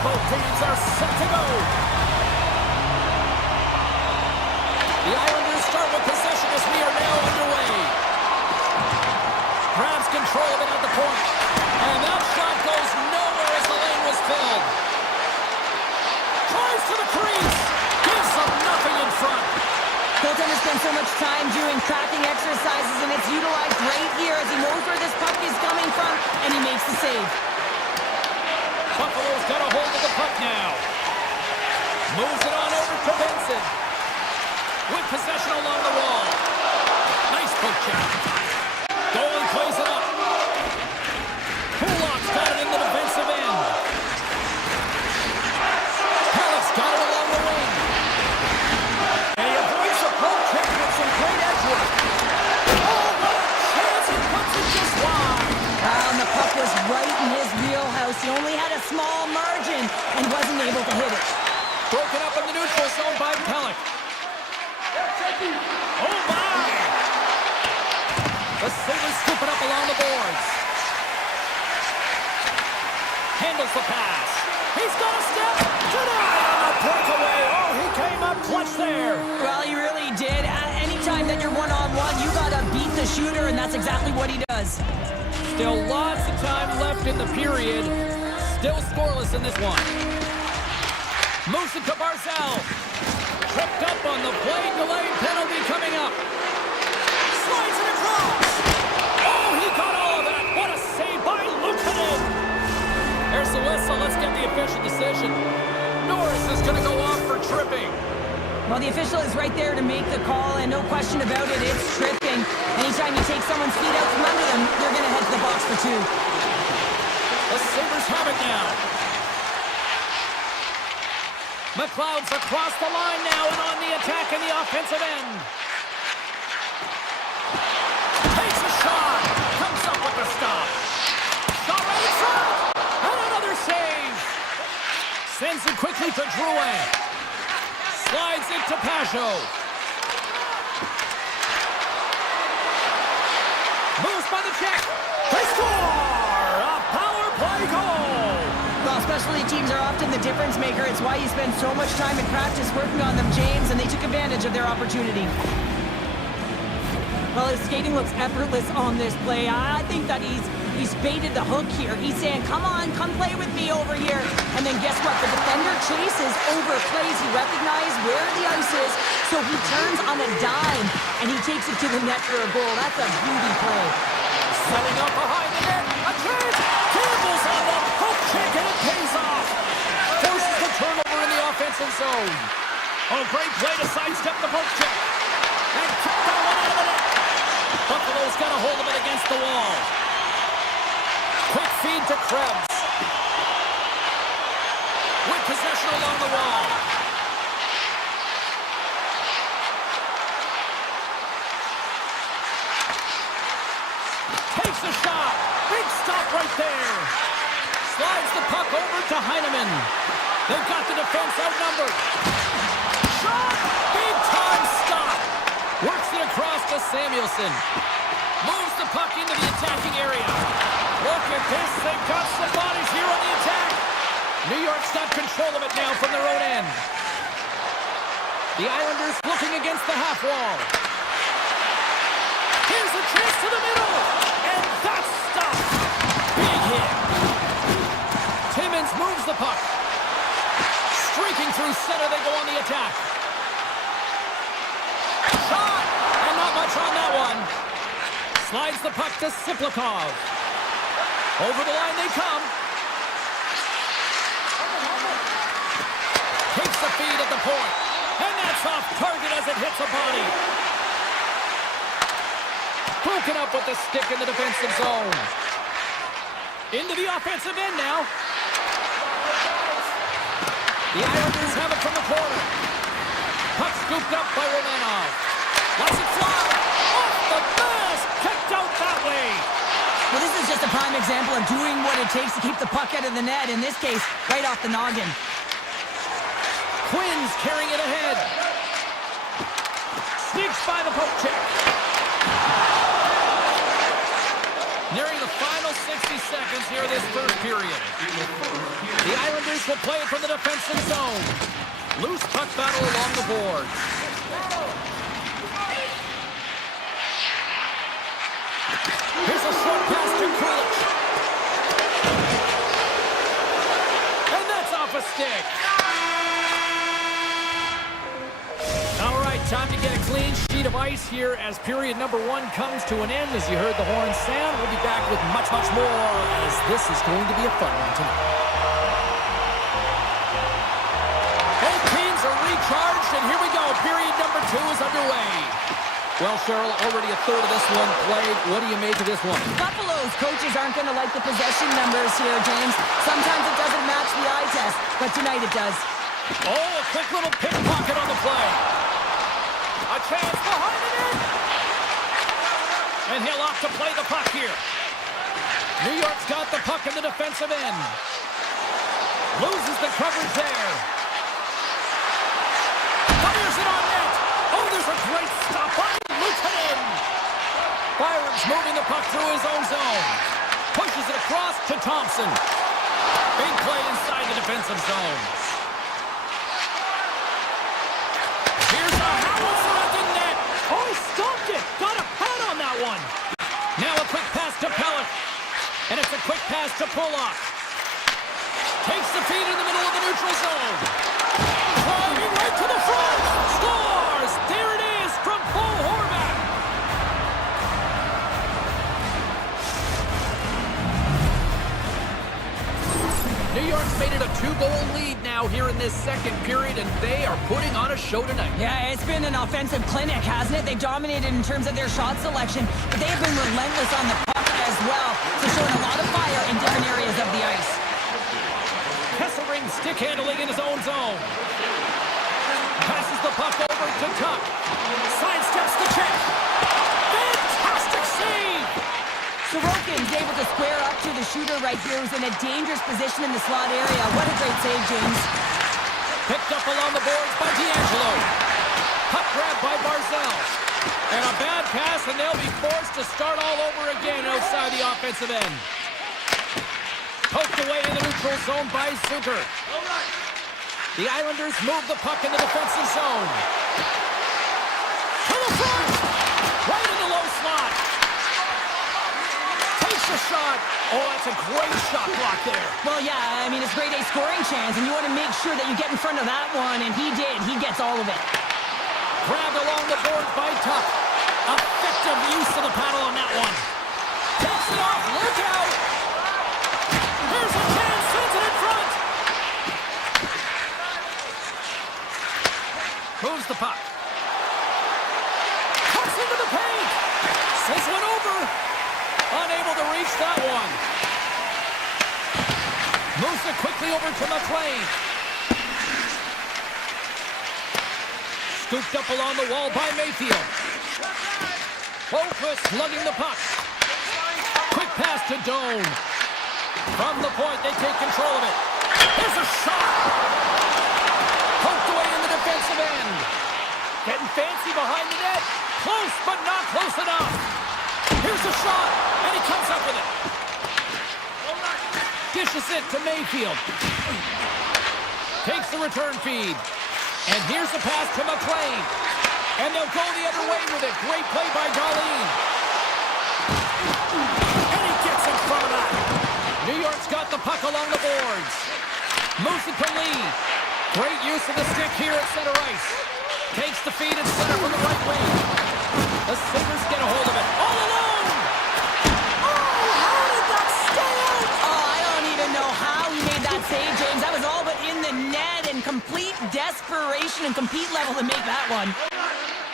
both teams are set to go. The Islanders start with possession as we are now underway. Grabs control of it at the point. And that shot goes nowhere as the lane was filled. Tries to the crease. Gives them nothing in front. Goaltender spends so much time doing tracking exercises, and it's utilized right here as he knows where this puck is coming from, and he makes the save. Buffalo's got a hold of the puck now. Moves it on over to Benson. With possession along the wall. Nice poke check. Goalie plays it up. Kulak's got it in the defensive end. Halleck's got it along the wing. And he avoids the poke check with some great edge work. Oh, what a chance! He puts it just wide. Wow, and the puck was right in his wheelhouse. He only had a small margin and wasn't able to hit it. Broken up in the neutral zone by Pellick. Oh, my! The Sabres scoop it up along the boards. Handles the pass. He's got a step. Denied on the breakaway. Oh, he came up clutch there. Well, he really did. Anytime that you're one-on-one, you got to beat the shooter, and that's exactly what he does. Still lots of time left in the period. Still scoreless in this one. Moves it to Barzal. Tripped up on the play. Delayed penalty coming up. Slides it across. Oh, he got all of that. What a save by Lukanen. There's the whistle. Let's get the official decision. Norris is going to go off for tripping. Well, the official is right there to make the call, and no question about it, it's tripping. Anytime you take someone's feet out from under them, they're going to head to the box for two. The Sabres have it now. McLeod's across the line now and on the attack in the offensive end. Takes a shot. Comes up with the stop. Shot right in front. And another save. Sends it quickly to Drouin. Slides it to Pajot. Moves by the check. They score! A power play goal! Well, specialty teams are often the difference maker. It's why you spend so much time in practice working on them, James, and they took advantage of their opportunity. Well, his skating looks effortless on this play. I think that he's baited the hook here. He's saying, come on, come play with me over here. And then guess what? The defender chases, overplays. He recognizes where the ice is, so he turns on a dime, and he takes it to the net for a goal. That's a beauty play. Setting up behind the net. A chance. Campbell's on the hook check, and it pays off. Forces the turnover in the offensive zone. Oh, great play to sidestep the poke check. And kicked that one out of the net. Buffalo's got a hold of it against the wall. Quick feed to Krebs. With possession along the wall. Takes a shot. Big stop right there. Slides the puck over to Heineman. They've got the defense outnumbered. Shot! Big time stop. Works it across to Samuelson. Moves the puck into the attacking area. Look at this. They've got some bodies here on the attack. New York's got control of it now from their own end. The Islanders looking against the half wall. Here's a chance to the middle. And that's stopped. Big hit. Timmins moves the puck. Streaking through center, they go on the attack. Shot! And not much on that one. Slides the puck to Siplikov. Over the line they come. Takes the feed at the point. And that's off target as it hits a body. Broken up with the stick in the defensive zone. Into the offensive end now. The Islanders have it from the corner. Puck scooped up by Romanov. Lets it fly. Off the mask. Kicked out that way. Well, this is just a prime example of doing what it takes to keep the puck out of the net. In this case, right off the noggin. Quinn's carrying it ahead. Sneaks by the poke check. Nearing the final Final 60 seconds here in this first period. The Islanders will play it from the defensive zone. Loose puck battle along the boards. Here's a short pass to Kulich. And that's off a stick. All right, time to get a clean sheet of ice here as period number 1 comes to an end. As you heard the horn sound, we'll be back with much, much more as this is going to be a fun one tonight. Both teams are recharged, and here we go. Period number 2 is underway. Well, Cheryl, already a third of this one played. What do you make of this one? Buffalo's coaches aren't going to like the possession numbers here, James. Sometimes it doesn't match the eye test, but tonight it does. Oh, a quick little pickpocket on the play. A chance behind the net. And he'll opt to play the puck here. New York's got the puck in the defensive end. Loses the coverage there. Fires it on net. Oh, there's a great stop by Lieutenant. Byron's moving the puck through his own zone. Pushes it across to Thompson. Big play inside the defensive zone. Here's a howitzer at the net. Oh, he stopped it. Got a pad on that one. Now a quick pass to Pellet. And it's a quick pass to Pulock. Takes the feed in the middle of the neutral zone. Driving right to the front. Scores! There it is from Bo Horvath. New York's made it a 2-goal lead now here in this second period, and they are putting on a show tonight. Yeah, it's been an offensive clinic, hasn't it? They've dominated in terms of their shot selection, but they have been relentless on the puck as well, so showing a lot of fire in different areas of the ice. Kesselring stick handling in his own zone. Passes the puck over to Tuck. Sidesteps the check. Fantastic save! Sorokin's able to square up to the shooter right here, who's in a dangerous position in the slot area. What a great save, James. Picked up along the boards by D'Angelo. Puck grab by Barzell. And a bad pass, and they'll be forced to start all over again outside the offensive end. Poked away in the neutral zone by Zucker. The Islanders move the puck in the defensive zone. To the front! Right in the low slot. Takes a shot. Oh, that's a great shot block there. Well, yeah, I mean, it's grade A scoring chance, and you want to make sure that you get in front of that one, and he did. He gets all of it. Grabbed along the board by Tuck. Effective use of the paddle on that one. Takes it off. Look out. Here's a chance. Sends it in front. Moves the puck. Cuts into the paint. Sends one over. Unable to reach that one. Moves it quickly over to McLean. Scooped up along the wall by Mayfield. Boquist lugging the puck. Quick pass to Doan. From the point, they take control of it. Here's a shot. Poked away in the defensive end. Getting fancy behind the net. Close, but not close enough. Here's a shot, and he comes up with it. Dishes it to Mayfield. Takes the return feed. And here's the pass to McLean. And they'll go the other way with it. Great play by Darlene. And he gets in front of that. New York's got the puck along the boards. Moves it to Lee. Great use of the stick here at center ice. Takes the feed and center from the right wing. The Sabres get a hold of it. All alone! Oh, how did that stay out? Oh, I don't even know how he made that save, James. That was all but in the net and complete desperation and compete level to make that one.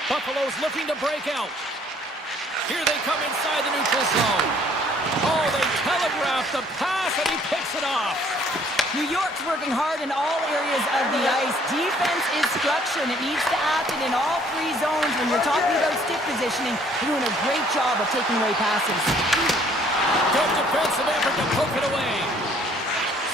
Buffalo's looking to break out. Here they come inside the neutral zone. Oh, they telegraph the pass, and he picks it off. New York's working hard in all areas of the ice. Defense is structure, and it needs to happen in all three zones. When you're talking about stick positioning, they're doing a great job of taking away passes. Good defensive effort to poke it away.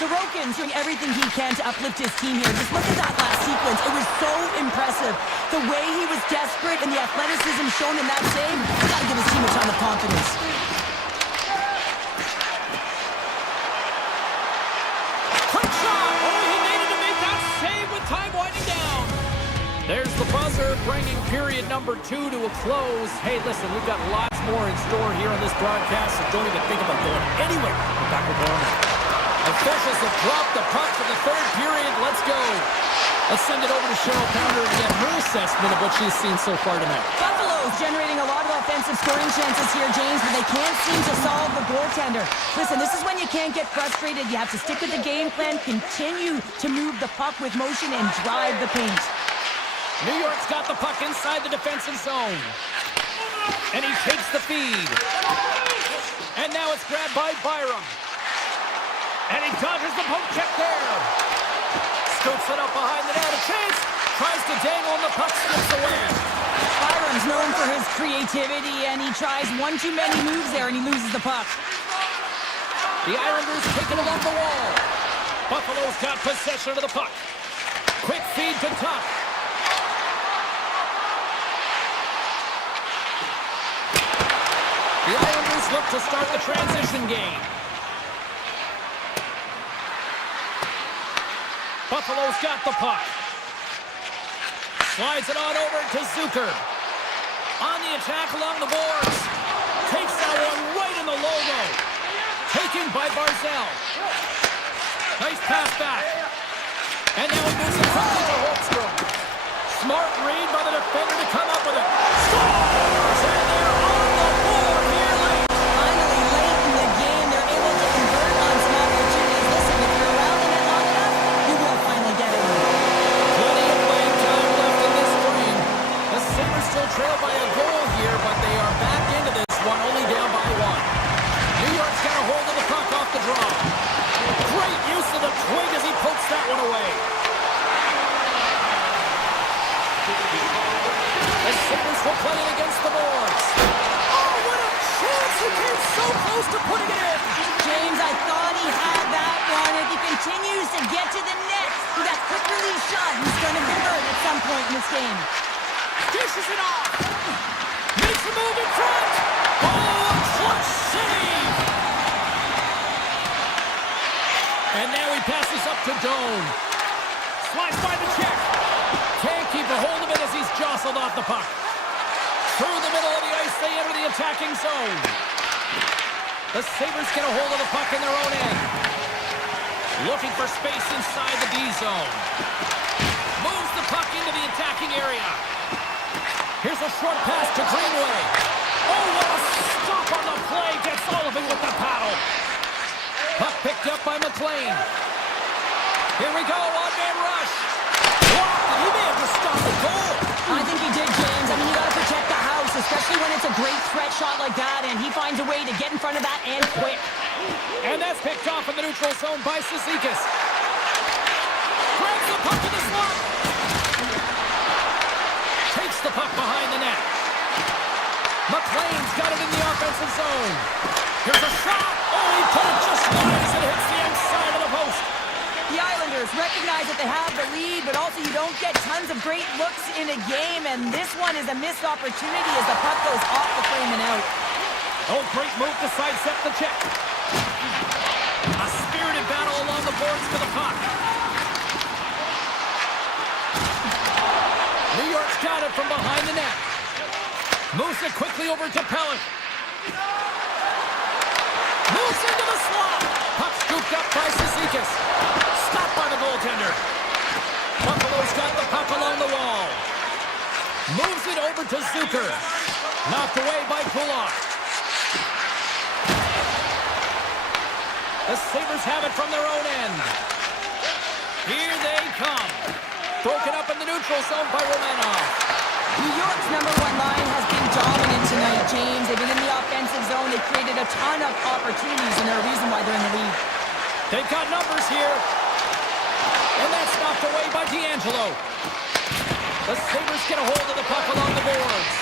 Sorokin's doing everything he can to uplift his team here. Just look at that last sequence. It was so impressive. The way he was desperate and the athleticism shown in that save, you gotta give his team a ton of confidence. There's the buzzer, bringing period number 2 to a close. Hey, listen, we've got lots more in store here on this broadcast, so don't even think about going anywhere. We're back with more. Officials have dropped the puck for the third period. Let's go. Let's send it over to Cheryl Pounder and get her assessment of what she's seen so far tonight. Buffalo's generating a lot of offensive scoring chances here, James, but they can't seem to solve the goaltender. Listen, this is when you can't get frustrated. You have to stick with the game plan, continue to move the puck with motion, and drive the paint. New York's got the puck inside the defensive zone. And he takes the feed. And now it's grabbed by Byram. And he dodges the poke check there. Scoops it up behind the net. A chance. Tries to dangle and the puck slips away. Byram's known for his creativity, and he tries one too many moves there, and he loses the puck. The Islanders taking it off the wall. Buffalo's got possession of the puck. Quick feed to Tuck. The Islanders look to start the transition game. Buffalo's got the puck. Slides it on over to Zucker. On the attack along the boards. Takes that one right in the logo. Taken by Barzell. Nice pass back. And now he moves it quickly to Holmstrom. Smart read by the defender to come up with it. Scores! And they're on the board here late. Finally, late in the game, they're able to convert on some opportunities. Listen, if you're around the net long enough, you will finally get it. Plenty of playing time left in this frame. The Sabres still trail by a goal here, but they are back into this one, only down by 1. New York's got a hold of the puck off the draw. Great use of the twig as he pokes that one away. The Sabres will play it against the boards. Oh, what a chance! He came so close to putting it in. James, I thought he had that one. If he continues to get to the net with that quick release shot, he's going to convert at some point in this game. Dishes it off. Makes a move in front. Oh, a clutch save. And now he passes up to Doan. Slides by the check. Can't keep a hold of it as he's jostled off the puck. Through the middle of the ice, they enter the attacking zone. The Sabres get a hold of the puck in their own end. Looking for space inside the D zone. Moves the puck into the attacking area. Here's a short pass to Greenway. Oh, what a stop on the play. Gets all of it with the paddle. Puck picked up by McLean. Here we go, one-man rush. He may have just stopped the goal. I think he did, James. I mean, you got to protect the house, especially when it's a great threat shot like that, and he finds a way to get in front of that and quick. And that's picked off in the neutral zone by Cizikas. Grabs the puck in the slot. Takes the puck behind the net. McLean's got it in the offensive zone. Here's a shot. Oh, he put it just wide as it hits the inside of the post. The Islanders recognize that they have the lead, but also you don't get tons of great looks in a game, and this one is a missed opportunity as the puck goes off the frame and out. Oh, great move to sidestep the check. A spirited battle along the boards for the puck. New York's got it from behind the net. Moves it quickly over to Pellet. Moves into the slot. Puck scooped up by Cizikas. Stopped by the goaltender. Buffalo's got the puck along the wall. Moves it over to Zucker. Knocked away by Kulak. The Sabres have it from their own end. Here they come. Broken up in the neutral zone by Romanov. New York's number one line has been dominant tonight, James. They've been in the offensive zone. They've created a ton of opportunities, and they're a reason why they're in the lead. They've got numbers here. And that's knocked away by D'Angelo. The Sabres get a hold of the puck along the boards.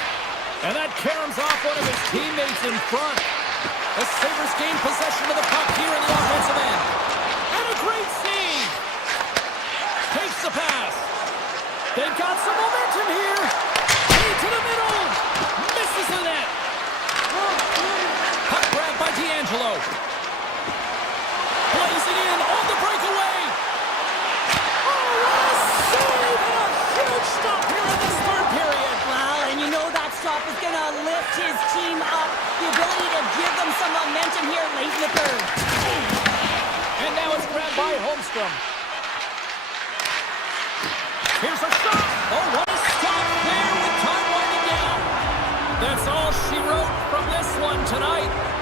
And that caroms off one of his teammates in front. The Sabres gain possession of the puck here in the offensive end. And a great save. Takes the pass. They've got some momentum here. To the middle. Misses the net. Puck grabbed by D'Angelo. Plays it in on the breakaway. Oh, what a save and a huge stop here late in the third. And now it's grabbed by Holmstrom. Here's a shot. Oh, what a stop there with time winding down. That's all she wrote from this one tonight.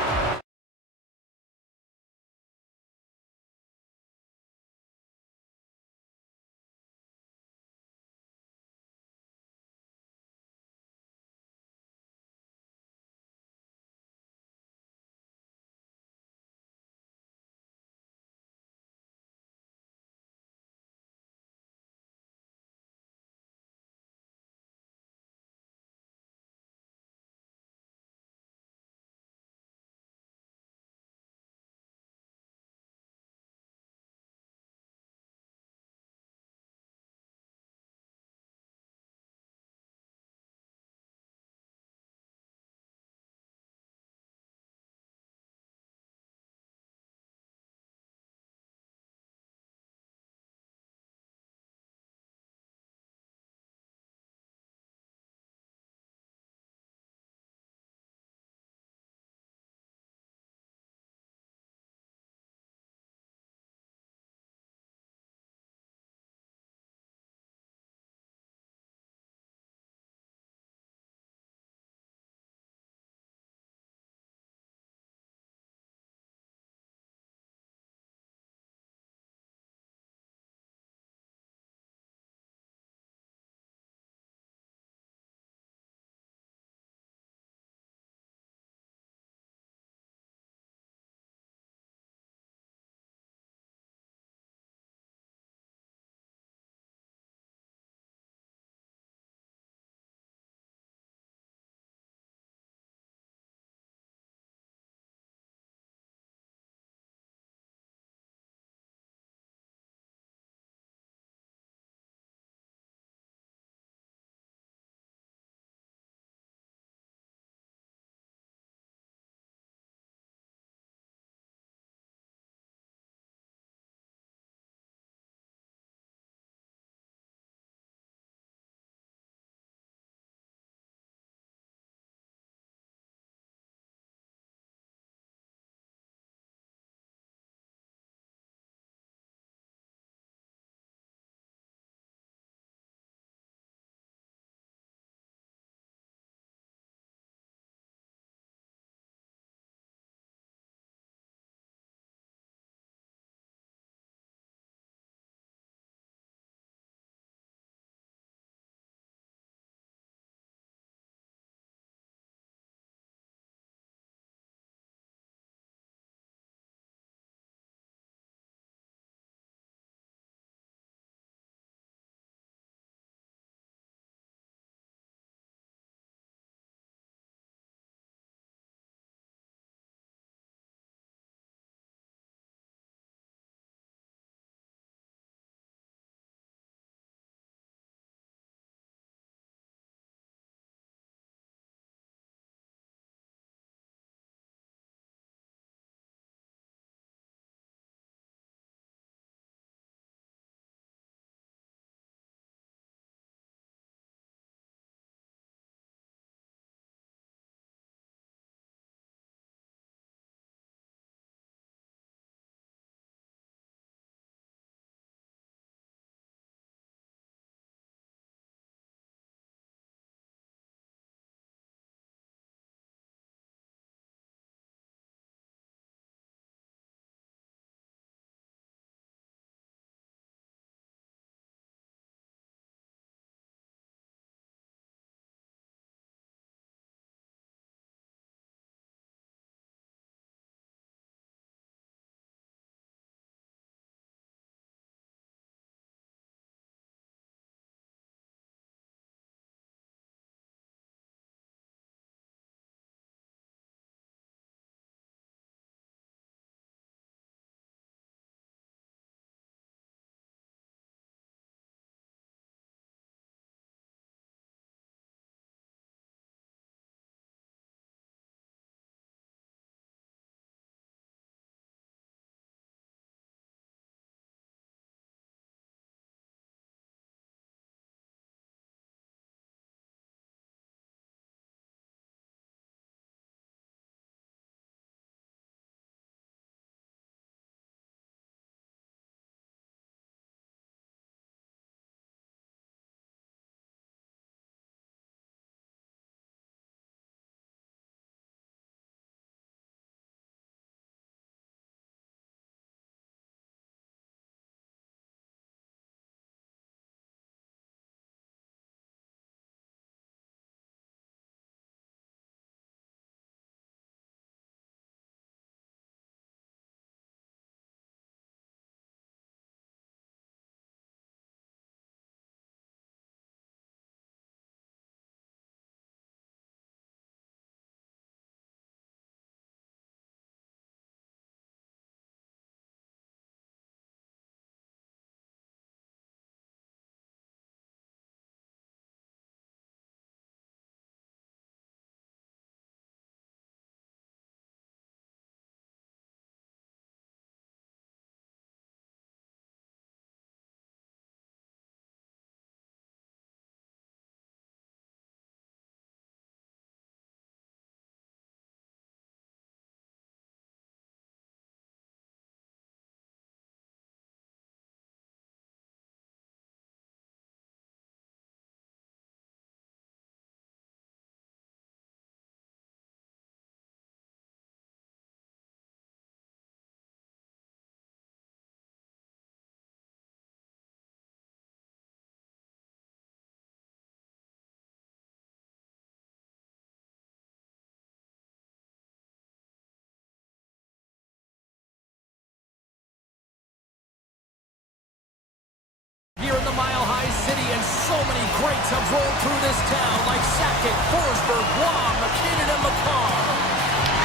the Mile High City, and so many greats have rolled through this town, like Sakic, Forsberg, Wong, McKinnon, and McCarr.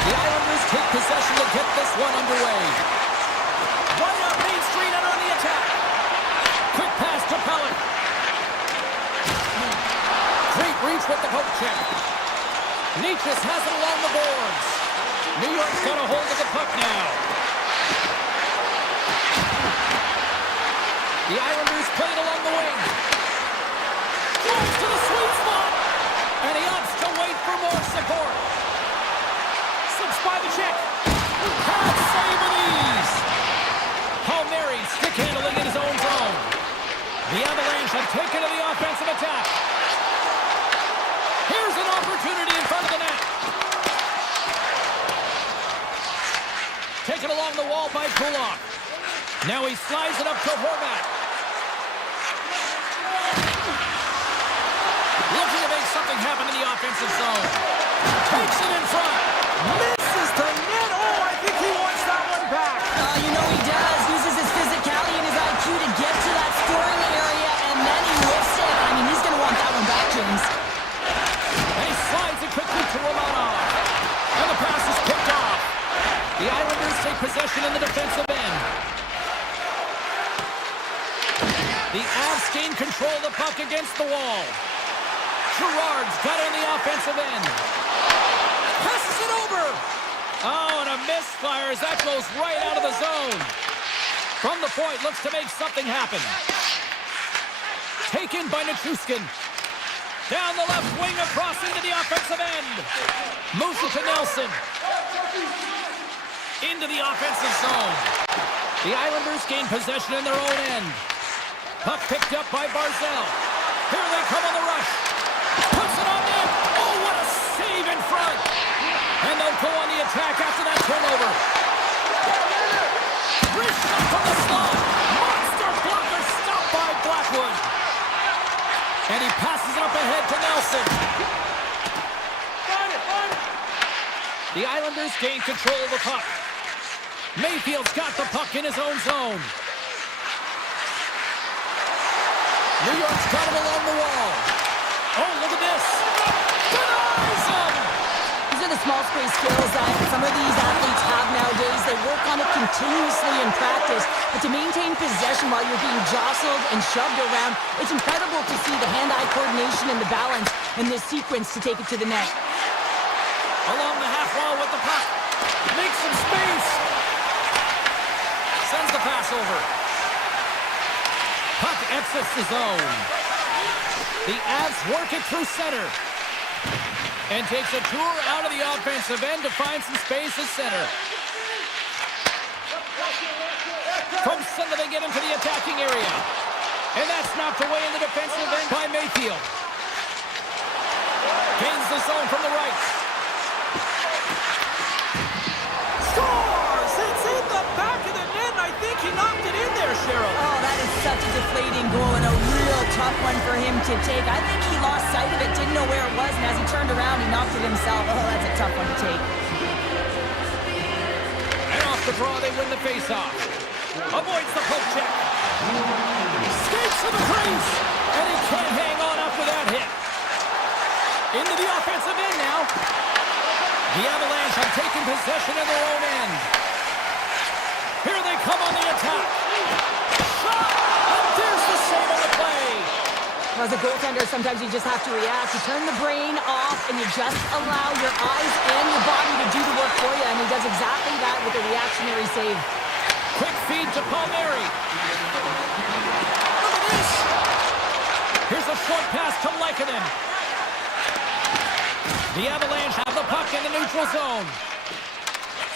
The Islanders take possession to get this one underway. Right up Main Street and on the attack. Quick pass to Pellick. Great reach with the poke check. Nietzsche has it along the boards. New York's got a hold of the puck now. The Islanders play it along the wing. Drives to the sweet spot. And he opts to wait for more support. Slips by the check. Pass save with ease. Palmieri stick handling in his own zone. The Avalanche have taken to the offensive attack. Here's an opportunity in front of the net. Taken along the wall by Kulak. Now he slides it up to Horvat. Looking to make something happen in the offensive zone. Takes it in front. Misses the net. Oh, I think he wants that one back. You know he does. Uses his physicality and his IQ to get to that scoring area, and then he whiffs it. I mean, he's going to want that one back, James. And he slides it quickly to Romanov. And the pass is picked off. The Islanders take possession in the defensive end. The Avs gain control of the puck against the wall. Gerard's got it on the offensive end. Passes it over. Oh, and a misfire as that goes right out of the zone. From the point, looks to make something happen. Taken by Nichushkin. Down the left wing across into the offensive end. Moves it to Nelson. Into the offensive zone. The Islanders gain possession in their own end. Puck picked up by Barzell. Here they come on the rush. Puts it on net. Oh, what a save in front. And they'll go on the attack after that turnover. Wrist shot from the slot. Monster blocker stopped by Blackwood. And he passes it up ahead to Nelson. The Islanders gain control of the puck. Mayfield's got the puck in his own zone. New York's got him along the wall. Oh, look at this. Denies him! These are the small space skills that some of these athletes have nowadays. They work on it continuously in practice. But to maintain possession while you're being jostled and shoved around, it's incredible to see the hand-eye coordination and the balance in this sequence to take it to the net. Along the half wall with the puck. Makes some space. Sends the pass over. Puck exits the zone. The Avs work it through center. And takes a tour out of the offensive end to find some space at center. From center they get into the attacking area. And that's knocked away in the defensive end by Mayfield. Gains the zone from the right. Scores! It's in the back of the net, and I think he knocked it in there, Cheryl. Oh, that is such a deflating goal and a real tough one for him to take. I think he lost sight of it, didn't know where it was, and as he turned around, he knocked it himself. Oh, that's a tough one to take. And off the draw, they win the faceoff. Avoids the poke check. Skates to the crease, and he can't hang on after that hit. Into the offensive end now. The Avalanche have taken possession in their own end. Here they come on the attack. Shot! And there's the save on the play. As a goaltender, sometimes you just have to react. You turn the brain off, and you just allow your eyes and your body to do the work for you, and he does exactly that with a reactionary save. Quick feed to Palmieri. Look at this. Here's a short pass to Lehkonen. The Avalanche have the puck in the neutral zone.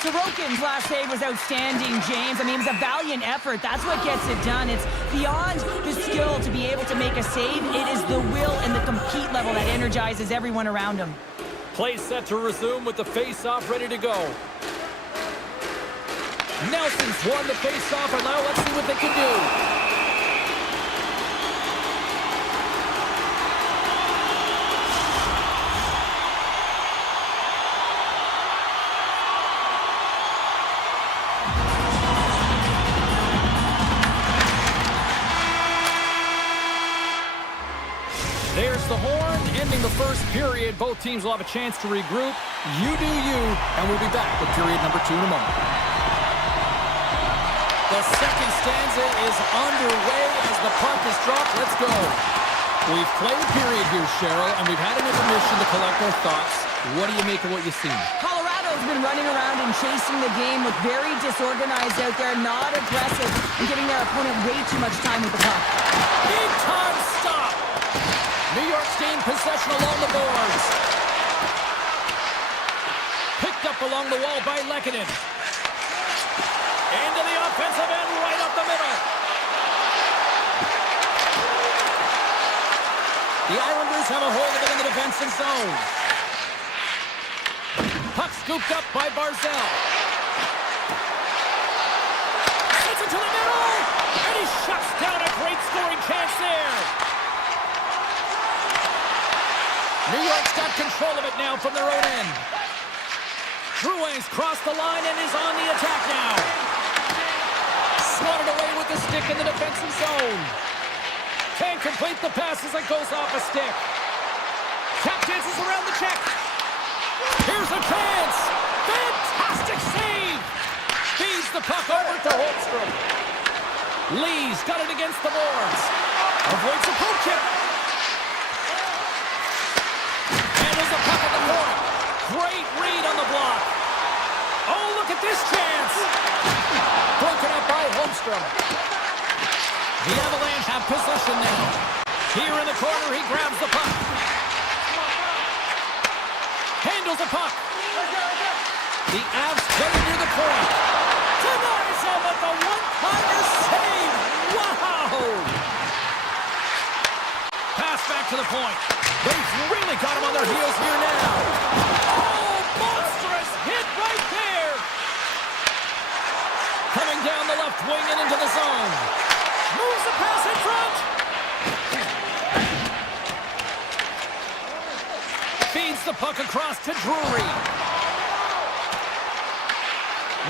Sorokin's last save was outstanding, James. I mean, it was a valiant effort. That's what gets it done. It's beyond the skill to be able to make a save. It is the will and the compete level that energizes everyone around him. Play set to resume with the face-off ready to go. Nelson's won the face-off, and now let's see what they can do. the horn, ending the first period. Both teams will have a chance to regroup. You do you, and we'll be back with period number 2 in a moment. The second stanza is underway as the puck is dropped. Let's go. We've played a period here, Cheryl, and we've had an intermission to collect our thoughts. What do you make of what you've seen? Colorado's been running around and chasing the game, with very disorganized out there, not aggressive, and giving their opponent way too much time with the puck. Big time stop. New York's gained possession along the boards. Picked up along the wall by Lehkonen. Into the offensive end, right up the middle. The Islanders have a hold of it in the defensive zone. Puck scooped up by Barzell. Sends it to the middle, and he shuts down a great scoring chance there. New York's got control of it now from their own end. Drouin's crossed the line and is on the attack now. Swatted away with the stick in the defensive zone. Can't complete the pass as it goes off a stick. Tap dances around the check. Here's a chance. Fantastic save. Feeds the puck over to Holmstrom. Lee's got it against the boards. Avoids a poke check. And there's a puck at the point. Great read on the block. Oh, look at this chance. Broken up by Holmstrom. The Avalanche have possession now. Here in the corner, he grabs the puck. Handles the puck. The Avs play near the point. Denies him with the one-timer save. Wow! Pass back to the point. They've really got him on their heels here now. Oh, monstrous hit right there. Coming down the left wing and into the zone. Moves the pass in front. Feeds the puck across to Drury.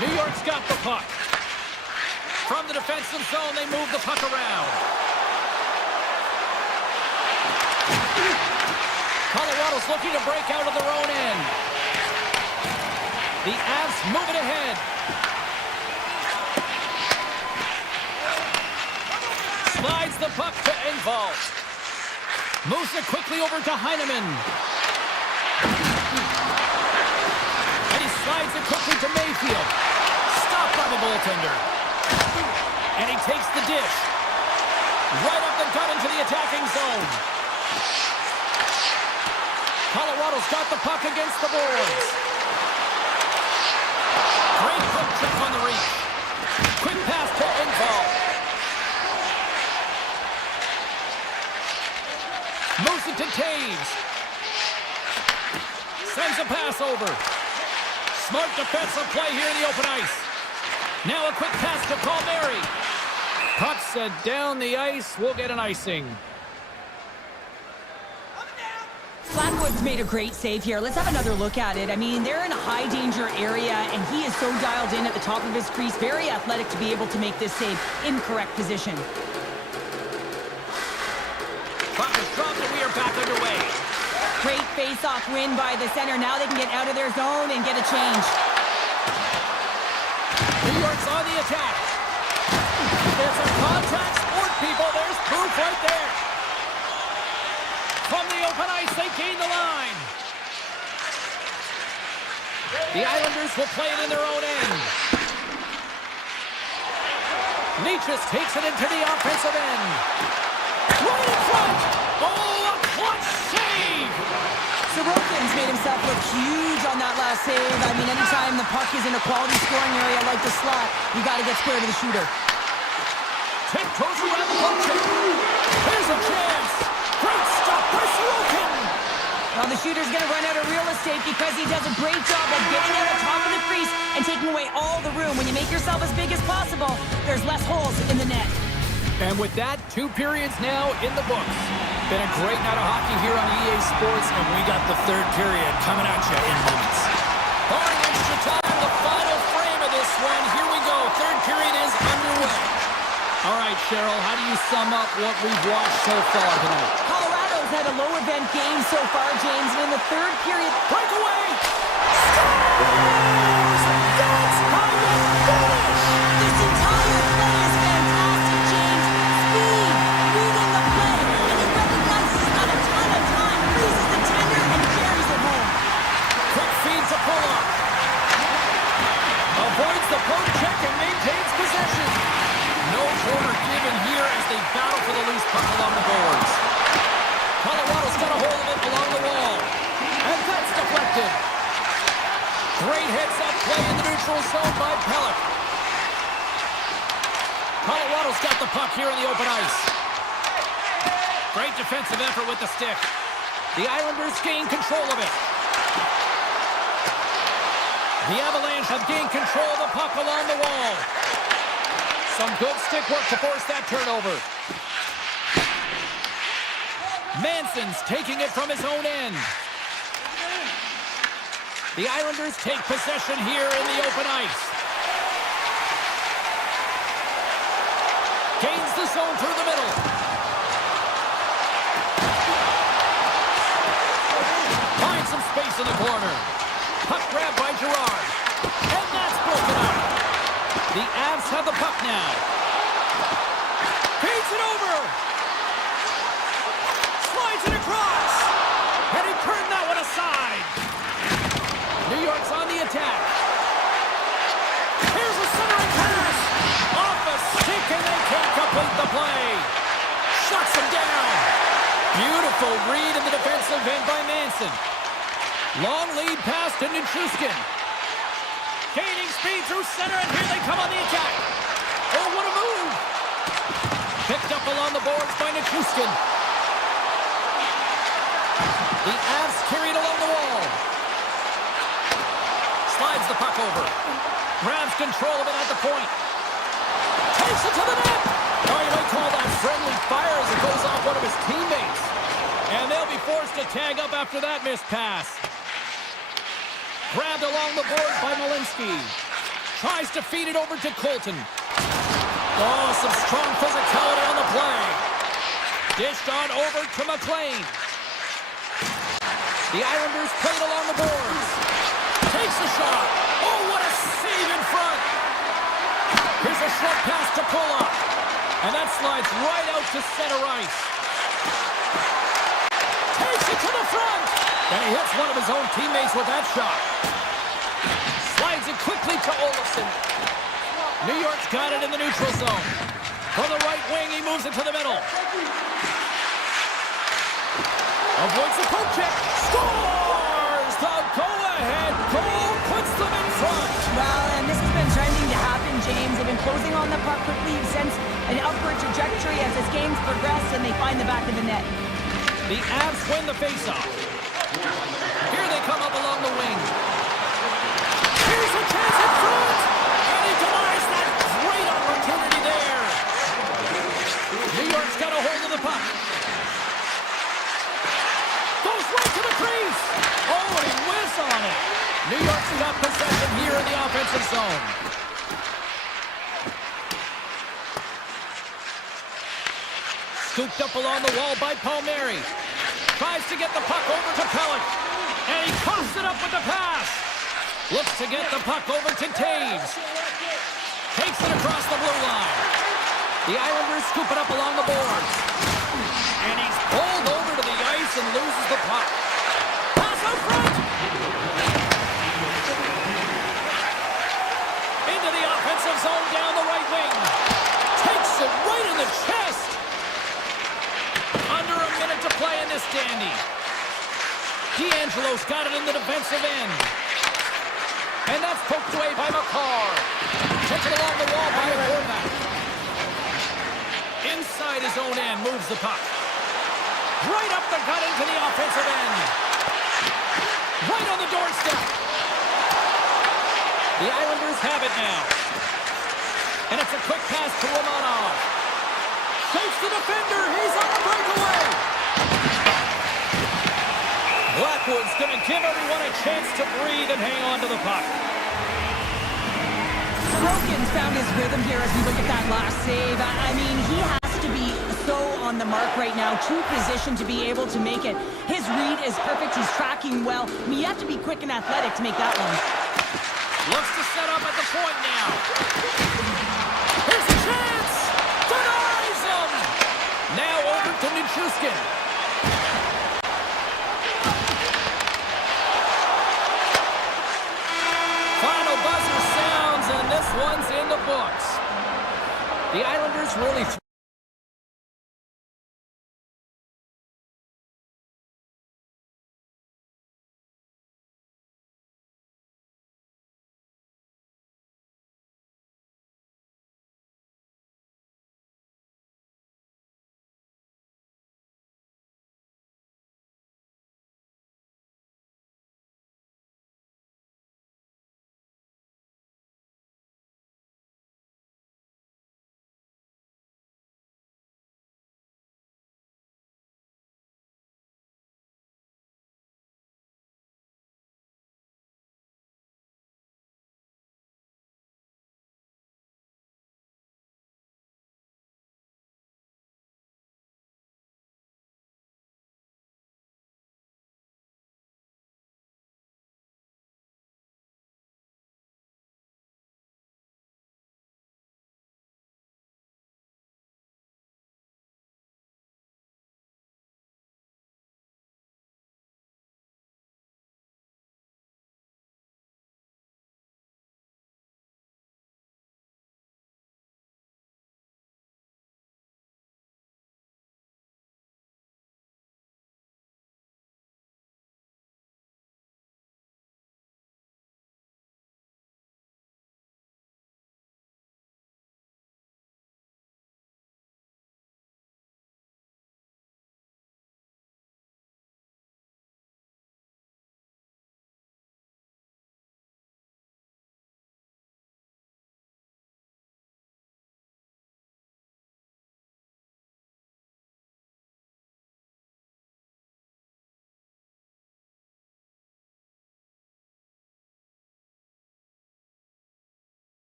New York's got the puck. From the defensive zone, they move the puck around. Colorado's looking to break out of their own end. The Avs move it ahead. Slides the puck to Engvall. Moves it quickly over to Heineman. And he slides it quickly to Mayfield. Stopped by the goaltender. And he takes the dish. Right up the gut into the attacking zone. Colorado's got the puck against the boards. Great hook trick on the reach. Quick pass to Engvall. Moves it to Taves. Sends a pass over. Smart defensive play here in the open ice. Now a quick pass to Palmieri. Puck set down the ice. We'll get an icing. Blackwood's made a great save here. Let's have another look at it. I mean, they're in a high-danger area, and he is so dialed in at the top of his crease. Very athletic to be able to make this save in correct position. Puck is dropped, and we are back underway. Great face-off win by the center. Now they can get out of their zone and get a change. New York's on the attack. It's a contact sport, people. There's proof right there. From the open ice, they gain the line. The Islanders will play it in their own end. Leachus takes it into the offensive end. Right in front! Oh, a clutch save! Sorokin's made himself look huge on that last save. I mean, anytime the puck is in a quality scoring area like the slot, you got to get square to the shooter. Tiptoes around the puck check. Here's a chance. Great stop by Sorokin. Well, the shooter's going to run out of real estate because he does a great job of getting out on top of the crease and taking away all the room. When you make yourself as big as possible, there's less holes in the net. And with that, 2 periods now in the books. Been a great night of hockey here on EA Sports, and we got the 3rd period coming at you in minutes. Barring extra time, the final frame of this one. Here we go. 3rd period is underway. All right, Cheryl, how do you sum up what we've watched so far tonight? Colorado's has had a low event game so far, James, and in the third period... Breakaway! Scores! That's how you finish! This entire play is fantastic, James. Speed, reading the play, and he recognizes he's got a ton of time, freezes the tender, and carries it home. Quick feed to Pulla. Avoids the poke check and maintains possession. No quarter given here as they battle for the loose puck along the boards. Colorado's got a hold of it along the wall. And that's deflected. Great heads-up play in the neutral zone by Pellick. Colorado's got the puck here in the open ice. Great defensive effort with the stick. The Islanders gain control of it. The Avalanche have gained control of the puck along the wall. Some good stick work to force that turnover. Manson's taking it from his own end. The Islanders take possession here in the open ice. Gains the zone through the middle. Finds some space in the corner. Puck grab by Girard. And that's broken up. The Avs have the puck now. Feeds it over. Slides it across. And he turned that one aside. New York's on the attack. Here's a centering pass. Off a stick and they can't complete the play. Shuts him down. Beautiful read in the defensive end by Manson. Long lead pass to Nichushkin. Gaining speed through center, and here they come on the attack. Oh, what a move! Picked up along the boards by Nichushkin. The Avs carried along the wall. Slides the puck over. Grabs control of it at the point. Takes it to the net. Oh, you might call that friendly fire as it goes off one of his teammates. And they'll be forced to tag up after that missed pass. Grabbed along the boards by Malinsky. Tries to feed it over to Colton. Oh, some strong physicality on the play. Dished on over to McLean. The Islanders played along the boards. Takes a shot. Oh, what a save in front. Here's a short pass to Pulla. And that slides right out to center ice. Takes it to the front. And he hits one of his own teammates with that shot. Slides it quickly to Olofsson. New York's got it in the neutral zone. For the right wing, he moves it to the middle. Avoids the poke check. Scores! The go-ahead goal puts them in front. Well, and this has been trending to happen, James. They've been closing on the puck quickly since an upward trajectory as this game's progressed, and they find the back of the net. The Avs win the faceoff. Here they come up along the wing. Here's a chance in front! And he denies that great opportunity there. New York's got a hold of the puck. Goes right to the crease. Oh, and he whiffs on it. New York's got possession here in the offensive zone. Scooped up along the wall by Palmieri. Tries to get the puck over to Pellick. And he coughs it up with the pass. Looks to get the puck over to Taves. Takes it across the blue line. The Islanders scoop it up along the boards. And he's pulled over to the ice and loses the puck. Pass out front. Into the offensive zone down the right wing. Takes it right in the chest. Under a minute to play in this dandy. D'Angelo's got it in the defensive end. And that's poked away by McCarr. Taken along the wall by Horvath. Inside his own end, moves the puck. Right up the gut into the offensive end. Right on the doorstep. The Islanders have it now. And it's a quick pass to Romanov. Shakes the defender. He's on the breakaway. Blackwood's going to give everyone a chance to breathe and hang on to the puck. Sorokin's found his rhythm here as we look at that last save. I mean, he has to be so on the mark right now, too positioned to be able to make it. His read is perfect. He's tracking well. I mean, you have to be quick and athletic to make that one. Looks to set up at the point now. Here's a chance! Denies him! Now over to Nichushkin. Final buzzer sounds, and this one's in the books. The Islanders really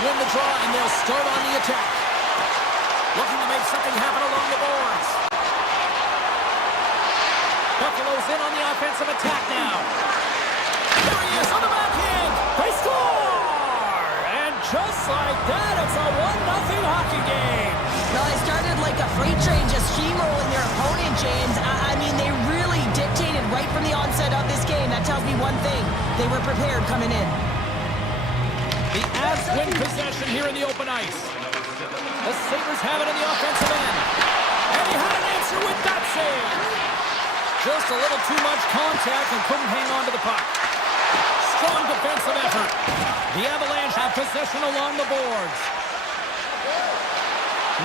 win the draw, and they'll start on the attack. Looking to make something happen along the boards. Buffalo's in on the offensive attack now. There he is on the backhand. They score! And just like that, it's a 1-0 hockey game. Well, it started like a freight train just steamrolling their opponent, James. I mean, they really dictated right from the onset of this game. That tells me one thing. They were prepared coming in. The Avs win possession here in the open ice. The Sabres have it in the offensive end. And he had an answer with that save. Just a little too much contact and couldn't hang on to the puck. Strong defensive effort. The Avalanche have possession along the boards.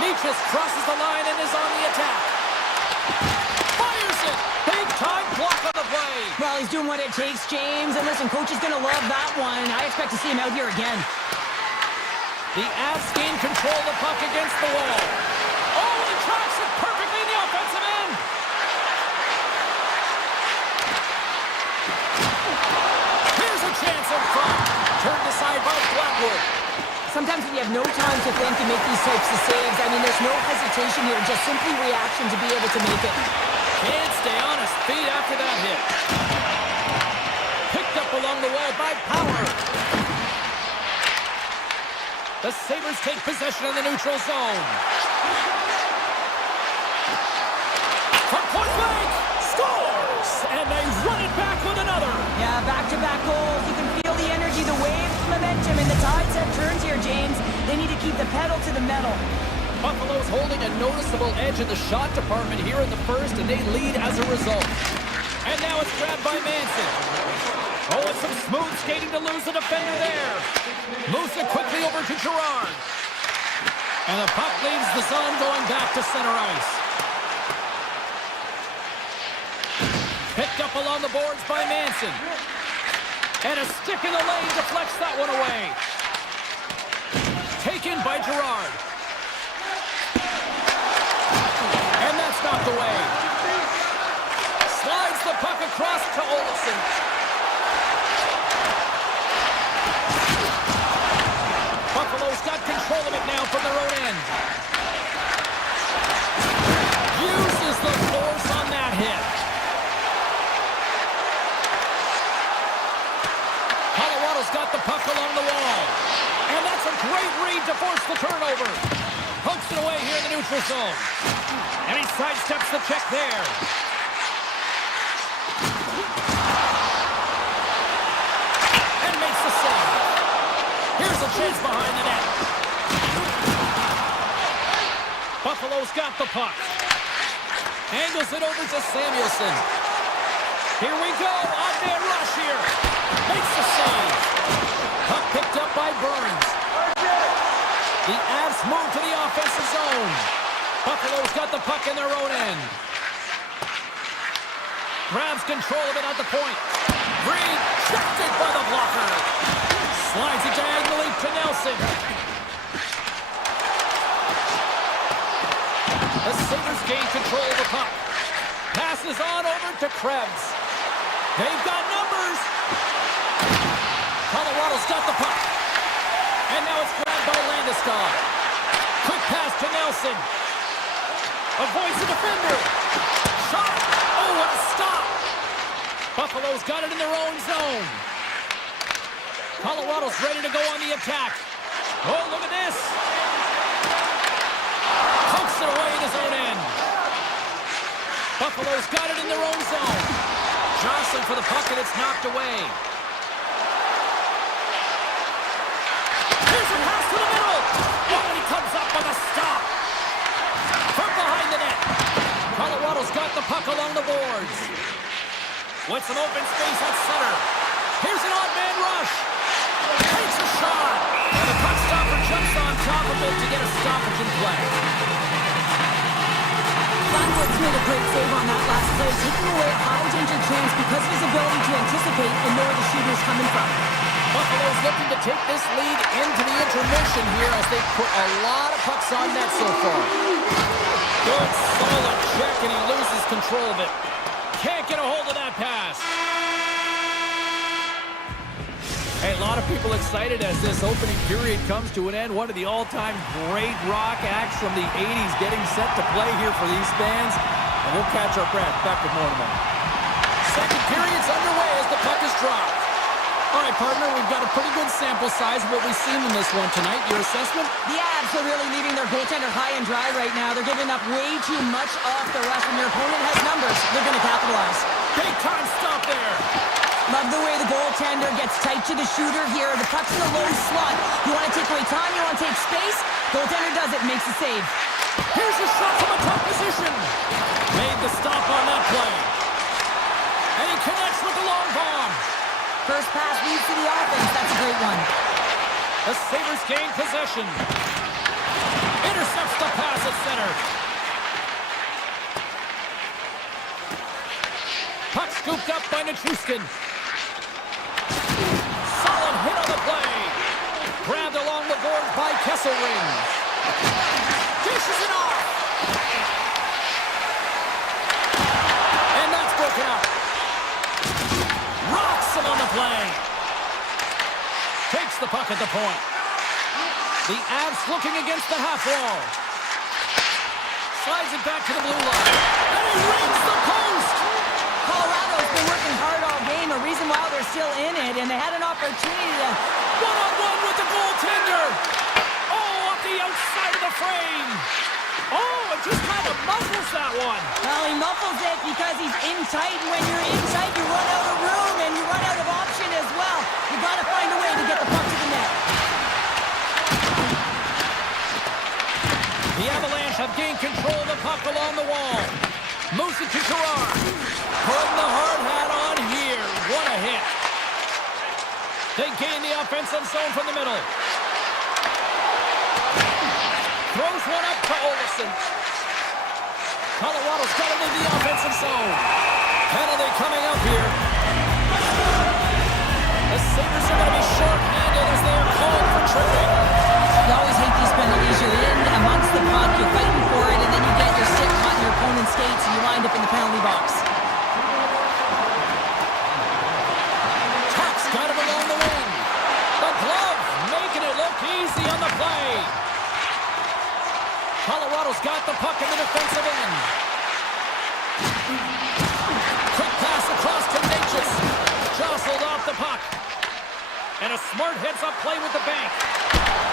Nichas crosses the line and is on the attack. Fires it! Big time block on the play. Well, he's doing what it takes, James. And listen, coach is going to love that one. I expect to see him out here again. The Avs gain control of the puck against the wall. Oh, he tracks it perfectly in the offensive end. Here's a chance in front. Turned aside by Blackwood. Sometimes when you have no time to think and make these types of saves, I mean, there's no hesitation here, just simply reaction to be able to make it. Can't stay on his feet after that hit. Picked up along the wall by Power. The Sabres take possession in the neutral zone. From point blank, scores! And they run it back with another. Yeah, back-to-back goals. You can feel the energy, the waves, momentum, and the tides have turned here, James. They need to keep the pedal to the metal. Buffalo's holding a noticeable edge in the shot department here in the first, and they lead as a result. And now it's grabbed by Manson. Oh, and some smooth skating to lose the defender there. Moves it quickly over to Girard. And the puck leaves the zone going back to center ice. Picked up along the boards by Manson. And a stick in the lane deflects that one away. Taken by Girard. And that's knocked away. Slides the puck across to Olsen. Buffalo's got control of it now from their own end. Uses the force on that hit. Colorado's got the puck along the wall. And that's a great read to force the turnover. Pokes it away here in the neutral zone. And he sidesteps the check there. And makes the save. Here's a chance behind the net. Buffalo's got the puck. Angles it over to Samuelson. Here we go. On-man rush here. Makes the save. Puck picked up by Burns. The Avs move to the offensive zone. Buffalo's got the puck in their own end. Grabs control of it at the point. Rejected by the blocker. Slides it diagonally to Nelson. The Sabres gain control of the puck. Passes on over to Krebs. They've got numbers. Colorado's got the puck. And now it's grabbed by Landeskog. Quick pass to Nelson. Avoids the defender. Shot. Oh, what a stop. Buffalo's got it in their own zone. Colorado's ready to go on the attack. Oh, look at this. Pokes it away in his own end. Buffalo's got it in their own zone. Johnson for the puck, and it's knocked away. Here's a pass to the middle. Oh, and he comes up with a stop. From behind the net. Colorado's got the puck along the boards. With some open space at center. Here's an odd man rush. Takes a shot. And the puck stopper jumps on top of it to get a stoppage in play. Blackwood's made a great save on that last play, taking away a high-danger chance because of his ability to anticipate and know where the shooter's coming from. Buffalo's looking to take this lead into the intermission here as they put a lot of pucks on net so far. Good, solid check, and he loses control of it. Can't get a hold of that pass. Hey, lost lot of people excited as this opening period comes to an end. One of the all-time great rock acts from the 80s getting set to play here for these fans. And we'll catch our breath. Back with more in a moment. Second period's underway as the puck is dropped. All right, partner, we've got a pretty good sample size of what we've seen in this one tonight. Your assessment? The Avs are really leaving their goaltender high and dry right now. They're giving up way too much off the rush. When your opponent has numbers, they're going to capitalize. Big time stop there. Love the way the goaltender gets tight to the shooter here. The puck's in a low slot. You want to take away time, you want to take space. Goaltender does it, makes the save. Here's a shot from a tough position. Made the stop on that play. And he connects with the long bomb. First pass leads to the offense. That's a great one. The Sabres gain possession. Intercepts the pass at center. Puck scooped up by Nichushkin. Solid hit on the play. Grabbed along the boards by Kesselring. Dishes it off. And that's broken up. Rocks him on the play. Takes the puck at the point. The Avs looking against the half wall. Slides it back to the blue line. And he rings the post. Colorado's been working hard all game, a reason why they're still in it, and they had an opportunity to... One-on-one with the goaltender. Oh, up the outside of the frame. Oh, it just kind of muffles that one. Well, he muffles it because he's in tight, and when you're in tight, you run out of room, and you run out of option as well. You got to find a way to get the puck to the net. The Avalanche have gained control of the puck along the wall. Moves it to Gerard. Putting the hard hat on here. What a hit. They gain the offensive zone from the middle. Throws one up to Olsen. Colorado's got it in the offensive zone. Penalty coming up here. The Sabres are going to be short-handed as they are called for tripping. You always hate these penalties. You're in amongst the puck, you're fighting for it, and then you get your stick caught in your opponent's skates, and you wind up in the penalty box. Tuck's got him along the wing. The glove making it look easy on the play. Colorado's got the puck in the defensive end. Quick pass across to Natchez. Jostled off the puck. And a smart heads-up play with the bank.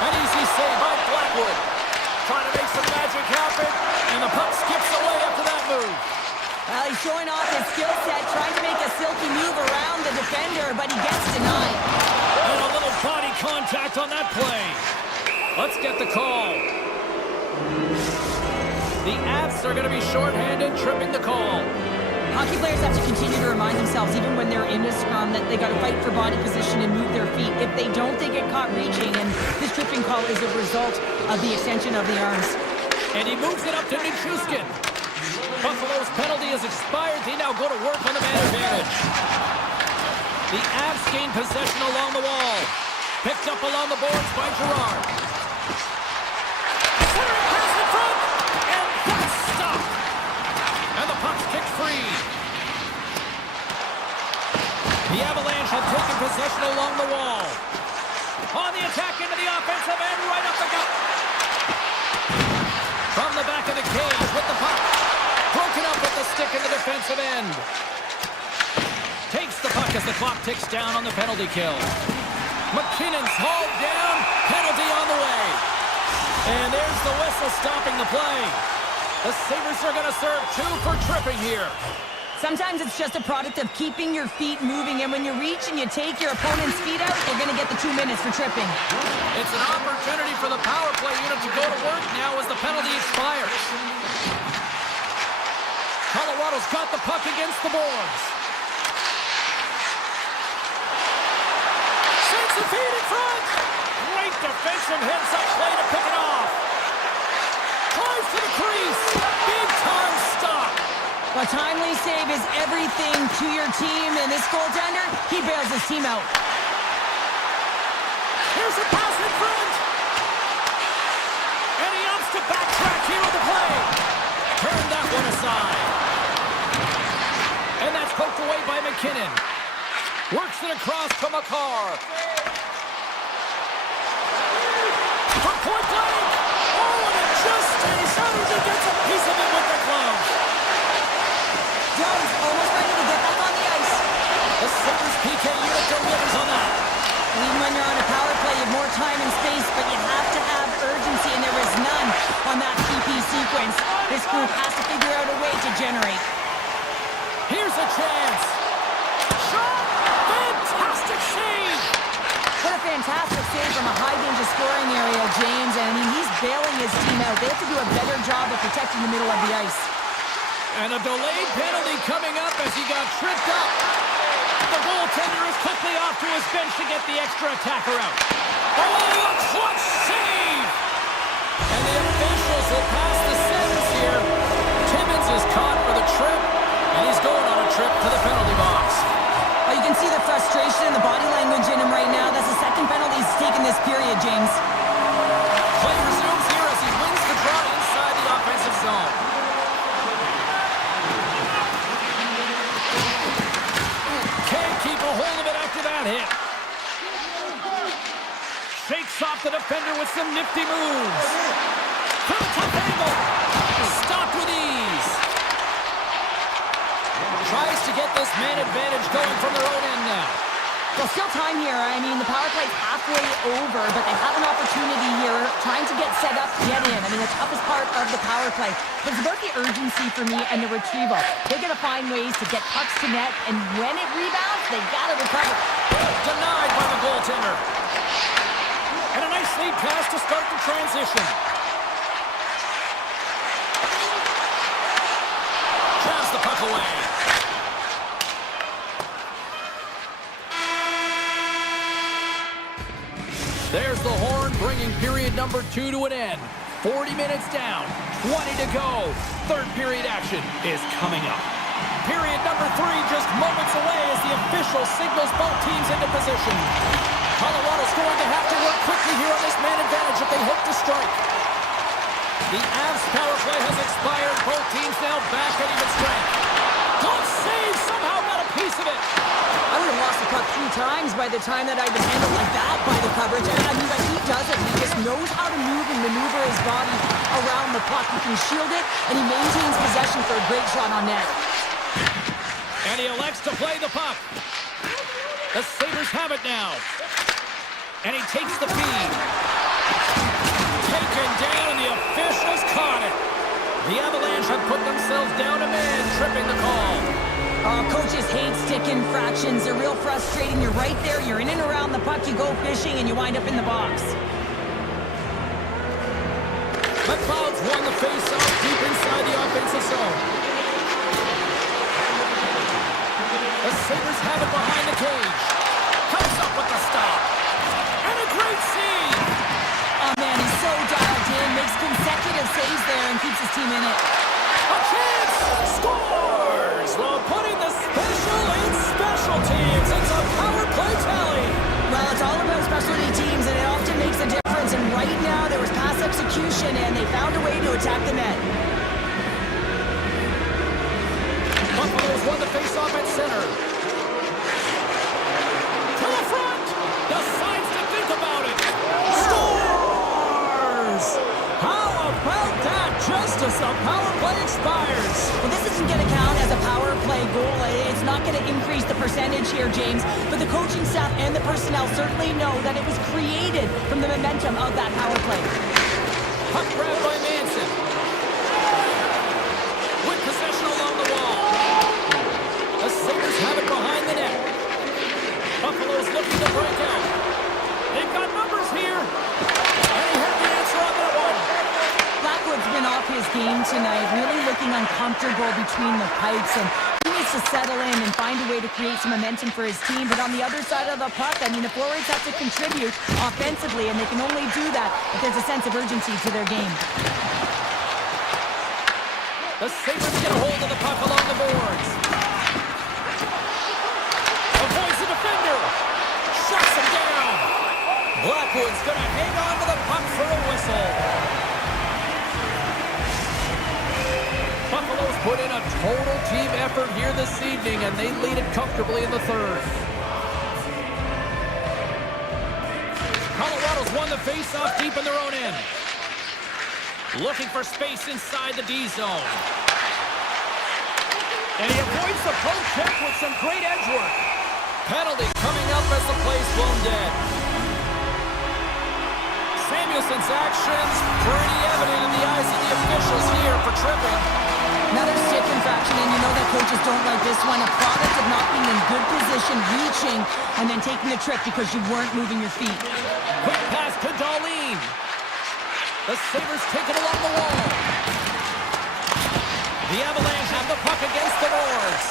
An easy save by Blackwood. Trying to make some magic happen. And the puck skips away after that move. Well, he's showing off his skill set, trying to make a silky move around the defender, but he gets denied. And a little body contact on that play. Let's get the call. The Avs are going to be shorthanded, tripping the call. Hockey players have to continue to remind themselves, even when they're in a scrum, that they got to fight for body position and move their feet. If they don't, they get caught reaching, and this tripping call is a result of the extension of the arms. And he moves it up to Nichushkin. Buffalo's penalty has expired. They now go to work on the man advantage. The Avs gain possession along the wall. Picked up along the boards by Gerard. Centering pass in front, and that's stopped. And the puck's kicked free. The Avalanche have taken possession along the wall. On the attack into the offensive end, right up the gut. From the back of the cage with the puck. Broken up with the stick in the defensive end. Takes the puck as the clock ticks down on the penalty kill. McKinnon's hauled down. Penalty on the way. And there's the whistle stopping the play. The Sabres are going to serve 2 for tripping here. Sometimes it's just a product of keeping your feet moving, and when you reach and you take your opponent's feet out, they're going to get the 2 minutes for tripping. It's an opportunity for the power play unit to go to work now as the penalty expires. Colorado's got the puck against the boards. Sends the feet in front. Great defensive heads-up play to pick it off. Drives to the crease. Big time stop. A timely save is everything to your team, and this goaltender, he bails his team out. Here's a pass in front. And he opts to backtrack here with the play. Turn that one aside. And that's poked away by McKinnon. Works it across to Makar. From point blank. Oh, and it just stays out as he gets a piece of it with the glove. Jones almost ready to get back on the ice. The Sabres PK unit delivers on that. Even when you're on a power play, you have more time and space, but you have to have urgency, and there is none on that PP sequence. This group has to figure out a way to generate. Here's a chance. Shot! Fantastic save! What a fantastic save from a high-danger scoring area, James. And I mean, he's bailing his team out. They have to do a better job of protecting the middle of the ice. And a delayed penalty coming up as he got tripped up. The goaltender is quickly off to his bench to get the extra attacker out. Oh, a clutch save! And the officials will pass the sentence here. Timmins is caught for the trip, and he's going on a trip to the penalty box. Oh, you can see the frustration and the body language in him right now. That's the second penalty he's taken this period, James. Play resumes here as he wins the draw inside the offensive zone. Can't keep a hold of it after that hit. Shakes off the defender with some nifty moves. From a tough angle. Stopped with ease. Tries to get this man advantage going from their own end now. Well, still time here. I mean, the power play's halfway over, but they have an opportunity here trying to get set up to get in. I mean, the toughest part of the power play. But it's about the urgency for me and the retrieval. They're going to find ways to get pucks to net, and when it rebounds, they got to recover. Denied by the goaltender. And a nice lead pass to start the transition. Grabs the puck away. There's the horn, bringing period number 2 to an end. 40 minutes down, 20 to go. Third period action is coming up. Period number 3 just moments away as the official signals both teams into position. Colorado's going to have to work quickly here on this man advantage if they hope to strike. The Avs power play has expired. Both teams now back at even strength. Good save, somehow got a piece of it. I would have lost the puck 3 times by the time that I'd been handled like that by the coverage. I mean, but he does it. He just knows how to move and maneuver his body around the puck. He can shield it, and he maintains possession for a great shot on net. And he elects to play the puck. The Sabres have it now. And he takes the feed. Taken down, and the officials caught it. The Avalanche have put themselves down a man, tripping the call. Oh, coaches hate stick infractions. They're real frustrating. You're right there. You're in and around the puck. You go fishing, and you wind up in the box. McLeod's won the face-off deep inside the offensive zone. The Sabres have it behind the cage. Comes up with the stop. And a great save. Oh, man, he's so dialed in. Makes consecutive saves there and keeps his team in it. A chance! Scores! While putting the special in special teams. It's a power play tally. Well, it's all about specialty teams, and it often makes a difference. And right now, there was pass execution, and they found a way to attack the net. Buffalo's won the face-off at center. To the front! Decides to think about it. Scores! How about that? Just as the power play expires. Well, this isn't going to count as a power play goal. It's not going to increase the percentage here, James. But the coaching staff and the personnel certainly know that it was created from the momentum of that power play. Puck grab by Manson. With possession along the wall. The Sabres have it behind the net. Buffalo's looking to break out. They've got numbers here. And he had the answer on that one. Blackwood's been off his game tonight, really looking uncomfortable between the pipes, and he needs to settle in and find a way to create some momentum for his team. But on the other side of the puck, I mean, the forwards have to contribute offensively, and they can only do that if there's a sense of urgency to their game. The Sabres get a hold of the puck along the boards. Avoids the defender. Shuts him down. Blackwood's going to hang on to the puck for a whistle. Buffalo's put in a total team effort here this evening, and they lead it comfortably in the third. Colorado's won the face-off deep in their own end. Looking for space inside the D zone. And he avoids the poke check with some great edge work. Penalty coming up as the play's blown dead. Samuelson's actions pretty evident in the eyes of the officials here for tripping. Another stick infraction, and you know that coaches don't like this one. A product of not being in good position, reaching, and then taking the trick because you weren't moving your feet. Quick pass to Darlene. The Sabres take it along the wall. The Avalanche have the puck against the boards.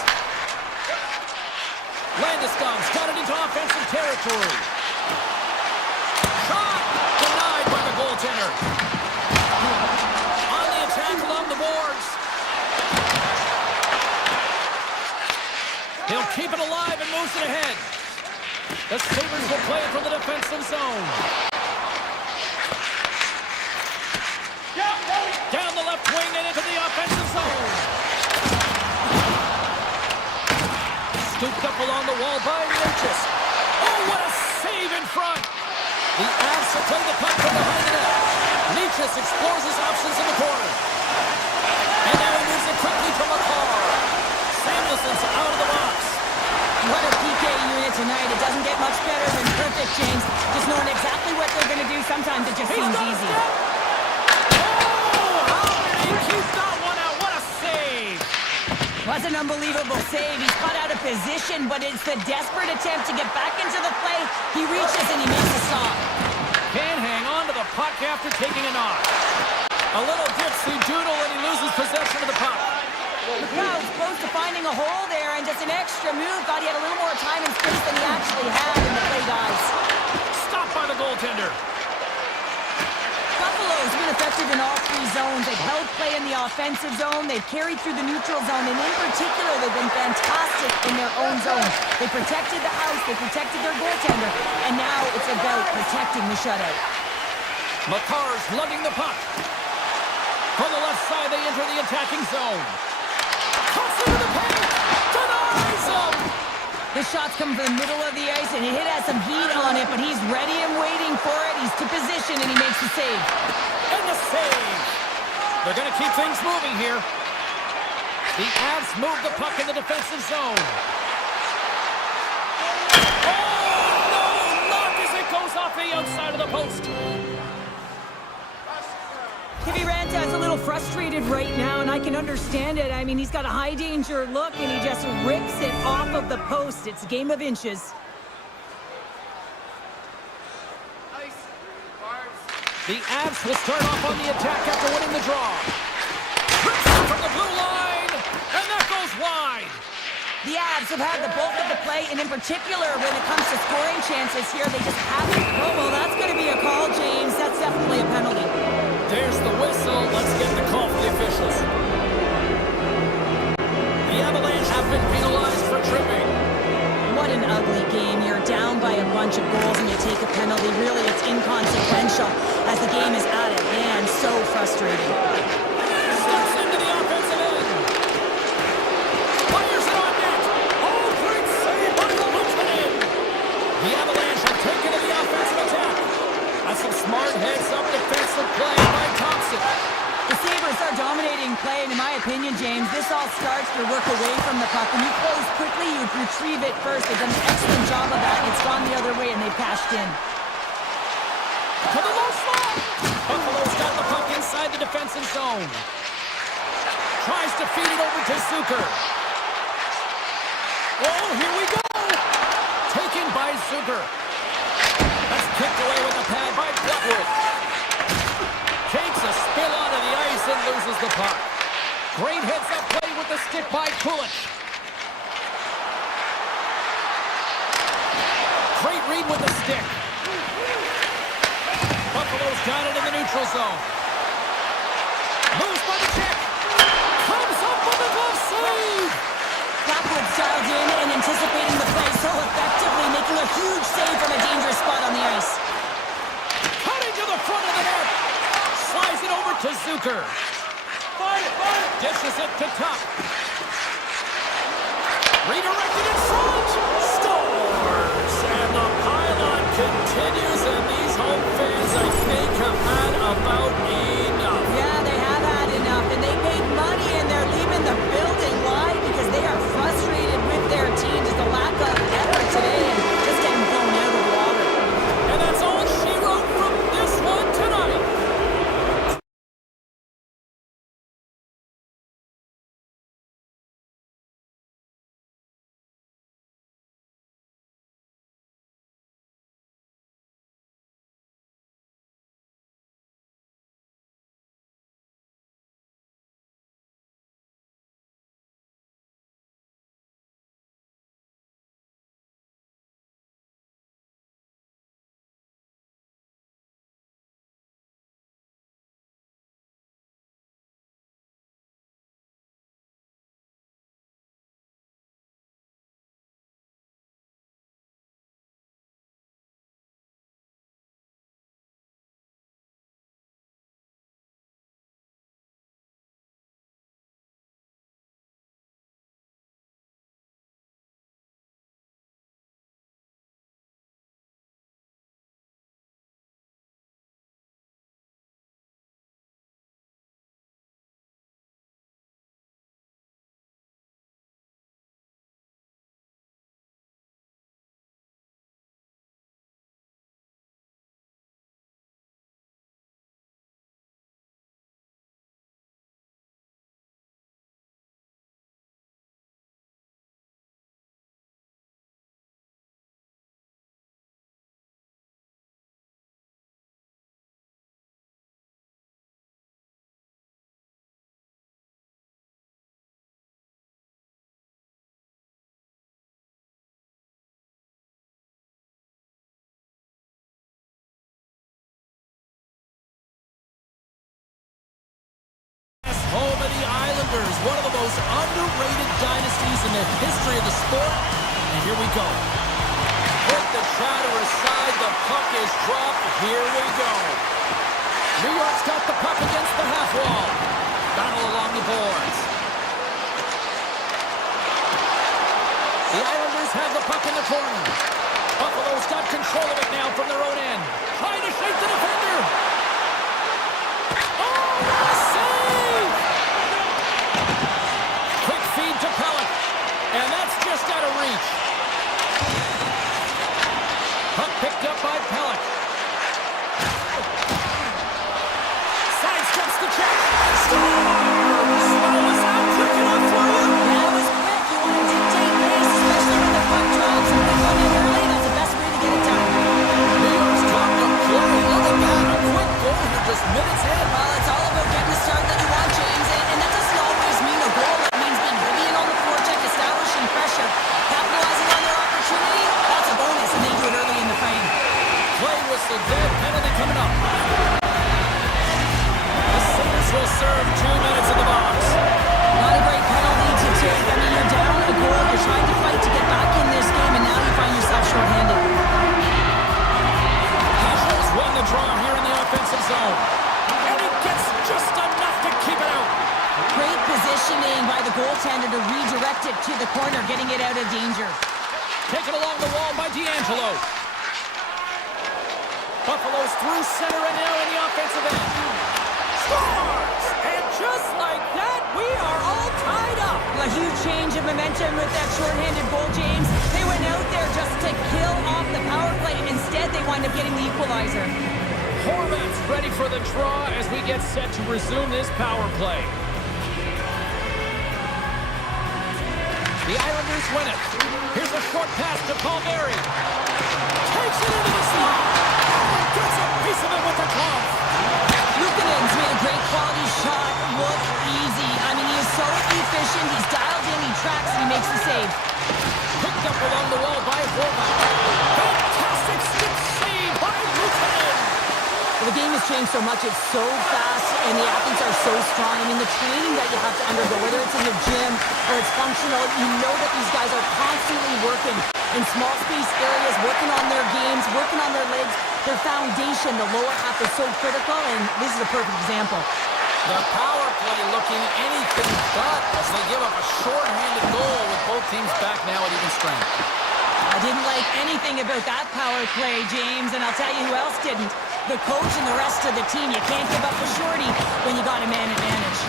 Landeskog's got it into offensive territory. Shot! Denied by the goaltender. On the attack along the boards. He'll keep it alive and moves it ahead. The Sabres will play it from the defensive zone. Down the left wing and into the offensive zone. Scooped up along the wall by Leachus. Oh, what a save in front. The Avs will play the puck from behind the net. Leachus explores his options in the corner. And now he moves it quickly from McCarr. Samuelson's out of the box. What a PK unit tonight. It doesn't get much better than perfect, James. Just knowing exactly what they're going to do, sometimes it just seems easy. He's got one out. What a save! Was an unbelievable save. He's caught out of position, but it's the desperate attempt to get back into the play. He reaches and he makes a stop. Can't hang on to the puck after taking a knock. A little dipsy doodle and he loses possession of the puck. The crowd's close to finding a hole there, and just an extra move. Thought he had a little more time and space than he actually had, and the play dies. Stopped by the goaltender. Buffalo's been effective in all three zones. They've held play in the offensive zone. They've carried through the neutral zone. And in particular, they've been fantastic in their own zone. They protected the house. They protected their goaltender. And now it's about protecting the shutout. McCarr's lugging the puck. From the left side, they enter the attacking zone. Cuts into the paint. Denies him. The shot's coming from the middle of the ice, and it has some heat on it, but he's ready and waiting for it. He's to position, and he makes the save. And the save. They're going to keep things moving here. The Avs move the puck in the defensive zone. Oh, no! Knock as it goes off the outside of the post. Kiviranta is a little frustrated right now, and I can understand it. I mean, he's got a high-danger look, and he just rips it off of the post. It's a game of inches. The Avs will start off on the attack after winning the draw. Rips it from the blue line, and that goes wide. The Avs have had the bulk of the play, and in particular, when it comes to scoring chances here, they just haven't. Oh, well, that's going to be a call, James. That's definitely a penalty. There's the whistle. Let's get the call from the officials. The Avalanche have been penalized for tripping. What an ugly game. You're down by a bunch of goals and you take a penalty. Really, it's inconsequential as the game is at it. Man, so frustrating. Steps into the offensive end. Fires it on net. Oh, great save by the Luchanen. The Avalanche have taken to the offensive attack. That's some smart heads-up defensive play by Thompson. The Sabres are dominating play, and in my opinion, James, this all starts your work away from the puck. When you close quickly, you retrieve it first. They've done an excellent job of that, and it's gone the other way, and they've cashed in. To the low slot. Buffalo's got the puck inside the defensive zone. Tries to feed it over to Zucker. Oh, here we go. Taken by Zucker. That's kicked away with the pad by Butwood. Takes a spill onto the ice and loses the puck. Great heads-up play with the stick by Kulich. Great read with the stick. Buffalo's got it in the neutral zone. Moves by the check. Comes up with a glove save. Butwood's dialed in and anticipating the play so effectively, making a huge save from a dangerous spot on the ice. Cutting to the front of the net. Slides it over to Zucker. Dishes it to Tuck. Redirected in front. Scores! And the pylon continues, and these home fans Islanders, one of the most underrated dynasties in the history of the sport. And here we go. Put the chatter aside, the puck is dropped. Here we go. New York's got the puck against the half wall. Battle along the boards. The Islanders have the puck in the corner. Buffalo's got control of it now from their own end. Trying to shake the defender. Oh, what a save! Quick feed to Pellick. And that's just out of reach. Puck picked up by Pellick. Sidesteps the check. Slow us out. Quick enough for you. That was quick. You want to dictate pace, especially when the puck drops and they come in early. That's the best way to get it done. New York's dropped a play. Look at that. A quick goal here just minutes in. Well, it's all about getting the start that you want, James, and that doesn't always mean a goal. It means being heavy in on the forecheck, establishing pressure, capitalizing on their opportunity. That's a bonus, and they do it early in the frame. Play whistle dead. Penalty coming up. The Sabres will serve 2 minutes in the box. Not a great penalty to take. I mean, you're down a goal. You're trying to fight to get back in this game, and now you find yourself shorthanded. Casuals won the draw here in the offensive zone. And he gets just enough to keep it out. Great positioning by the goaltender to redirect it to the corner, getting it out of danger. Taken along the wall by D'Angelo. Buffalo's through center and now in the offensive end. Scores! And just like that, we are all tied up. A huge change of momentum with that shorthanded goal, James. They went out there just to kill off the power play. Instead, they wind up getting the equalizer. Horvat's ready for the draw as we get set to resume this power play. The Islanders win it. Here's a short pass to Palmieri. Takes it into the slot. Gets a piece of it with the glove. Luukkonen's made a great quality shot look easy. I mean, he is so efficient. He's dialed in, he tracks, and he makes the save. Picked up along the wall by Horvat. Fantastic stick save by Luukkonen. Well, the game has changed so much. It's so fast, and the athletes are so strong. I mean, the training that you have to undergo, whether it's in the gym or it's functional, you know that these guys are constantly working in small space areas, working on their games, working on their legs. Their foundation, the lower half, is so critical, and this is a perfect example. The power play looking anything but as they give up a short-handed goal with both teams back now at even strength. I didn't like anything about that power play, James, and I'll tell you who else didn't. The coach and the rest of the team. You can't give up a shorty when you got a man advantage.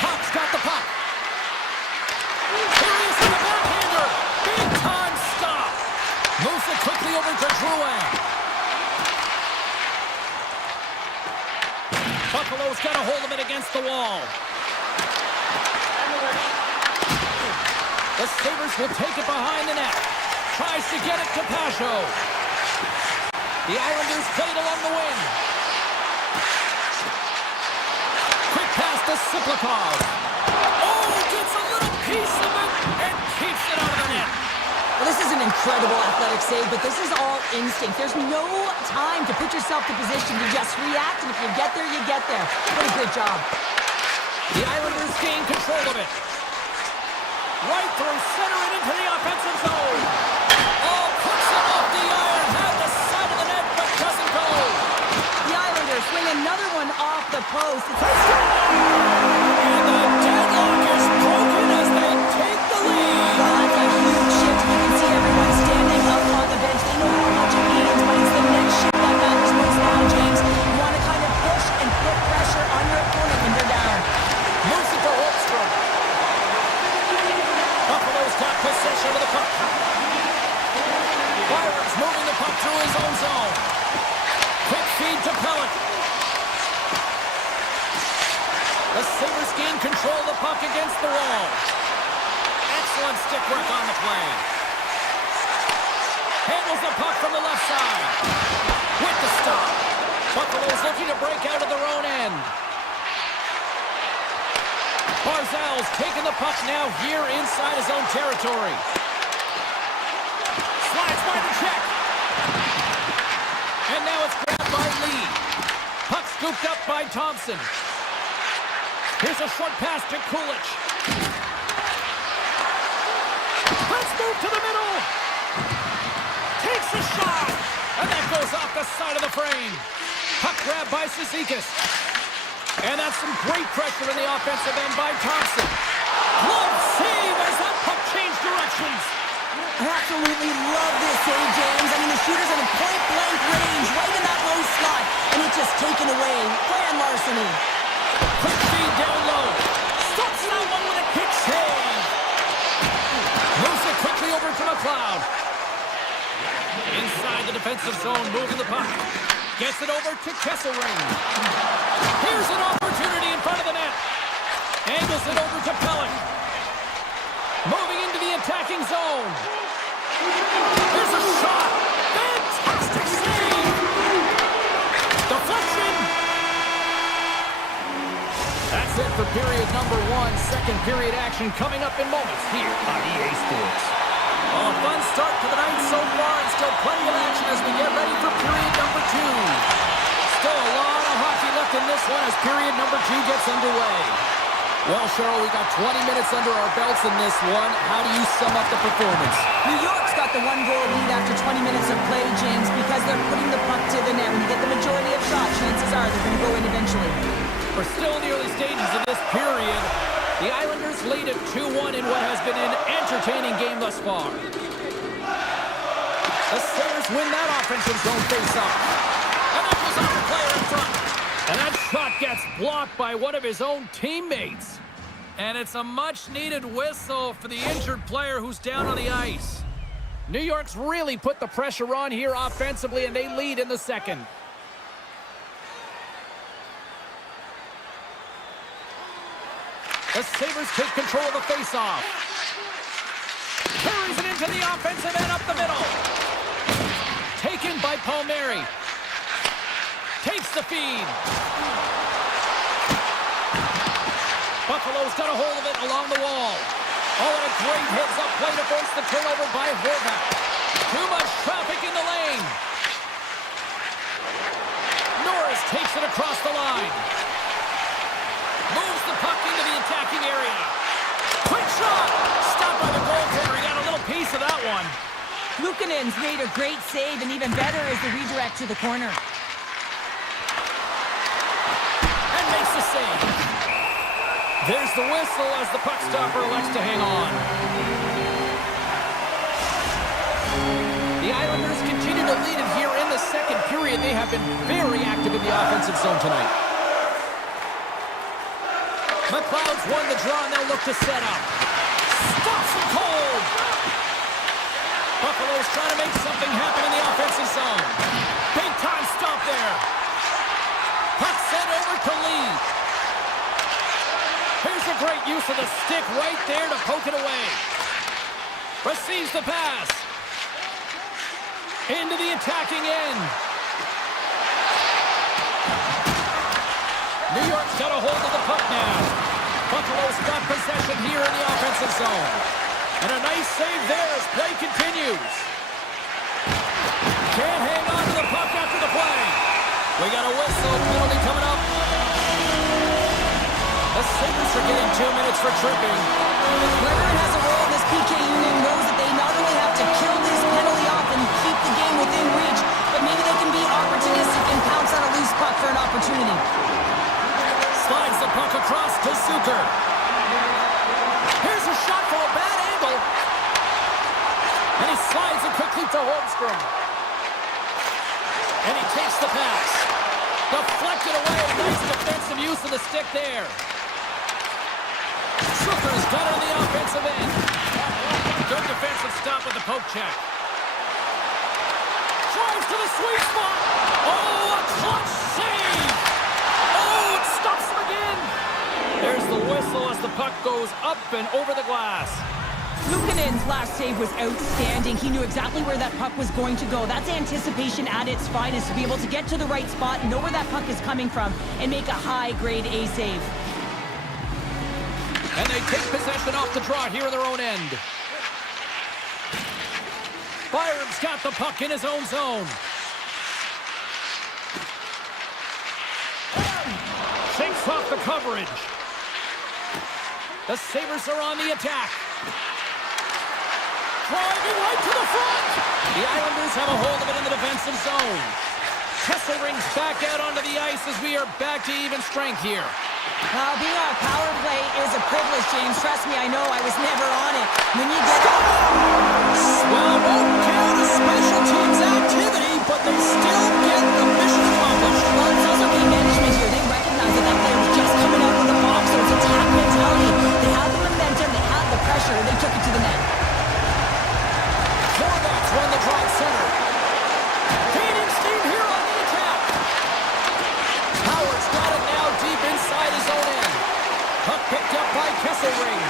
Puck's got the puck. Here he is with the backhander. Big-time stop. Moves it quickly over to Drouin. Buffalo's got a hold of it against the wall. The Sabres will take it behind the net. Tries to get it to Pasho. The Islanders play it along the wing. Quick pass to Siplikov. Oh, gets a little piece of it and keeps it out of the net. Well, this is an incredible athletic save, but this is all instinct. There's no time to put yourself in position to just react, and if you get there, you get there. What a great job. The Islanders gain control of it. Right through center and into the offensive zone. Oh, puts it off the iron. Had the side of the net, but doesn't go. The Islanders swing another one off the post. It's And the deadlock is broken as they take the lead. well, that's a huge shift. You can see everyone standing up on the bench. They know how much it means, but it's the next shift that matters most now, James. You want to kind of push and put pressure on your opponent when they're down. Moves it to Holmstrom. Buffalo's got possession of the puck. Byron's moving the puck through his own zone. Quick feed to Pellick. The Sabres gain control of the puck against the wall. Excellent stick work on the play. Handles the puck from the left side. With the stop. Buffalo's looking to break out of their own end. Barzal's taking the puck now here inside his own territory. Slides by the check. And now it's grabbed by Lee. Puck scooped up by Thompson. Here's a short pass to Kulich. Let's move to the middle. Takes a shot. And that goes off the side of the frame. Puck grab by Cizikas. And that's some great pressure in the offensive end by Thompson. Glove save as that puck changed directions. I absolutely love this save, James. I mean, the shooter's in a point-blank range, right in that low slot, and it's just taken away. Grand larceny. Quick feed down low. Stops that one with a kick save. Moves it quickly over to McLeod. Inside the defensive zone, moving the puck. Gets it over to Kesselring. Here's an opportunity in front of the net. Angles it over to Pellick. Moving into the attacking zone. Here's a shot. Fantastic save. Deflection. That's it for period number one. Second period action coming up in moments here on EA Sports. Well, a fun start to the night so far, and still plenty of action as we get ready for period number two. Still a lot of hockey left in this one as period number two gets underway. Well, Cheryl, we got 20 minutes under our belts in this one. How do you sum up the performance? New York's got the one-goal lead after 20 minutes of play, James, because they're putting the puck to the net. When you get the majority of shots, chances are they're going to go in eventually. We're still in the early stages of this period. The Islanders lead at 2-1 in what has been an entertaining game thus far. The Sabres win that offensive zone face-off. And that goes off the player in front. And that shot gets blocked by one of his own teammates. And it's a much-needed whistle for the injured player who's down on the ice. New York's really put the pressure on here offensively, and they lead in the second. The Sabres take control of the face-off. Carries it into the offensive end up the middle. Taken by Palmieri. Takes the feed. Buffalo's got a hold of it along the wall. Oh, and a great heads-up play to force the turnover by Horvath. Too much traffic in the lane. Norris takes it across the line. Moves the puck into the attacking area. Quick shot! Stopped by the goaltender. He got a little piece of that one. Luukkonen's made a great save, and even better is the redirect to the corner. And makes the save. There's the whistle as the puck stopper elects to hang on. The Islanders continue to lead it here in the second period. They have been very active in the offensive zone tonight. McLeod's won the draw, and they'll look to set up. Stops him cold. Buffalo's trying to make something happen in the offensive zone. Big time stop there. Puck sent over to Lee. Here's a great use of the stick right there to poke it away. Receives the pass. Into the attacking end. New York's got a hold of the puck now. Buffalo's got possession here in the offensive zone. And a nice save there as play continues. Can't hang on to the puck after the play. We got a whistle, penalty coming up. The Sabres are getting 2 minutes for tripping. Whoever has a role in this PK unit knows that they not only have to kill this penalty off and keep the game within reach, but maybe they can be opportunistic and pounce on a loose puck for an opportunity. Slides the puck across to Zucker. Here's a shot for a bad angle. And he slides it quickly to Holmstrom. And he takes the pass. Deflected away. Nice defensive use of the stick there. Zucker's got it on the offensive end. Good defensive stop with the poke check. Drives to the sweet spot. Oh, a clutch save. Oh, it stops him again. There's the whistle as the puck goes up and over the glass. Luukkonen's last save was outstanding. He knew exactly where that puck was going to go. That's anticipation at its finest, to be able to get to the right spot, know where that puck is coming from, and make a high-grade A save. And they take possession off the draw here in their own end. Byram's got the puck in his own zone. Shakes off the coverage. The Sabres are on the attack. Driving right to the front. The Islanders have a hold of it in the defensive zone. Kessel rings back out onto the ice as we are back to even strength here. Being on a power play is a privilege, James. Trust me, I know. I was never on it. When you get... Well, it won't count as special teams activity, but they still get the mission accomplished. Well, it's also game management here. They recognize that player was just coming out of the box, so it's attack mentality. They had the momentum, they had the pressure, they took it to the net. Forwards run the drive center. Gaining steam here on the attack. Howard's got it now deep inside his own end. Puck picked up by Kesselring.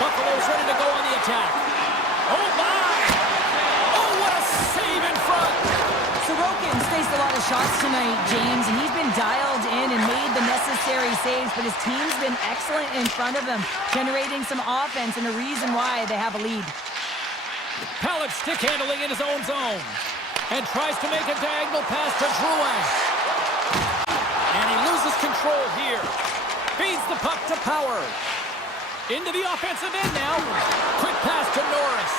Buffalo's ready to go on the attack. Oh, my! Oh, what a save in front! Sorokin's faced a lot of shots tonight, James, and he's been dialed in and made the necessary saves, but his team's been excellent in front of him, generating some offense and a reason why they have a lead. Pallet stick handling in his own zone. And tries to make a diagonal pass to Drouin. And he loses control here. Feeds the puck to Power. Into the offensive end now. Quick pass to Norris.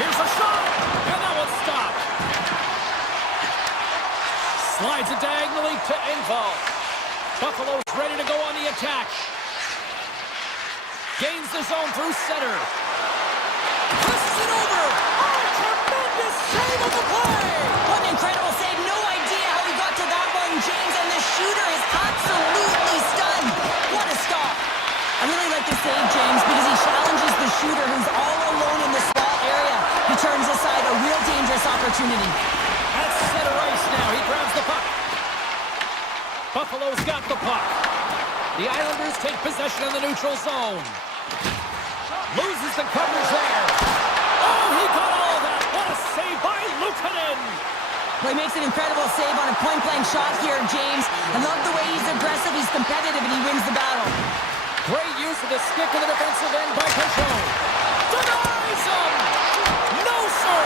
Here's a shot. And that one's stopped. Slides it diagonally to Engvall. Buffalo's ready to go on the attack. Gains the zone through center. Presses it over. Oh, tremendous save on the play. What an incredible save. No idea how he got to that one, James, and the shooter is absolutely stunned. What a stop. I really like the save, James, because he challenges the shooter who's all alone in the slot area. He turns aside a real dangerous opportunity. At center ice now. He grabs the puck. Buffalo's got the puck. The Islanders take possession in the neutral zone. Loses the coverage there. Oh, he got all that. What a save by Luukkonen. Well, he makes an incredible save on a point-blank shot here, James. I love the way he's aggressive, he's competitive, and he wins the battle. Great use of the stick in the defensive end by Peugeot. Denies him! No, sir!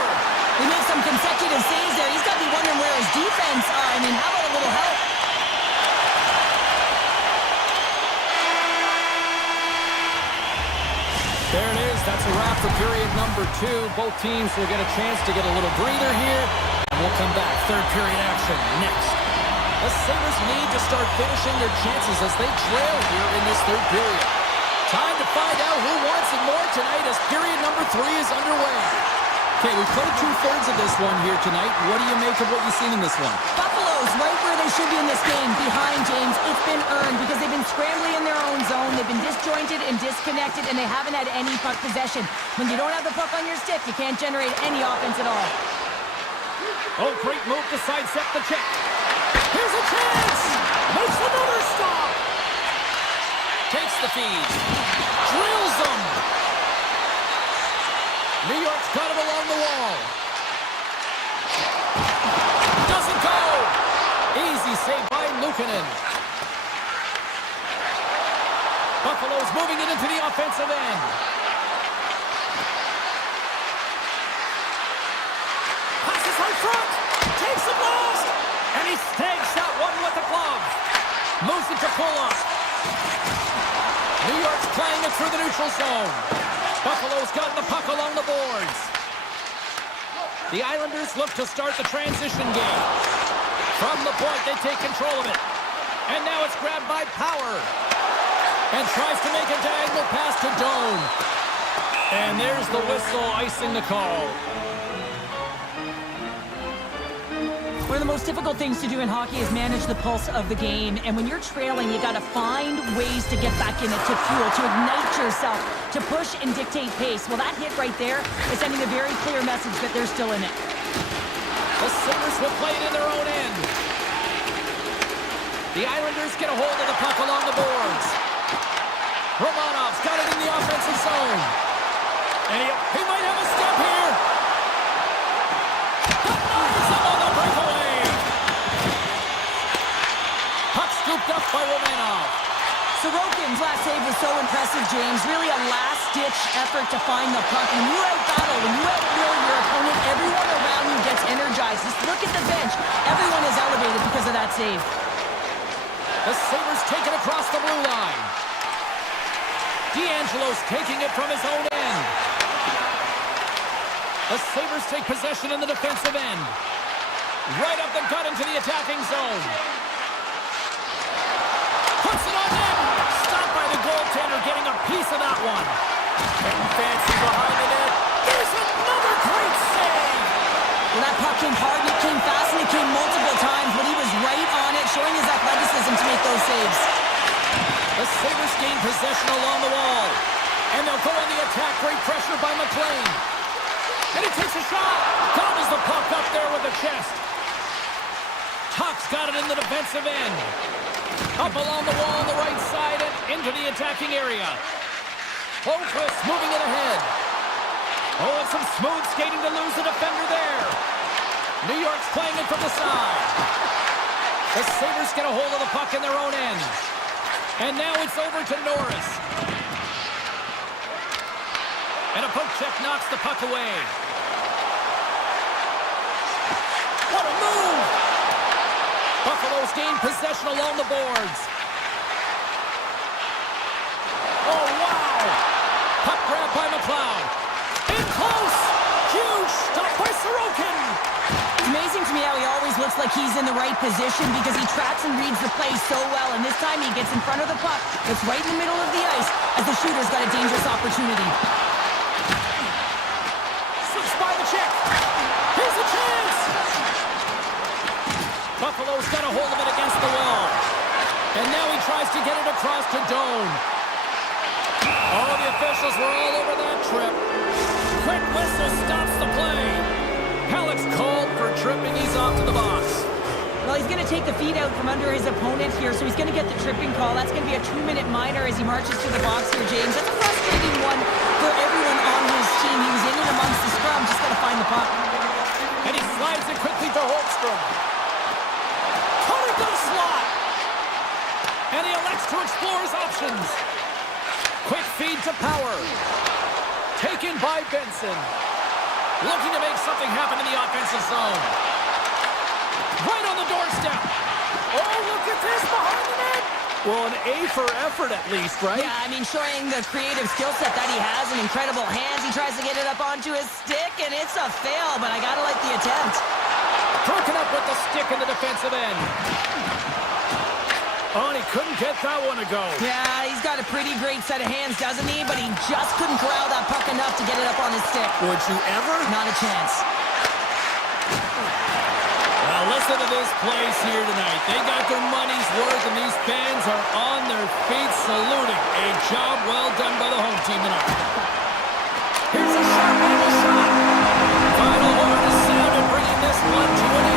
He makes some consecutive saves there. He's got to be wondering where his defense are. I mean, how about a little help? There it is. That's a wrap for period number 2. Both teams will get a chance to get a little breather here. And we'll come back. Third period action next. The Sabres need to start finishing their chances as they trail here in this third period. Time to find out who wants it more tonight as period number 3 is underway. Okay, we played 2/3 of this one here tonight. What do you make of what you've seen in this one? Buffalo's right where they should be in this game. Behind, James. It's been earned because they've been scrambling in their own zone. They've been disjointed and disconnected, and they haven't had any puck possession. When you don't have the puck on your stick, you can't generate any offense at all. Oh, great move to sidestep the check. Here's a chance! Makes another stop! Takes the feed. Drills them! New York's got him along the wall. Doesn't go! Easy save by Luukkonen. Buffalo's moving it into the offensive end. Passes high front! Takes the blast! And he snags that one with the glove. Moves it to Pulock. New York's playing it through the neutral zone. Buffalo's got the puck along the boards. The Islanders look to start the transition game. From the point, they take control of it. And now it's grabbed by Power. And tries to make a diagonal pass to Doan. And there's the whistle icing the call. One of the most difficult things to do in hockey is manage the pulse of the game. And when you're trailing, you got to find ways to get back in it, to fuel, to ignite yourself, to push and dictate pace. Well, that hit right there is sending a very clear message that they're still in it. The Sabres will play it in their own end. The Islanders get a hold of the puck along the boards. Romanov's got it in the offensive zone. And he might have a step here. Denies him on the breakaway. Puck scooped up by Romanov. Sorokin's last save was so impressive, James. Really a last-ditch effort to find the puck. When you out-battle, when you out-will your opponent, everyone around you gets energized. Just look at the bench. Everyone is elevated because of that save. The Sabres take it across the blue line. D'Angelo's taking it from his own end. The Sabres take possession in the defensive end. Right up the gut into the attacking zone. Puts it on net. Stopped by the goaltender, getting a piece of that one. Getting fancy behind the net. There's another great save. Well, that puck came hard, and it came fast, and it came multiple times, but he was right on it, showing his athleticism to make those saves. The Sabres gain possession along the wall. And they'll go on the attack. Great pressure by McLean. And he takes a shot. Gobbles the puck up there with the chest. Tuck's got it in the defensive end. Up along the wall on the right side and into the attacking area. Boquist moving it ahead. Oh, and some smooth skating to lose the defender there. New York's playing it from the side. The Sabres get a hold of the puck in their own end. And now it's over to Norris. And a poke check knocks the puck away. What a move! Buffalo's gained possession along the boards. Oh, wow! Puck grab by McLeod. In close! Huge stop by Sorokin! It's amazing to me how he always looks like he's in the right position because he tracks and reads the play so well, and this time he gets in front of the puck. It's right in the middle of the ice as the shooter's got a dangerous opportunity. Slips by the check. Here's a chance! Buffalo's got a hold of it against the wall. And now he tries to get it across to Doan. Oh, the officials were all over that trip. Quick whistle stops the play. Halleck's called for tripping. He's off to the box. Well, he's going to take the feet out from under his opponent here, so he's going to get the tripping call. That's going to be a 2-minute minor as he marches to the box here, James. That's a frustrating one for everyone on his team. He was in and amongst the scrum, just got to find the puck. And he slides it quickly to Holmstrom. Coming to the slot. And he elects to explore his options. Quick feed to Power. Taken by Benson. Looking to make something happen in the offensive zone. Right on the doorstep. Oh, look at this behind the net. Well, an A for effort at least, right? Yeah, I mean, showing the creative skill set that he has and incredible hands. He tries to get it up onto his stick, and it's a fail, but I gotta like the attempt. Broken up with the stick in the defensive end. Oh, and he couldn't get that one to go. Yeah, he's got a pretty great set of hands, doesn't he? But he just couldn't corral that puck enough to get it up on his stick. Would you ever? Not a chance. Well, listen to this place here tonight. They got their money's worth, and these fans are on their feet saluting. A job well done by the home team tonight. Here's a shot, and a shot. Final horn is sounded, bringing this one to an end.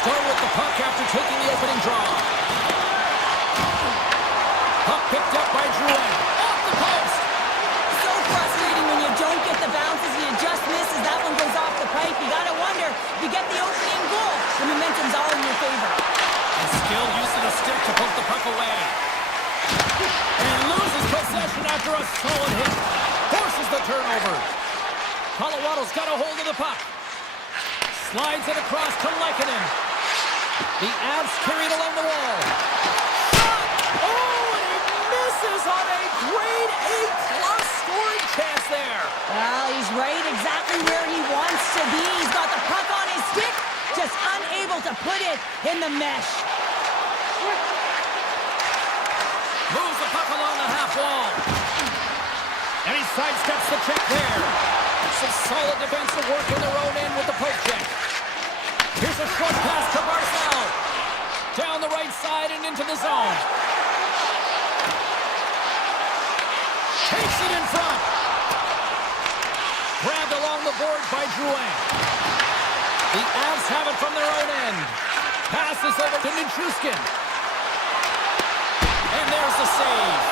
start with the puck after taking the opening draw. Puck picked up by Drouin. Off the post. So frustrating when you don't get the bounces and you just miss as that one goes off the pipe. You gotta wonder, if you get the opening goal, the momentum's all in your favor. And still using a stick to poke the puck away. And loses possession after a solid hit. Forces the turnover. Colorado's got a hold of the puck. Slides it across to Lehkonen. The Avs carried along the wall. Shot! Oh, and he misses on a grade A-plus scoring chance there. Well, he's right exactly where he wants to be. He's got the puck on his stick, just unable to put it in the mesh. Moves the puck along the half wall. And he sidesteps the check there. Some solid defensive work in their own end with the poke check. Here's a short pass to Barzal. Down the right side and into the zone. Takes it in front. Grabbed along the board by Drouin. The Avs have it from their own end. Passes over to Nichushkin. And there's the save.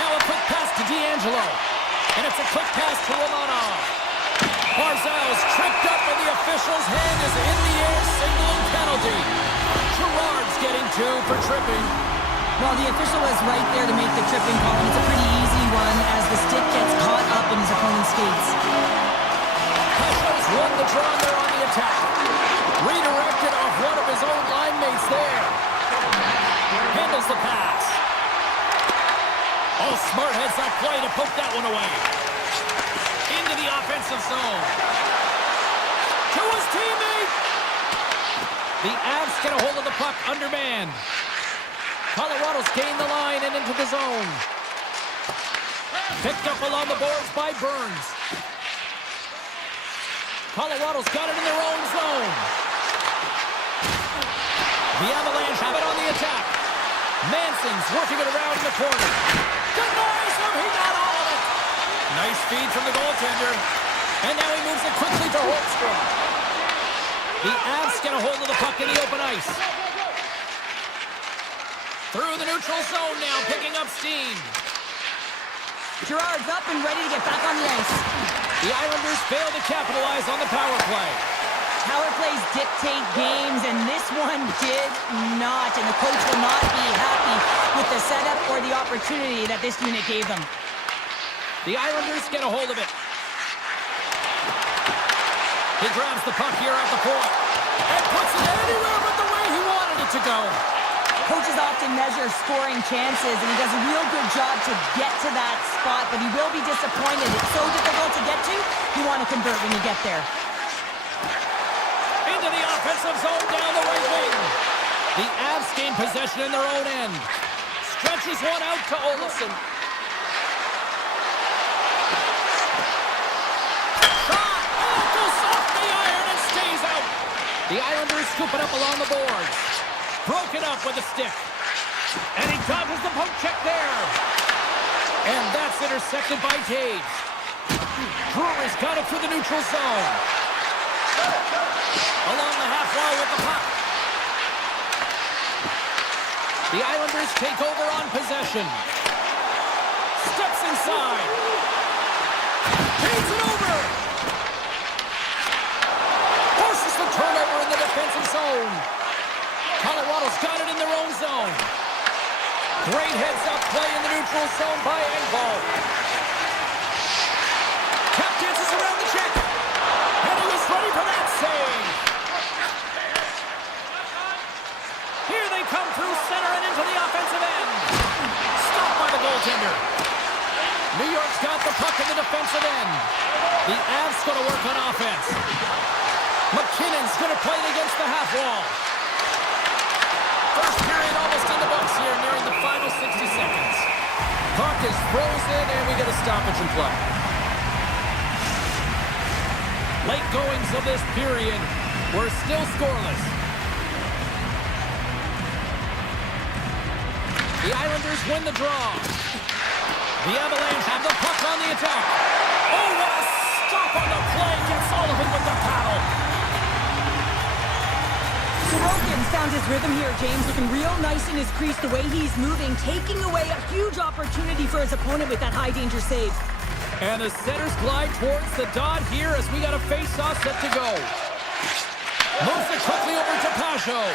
Now a quick pass to D'Angelo. And it's a quick pass to Romanov. Barzal's tripped up and the official's hand is in the air, signaling penalty. Gerard's getting 2 for tripping. Well, the official was right there to make the tripping call, and it's a pretty easy one as the stick gets caught up in his opponent's skates. Pesha's won the draw there on the attack. Redirected off one of his own line mates there. Handles the pass. Oh, smart heads-up play to poke that one away. Into the offensive zone. To his teammate. The Avs get a hold of the puck undermanned. Colorado's gained the line and into the zone. Picked up along the boards by Burns. Colorado's got it in their own zone. The Avalanche have it on the attack. Manson's working it around in the corner. Denies him, he got all of it. Nice feed from the goaltender. And now he moves it quickly to Holmstrom. The Avs get a hold of the puck in the open ice. Through the neutral zone now, picking up steam. Gerard's up and ready to get back on the ice. The Islanders fail to capitalize on the power play. Power plays dictate games, and this one did not. And the coach will not be happy with the setup or the opportunity that this unit gave them. The Islanders get a hold of it. He grabs the puck here at the point and puts it anywhere but the way he wanted it to go. Coaches often measure scoring chances, and he does a real good job to get to that spot, but he will be disappointed. It's so difficult to get to, you want to convert when you get there. Into the offensive zone down the right wing. The Avs gain possession in their own end. Stretches one out to Olofsson. Shot! Oh, goes off the iron and stays out. The Islanders scoop it up along the boards. Broken up with a stick. And he dodges the poke check there. And that's intercepted by Gage. Drury's got it through the neutral zone. Along the half wall with the puck. The Islanders take over on possession. Steps inside. Takes it over. Forces the turnover in the defensive zone. Colorado's got it in their own zone. Great heads-up play in the neutral zone by Engvall. Tap dances around the check. And he was ready for that save. Here they come through center and into the offensive end. Stopped by the goaltender. New York's got the puck in the defensive end. The Avs going to work on offense. McKinnon's going to play it against the half wall. First period almost in the books here, nearing the final 60 seconds. Puck is frozen, and we get a stoppage in play. Late goings of this period were still scoreless. The Islanders win the draw. The Avalanche have the puck on the attack. Oh, what a stop on the play. Gets Sullivan with the paddle. Sorokin's found his rhythm here, James, looking real nice in his crease, the way he's moving, taking away a huge opportunity for his opponent with that high-danger save. And the centers glide towards the dot here as we got a face-off set to go. Moves it quickly over to Pajo.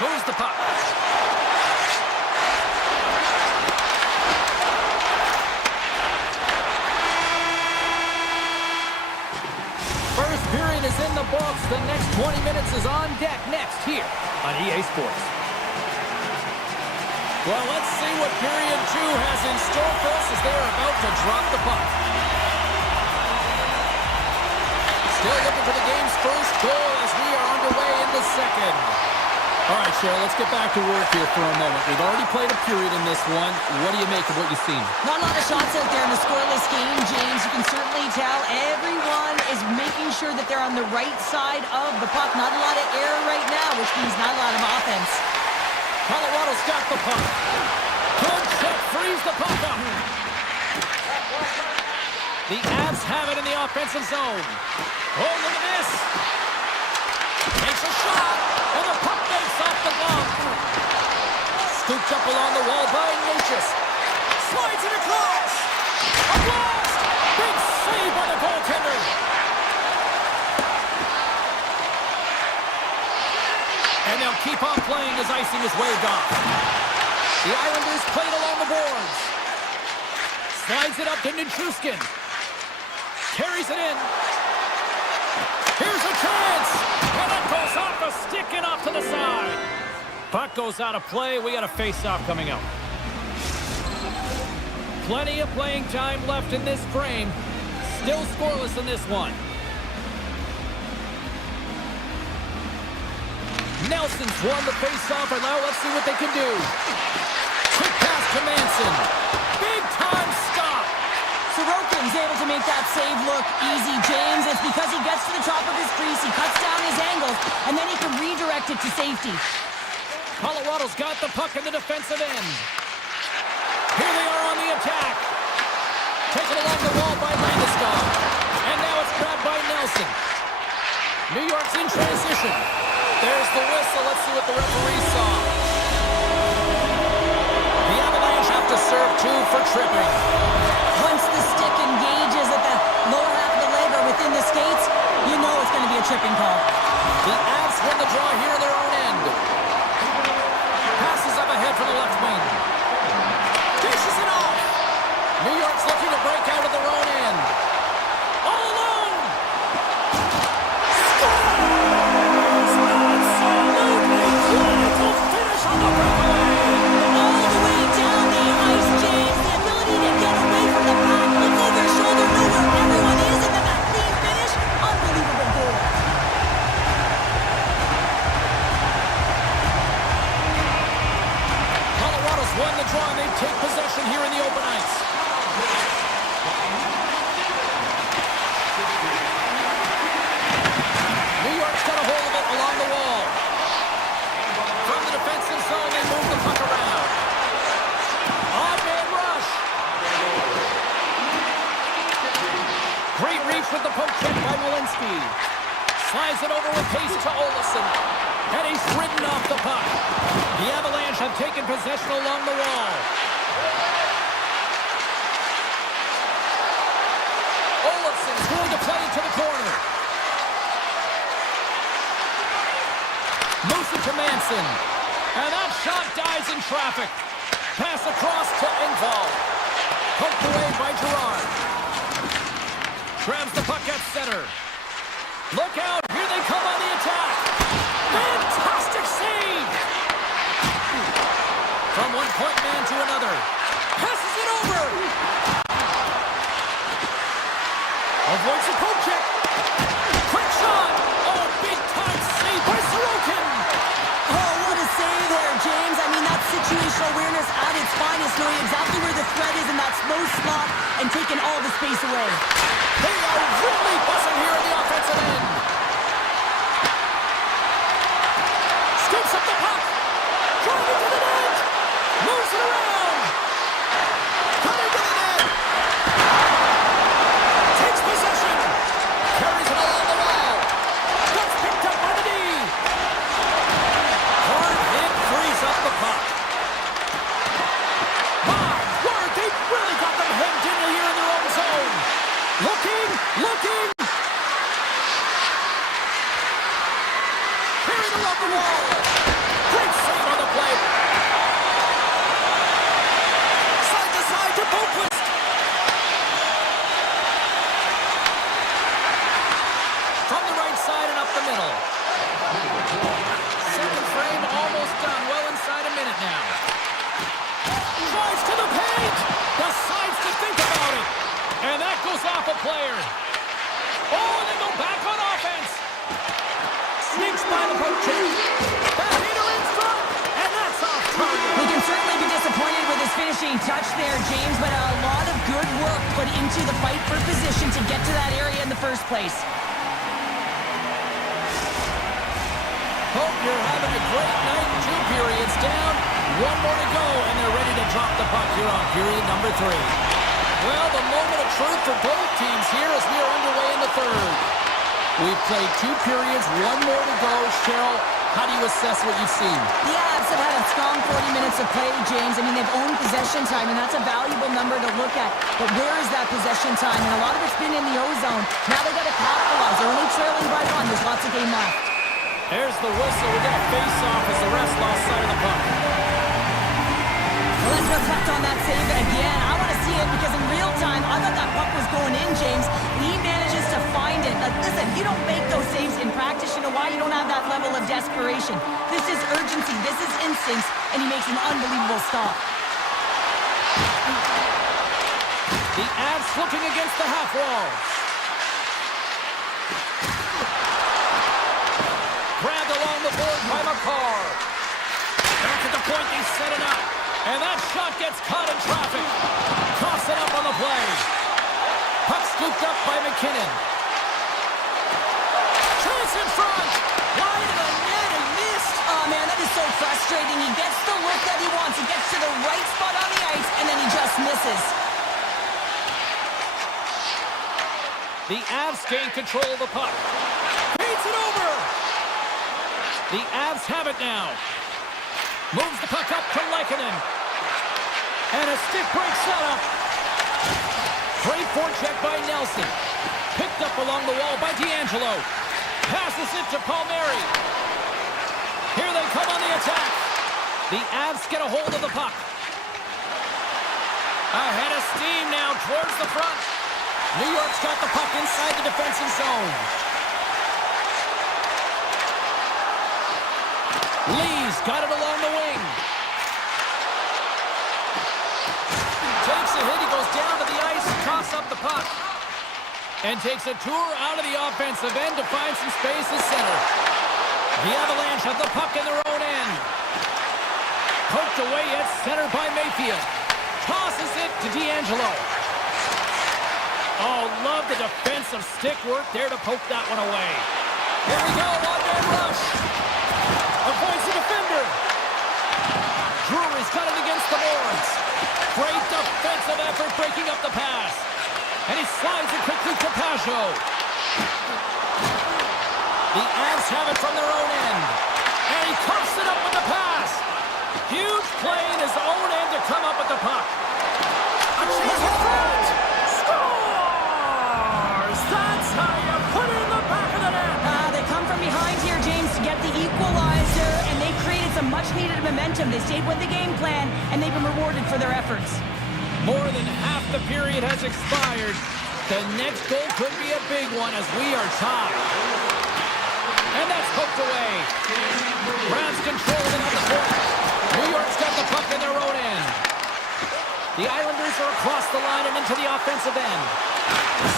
Moves the puck. First period is in the books. The next 20 minutes is on deck next here on EA Sports. Well, let's see what period 2 has in store for us as they're about to drop the puck. Still looking for the game's first goal as we are underway in the second. All right, Cheryl, let's get back to work here for a moment. We've already played a period in this one. What do you make of what you've seen? Not a lot of shots out there in the scoreless game, James. You can certainly tell everyone is making sure that they're on the right side of the puck. Not a lot of error right now, which means not a lot of offense. Colorado's got the puck. Good check, frees the puck up. The Avs have it in the offensive zone. Oh, look at this. Takes a shot, and the puck makes off the glove. Scooped up along the wall by Natchez. Slides it across. A blast. Big save by the goaltender. And they'll keep on playing as icing is waved off. The Islanders played along the boards. Slides it up to Nichushkin. Carries it in. Here's a chance. And it goes off a stick and off to the side. Puck goes out of play. We got a face-off coming up. Plenty of playing time left in this frame. Still scoreless in this one. Nelson's won the face-off, and now let's see what they can do. Quick pass to Manson. Big-time stop. Sorokin's able to make that save look easy, James. It's because he gets to the top of his crease, he cuts down his angles, and then he can redirect it to safety. Colorado's got the puck in the defensive end. Here they are on the attack. Taken along the wall by Landeskog. And now it's grabbed by Nelson. New York's in transition. There's the whistle. Let's see what the referee saw. The Avalanche have to serve 2 for tripping. Once the stick engages at the lower half of the leg or within the skates, you know it's going to be a tripping call. The Avs win the draw here in their own end. Passes up ahead for the left wing. Dishes it off. New York's looking to break out of their own end. All alone. Scores! Absolutely beautiful finish on the breakaway. All the way down the ice, James. The ability to get away from the puck, look over his shoulder, know where everyone is, and then that clean finish. Unbelievable goal. Colorado's won the draw, and they take possession here in the open ice. New York's got a hold of it along the wall. From the defensive zone, they move the puck around. On-man rush. Great reach with the poke check by Malinsky. Slides it over with pace to Olofsson. And he's ridden off the puck. The Avalanche have taken possession along the wall. Olofsson's going to play it to the corner. Moves it to Manson. And that shot dies in traffic. Pass across to Engvall. Poked away by Gerard. Grabs the puck at center. Look out. Here they come on the attack. Fantastic save. From one point man to another. Passes it over. Avoids the poke check. Quick shot. Oh, big time save by Sorokin. Oh, what a save there, James. I mean, that's situational awareness at its finest, knowing exactly where the threat is in that slow slot and taking all the space away. They are really buzzing here in the offensive end. Scoops up the puck. Driving to the net. Moves it around. Cutting to the net. Takes possession. Carries it along the wall. That's picked up by the D. Looking! Carried along the wall! Great save on the play! Side to side to Boquist! From the right side and up the middle. Second frame almost done. Well inside a minute now. Drives to the paint! Decides to think about it! And that goes off a player. Oh, and they go back on offense. Sneaks by the poke check. Backhander in front, and that's off target. He can certainly be disappointed with his finishing touch there, James, but a lot of good work put into the fight for position to get to that area in the first place. Hope you're having a great night. 2 periods down. 1 more to go, and they're ready to drop the puck here on period number 3. Well, the moment of truth for both teams here as we are underway in the third. We've played 2 periods, 1 more to go. Cheryl, how do you assess what you've seen? The Avs have had a strong 40 minutes of play, James. I mean, they've owned possession time, and that's a valuable number to look at. But where is that possession time? And a lot of it's been in the O-zone. Now they've got to capitalize. They're only trailing by 1. There's lots of game left. There's the whistle. We get a face-off as the refs lost sight of the puck. Well, let's reflect on that save again. I want to see it because in real time, I thought that puck was going in, James. He manages to find it. Now, listen, you don't make those saves in practice. You know why? You don't have that level of desperation. This is urgency. This is instincts. And he makes an unbelievable stop. The Avs looking against the half wall. Grabbed along the board by McCarr. Back at the point, they set it up. And that shot gets caught in traffic. Toss it up on the play. Puck scooped up by McKinnon. Chase in front. Wide of the net and missed. Oh, man, that is so frustrating. He gets the look that he wants. He gets to the right spot on the ice, and then he just misses. The Avs gain control of the puck. Feeds it over. The Avs have it now. Moves the puck up to Leikonen. And a stick break setup. Great forecheck by Nelson. Picked up along the wall by D'Angelo. Passes it to Palmieri. Here they come on the attack. The Avs get a hold of the puck. Ahead of steam now towards the front. New York's got the puck inside the defensive zone. Lee's got it along the wing. Takes a hit, he goes down to the ice, toss up the puck. And takes a tour out of the offensive end to find some space at center. The Avalanche have the puck in their own end. Poked away at center by Mayfield. Tosses it to D'Angelo. Oh, love the defensive stick work there to poke that one away. Here we go, one-man rush. Avoids the defender. Drury's got it against the boards. Great defensive effort breaking up the pass. And he slides it quickly to Pajot. The Avs have it from their own end. And he coughs it up with the pass. Huge play in his own end to come up with the puck. A chance in front. Scores! That's how you put it in the back of the net. They come from behind here, James, to get the equalizer, and they created some much-needed momentum. They stayed with the game plan, and they've been rewarded for their efforts. More than half the period has expired. The next goal could be a big one as we are tied. And that's poked away. Browns control it on the point. New York's got the puck in their own end. The Islanders are across the line and into the offensive end.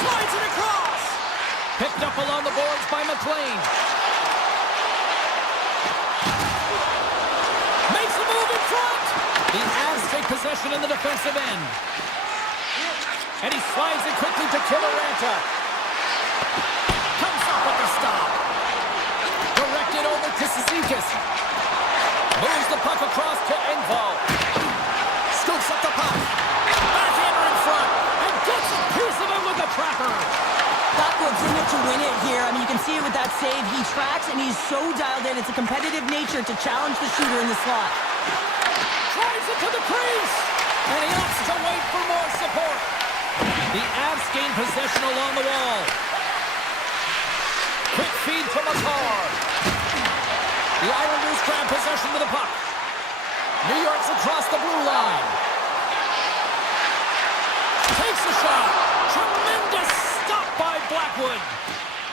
Slides it across. Picked up along the boards by McLean. Makes a move in front. The Avs take possession in the defensive end. And he slides it quickly to Kiviranta. Comes up with the stop. Directed over to Cizikas. Moves the puck across to Engvall. Scoops up the puck. Backhander in front. And gets a piece of it with the trapper. Blackwood's in it to win it here. I mean, you can see it with that save. He tracks, and he's so dialed in. It's a competitive nature to challenge the shooter in the slot. Drives it to the crease. And he opts to wait for more support. The Avs gain possession along the wall. Quick feed from Makar. The Islanders grab possession with the puck. New York's across the blue line. Takes a shot. Tremendous stop by Blackwood.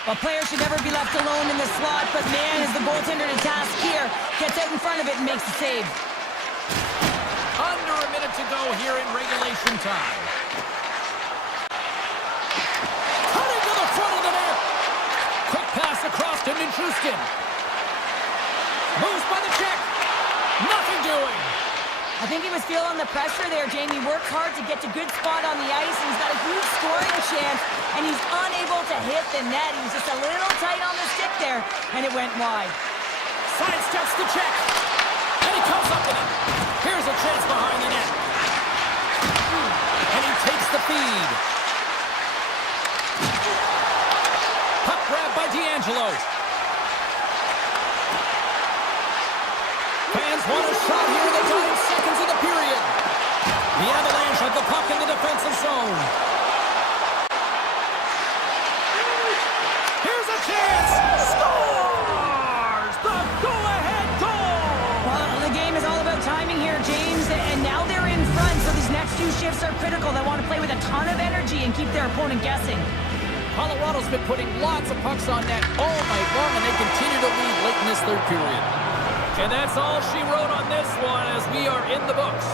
Well, players should never be left alone in the slot, but man, is the goaltender to task here. Gets out in front of it and makes the save. Under a minute to go here in regulation time. Cutting to the front of the net. Quick pass across to Nichushkin. Moves by the check. Nothing doing. I think he was feeling the pressure there, Jamie. Worked hard to get to good spot on the ice, and he's got a huge scoring chance, and he's unable to hit the net. He was just a little tight on the stick there, and it went wide. Sidesteps the check. And he comes up with it. Here's a chance behind the net. And he takes the feed. Puck grab by D'Angelo. Fans want a shot here in the dying seconds of the period. The Avalanche have the puck in the defensive zone. Here's a chance. Scores! The go-ahead goal! Well, the game is all about timing here, James, and now they're in front, so these next few shifts are critical. They want to play with a ton of energy and keep their opponent guessing. Colorado's been putting lots of pucks on net all night long, and they continue to lead late in this third period. And that's all she wrote on this one as we are in the books.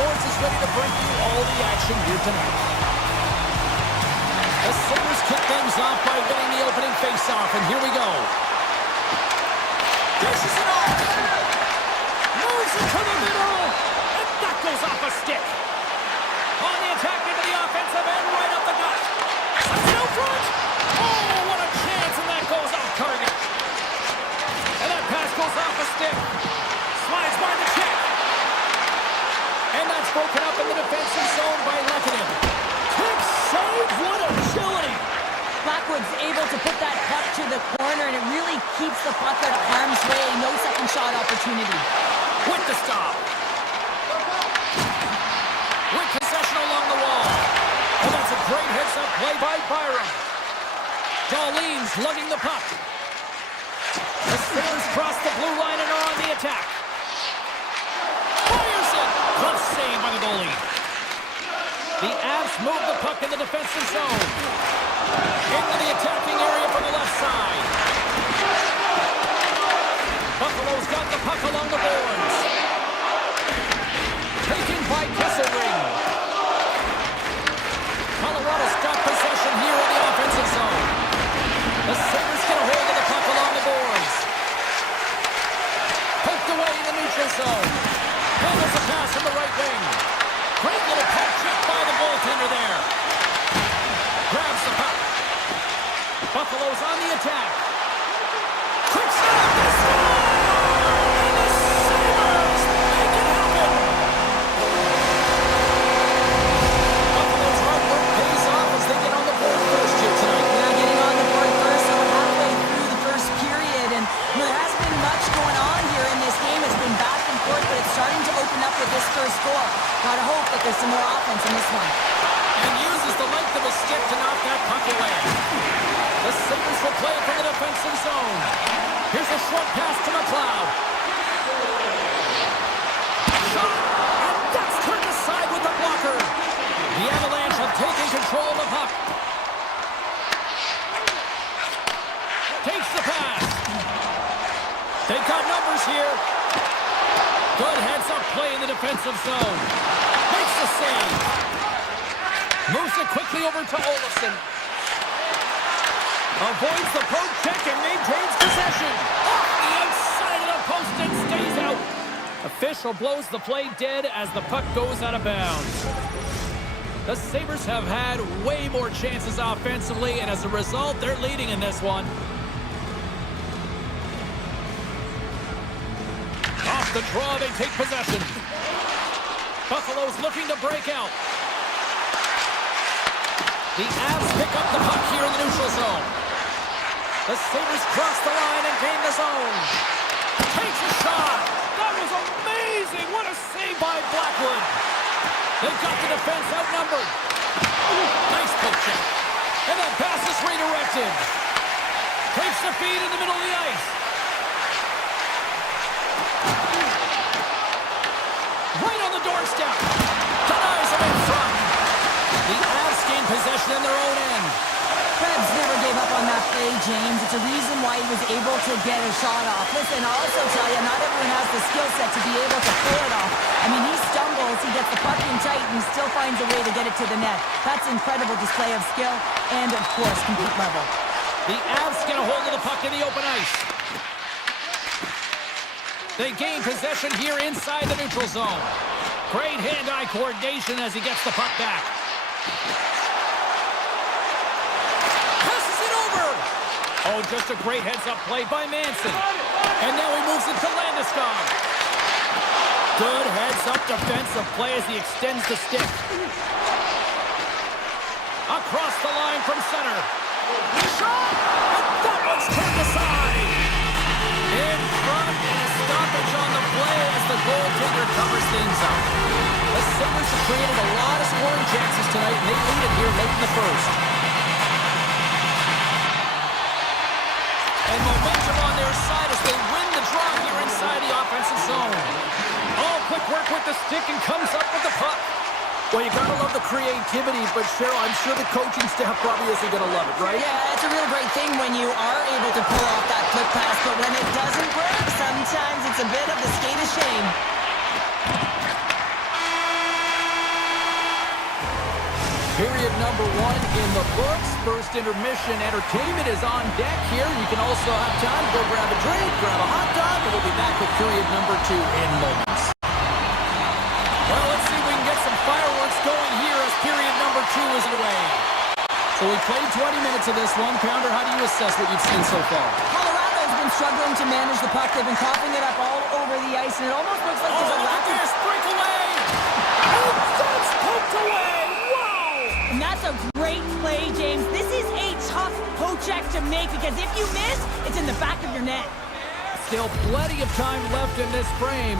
Esports is ready to bring you all the action here tonight. The Sabres kick things off by winning the opening face-off, and here we go. Dishes it off. Moves it to the middle, and that goes off a stick. On the attack into the offensive end, right up the gut. Slides it out front. Oh, what a chance, and that goes off target. And that pass goes off a stick. Slides by the check. And that's broken up in the defensive zone by Lekanen. Quick save, what agility! Blackwood's able to put that puck to the corner, and it really keeps the puck out of harm's way. No second shot opportunity. With the stop. With possession along the wall. And that's a great heads-up play by Byram. Darlene's lugging the puck. The Sabres cross the blue line and are on the attack. Fires it! Glove save by the goalie. The Avs move the puck in the defensive zone. Into the attacking area from the left side. Buffalo's got the puck along the boards. Taken by Kesselring. Colorado's got possession here in the offensive zone. The Sabres get a hold of the puck along the boards. Poked away in the neutral zone. Handles a pass from the right wing. Great little puck check by the goaltender there. Grabs the puck. Buffalo's on the attack. Quick stop. They score! And the Sabres make it happen. Buffalo's hard work pays off as they get on the board first here tonight. Yeah, getting on the board first, so we're halfway through the first period, and there hasn't been much going on here in this game. It's been back and forth, but it's starting to open up with this first goal. Gotta hope that there's some more offense in this one. And uses the length of his stick to knock that puck away. The Sabres will play from the defensive zone. Here's a short pass to McLeod. Shot! And that's turned aside with the blocker. The Avalanche have taken control of the puck. Takes the pass. They've got numbers here. Good heads-up play in the defensive zone. Makes the save. Moves it quickly over to Olofsson. Avoids the poke check and maintains possession. Off the outside of the post and stays out. Official blows the play dead as the puck goes out of bounds. The Sabres have had way more chances offensively, and as a result, they're leading in this one. Off the draw, they take possession. Buffalo's looking to break out. The Avs pick up the puck here in the neutral zone. The Sabres cross the line and gain the zone. Takes a shot. That was amazing. What a save by Blackwood. They've got the defense outnumbered. Nice poke check. And that pass is redirected. Takes the feed in the middle of the ice. Right on the doorstep. Denies him in front. The Avs gain possession in their own end. Krebs never gave up on that play, James. It's a reason why he was able to get a shot off. Listen, I'll also tell you, not everyone has the skill set to be able to pull it off. I mean, he stumbles, he gets the puck in tight, and he still finds a way to get it to the net. That's incredible display of skill and, of course, complete level. The Avs get a hold of the puck in the open ice. They gain possession here inside the neutral zone. Great hand-eye coordination as he gets the puck back. Passes it over! Oh, just a great heads-up play by Manson. And now he moves it to Landeskog. Good heads-up defensive play as he extends the stick. Across the line from center. Shot! And that one's turned aside. In front, and a stoppage on the play as the goaltender covers things up. The Sabres have created a lot of scoring chances tonight, and they lead it here late in the first. And momentum on their side as they win the draw here inside the offensive zone. Oh, quick work with the stick and comes up with the puck. Well, you gotta love the creativity, but Cheryl, I'm sure the coaching staff probably isn't gonna love it, right? Yeah, it's a real great thing when you are able to pull off that flip pass, but when it doesn't work, sometimes it's a bit of the skate of shame. Period number 1 in the books. First intermission entertainment is on deck here. You can also have time to go grab a drink, grab a hot dog, and we'll be back with period number 2 in moments. Well, let's see if we can get some fireworks going here as period number 2 is away. So we played 20 minutes of this one. Pounder, how do you assess what you've seen so far? Colorado's been struggling to manage the puck. They've been coughing it up all over the ice, and it almost looks like there's a lack of... breakaway! Oh, that's poked away! And that's a great play, James. This is a tough poke check to make because if you miss, it's in the back of your net. Still plenty of time left in this frame.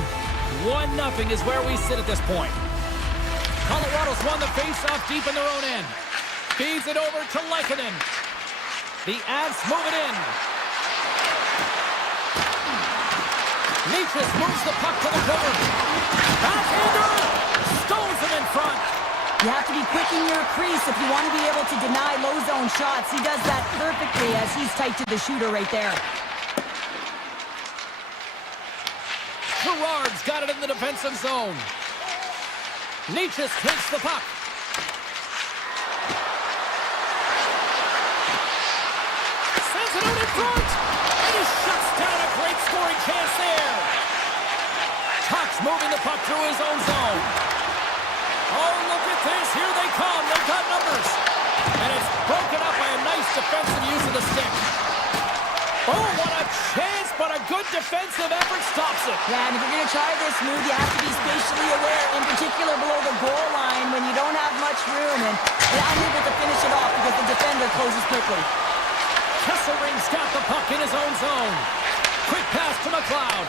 1-0 is where we sit at this point. Colorado's won the faceoff deep in their own end. Feeds it over to Lehkonen. The Avs move it in. Nietzsche moves the puck to the corner. Backhander! Stones him in front. You have to be quick in your crease if you want to be able to deny low zone shots. He does that perfectly as he's tight to the shooter right there. Gerard's got it in the defensive zone. Nietzsche takes the puck. Sends it out in front. And he shuts down a great scoring chance there. Tuck's moving the puck through his own zone. Oh, look at this. Here they come. They've got numbers. And it's broken up by a nice defensive use of the stick. Oh, what a chance, but a good defensive effort stops it. Yeah, and if you're going to try this move, you have to be spatially aware, in particular below the goal line when you don't have much room and unable to finish it off because the defender closes quickly. Kesselring's got the puck in his own zone. Quick pass to McLeod.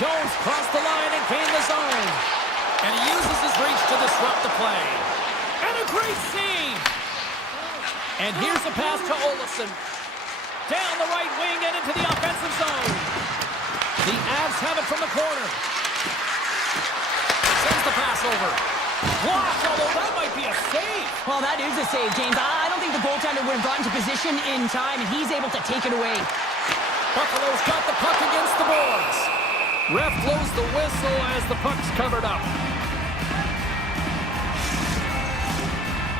Jones crossed the line and gained the zone. And he uses his reach to disrupt the play. And a great save! And here's a pass to Olofsson. Down the right wing and into the offensive zone. The Avs have it from the corner. Sends the pass over. Blocked, although that might be a save. Well, that is a save, James. I don't think the goaltender would have gotten to position in time, and he's able to take it away. Buffalo's got the puck against the boards. Ref blows the whistle as the puck's covered up.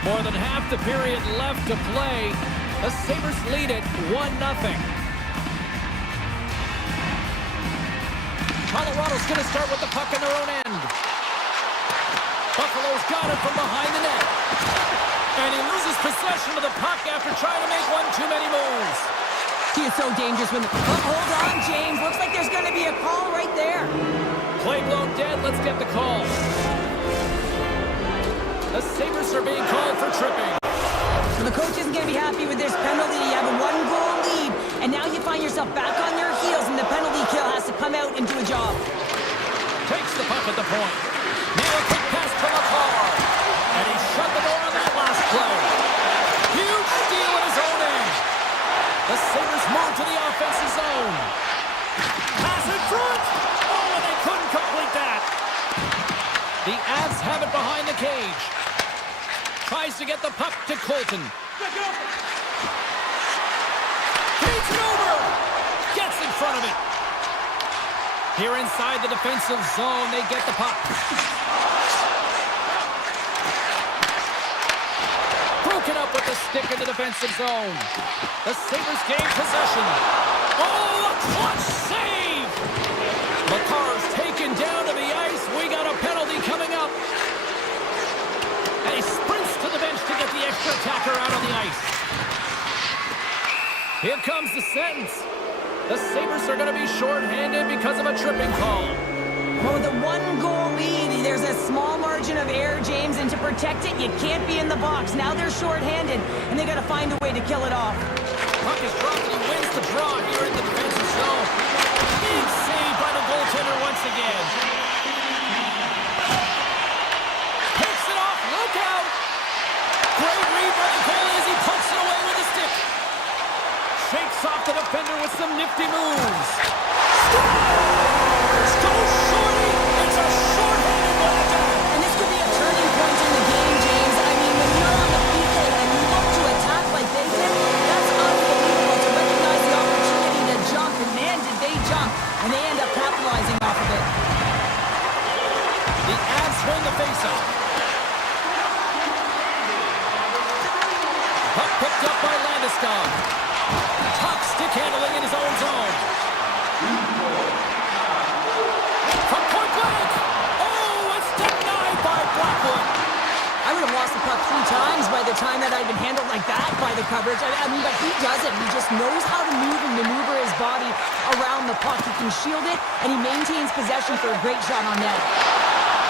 More than half the period left to play. The Sabres lead it 1-0. Colorado's going to start with the puck in their own end. Buffalo's got it from behind the net. And he loses possession of the puck after trying to make one too many moves. He is so dangerous when the... Oh, hold on, James. Looks like there's going to be a call right there. Play blown dead. Let's get the call. The Sabres are being called for tripping. So the coach isn't going to be happy with this penalty. You have a 1-goal lead, and now you find yourself back on your heels, and the penalty kill has to come out and do a job. Takes the puck at the point. Now a quick pass to McCall. And he shut the door on that last play. Huge steal in his own end. The Sabres move to the offensive zone. Pass in front. Oh, and they couldn't complete that. The Avs have it behind the cage. Tries to get the puck to Colton. Feeds it over. Gets in front of it. Here inside the defensive zone, they get the puck. Broken up with the stick in the defensive zone. The Sabres gain possession. Oh, a clutch save! Makar's taken down to the ice. We got a penalty coming up. And he sprints to the bench to get the extra attacker out on the ice. Here comes the sentence. The Sabres are going to be shorthanded because of a tripping call. Well, with a 1-goal lead, there's a small margin of error, James, and to protect it, you can't be in the box. Now they're shorthanded, and they got to find a way to kill it off. Puck is dropped, and he wins the draw here in the defensive zone. Big save by the goaltender once again. Picks it off, look out! Great read by the goalie as he pokes it away with the stick. Shakes off the defender with some nifty moves. Scores! Goes shorty! It's a short-handed goal! And this could be a turning point in the game, James. I mean, when you're on the PK and you look to attack like they did, that's unbelievable to recognize the opportunity to jump. And man, did they jump. And they end up capitalizing off of it. The Avs win the faceoff. stop. Top stick handling in his own zone. From point blank. Oh, it's denied by Blackwood. I would have lost the puck 3 times by the time that I'd been handled like that by the coverage. I mean, but he doesn't. He just knows how to move and maneuver his body around the puck. He can shield it, and he maintains possession for a great shot on net.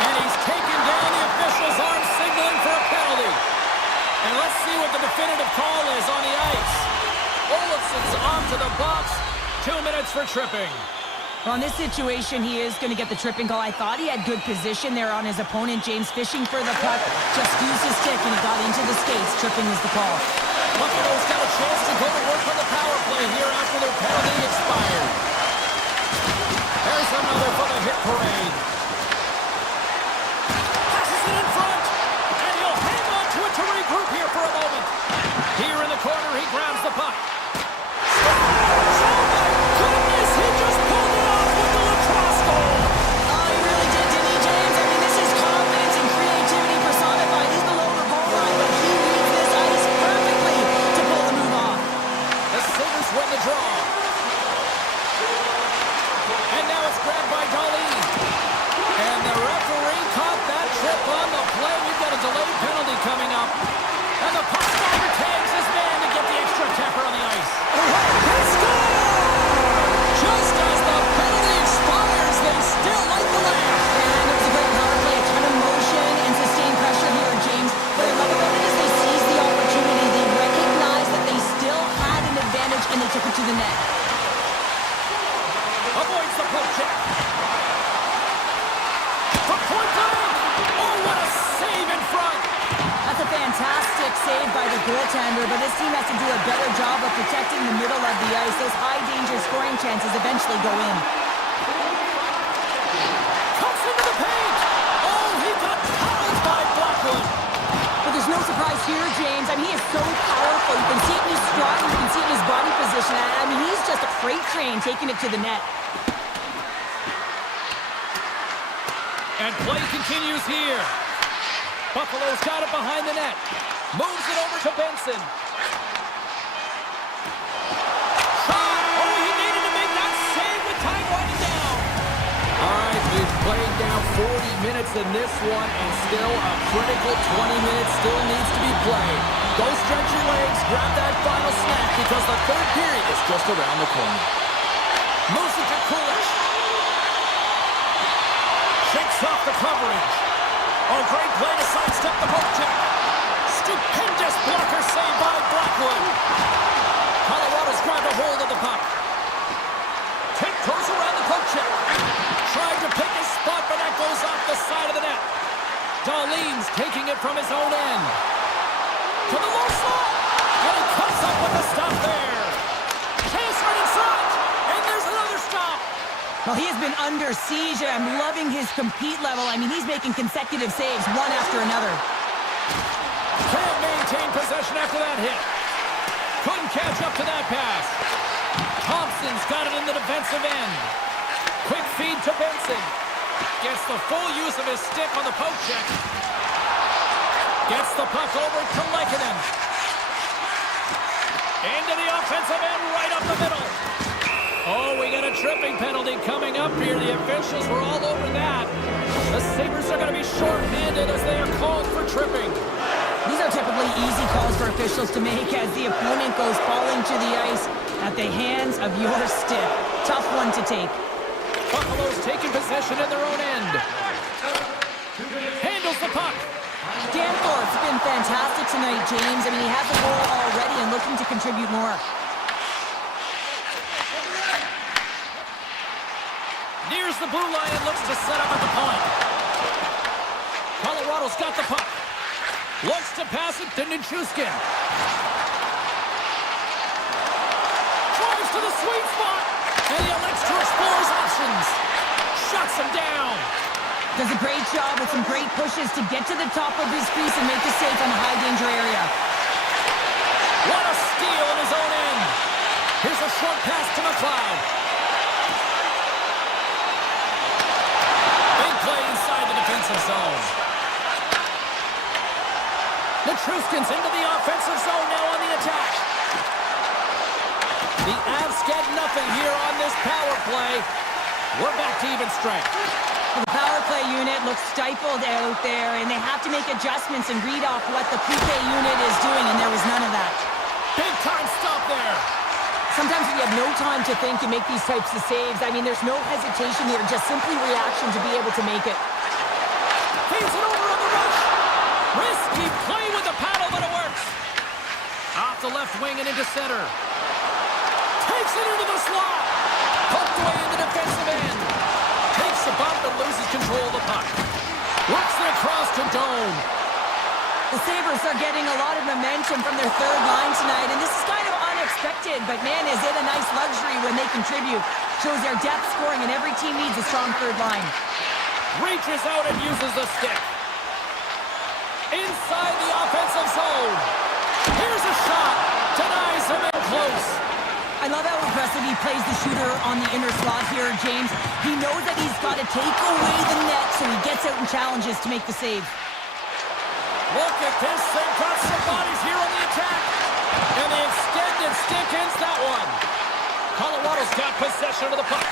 And he's taken down. The official's arm signaling for a penalty. And let's see what the definitive call is on the ice. Olafson's onto the box. 2 minutes for tripping. Well, in this situation, he is going to get the tripping call. I thought he had good position there on his opponent. James fishing for the puck, just used his stick, and he got into the skates. Tripping is the call. Buffalo's got a chance to go to work on the power play here after their penalty expired. There's another for the hit parade. Passes it in front, and he'll hang on to it to regroup here for a moment. Here in the corner, he grabs the puck. Oh my goodness, he just pulled it off with the lacrosse goal. Oh, he really did, didn't he, James? I mean, this is confidence and creativity personified. He's below the goal line, but he reads this ice perfectly to pull the move off. The Sabres win the draw. And now it's grabbed by Darlene. And the referee caught that trip on the play. We've got a delayed penalty coming up. And the puck stopper tags his man to get the extra attacker on the ice. They score! Just as the penalty expires, they still light the lamp. And it was a great power play, a ton of motion and sustained pressure here, James. What I love about it is they seized the opportunity. They recognized that they still had an advantage, and they took it to the net. Avoids the poke check. From point blank. Oh, what a save in front. That's a fantastic save by the goaltender, but this team has to do a better job of protecting the middle of the ice. Those high-danger scoring chances eventually go in. Comes into the paint. Oh, he got tackled by Blackwood. But there's no surprise here, James. I mean, he is so powerful. You can see it in his stride, you can see it in his body position. I mean, he's just a freight train taking it to the net. And play continues here. Buffalo's got it behind the net. Moves it over to Benson. Shot! Oh, he needed to make that save with time running down. All right, we've played now 40 minutes in this one, and still a critical 20 minutes still needs to be played. Go stretch your legs, grab that final snack, because the third period is just around the corner. Moves it to Kulich. Shakes off the coverage. Oh, great play to sidestep the poke check. Stupendous blocker save by Blackwood. Colorado's grabbed a hold of the puck. Tiptoes around the poke check. Tried to pick his spot, but that goes off the side of the net. Darlene's taking it from his own end. To the low slot. And he cuts up with the stop there. Chase right in front. And there's another stop. Well, he has been under siege, and I'm loving his compete level. I mean, he's making consecutive saves, one after another. Can't maintain possession after that hit. Couldn't catch up to that pass. Thompson's got it in the defensive end. Quick feed to Benson. Gets the full use of his stick on the poke check. Gets the puck over to Lehkonen. Into the offensive end, right up the middle. Oh, we got a tripping penalty coming up here. The officials were all over that. The Sabres are going to be short-handed as they are called for tripping. These are typically easy calls for officials to make as the opponent goes falling to the ice at the hands of your stick. Tough one to take. Buffalo's taking possession in their own end. Handles the puck. Danforth's been fantastic tonight, James. I mean, he has a goal already and looking to contribute more. Nears the blue line and looks to set up at the point. Colorado's got the puck. Looks to pass it to Nichushkin. Drives to the sweet spot. And he elects to explore his options. Shuts him down. Does a great job with some great pushes to get to the top of his crease and make the save on the high danger area. What a steal in his own end. Here's a short pass to McLeod. Big play inside the defensive zone. Nichushkin's into the offensive zone now on the attack. power play. We're back to even strength. The power play unit looks stifled out there, and they have to make adjustments and read off what the PK unit is doing, and there was none of that. Big time stop there. Sometimes when you have no time to think, you make these types of saves. I mean, there's no hesitation here, just simply reaction to be able to make it. Feeds it over on the rush. Risky play with the paddle, but it works. Off the left wing and into center. Takes it into the slot. Poked away in the defensive end. Takes the bump and loses control of the puck. Works it across to Dome. The Sabres are getting a lot of momentum from their third line tonight, and this is kind of unexpected, but man, is it a nice luxury when they contribute. Shows their depth scoring, and every team needs a strong third line. Reaches out and uses the stick. Inside the offensive zone. Here's a shot. Denies him in close. I love how aggressive he plays the shooter on the inner slot here, James. He knows that he's got to take away the net, so he gets out and challenges to make the save. Look at this. They've got some bodies here on the attack. And the extended stick ends that one. Colorado's got possession of the puck.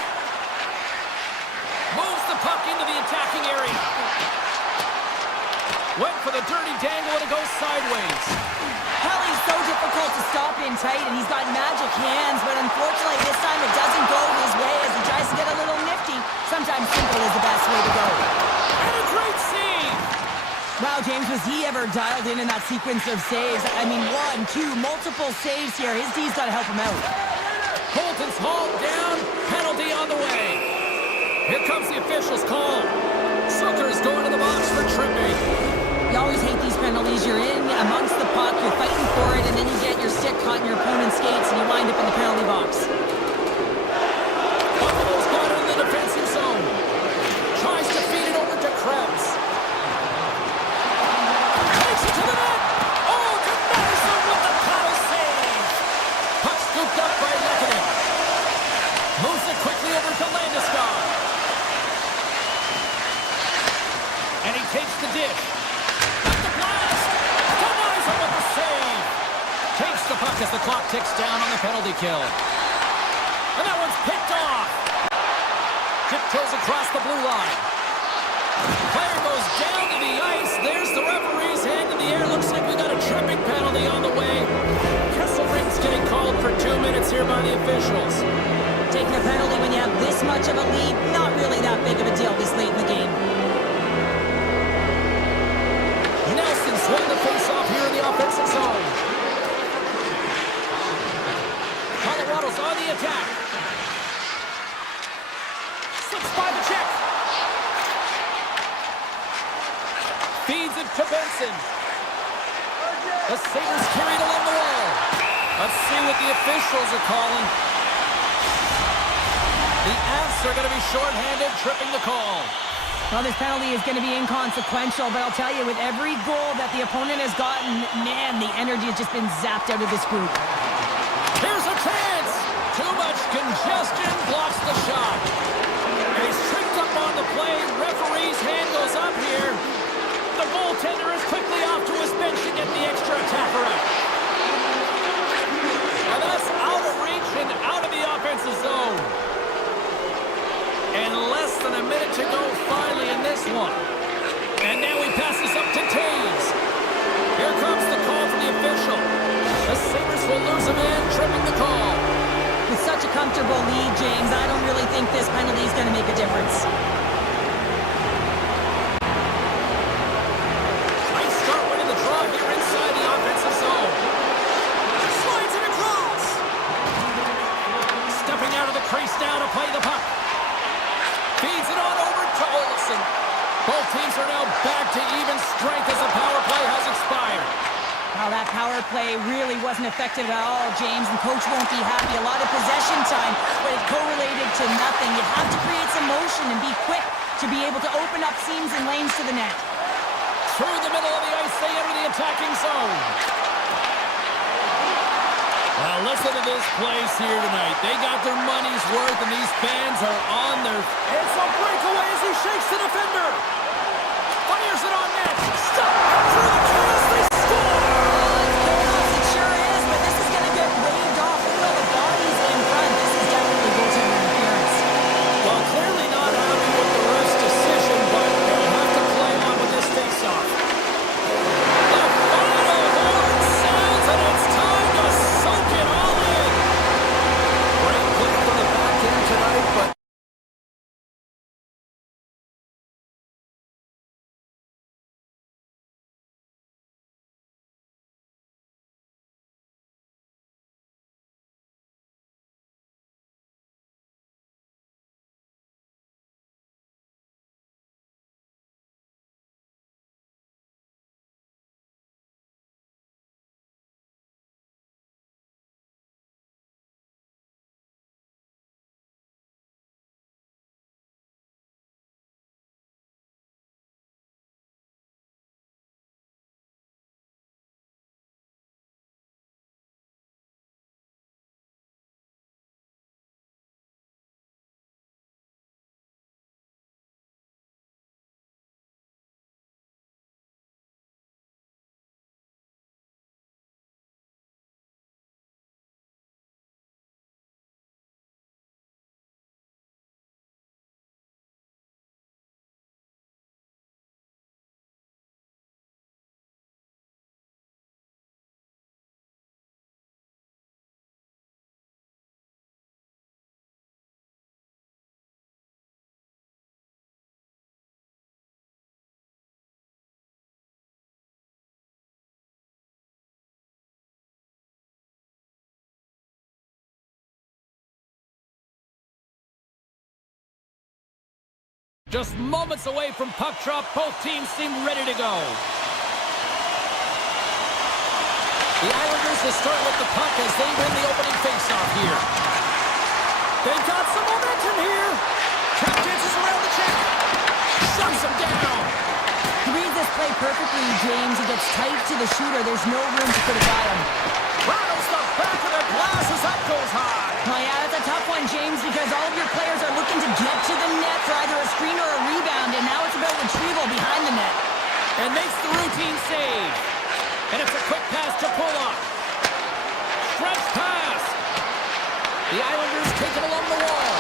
Moves the puck into the attacking area. Went for the dirty dangle and it goes sideways. He's so difficult to stop in tight, and he's got magic hands, but unfortunately this time it doesn't go his way as he tries to get a little nifty. Sometimes simple is the best way to go. And a great save! Wow, James, was he ever dialed in that sequence of saves? I mean, one, two, multiple saves here. His D's got to help him out. Colton's hauled down. Penalty on the way. Here comes the official's call. Zucker's going to the box for tripping. You always hate these penalties. You're in amongst the puck, you're fighting for it, and then you get your stick caught in your opponent's skates, and you wind up in the penalty box. Buffalo's got it in the defensive zone. Tries to feed it over to Krebs. Takes it to the net. Oh, denies him with the paddle save. Puck scooped up by Lekanen. Moves it quickly over to Landeskog. And he takes the dish. Takes the puck as the clock ticks down on the penalty kill. And that one's picked off. Tiptoes across the blue line. Player goes down to the ice. There's the referee's hand in the air. Looks like we got a tripping penalty on the way. Kesselring's getting called for 2 minutes here by the officials. Taking a penalty when you have this much of a lead, not really that big of a deal this late in the game. Nelson's won the face-off here in the offensive zone. Colorado's on the attack. Slips by the check. Feeds it to Benson. The Sabres carried along the wall. Let's see what the officials are calling. The Avs are going to be shorthanded, tripping the call. Well, this penalty is going to be inconsequential, but I'll tell you, with every goal that the opponent has gotten, man, the energy has just been zapped out of this group. Here's a chance! Too much congestion blocks the shot. And he's tripped up on the play. Referee's hand goes up here. The goaltender is quickly off to his bench to get the extra attacker out. And that's out of reach and out of the offensive zone. And less than a minute to go finally in this one. And now he passes up to Taves. Here comes the call from the official. The Sabres will lose a man, tripping the call. With such a comfortable lead, James, I don't really think this penalty is going to make a difference. Nice start winning the draw here inside the offensive zone. Slides it across. Stepping out of the crease now to play the puck. Feeds it on over to Olsen. Both teams are now back to even strength as the power play has expired. Well, that power play really wasn't effective at all, James, and coach won't be happy. A lot of possession time, but it correlated to nothing. You have to create some motion and be quick to be able to open up seams and lanes to the net. Through the middle of the ice, they enter the attacking zone. Well, listen to this place here tonight. They got their money's worth, and these fans are on their... It's a breakaway as he shakes the defender. Fires it on net. Stop! Through the chaos, they score! It sure is, but this is going to get waved off. Look at all the bodies in front. This is definitely goaltender interference. Just moments away from puck drop, both teams seem ready to go. The Islanders will start with the puck as they win the opening faceoff here. They've got some momentum here. Tap dances around the check. Shuts him down. He reads this play perfectly, James. He gets tight to the shooter. There's no room to put it by him. Rattles the back of the glass as that goes high. Oh, yeah, that's a tough one, James, because all of your players are looking to get to the net for either a screen or a rebound, and now it's about retrieval behind the net. And makes the routine save. And it's a quick pass to pull up. Stretch pass. The Islanders take it along the wall.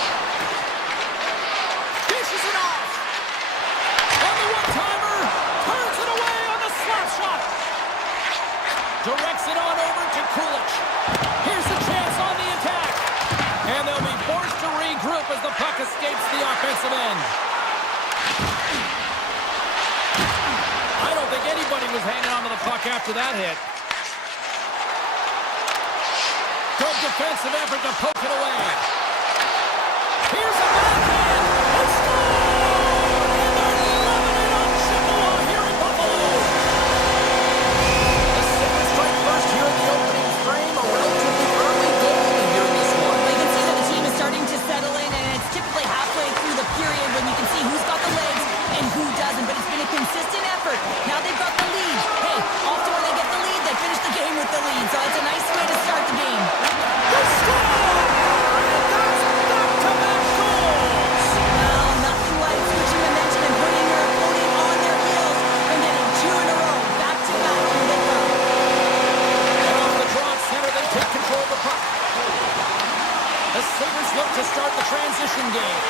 Dishes it off. On the one-timer. Turns it away on the slap shot. Directs it on over to Kulich. Here's the chance on the attack. And they'll be forced to regroup as the puck escapes the offensive end. I don't think anybody was hanging on to the puck after that hit. Good defensive effort to poke it away. Here's a backhand. A score! And they're loving it on Chippewa here in Buffalo. The Sabres strike first here in the opening frame. A relatively early goal here in this one. You can see that the team is starting to settle in, and it's typically halfway through the period when you can see who's got the legs and who doesn't, but it's been a consistent effort. Now they've got the lead. Hey, often when they get the lead, they finish the game with the lead, so it's a nice way to start the game. The score! And that's back-to-back goals! Well, nothing like switching momentum and putting your opponent on their heels and getting two in a row, back-to-back, here they come. And off the draw at center, they take control of the puck. The Sabres look to start the transition game.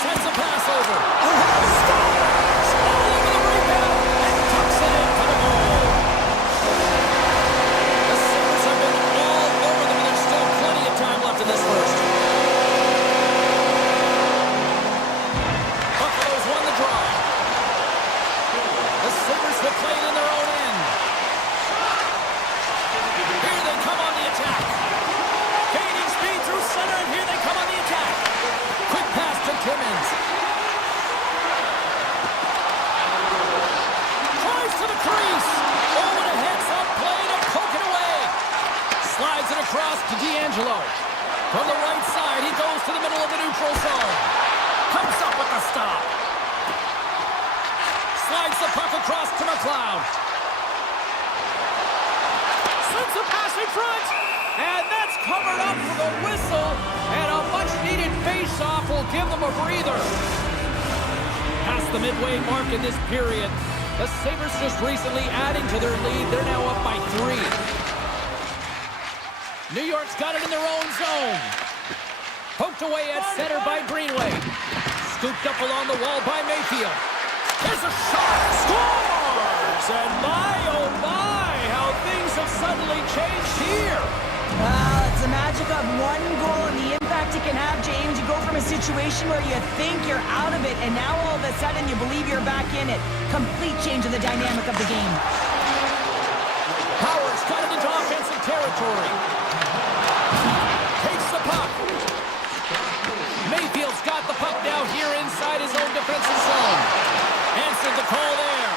Sends a pass over. Scores! All over the rebound and tucks it in for the goal. The Sabres have been all over them, and there's still plenty of time left in this first. Buffalo's won the draw. The Sabres will play it in their own end. Here they come on the attack. Gaining speed through center, and here they come on the attack. Quick pass to Timmins. Drives to the crease. Oh, and a heads-up play to poke it away. Slides it across to D'Angelo. From the right side, he goes to the middle of the neutral zone. Comes up with the stop. Slides the puck across to McLeod. Sends a pass in front. And that's covered up for the whistle. And a much-needed face-off will give them a breather. Past the midway mark in this period. The Sabres just recently adding to their lead. They're now up by 3. New York's got it in their own zone. Poked away at center by Greenway. Scooped up along the wall by Mayfield. There's a shot. Scores! And my, oh my, how things have suddenly changed here. Well, it's the magic of one goal and the impact it can have, James. You go from a situation where you think you're out of it, and now all of a sudden you believe you're back in it. Complete change of the dynamic of the game. Howard's got it into offensive territory. Takes the puck. Mayfield's got the puck now here inside his own defensive zone. Answered the call there.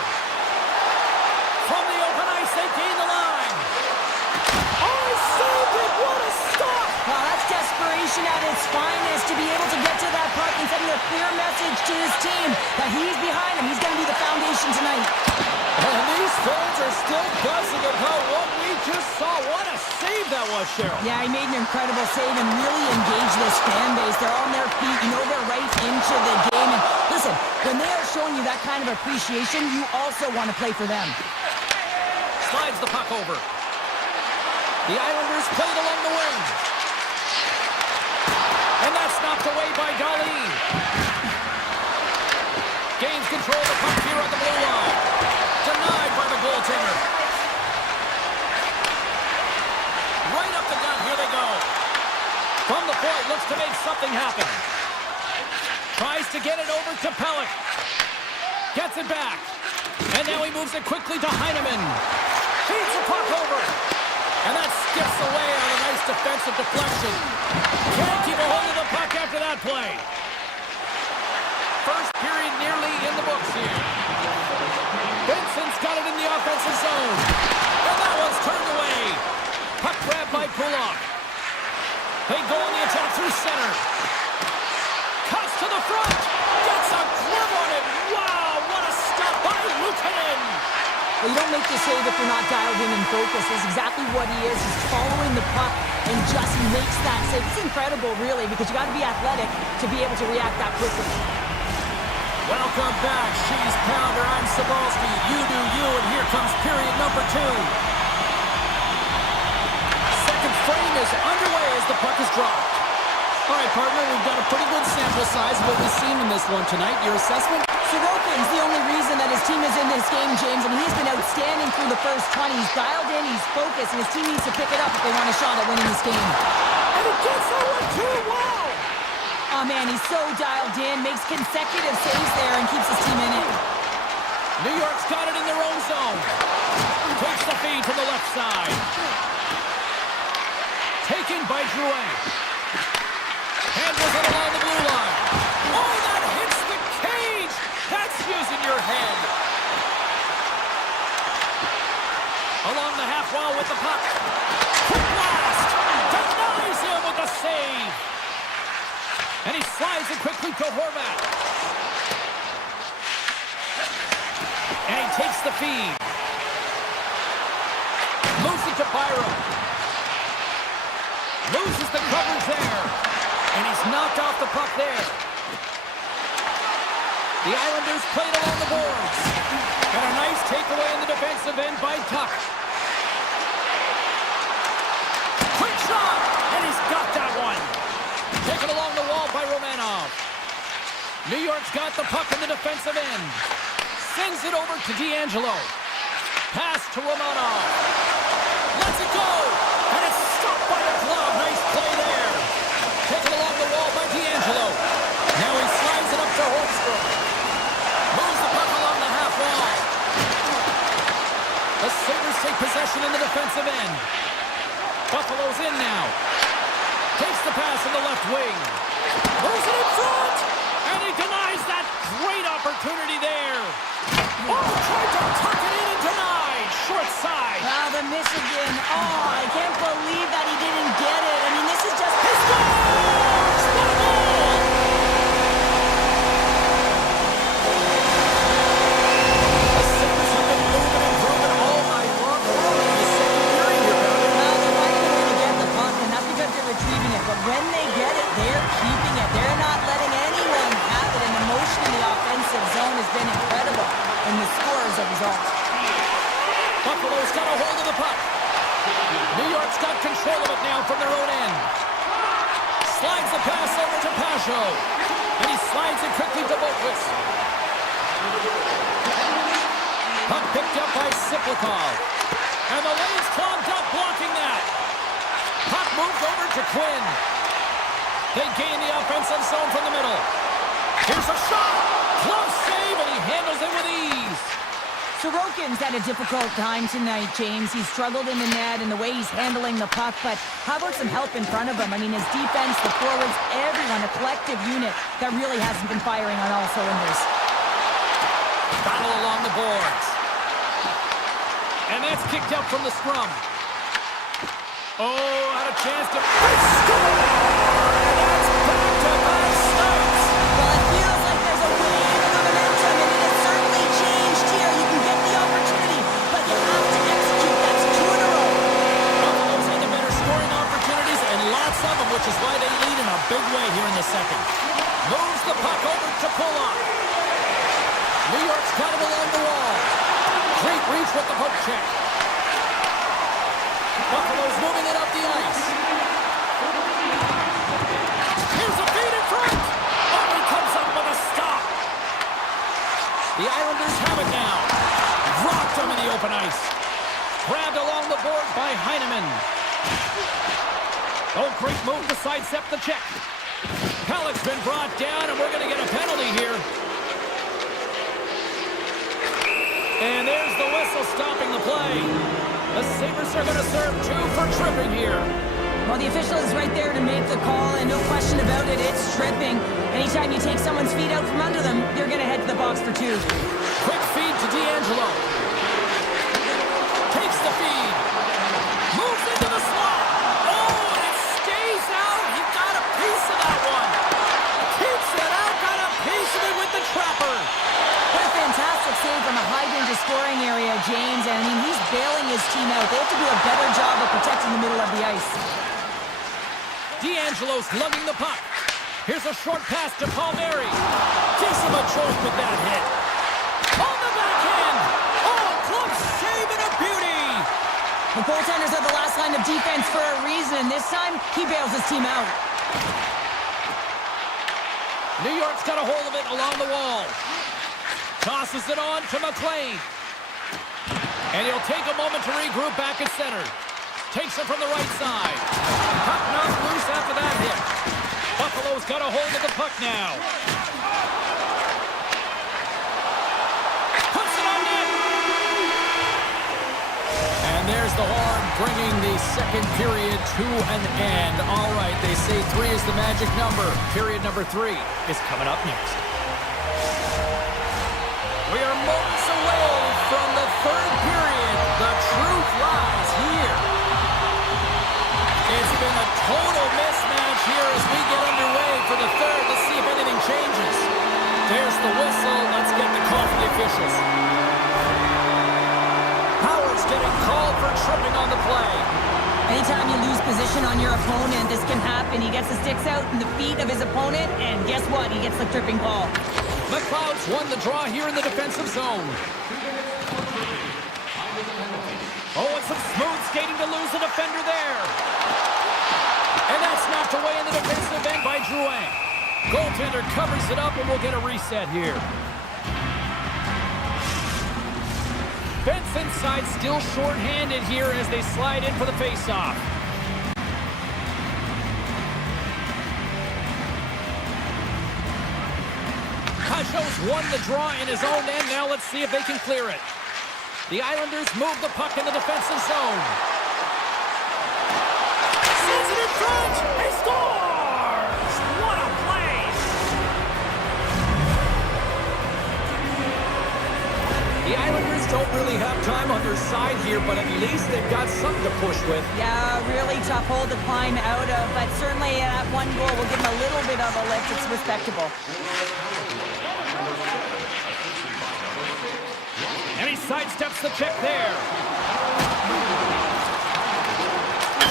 From the open ice, they gain the line. Oh, he saved it! What a stop! Well, that's desperation at its finest to be able to get to that puck and sending a clear message to his team that he's behind him. He's going to be the foundation tonight. And these fans are still buzzing about what we just saw. What a save that was, Cheryl. Yeah, he made an incredible save and really engaged this fan base. They're on their feet. You know they're right into the game. And listen, when they are showing you that kind of appreciation, you also want to play for them. Slides the puck over. The Islanders played along the wing. And that's knocked away by Darlene. Gains control of the puck here on the blue line. Denied by the goaltender. Right up the gut, here they go. From the point, looks to make something happen. Tries to get it over to Pellick. Gets it back. And now he moves it quickly to Heineman. Feeds the puck over. And that skips away on a nice defensive deflection. Can't keep a hold of the puck after that play. First period nearly in the books here. Benson's got it in the offensive zone. And that one's turned away. Puck grab by Pulak. They go on the attack through center. Cuts to the front. Gets a glove on it. Wow, what a stop by Luukkonen. Well, you don't make the save if you're not dialed in and focused. That's exactly what he is. He's following the puck and just makes that save. It's incredible, really, because you got to be athletic to be able to react that quickly. Welcome back, She's Pounder. I'm Sabalski. You do you, and here comes period number 2. Second frame is underway as the puck is dropped. All right, partner, we've got a pretty good sample size of what we've seen in this one tonight. Your assessment? Sorokin's the only reason that his team is in this game, James, and he's been outstanding through the first 20. He's dialed in, he's focused, and his team needs to pick it up if they want a shot at winning this game. And it gets that one too. Wow. Oh, man, he's so dialed in, makes consecutive saves there, and keeps his team in it. New York's got it in their own zone. Takes the feed from the left side. Taken by Drouet. Handles it along the blue line. Oh, that hits the cage! That's using your head. Along the half wall with the puck. Quick blast! Denies him with the save. And he slides it quickly to Horvat. And he takes the feed. Moves it to Byram. Loses the coverage there. And he's knocked off the puck there. The Islanders played along the boards. And a nice takeaway in the defensive end by Tuck. Quick shot! And he's got that one. Taken along the wall by Romanov. New York's got the puck in the defensive end. Sends it over to D'Angelo. Pass to Romanov. Lets it go! And it's stopped by the glove. Nice play there. Taken along the wall by D'Angelo. Now he slides it up to Holmstrom. Moves the puck along the half wall. The Sabres take possession in the defensive end. Buffalo's in now. Takes the pass in the left wing. Moves it in front. And he denies that great opportunity there. Oh, tried to tuck it in and denied. Short side. Wow, the Michigan. Oh, I can't believe that he didn't get it. I mean, this is just... He scores! What a goal! The Sabres have been moving and grooving all night long. Early in the second period here, Barry. Well, they're finding a way to get the puck, and that's because they're retrieving it. But when they get it, they're keeping it. They're not letting anyone have it. And the motion in the offensive zone has been incredible. And the score is a result. Buffalo's got a hold of the puck. New York's got control of it now from their own end. Slides the pass over to Pasho. And he slides it quickly to Boquist. Puck picked up by Siplikov. And the lane's clogged up, blocking that. Puck moved over to Quinn. They gain the offensive zone from the middle. Here's a shot. Close save, and he handles it with ease. Sorokin's had a difficult time tonight, James. He's struggled in the net and the way he's handling the puck, but how about some help in front of him? I mean, his defense, the forwards, everyone, a collective unit that really hasn't been firing on all cylinders. Battle along the boards. And that's kicked out from the scrum. Oh, had a chance to... Score! And that's back-to-back starts. Well, it feels like there's a wave of momentum, and it has certainly changed here. You can get the opportunity, but you have to execute. That's 2 in a row. Buffalo's had the better scoring opportunities, and lots of them, which is why they lead in a big way here in the second. Moves the puck over to Pulak. New York's got it along the wall. Great reach with the hook check. Buffalo's moving it up the ice. Here's a feed in front. Oh, he comes up with a stop. The Islanders have it now. Rocked him in the open ice. Grabbed along the board by Heineman. Oh, great move to sidestep the check. Pellick's been brought down, and we're going to get a penalty here. And there's the whistle stopping the play. The Sabres are going to serve 2 for tripping here. Well, the official is right there to make the call, and no question about it, it's tripping. Anytime you take someone's feet out from under them, you're going to head to the box for 2. Quick feed to D'Angelo. Takes the feed. Moves into the slot. Oh, and it stays out. He got a piece of that one. Keeps it out. Got a piece of it with the trapper. What a fantastic save from a high-danger scoring area, James. And I mean, he's bailing his team out. They have to do a better job of protecting the middle of the ice. D'Angelo's lugging the puck. Here's a short pass to Palmieri. Gives him a choice with that hit. On the backhand. Oh, close save and a beauty. The goaltenders are the last line of defense for a reason. This time, he bails his team out. New York's got a hold of it along the wall. Tosses it on to McLean. And he'll take a moment to regroup back at center. Takes it from the right side. Puck knocked loose after that hit. Buffalo's got a hold of the puck now. Puts it on net. And there's the horn, bringing the second period to an end. All right, they say 3 is the magic number. Period number 3 is coming up next. We are moments away from the third period. The truth lies here. It's been a total mismatch here as we get underway for the third. Let's see if anything changes. There's the whistle. Let's get the call from the officials. Howard's getting called for tripping on the play. Anytime you lose position on your opponent, this can happen. He gets the sticks out in the feet of his opponent, and guess what? He gets the tripping call. McLeod's won the draw here in the defensive zone. Oh, and some smooth skating to lose the defender there. And that's knocked away in the defensive end by Drouin. Goaltender covers it up, and we'll get a reset here. Benson's side still short-handed here as they slide in for the face-off. Cajo's won the draw in his own end. Now let's see if they can clear it. The Islanders move the puck in the defensive zone. Sends it in front. He scores! What a play! The Islanders don't really have time on their side here, but at least they've got something to push with. Yeah, really tough hole to climb out of, but certainly that one goal will give them a little bit of a lift. It's respectable. And he sidesteps the check there.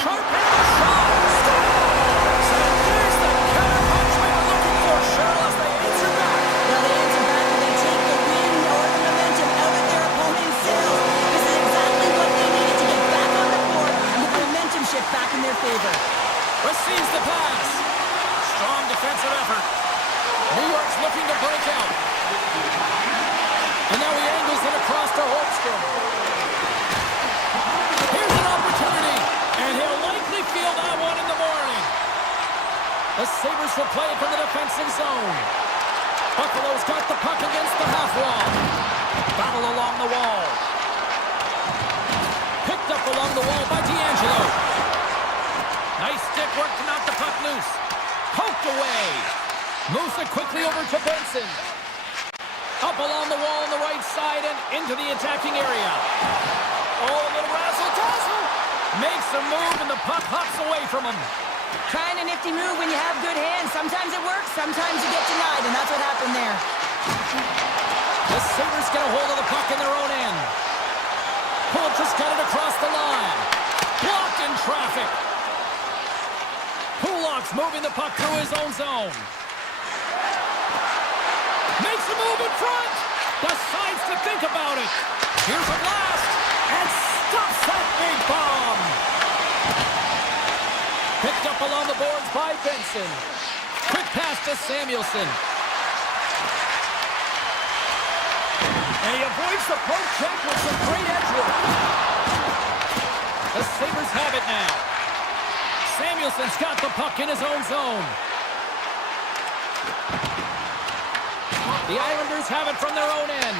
Sharp hit shot. Scores! And there's the counter punch we were looking for, Cheryl, as they answer back. Well, they answer back and they take the wind or the momentum out of their opponent's sails. This is exactly what they needed to get back on the court and get the momentum shift back in their favor. Receives the pass. Strong defensive effort. New York's looking to break out. And now he angles it across to Holmstrom. Here's an opportunity, and he'll likely feel that one in the morning. The Sabres will play it from the defensive zone. Buffalo's got the puck against the half wall. Battle along the wall. Picked up along the wall by D'Angelo. Nice stick work to knock the puck loose. Poked away. Moves it quickly over to Benson. Up along the wall on the right side and into the attacking area. Oh, a little razzle-dazzle. Makes a move and the puck hops away from him. Trying a nifty move when you have good hands. Sometimes it works, sometimes you get denied, and that's what happened there. The Sabres get a hold of the puck in their own end. Pull just got it across the line. Blocked in traffic. Kulak's moving the puck through his own zone. Makes a move in front. Decides to think about it. Here's a blast. And stops that big bomb. Picked up along the boards by Benson. Quick pass to Samuelson. And he avoids the poke check with some great edge work. The Sabres have it now. Samuelson's got the puck in his own zone. The Islanders have it from their own end.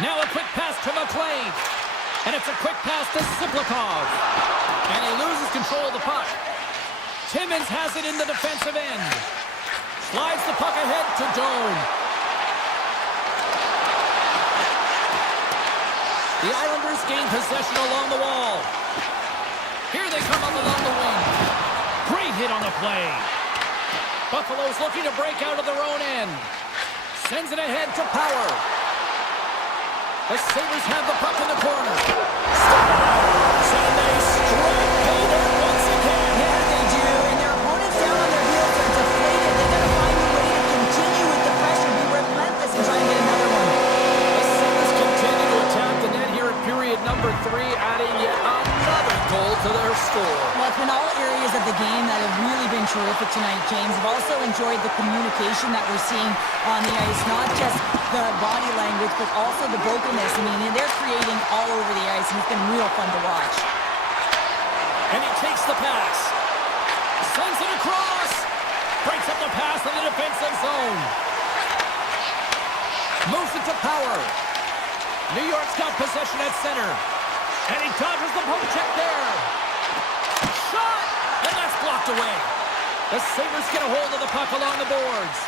Now a quick pass to McLean. And it's a quick pass to Siplikov. And he loses control of the puck. Timmins has it in the defensive end. Slides the puck ahead to Doan. The Islanders gain possession along the wall. Here they come up along the wing. Great hit on the play. Buffalo's looking to break out of their own end. Sends it ahead to Power. The Sabres have the puck in the corner. And they strike pay dirt once again. Yeah, they do. And their opponents down on their heels are deflated. They got to find a way to continue with the pressure, be relentless, and try and get another one. The Sabres continue to attack the net here in period number 3, adding yet another goal to their score. Well, it's been all areas of the game that have really been terrific tonight, James. I've also enjoyed the communication that we're seeing on the ice, not just the body language, but also the vocalness. I mean, they're creating all over the ice, and it's been real fun to watch. And he takes the pass. Sends it across. Breaks up the pass in the defensive zone. Moves it to Power. New York's got possession at center. And he dodges the poke check there. Shot! And that's blocked away. The Sabres get a hold of the puck along the boards.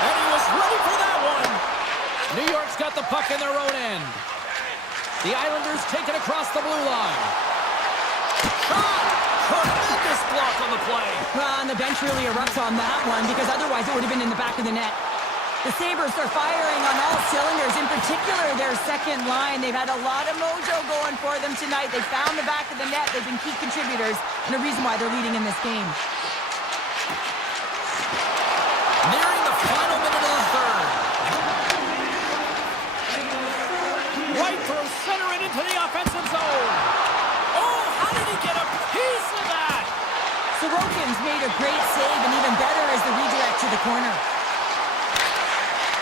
And he was ready for that one. New York's got the puck in their own end. The Islanders take it across the blue line. Shot! Tremendous block on the play. Well, and the bench really erupts on that one, because otherwise it would have been in the back of the net. The Sabres are firing on all cylinders, in particular their second line. They've had a lot of mojo going for them tonight. They found the back of the net. They've been key contributors, and a reason why they're leading in this game. Nearing the final minute of the third. Right through center and into the offensive zone. Oh, how did he get a piece of that? Sorokin's made a great save, and even better is the redirect to the corner.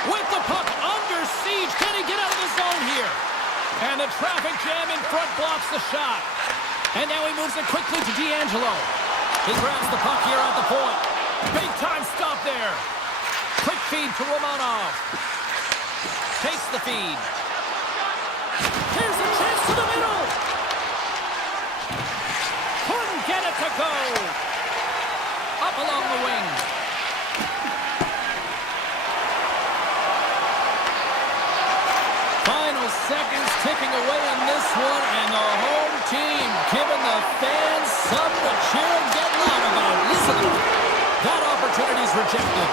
With the puck under siege, can he get out of the zone here? And the traffic jam in front blocks the shot. And now he moves it quickly to D'Angelo. He grabs the puck here at the point. Big time stop there. Quick feed to Romanov. Takes the feed. Here's a chance to the middle. Couldn't get it to go. Up along the wing. Final seconds ticking away in this one, and the home team giving the fans something to cheer and get loud about. Listen, that opportunity's rejected.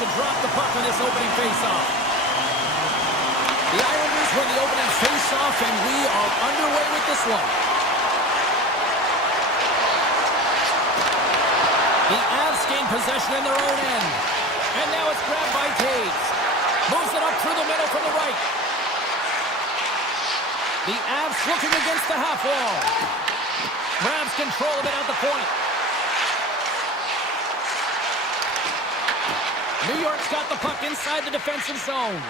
to drop the puck on this opening faceoff. The Islanders win the opening faceoff, and we are underway with this one. The Avs gain possession in their own end. And now it's grabbed by Taves. Moves it up through the middle from the right. The Avs looking against the half wall. Grabs control of it at the point. New York's got the puck inside the defensive zone.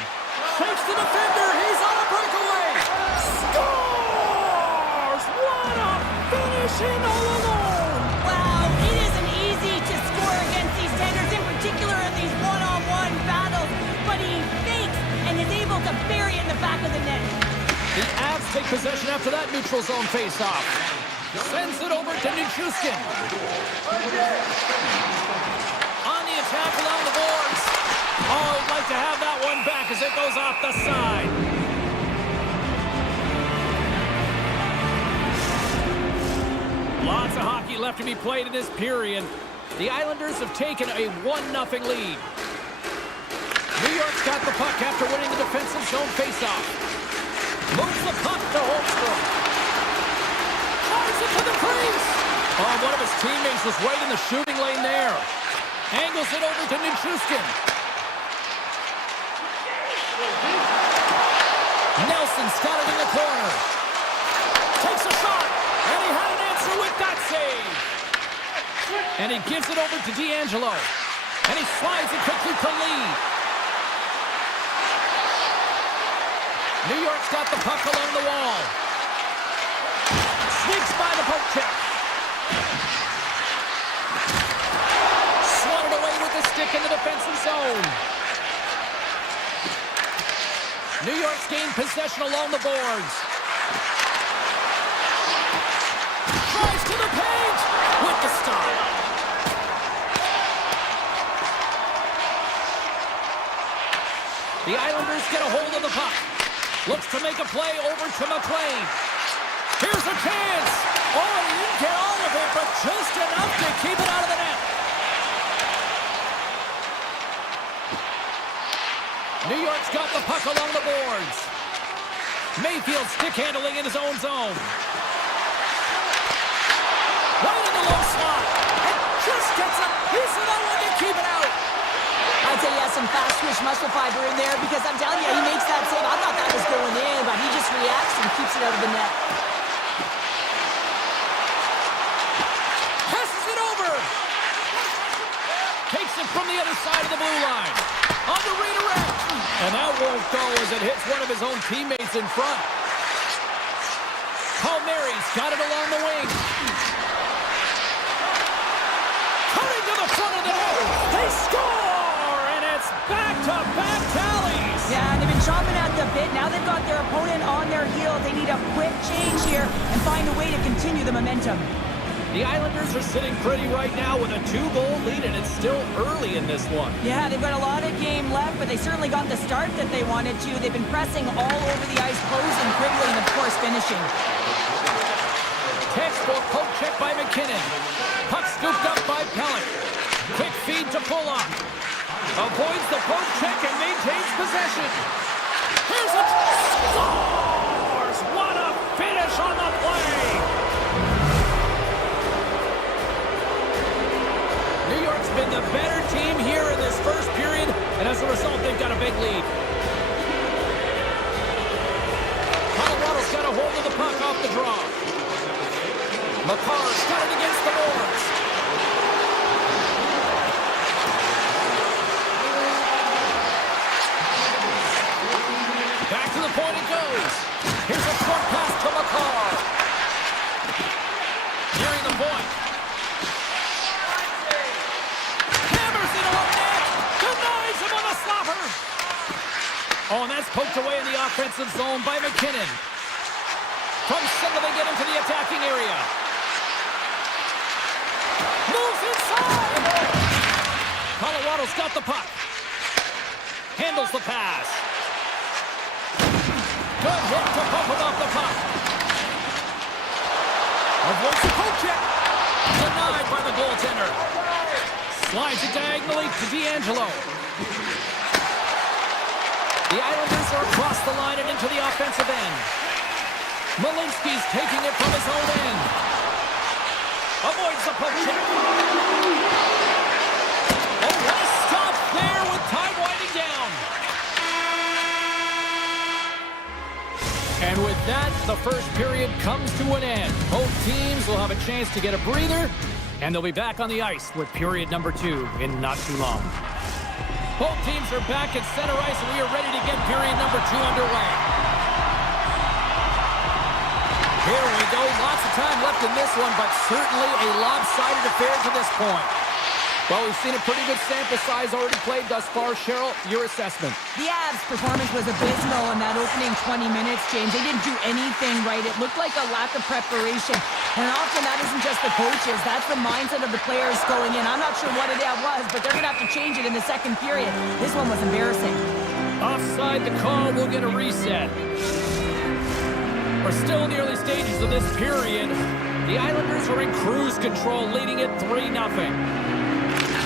Takes the defender. He's on a breakaway. Scores! What a finish in all alone! Wow, it isn't easy to score against these tenders, in particular in these one-on-one battles, but he fakes and is able to bury it in the back of the net. The Avs take possession after that neutral zone faceoff. Sends it over to Nichushkin. On the attack along the boards. Oh, he'd like to have that one back as it goes off the side. Lots of hockey left to be played in this period. The Islanders have taken a 1-0 lead. New York's got the puck after winning the defensive zone faceoff. Moves the puck to Holmstrom. Tries it to the crease. Oh, one of his teammates was right in the shooting lane there. Angles it over to Nichushkin. Nelson's got it in the corner. Takes a shot. And he had an answer with that save. And he gives it over to D'Angelo. And he slides it quickly to Lee. New York's got the puck along the wall. Sneaks by the poke check. Swatted away with the stick in the defensive zone. New York's gained possession along the boards. Tries to the paint with the stop. The Islanders get a hold of the puck. Looks to make a play over to McLean. Here's a chance. Oh, he didn't get all of it, but just enough to keep it out of the net. New York's got the puck along the boards. Mayfield stick handling in his own zone. Right in the low slot. And just gets a piece of that one to keep it out. I'd say he has some fast twitch muscle fiber in there, because I'm telling you, he makes that save. I thought that was going in, but he just reacts and keeps it out of the net. Passes it over. Takes it from the other side of the blue line. On the redirect. And that won't go as it hits one of his own teammates in front. Palmieri's got it along the wing. Cutting to the front of the net. They score! And it's back-to-back tallies. Yeah, they've been chomping at the bit. Now they've got their opponent on their heel. They need a quick change here and find a way to continue the momentum. The Islanders are sitting pretty right now with a 2-goal lead, and it's still early in this one. Yeah, they've got a lot of game left, but they certainly got the start that they wanted to. They've been pressing all over the ice, closing quickly, and of course finishing. Textbook poke check by McKinnon. Puck scooped up by Pellick. Quick feed to Bullock. Avoids the poke check and maintains possession. Here's a scores! What a finish on the play! New York's been the better team here in this first period, and as a result, they've got a big lead. Colorado's got a hold of the puck off the draw. McCarr's got it against the boards. Back to the point it goes. Here's a short pass to McCarr. Nearing the point. Hammers it on net. Denies him on a slapper. Oh, and that's poked away in the offensive zone by McKinnon. From center, they get into the attacking area. Moves inside. Colorado's got the puck. Handles the pass. Good hit to pump him off the puck. Avoids the poke check. Denied by the goaltender. Slides it diagonally to D'Angelo. The Islanders are across the line and into the offensive end. Malinsky's taking it from his own end. Avoids the poke check. Oh, what a stop there with time winding down. And with that, the first period comes to an end. Both teams will have a chance to get a breather, and they'll be back on the ice with period number 2 in not too long. Both teams are back at center ice, and we are ready to get period number 2 underway. Here we go. Lots of time left in this one, but certainly a lopsided affair to this point. Well, we've seen a pretty good sample size already played thus far. Cheryl, your assessment. The Avs' performance was abysmal in that opening 20 minutes, James. They didn't do anything right. It looked like a lack of preparation. And often that isn't just the coaches. That's the mindset of the players going in. I'm not sure what it was, but they're going to have to change it in the second period. This one was embarrassing. Offside the call. We'll get a reset. We're still in the early stages of this period. The Islanders are in cruise control, leading it 3-0.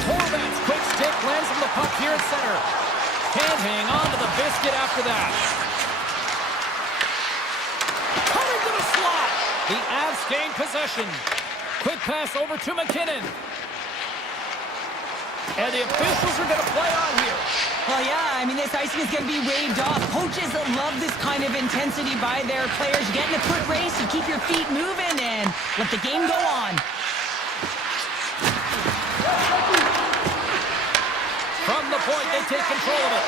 Horvat's quick stick lands from the puck here at center. Can't hang on to the biscuit after that. Coming to the slot. The Avs gain possession. Quick pass over to McKinnon. And the officials are going to play on here. Well, yeah, I mean, this icing is going to be waved off. Coaches love this kind of intensity by their players. You get in a quick race, you keep your feet moving, and let the game go on. From the point, they take control of it.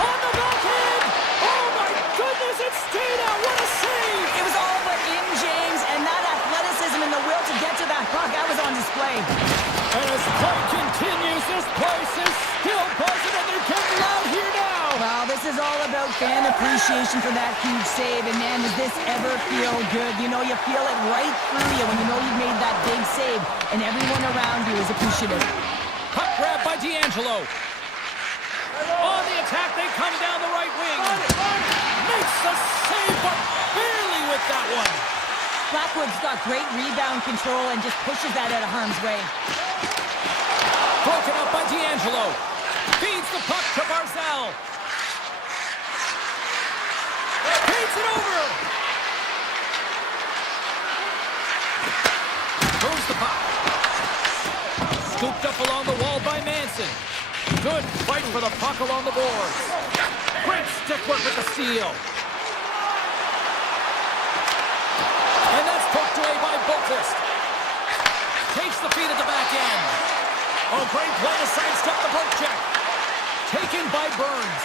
On the backhand! Oh, my goodness, it stayed out. What a save! It was all but in, James, and that athleticism and the will to get to that puck, that was on display. And as play continues, this place is still buzzing, and they're getting loud here now. Well, this is all about fan appreciation for that huge save, and man, does this ever feel good. You know, you feel it right through you when you know you've made that big save, and everyone around you is appreciative. Puck grab by D'Angelo. On the attack, they come down the right wing. Makes the save, but barely with that one. Blackwood's got great rebound control and just pushes that out of harm's way. Broken up by D'Angelo. Feeds the puck to Barzal. Feeds it over. Moves the puck. Scooped up along the wall by Manson. Good fight for the puck along the boards. Great stick work with the steal. And that's poked away by Boquist. Takes the feed at the back end. Oh, great play to sidestep the poke check. Taken by Burns.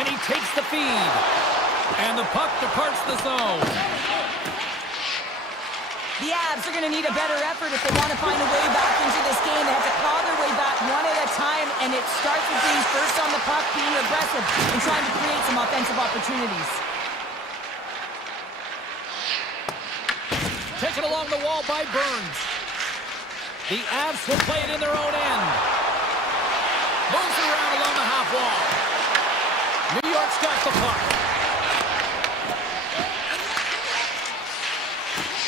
And he takes the feed. And the puck departs the zone. The Avs are going to need a better effort if they want to find a way back into this game. They have to claw their way back one at a time, and it starts with being first on the puck, being aggressive, and trying to create some offensive opportunities. Taken along the wall by Burns. The Avs will play it in their own end. Moves around along the half wall. New York's got the puck.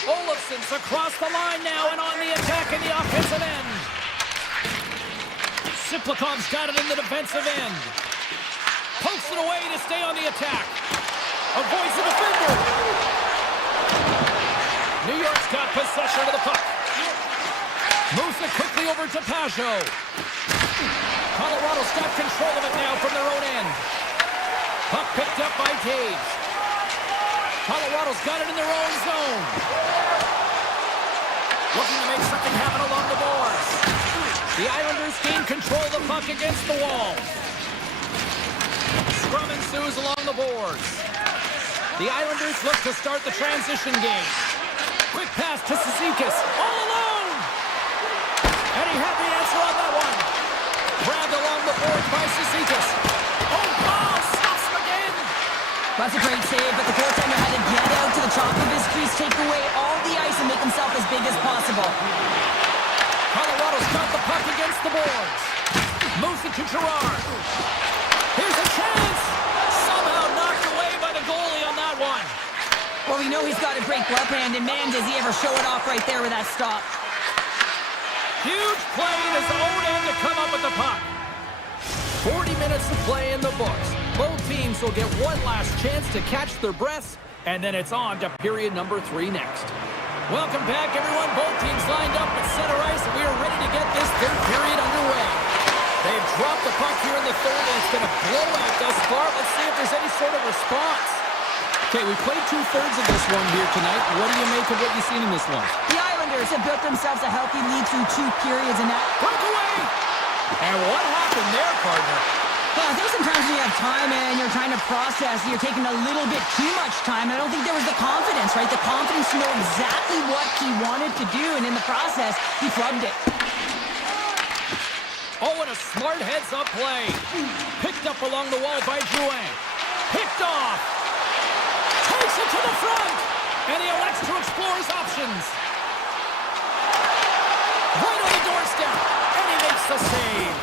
Olofsson's across the line now and on the attack in the offensive end. Siplikov's got it in the defensive end. Pokes it away to stay on the attack. Avoids the defender. New York's got possession of the puck. Moves it quickly over to Pajot. Colorado's got control of it now from their own end. Puck picked up by Taves. Colorado's got it in their own zone. Looking to make something happen along the boards. The Islanders gain control of the puck against the wall. Scrum ensues along the boards. The Islanders look to start the transition game. Quick pass to Cizikas. All alone! And he had the answer on that one. Grabbed along the boards by Cizikas. Oh, wow! Stops him again! That's a great save, but the goaltender had to get out to the top of his crease, take away all the ice, and make himself as big as possible. Colorado's got the puck against the boards. Moves it to Gerard. Here's a chance! Somehow knocked away by the goalie on that one. Well, we know he's got a great glove hand, and man, does he ever show it off right there with that stop. Huge play in his own end to come up with the puck. 40 minutes of play in the books. Both teams will get one last chance to catch their breaths, and then it's on to period number 3 next. Welcome back, everyone. Both teams lined up at center ice, and we are ready to get this third period underway. They've dropped the puck here in the third, and it's been a blowout thus far. Let's see if there's any sort of response. Okay, we played 2/3 of this one here tonight. What do you make of what you've seen in this one? The Islanders have built themselves a healthy lead through 2 periods, and that... Breakaway! And what happened there, partner? Yeah, I think sometimes when you have time and you're trying to process, you're taking a little bit too much time. I don't think there was the confidence, right? The confidence to know exactly what he wanted to do, and in the process, he flubbed it. Oh, and a smart heads-up play. Picked up along the wall by Drouin. Picked off. Takes it to the front. And he elects to explore his options. Right on the doorstep. And he makes the save.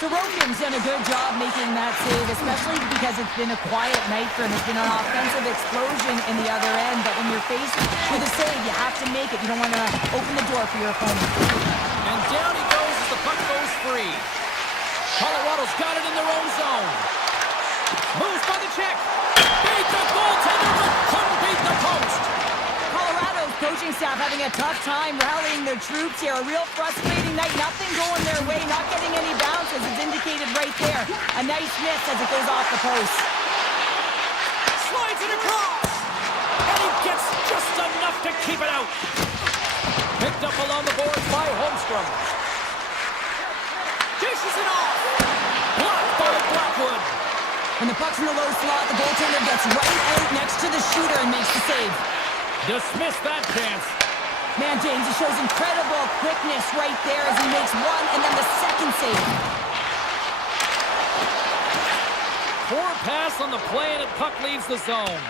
Sorokin's done a good job making that save, especially because it's been a quiet night for him. It's been an offensive explosion in the other end, but when you're faced with a save, you have to make it. You don't want to open the door for your opponent. And down he goes as the puck goes free. Colorado's got it in their own zone. Moves by the check. Beat the goaltender, but couldn't beat the post. Colorado's coaching staff having a tough time rallying their troops here. A real frustrating night. Nothing going their way. Not getting any bounces. It's indicated right there. A nice miss as it goes off the post. Slides it across. And he gets just enough to keep it out. Picked up along the boards by Holmstrom. Dishes it off. Blocked by Blackwood. When the puck's in the low slot, the goaltender gets right out next to the shooter and makes the save. Dismiss that chance. Man, James, he shows incredible quickness right there as he makes one and then the second save. Poor pass on the play and the puck leaves the zone.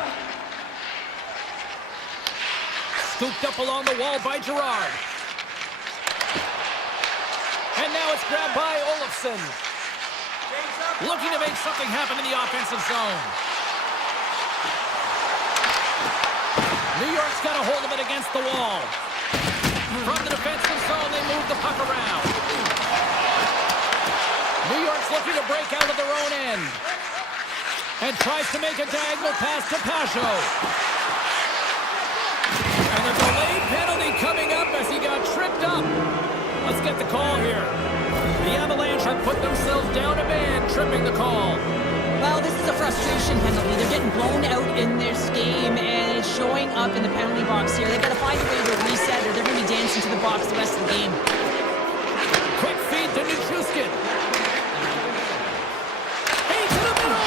Scooped up along the wall by Gerard. And now it's grabbed by Olofsson. Looking to make something happen in the offensive zone. New York's got a hold of it against the wall. From the defensive zone, they move the puck around. New York's looking to break out of their own end. And tries to make a diagonal pass to Pajot. And a delayed penalty coming up as he got tripped up. Let's get the call here. The Avalanche have put themselves down a man, tripping the call. Well, this is a frustration penalty. They're getting blown out in this game, and it's showing up in the penalty box here. They've got to find a way to reset, or they're going to be dancing to the box the rest of the game. Quick feed to Nichushkin. Feed to the middle.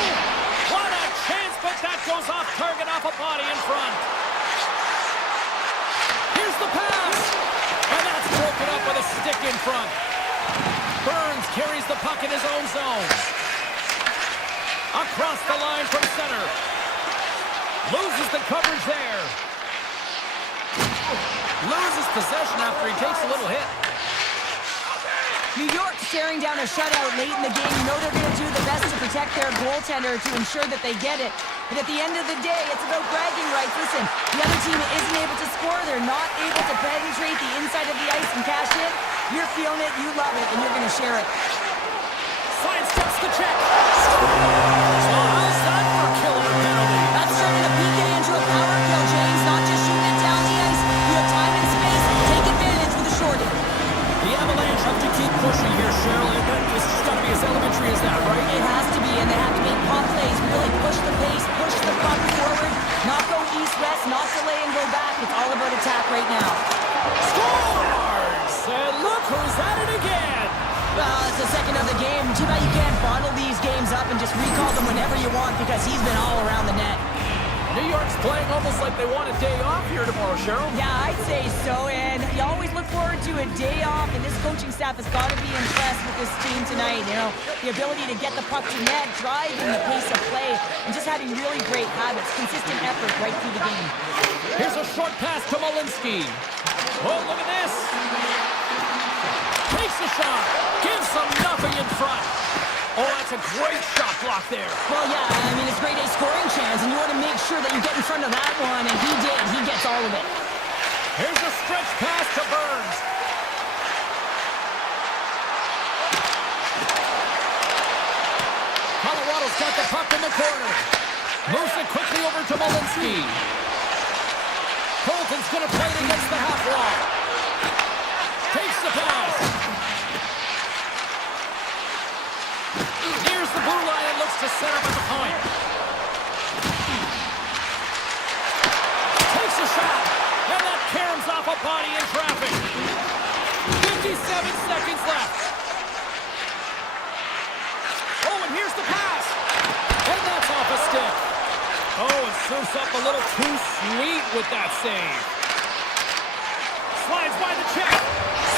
What a chance, but that goes off target, off a body in front. Here's the pass. And that's broken up with a stick in front. Burns carries the puck in his own zone. Across the line from center. Loses the coverage there. Loses possession after he takes a little hit. New York staring down a shutout late in the game. You know they're going to do the best to protect their goaltender to ensure that they get it. But at the end of the day, it's about bragging rights. Listen, the other team isn't able to score. They're not able to penetrate the inside of the ice and cash in. You're feeling it, you love it, and you're going to share it. Sidesteps the check. So how's that for killing a penalty? That's turning a PK into a power kill, James. Not just shooting it down the ice. You have time and space. Take advantage with a shorty. The Avalanche have to keep pushing here, Cheryl. This has got to be as elementary as that, right? It has to be, and they have to make pop plays. Really push the pace, push the puck forward. Not go east-west, not delay and go back. It's all about attack right now. Scores! And look who's at it again! Well, it's the second of the game. Too bad you can't bottle these games up and just recall them whenever you want because he's been all around the net. New York's playing almost like they want a day off here tomorrow, Cheryl. Yeah, I'd say so, and you always look forward to a day off, and this coaching staff has got to be impressed with this team tonight. You know, the ability to get the puck to net, driving the pace of play, and just having really great habits, consistent effort right through the game. Here's a short pass to Malinsky. Oh, look at this. Takes the shot. Gives them nothing in front. Oh, that's a great shot block there. Well, yeah, I mean, it's grade A scoring chance, and you want to make sure that you get in front of that one, and he did. He gets all of it. Here's a stretch pass to Burns. got the puck in the corner. Moves it quickly over to Malinsky. Colton's going to play it against the half wall. Takes the pass. Nears the blue line and looks to set up at the point. Takes a shot. And that caroms off a body in traffic. 57 seconds left. Oh, and here's the pass. And that's off a stick. Oh, and surfs up a little too sweet with that save. Slides by the check.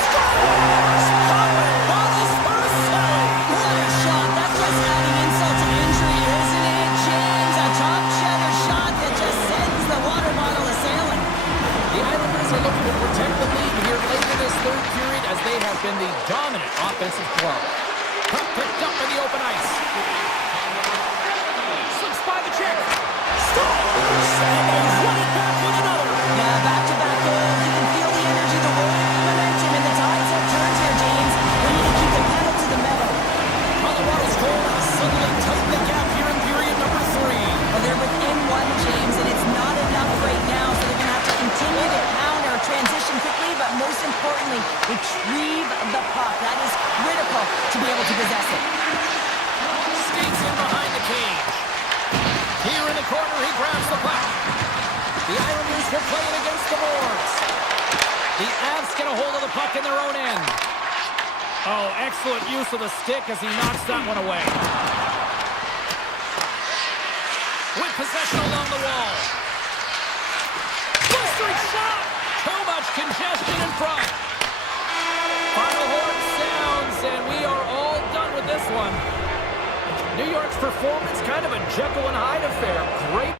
Scores! Popping bottles for a save. What a shot. That's just adding insult to injury, isn't it, James? A top cheddar shot that just sends the water bottle a-sailing. The Islanders are looking to protect the lead here late in this third period as they have been the dominant offensive club. Puck picked up in the open ice. Slips by the check. Scores! And they run it back with another. Yeah, back-to-back goals. You can feel the energy, the wave, the momentum, and the tides have turned here, James. We need to keep the pedal to the metal. Colorado's goal has suddenly tightened the gap here in period number 3. Well, they're within one, James, and it's not enough right now, so they're going to have to continue to counter, transition quickly, but most importantly, retrieve the puck. That is critical to be able to possess it. Skates in behind the cage. Here in the corner, he grabs the puck. The Islanders will play it against the boards. The Avs get a hold of the puck in their own end. Oh, excellent use of the stick as he knocks that one away. With possession along the wall. Blistering shot! Too much congestion in front. Final horn sounds, and we are all done with this one. New York's performance, kind of a Jekyll and Hyde affair. Great.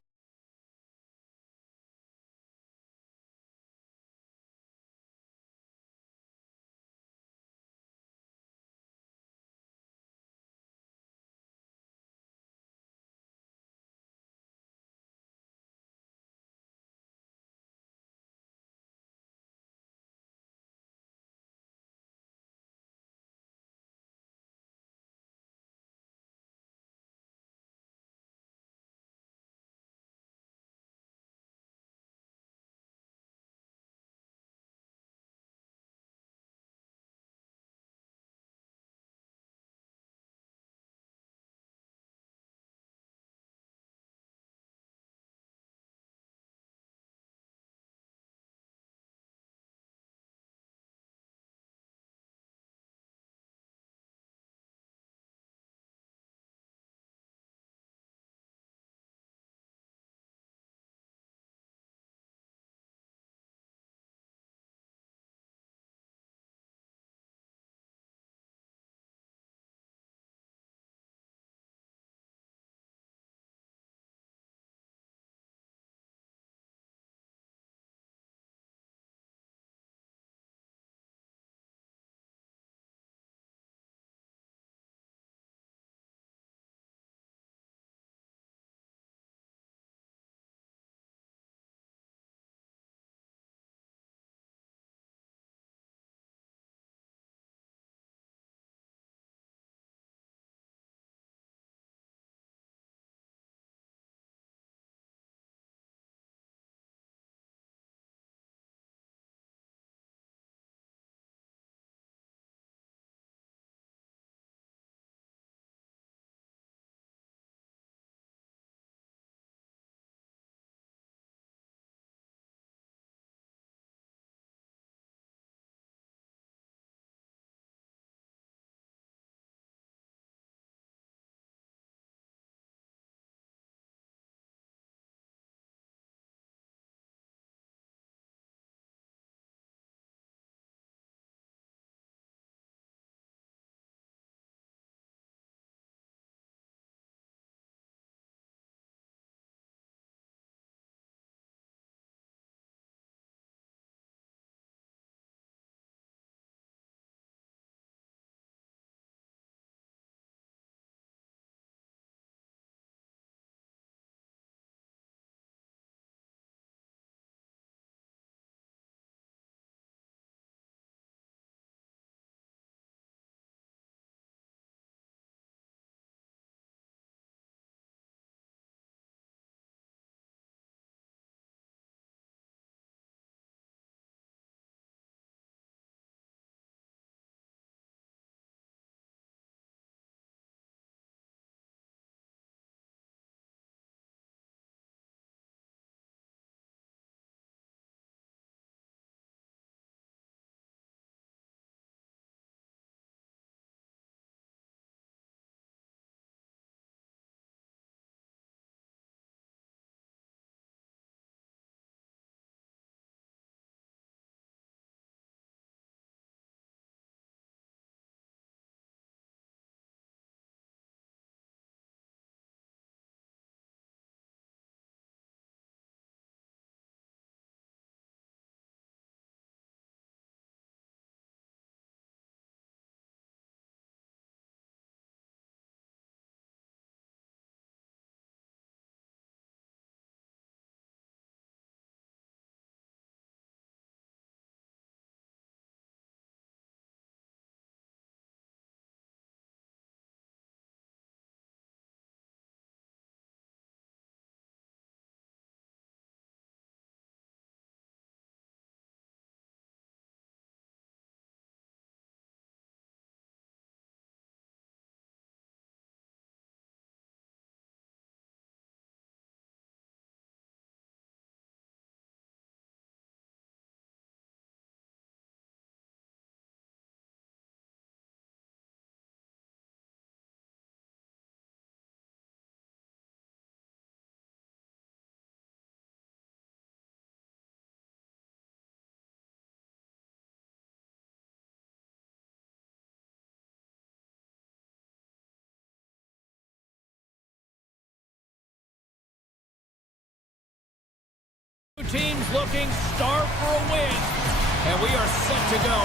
Two teams looking starved for a win, and we are set to go.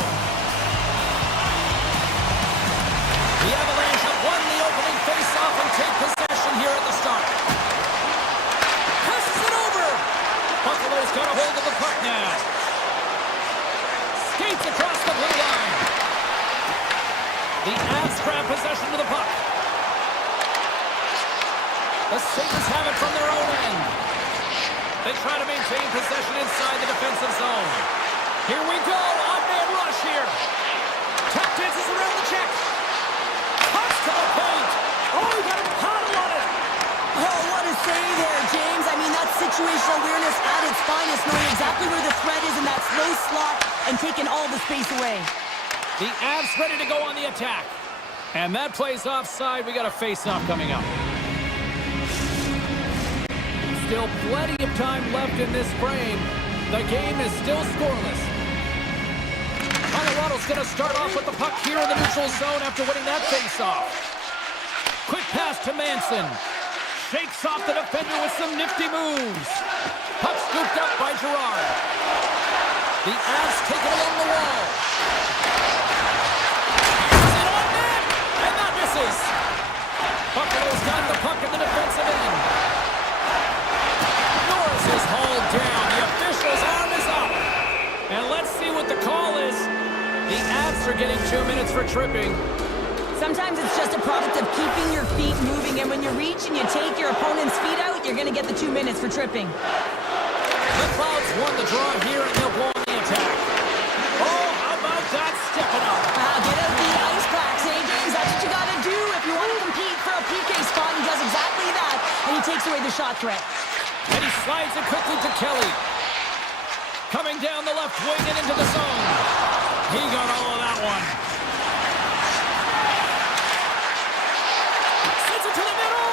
The Avalanche have won the opening face-off and take possession here at the start. Passes it over. Buffalo's got a hold of the puck now. Skates across the blue line. The Avs grab possession of the puck. The Sabres have it from their own end. They try to maintain possession inside the defensive zone. Here we go, odd-man rush here. Tap dances around the check. Pucks to the paint. Oh, he got a paddle on it. Oh, what a save there, James. I mean, that's situational awareness at its finest, knowing exactly where the threat is in that slow slot and taking all the space away. The Avs ready to go on the attack. And that plays offside. We got a face-off coming up. Still plenty of time left in this frame. The game is still scoreless. Colorado's going to start off with the puck here in the neutral zone after winning that face-off. Quick pass to Manson. Shakes off the defender with some nifty moves. Puck scooped up by Gerard. The Avs take it along the wall. Here's it on net, and that misses. Buffalo's got the puck in the defensive end. Norris is hauled down. The official's arm is up. And let's see what the call is. The Avs are getting 2 minutes for tripping. Sometimes it's just a product of keeping your feet moving, and when you reach and you take your opponent's feet out, you're going to get the 2 minutes for tripping. The Clouds won the draw here, and they'll go on the attack. Oh, how about that stepping up? Get out the ice packs, eh, James? That's what you got to do if you want to compete for a PK spot. He does exactly that, and he takes away the shot threat. And he slides it quickly to Kelly. Coming down the left wing and into the zone. He got all of that one. Sends it to the middle,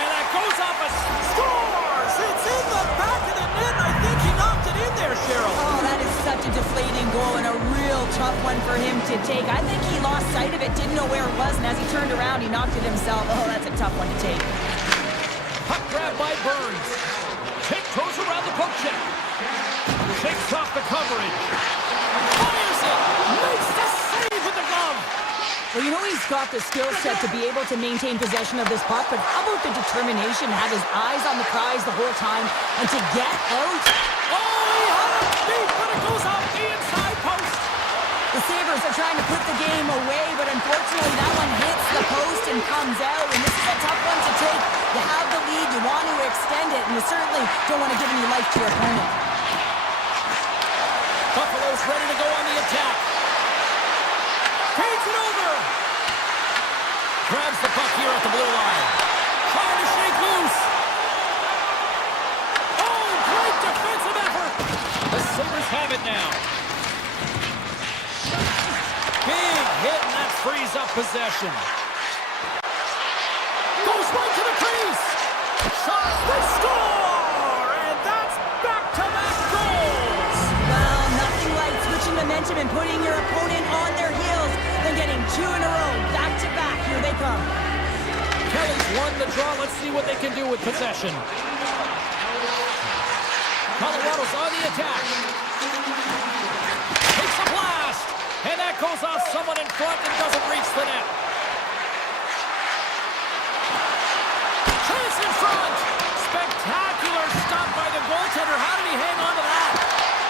and that goes up and scores! It's in the back of the net. I think he knocked it in there, Cheryl. Oh, that is such a deflating goal and a real tough one for him to take. I think he lost sight of it, didn't know where it was, and as he turned around, he knocked it himself. Oh, that's a tough one to take. Puck grab by Burns. Tiptoes around the poke check. Shakes off the coverage. Fires it. Makes the save with the glove. Well, you know he's got the skill set to be able to maintain possession of this puck, but how about the determination to have his eyes on the prize the whole time and to get out? Oh, he had it beat, but it goes off the inside post. The Sabres are trying to put the game away, but unfortunately that one hits the post and comes out, and this is a tough one to take. You have the lead, you want to extend it, and you certainly don't want to give any life to your opponent. Buffalo's ready to go on the attack. Feeds it over. Grabs the puck here at the blue line. Trying to shake loose. Oh, great defensive effort. The Sabres have it now. Big hit, and that frees up possession. Goes right to the crease. Shot, they score! And that's back-to-back goals. Well, nothing like switching momentum and putting your opponent on their heels than getting 2 in a row, back-to-back. Here they come. Kelly's won the draw. Let's see what they can do with possession. Colorado's on the attack. Takes a blast. And that goes off someone in front and doesn't reach the net. Chase in front. Spectacular stop by the goaltender. How did he hang on to that?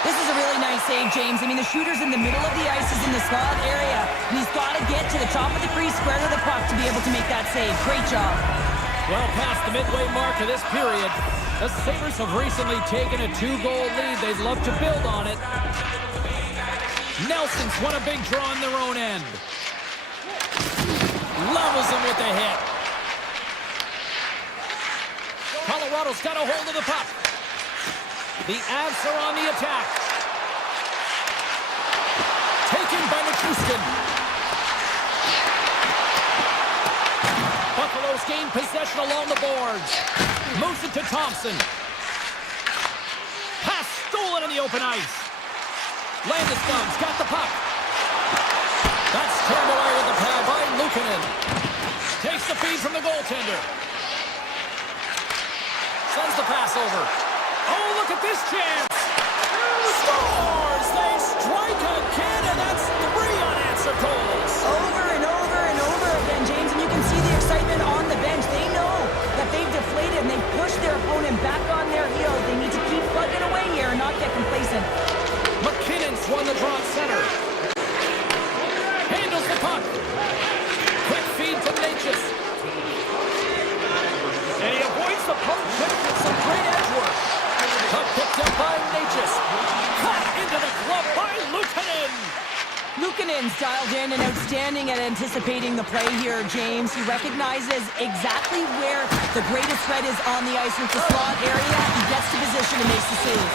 This is a really nice save, James. I mean, the shooter's in the middle of the ice, is in the slot area, and he's got to get to the top of the crease, square to the puck to be able to make that save. Great job. Well past the midway mark of this period, the Sabres have recently taken a 2-goal lead. They'd love to build on it. Nelson's won a big draw on their own end. Levels him with the hit. Colorado's got a hold of the puck. The Avs are on the attack. Taken by Nichushkin. Buffalo's gained possession along the boards. Moves it to Thompson. Pass stolen in the open ice. Landeskog's got the puck. That's turned away with the pad by Luukkonen. Takes the feed from the goaltender. Sends the pass over. Oh, look at this chance. Scores! They strike again, and that's 3 unanswered goals. Over and over and over again, James, and you can see the excitement on the bench. They know that they've deflated and they've pushed their opponent back on their heels. They need to keep plugging away here and not get complacent. McKinnon's won the draw at center. Handles the puck. Quick feed to Natchez. And he avoids the poke check with some great edge work. Puck picked up by Natchez. Cut into the glove by Luukkonen. Luukkonen's dialed in and outstanding at anticipating the play here, James. He recognizes exactly where the greatest threat is on the ice with the slot area. He gets to position and makes the save.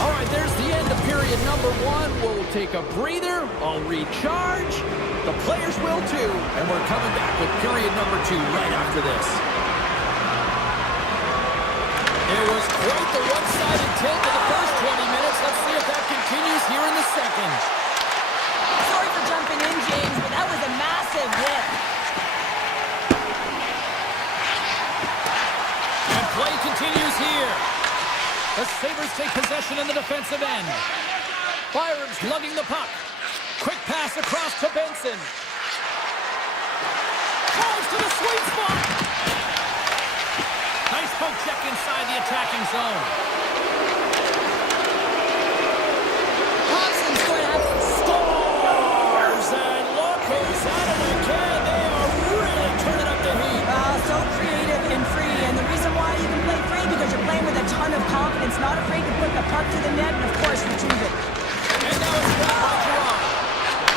All right, there's the end of period number 1. We'll take a breather. I'll recharge. The players will too. And we're coming back with period number 2 right after this. It was quite the one-sided tilt in the first 20 minutes. Let's see if that continues here in the second. Sorry for jumping in, James, but that was a massive hit. And play continues here. The Sabres take possession in the defensive end. Byram's lugging the puck. Quick pass across to Benson. Drives to the sweet spot. Nice poke check inside the attacking zone. Thompson's going to have Scores! And look who's at it again. They are really turning up the heat. so creative and free. And the reason why you can play free because you're playing with a ton of confidence, not afraid to put the puck to the net and, of course, retrieve it. And now it's back by Gerard.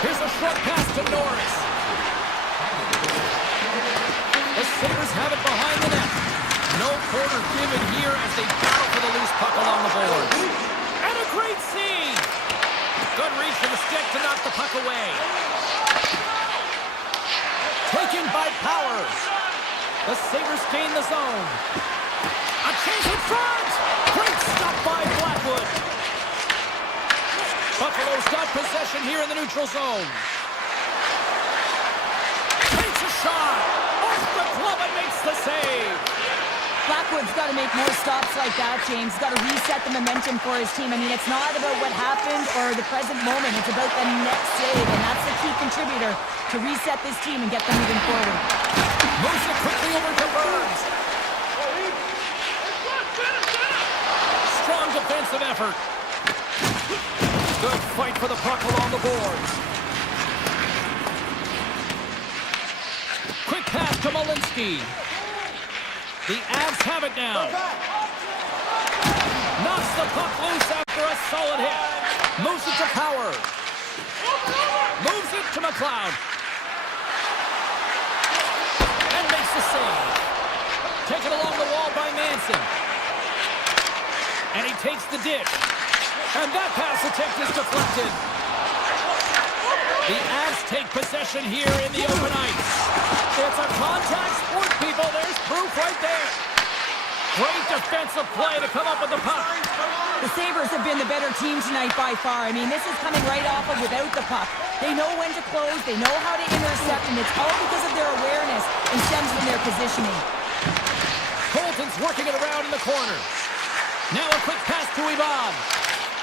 Here's a short pass to Norris. The Sabres have it behind the net. No quarter given here as they battle for the loose puck along the boards. And a great save. Good reach for the stick to knock the puck away. Taken by Power. The Sabres gain the zone. A chance in front. Great stop by Blackwood. Buffalo's got possession here in the neutral zone. Takes a shot. Off the glove and makes the save. Blackwood's got to make more stops like that, James. He's got to reset the momentum for his team. I mean, it's not about what happened or the present moment. It's about the next save, and that's the key contributor to reset this team and get them moving forward. Moves it quickly over to Burns. Strong defensive effort. Good fight for the puck along the boards. Quick pass to Malinsky. The Avs have it now. Knocks the puck loose after a solid hit. Moves it to Power. Moves it to McLeod. And makes the save. Taken along the wall by Manson. And he takes the dish. And that pass attempt is deflected. The Avs take possession here in the open ice. It's a contact sport, people. There's proof right there. Great defensive play to come up with the puck. The Sabres have been the better team tonight by far. I mean, this is coming right off of without the puck. They know when to close, they know how to intercept, and it's all because of their awareness and stems from their positioning. Colton's working it around in the corner. Now a quick pass to Ivan.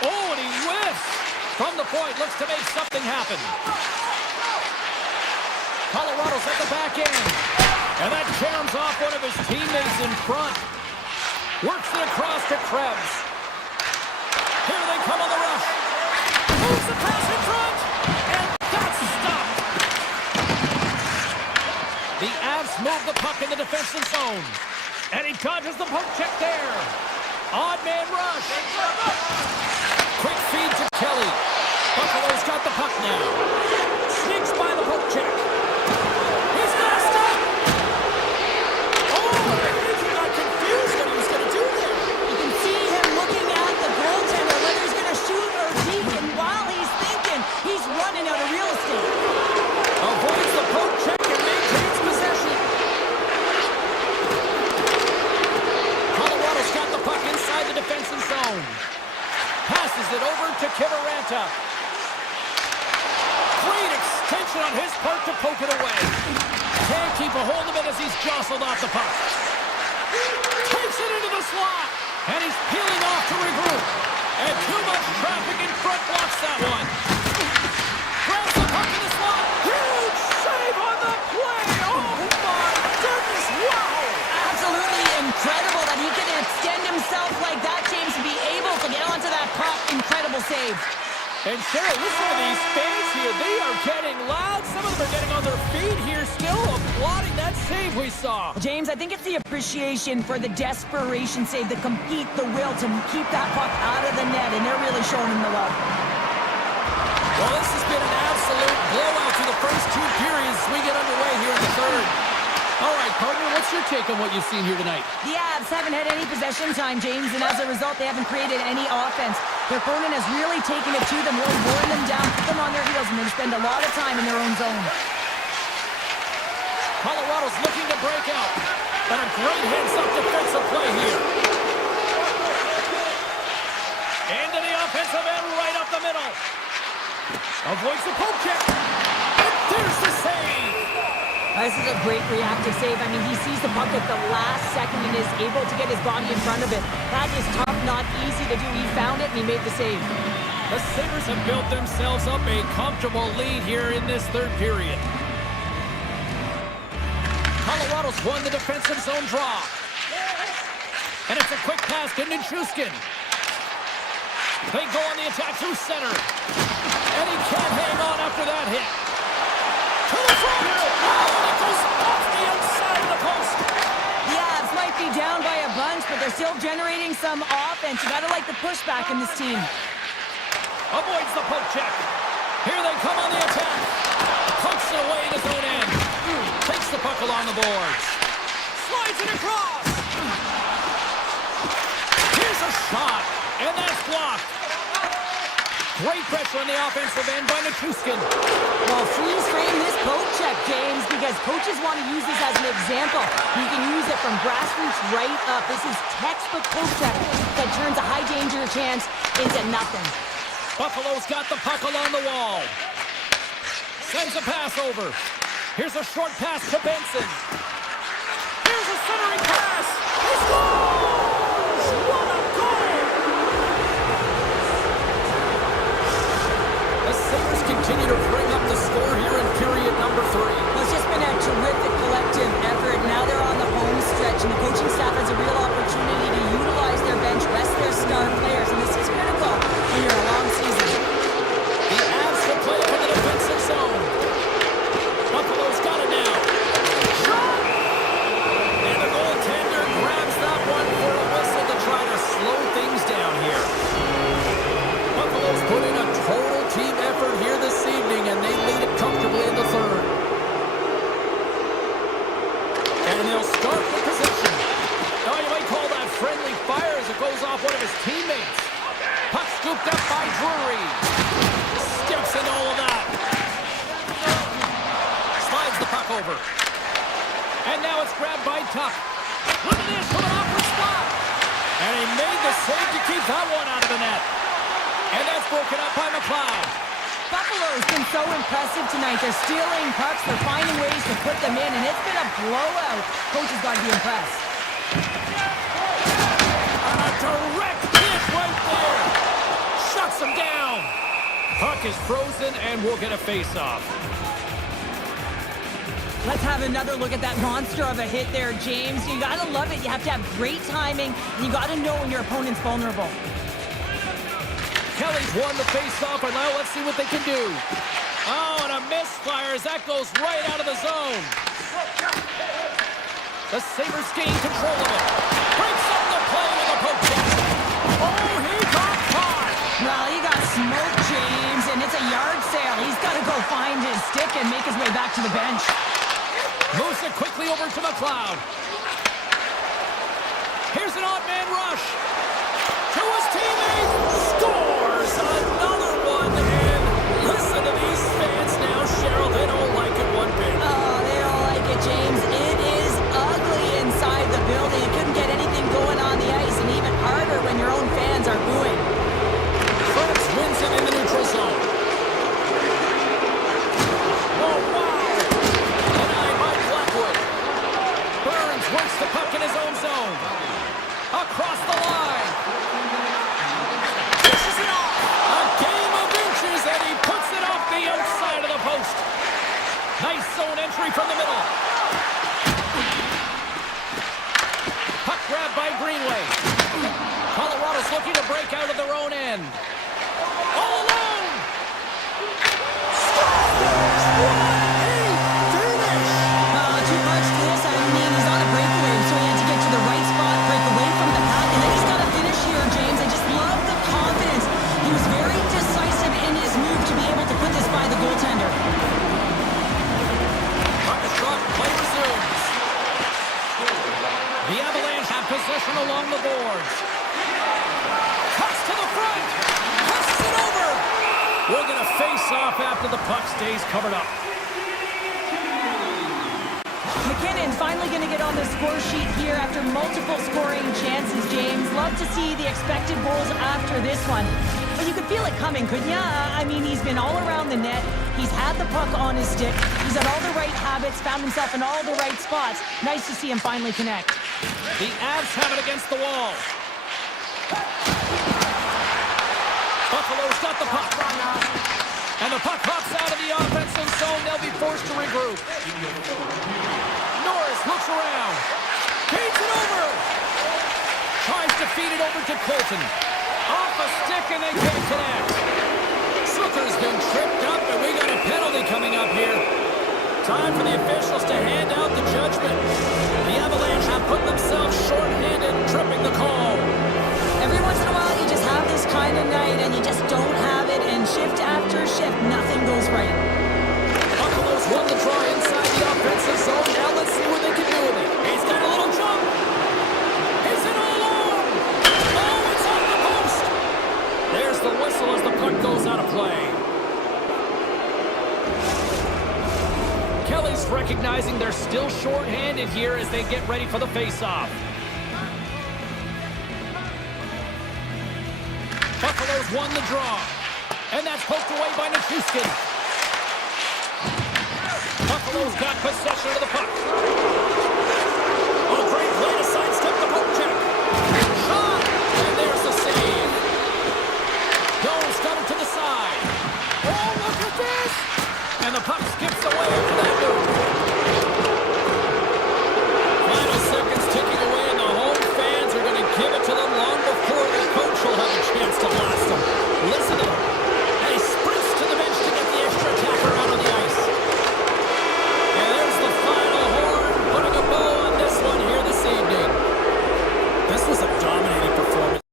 Oh, and he whiffs. From the point, looks to make something happen. Colorado's at the back end. And that jams off one of his teammates in front. Works it across to Krebs. Here they come on the rush. Moves the pass in front. And that's stopped. The Avs move the puck in the defensive zone. And he dodges the poke check there. Odd man rush. Quick feed to Kelly. Buffalo's got the puck now. Sneaks by the poke check. He's got to stop. Oh, I think he got confused what he was going to do there. You can see him looking at the goaltender, whether he's going to shoot or deke, and while he's thinking, he's running out of real estate. Avoids the poke check and maintains possession. Colorado's got the puck inside the defensive zone. Passes it over Manta. Great extension on his part to poke it away. Can't keep a hold of it as he's jostled off the puck. Takes it into the slot. And he's peeling off to regroup. And too much traffic in front blocks that one. Grabs the puck in the slot. Huge save on the play. Oh my goodness, wow. Absolutely incredible that he can extend himself like that, James, to be able to get onto that puck. Incredible save. And Cheryl, listen to these fans here. They are getting loud. Some of them are getting on their feet here, still applauding that save we saw. James, I think it's the appreciation for the desperation save, the compete, the will to keep that puck out of the net, and they're really showing him the love. Well, this has been an absolute blowout through the first two periods. We get underway here in the third. All right, partner, what's your take on what you've seen here tonight? The Avs haven't had any possession time, James, and as a result, they haven't created any offense. Their opponent has really taken it to them, really worn them down, put them on their heels, and they spend a lot of time in their own zone. Colorado's looking to break out, but a great heads-up defensive play here. Into the offensive end, right up the middle. Avoids the poke check. And there's the save. This is a great reactive save. I mean, he sees the puck at the last second and is able to get his body in front of it. That is tough, not easy to do. He found it and he made the save. The Sabres have built themselves up a comfortable lead here in this third period. Colorado's won the defensive zone draw. And it's a quick pass to Nichushkin. They go on the attack through center. And he can't hang on after that hit. To the front! Oh, and it goes off the outside of the post! The Avs might be down by a bunch, but they're still generating some offense. You gotta like the pushback in this team. Avoids the poke check. Here they come on the attack. Pumps it away in his own end. Takes the puck along the boards. Slides it across. Here's a shot, and that's blocked. Great pressure on the offensive end by Nichushkin. Well, freeze frame this poke check, James, because coaches want to use this as an example. You can use it from grassroots right up. This is textbook poke check that turns a high danger chance into nothing. Buffalo's got the puck along the wall. Sends a pass over. Here's a short pass to Benson. Here's a centering pass. He scores! What a goal! The Sabres continue to bring up the score here in period number 3. Well, it's just been a terrific collective effort. Now they're on the home stretch, and the coaching staff has a real opportunity to utilize their bench, rest their star players, and this is critical when you're a long season. The Avs will play for the defensive zone. Buffalo's got it now. Shot! And the goaltender grabs that one for a whistle to try to slow things down here. Buffalo's put in a total team effort here this evening, and they lead it comfortably in the third. And they'll start the possession. Now you might call that friendly fire as it goes off one of his teammates. Puck scooped up by Drury. Steps in all of that. Slides the puck over. And now it's grabbed by Tuck. Look at this from an awkward spot. And he made the save to keep that one out of the net. And that's broken up by McLeod. Buffalo's been so impressive tonight. They're stealing pucks. They're finding ways to put them in, and it's been a blowout. Coach has got to be impressed. And a direct hit right there. Shuts him down. Puck is frozen, and we'll get a face-off. Let's have another look at that monster of a hit there, James. You got to love it. You have to have great timing, and you got to know when your opponent's vulnerable. Kelly's won the face-off, and now let's see what they can do. Oh, and a misfire as that goes right out of the zone. The Sabres gain control of it. Breaks up the play with a poke check. Oh, he got caught. Well, he got smoked, James, and it's a yard sale. He's got to go find his stick and make his way back to the bench. Moves it quickly over to McLeod. Here's an odd-man rush. To his teammate. Scores another one. And listen to these fans now, Cheryl. They don't like it one bit. Oh, they don't like it, James. It is ugly inside the building. You couldn't get anything going on the ice, and even harder when your own fans are booing. France wins it in the neutral looking to break out of their own end. All alone! Too much to this. I mean, he's on a breakaway, so he had to get to the right spot, break away from the pack, and then he's got to finish here, James. I just love the confidence. He was very decisive in his move to be able to put this by the goaltender. Puck is dropped, play resumes. The Avalanche have possession along the boards. Cuts to the front. Passes it over. We're going to face off after the puck stays covered up. McKinnon finally going to get on the score sheet here after multiple scoring chances, James. Love to see the expected goals after this one. But you could feel it coming, couldn't ya? I mean, he's been all around the net. He's had the puck on his stick. He's had all the right habits, found himself in all the right spots. Nice to see him finally connect. The Avs have it against the wall. Buffalo's got the puck. And the puck hops out of the offensive zone. They'll be forced to regroup. Norris looks around. Feeds it over. Tries to feed it over to Colton. Off a stick and they can't connect. Zucker's been tripped up and we got a penalty coming up here. Time for the officials to hand out the judgment. The Avalanche have put themselves short-handed, tripping the call. Every once in a while, you just have this kind of night and you just don't have it, and shift after shift, nothing goes right. Buffalo's won the draw inside the offensive zone. Now let's see what they can do with it. He's got a little jump. He's in all alone. Oh, it's on the post. There's the whistle as the puck goes out of play. Kelly's recognizing they're still short-handed here as they get ready for the face-off. Buffalo's won the draw. And that's poked away by Nichushkin. Buffalo's got possession of the puck. Oh, great play to sidestep the poke check. Shot! And there's the save. Doan's got it to the side. Oh, look at this! And the puck skips away after that move. Final seconds ticking away, and the home fans are going to give it to them long before the coach will have a chance to blast them. Listen to them. And he sprints to the bench to get the extra attacker out on the ice. And there's the final horn, putting a bow on this one here this evening. This was a dominating performance.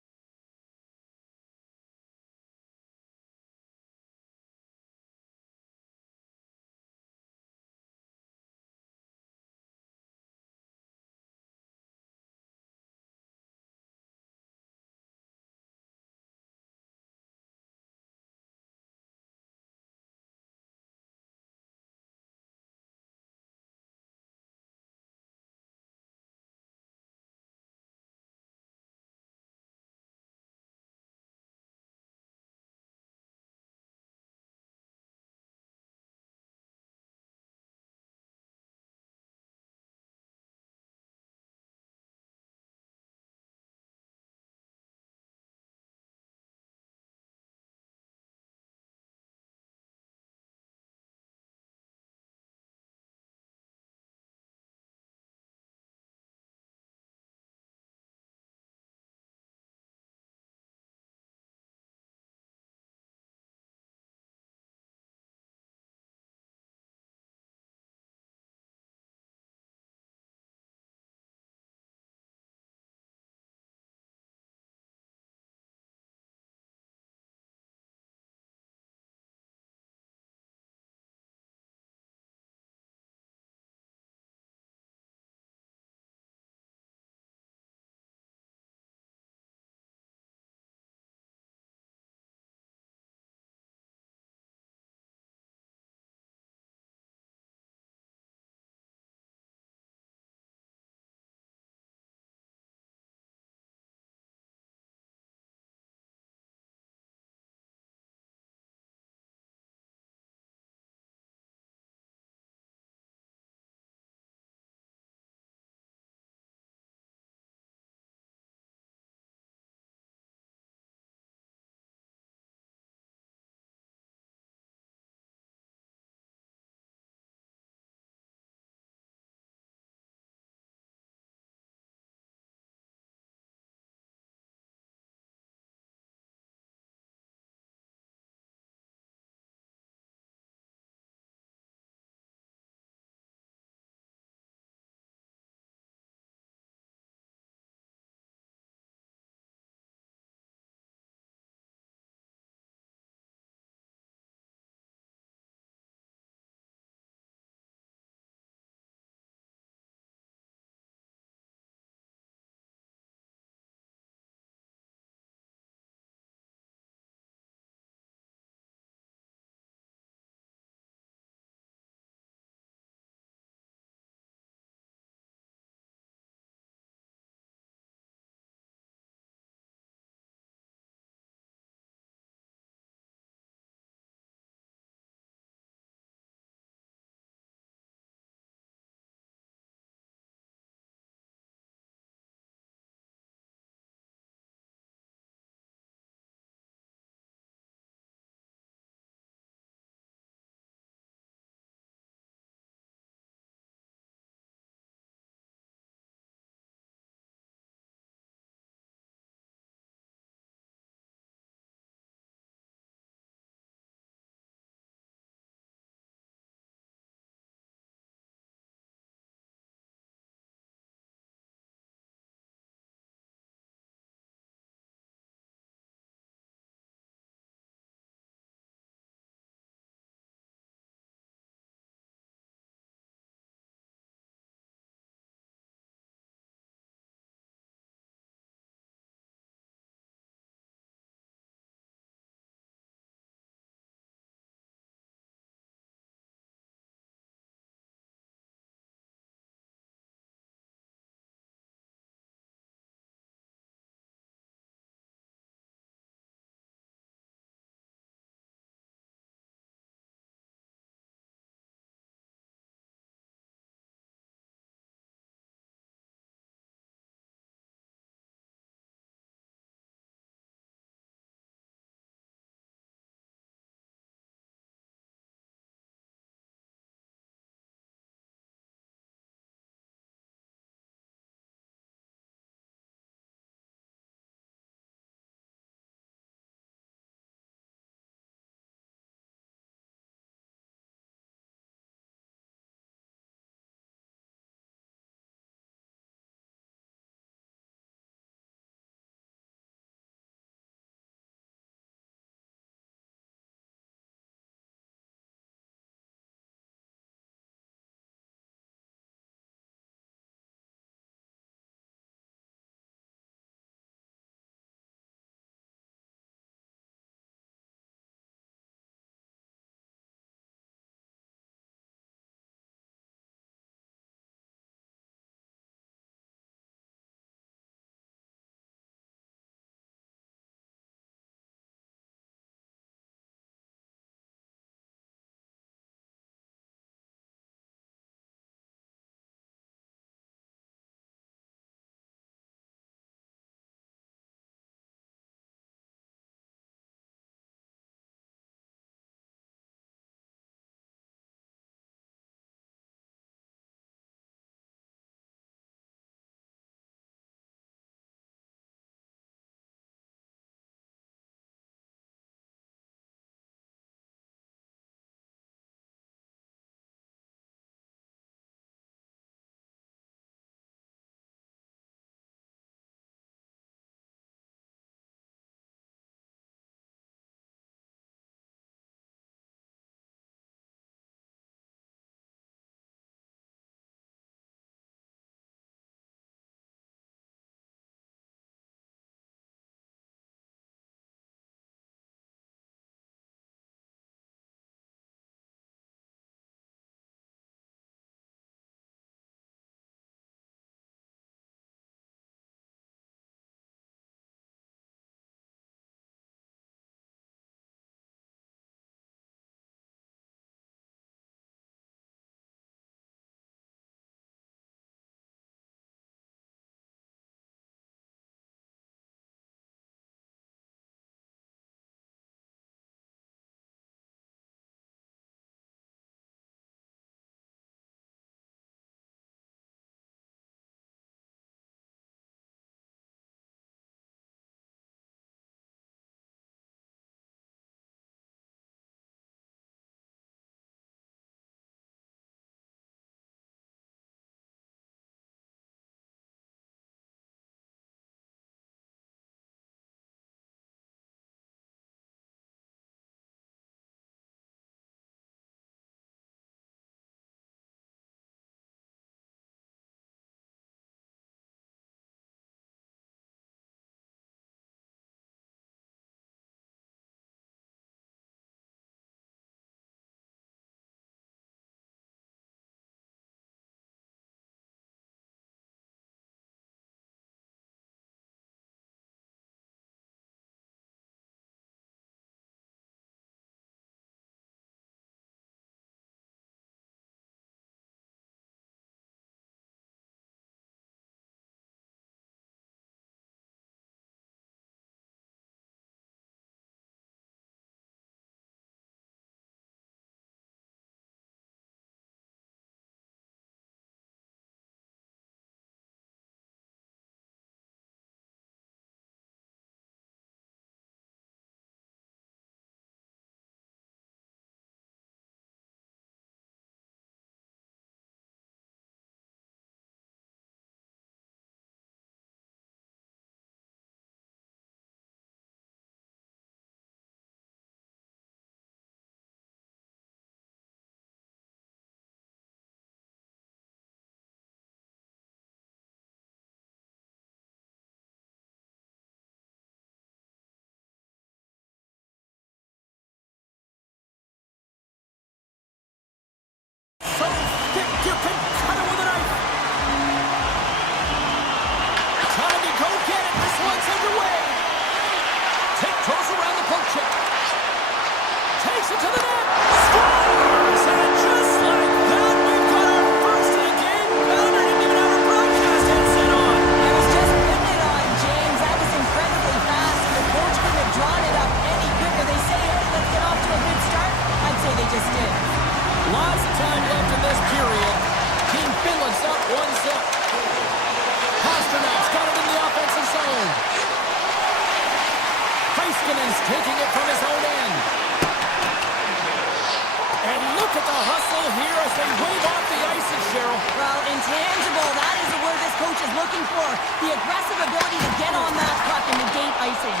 they wave off the icing, Cheryl. Well, intangible, that is the word this coach is looking for. The aggressive ability to get on that puck and negate icing.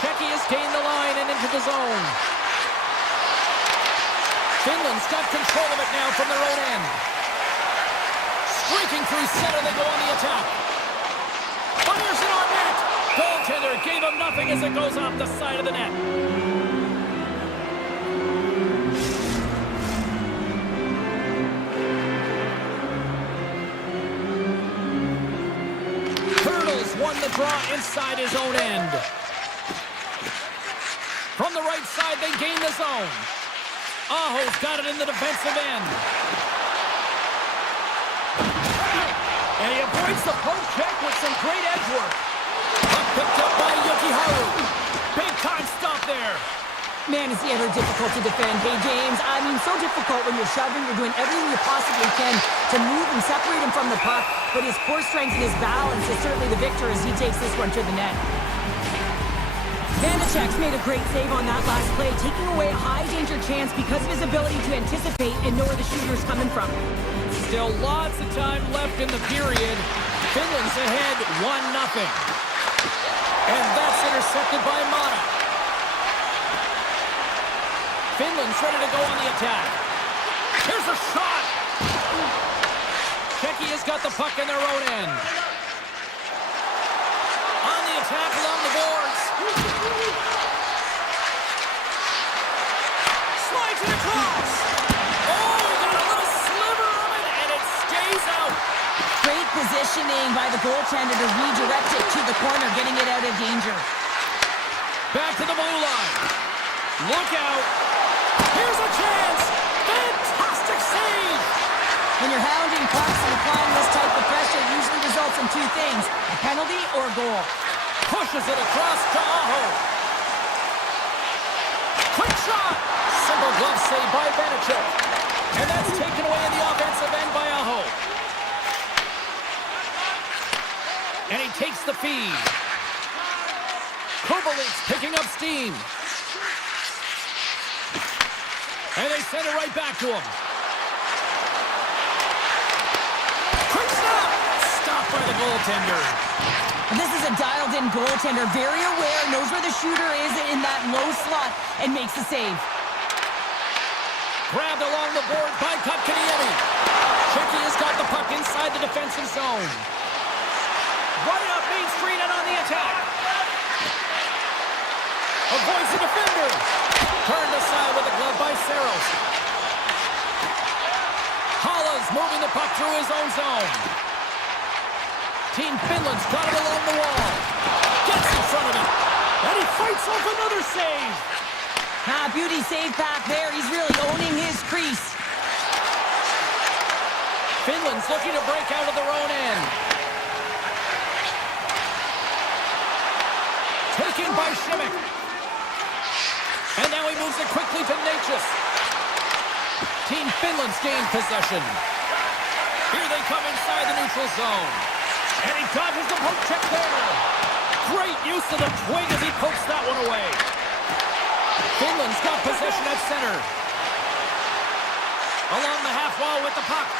Czechia has gained the line and into the zone. Finland's got control of it now from their own end. Streaking through center, they go on the attack. Fires it on net. Goaltender gave him nothing as it goes off the side of the net. Turtles won the draw inside his own end. From the right side, they gain the zone. Aho's got it in the defensive end. And he avoids the poke check with some great edge work. Puck picked up by Yukiharu. Big time stop there. Man, is he ever difficult to defend. Hey, James, I mean, so difficult when you're shoving. You're doing everything you possibly can to move and separate him from the puck. But his core strength and his balance is certainly the victor as he takes this one to the net. Vanacek's made a great save on that last play, taking away a high-danger chance because of his ability to anticipate and know where the shooter's coming from. Still lots of time left in the period. Finland's ahead 1-0. And that's intercepted by Mata. Finland's ready to go on the attack. Here's a shot! Czechia's got the puck in their own end. On the attack along the boards. Slides it across. Oh, he got a little sliver of it, and it stays out. Great positioning by the goaltender to redirect it to the corner, getting it out of danger. Back to the blue line. Look out. Here's a chance. Fantastic save. When you're hounding pucks and applying this type of pressure, it usually results in two things, a penalty or a goal. Pushes it across to Aho. Quick shot. Simple glove save by Vanacek. And that's taken away in the offensive end by Aho. And he takes the feed. Kurbalik's picking up steam. And they send it right back to him. Quick stop! Stopped by the goaltender. This is a dialed-in goaltender, very aware, knows where the shooter is in that low slot, and makes the save. Grabbed along the board by Kotkaniemi. Czechia's got the puck inside the defensive zone. Right up Main Street and on the attack. Avoids the defender. Turned aside with a glove by Saros. Halla's moving the puck through his own zone. Team Finland's got it along the wall. Gets in front of it. And he fights off another save. Beauty save back there. He's really owning his crease. Finland's looking to break out of their own end. Taken by Šimik. And now he moves it quickly to Natchez. Team Finland's gained possession. Here they come inside the neutral zone. And he dodges the poke check there. Great use of the twig as he pokes that one away. Finland's got possession at center. Along the half wall with the puck.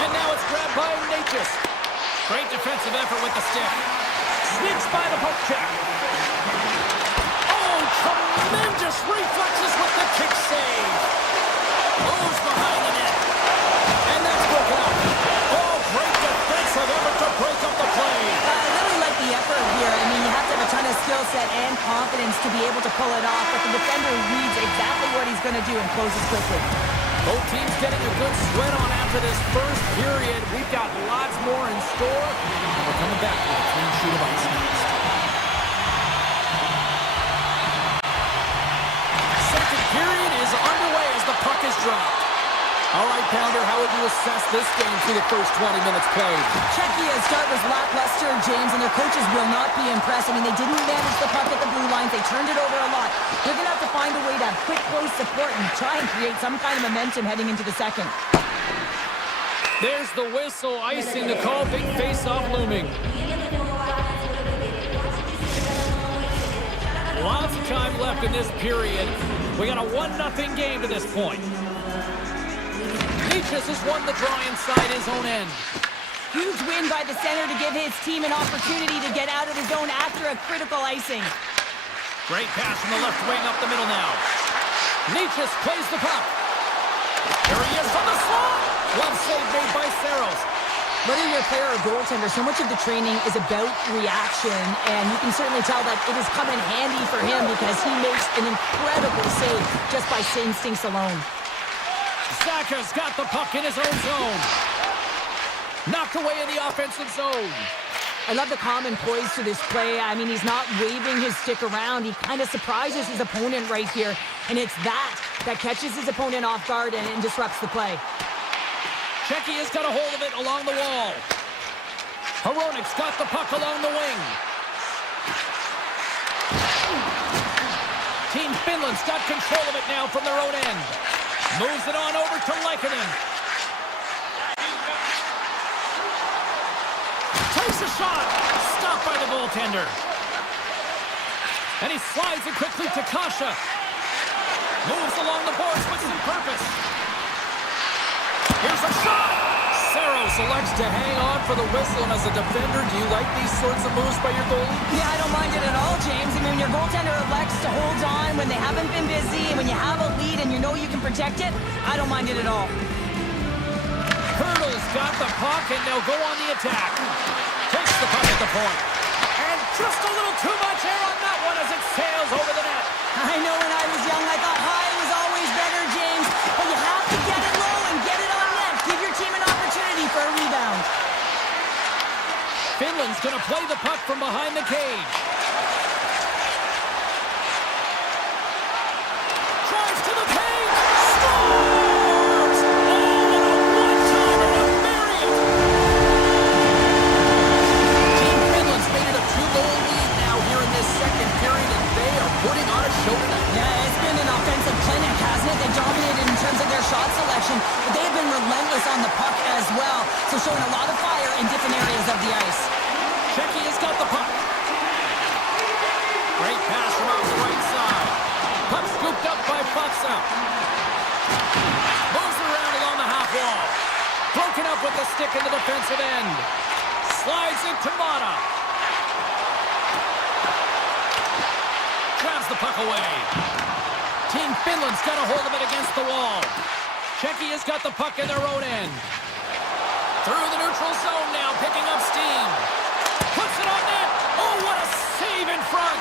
And now it's grabbed by Natchez. Great defensive effort with the stick. Sneaks by the poke check. Oh, tremendous reflexes with the kick save. Moves behind the net. And that's broken up. Oh, great defensive effort to break up the play. I really like the effort here. I mean, you have to have a ton of skill set and confidence to be able to pull it off, but the defender reads exactly what he's going to do and closes quickly. Both teams getting a good sweat on after this first period. We've got lots more in store. We're coming back with a clean sheet of ice next. Second period is underway as the puck is dropped. All right, Pounder, how would you assess this game through the first 20 minutes played? Czechia's start was lackluster, James, and their coaches will not be impressed. I mean, they didn't manage the puck at the blue lines. They turned it over a lot. They're going to have to find a way to have quick, close support and try and create some kind of momentum heading into the second. There's the whistle, icing the call, big face-off looming. Lots of time left in this period. We got a 1-0 game to this point. Niches has won the draw inside his own end. Huge win by the center to give his team an opportunity to get out of the zone after a critical icing. Great pass from the left wing up the middle now. Niches plays the puck. Here he is from the slot. Well save made by Saros. Whether you're a player or a goaltender, so much of the training is about reaction, and you can certainly tell that it has come in handy for him because he makes an incredible save just by instincts alone. Saka's got the puck in his own zone. Knocked away in the offensive zone. I love the calm and poise to this play. I mean, he's not waving his stick around. He kind of surprises his opponent right here, and it's that catches his opponent off guard and disrupts the play. Checky has got a hold of it along the wall. Hronik's got the puck along the wing. Team Finland's got control of it now from their own end. Moves it on over to Leikonen. Takes a shot. Stopped by the goaltender. And he slides it quickly to Kasha. Moves along the boards with some purpose. Here's a shot! Saros elects to hang on for the whistle, and as a defender, do you like these sorts of moves by your goalie? Yeah, I don't mind it at all, James. I mean, when your goaltender elects to hold on when they haven't been busy, and when you have a lead and you know you can protect it, I don't mind it at all. Hurdle's got the puck, and they'll go on the attack. Takes the puck at the point. And just a little too much air on that one as it sails over the net. I know when I was young, I thought high was always better, James, but you have to get it low and get it on net. Give your team an opportunity for a rebound. Finland's going to play the puck from behind the cage. Drives to the cage. Scores! Oh, what a one-timer to bury it! Team Finland's made it a 2-goal lead now here in this second period, and they are putting on a show tonight. Yeah, it's been an offensive clinic, hasn't it? They dominated in terms of their shot selection, but they have been relentless on the puck as well, so showing a lot of fire in different areas of the ice. Checky has got the puck. Great pass from out the right side. Puck scooped up by Fatsa. Moves around along the half wall. Broken up with the stick in the defensive end. Slides it to Mata. Grabs the puck away. Team Finland's got a hold of it against the wall. Checky has got the puck in their own end. Through the neutral zone now, picking up steam. Puts it on net. Oh, what a save in front.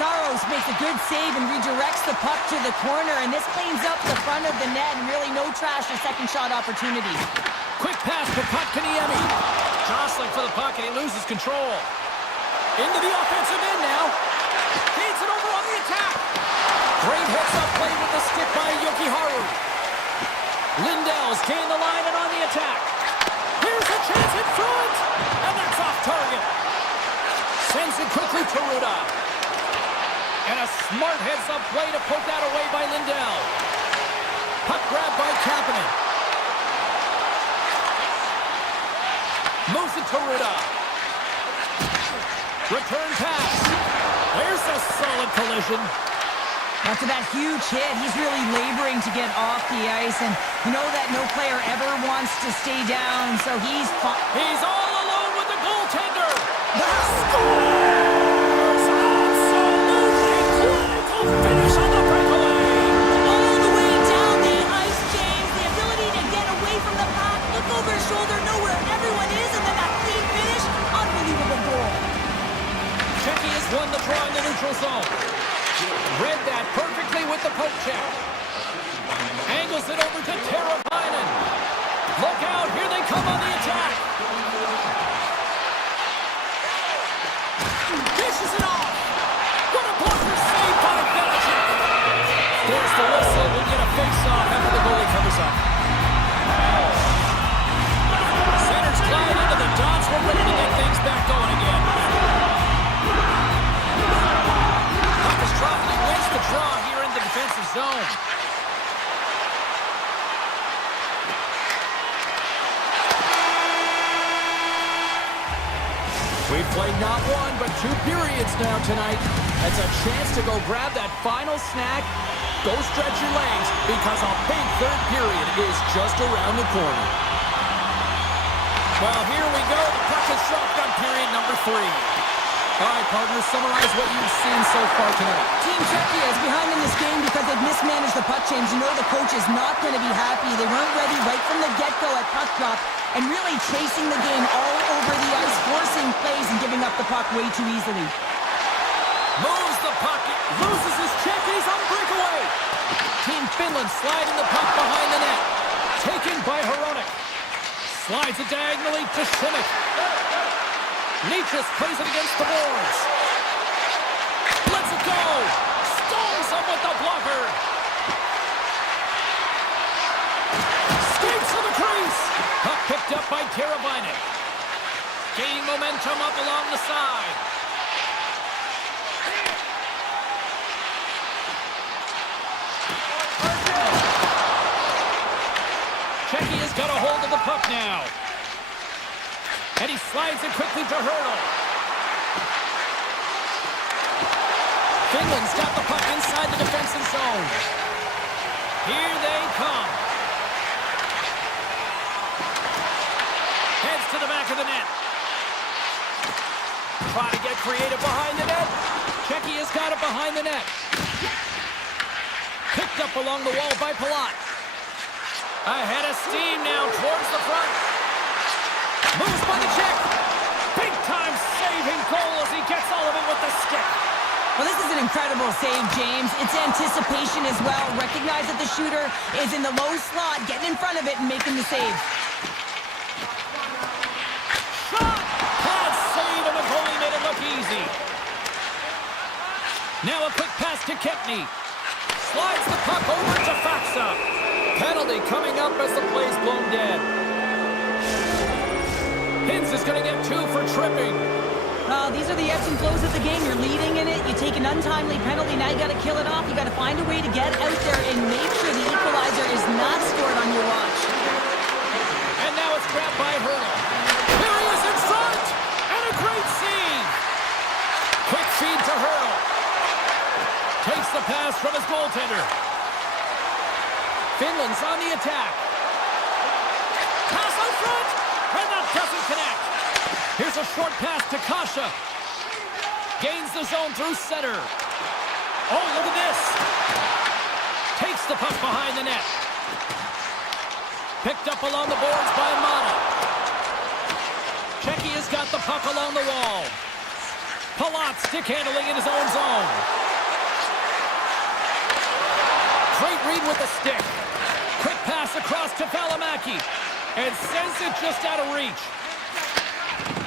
Saros makes a good save and redirects the puck to the corner, and this cleans up the front of the net and really no trash or second shot opportunity. Quick pass to Kotkaniemi. Jostling for the puck, and he loses control. Into the offensive end now. Feeds it over on the attack. Great heads-up play with the stick by Yokiharu. Lindell's gained the line and on the attack. Here's a chance in front, and that's off target. Sends it quickly to Ruda. And a smart heads-up play to poke that away by Lindell. Puck grabbed by Kapanen. Moves it to Ruda. Return pass. There's a solid collision. After that huge hit, he's really laboring to get off the ice, and you know that no player ever wants to stay down, so he's all alone with the goaltender. The Scores! Absolutely clinical finish on the breakaway. all the way down the ice, James. The ability to get away from the puck, look over his shoulder, know where everyone is, and then that clean finish. Unbelievable goal. Checky has won the draw in the neutral zone. Read that perfectly with the poke check. Angles it over to Teravainen. Look out, here they come on the attack. Dishes it off. What a blocker save by Belichick. There's the whistle. We'll get a face-off after the goalie covers up. Centers glide into the dots. We're ready to get things back going again. Puck is dropped and he wins the draw here in the defensive zone. We've played not one, but 2 periods now tonight. It's a chance to go grab that final snack. Go stretch your legs, because a big third period is just around the corner. Well, here we go. The puck is shotgun period number 3. All right, partners, summarize what you've seen so far tonight. Team Czechia is behind in this game because they've mismanaged the puck change. You know the coach is not going to be happy. They weren't ready right from the get-go at puck drop and really chasing the game all over the ice, forcing plays and giving up the puck way too easily. Moves the puck, loses his check, and he's on breakaway. Team Finland sliding the puck behind the net. Taken by Hronek. Slides it diagonally to Šimić. Nichas plays it against the boards. Lets it go. Stones him with the blocker. Skates to the crease. Puck picked up by Teravainen. Gaining momentum up along the side. Czechia's got a hold of the puck now. And he slides it quickly to Hurdle. Finland's got the puck inside the defensive zone. Here they come. Heads to the back of the net. Try to get creative behind the net. Czechia's got it behind the net. Picked up along the wall by Palat. Ahead of steam now towards the front. Moves by the Czech. Big time saving goal as he gets all of it with the stick. Well, this is an incredible save, James. It's anticipation as well. Recognize that the shooter is in the low slot, getting in front of it and making the save. Shot! Bad save, and the goalie made it look easy. Now a quick pass to Kepney. Slides the puck over to Faksa. Penalty coming up as the play's blown dead. Hintz is going to get 2 for tripping. These are the ebbs and flows of the game. You're leading in it. You take an untimely penalty. Now you got to kill it off. You got to find a way to get out there and make sure the equalizer is not scored on your watch. And now it's grabbed by Hurdle. Here he is in front! And a great save! Quick feed to Hurdle. Takes the pass from his goaltender. Finland's on the attack. Pass out front! And that doesn't connect. Here's a short pass to Kasha. Gains the zone through center. Oh, look at this. Takes the puck behind the net. Picked up along the boards by Mata. Czechia's got the puck along the wall. Palat stick handling in his own zone. Great read with the stick. Quick pass across to Valimaki. And sends it just out of reach.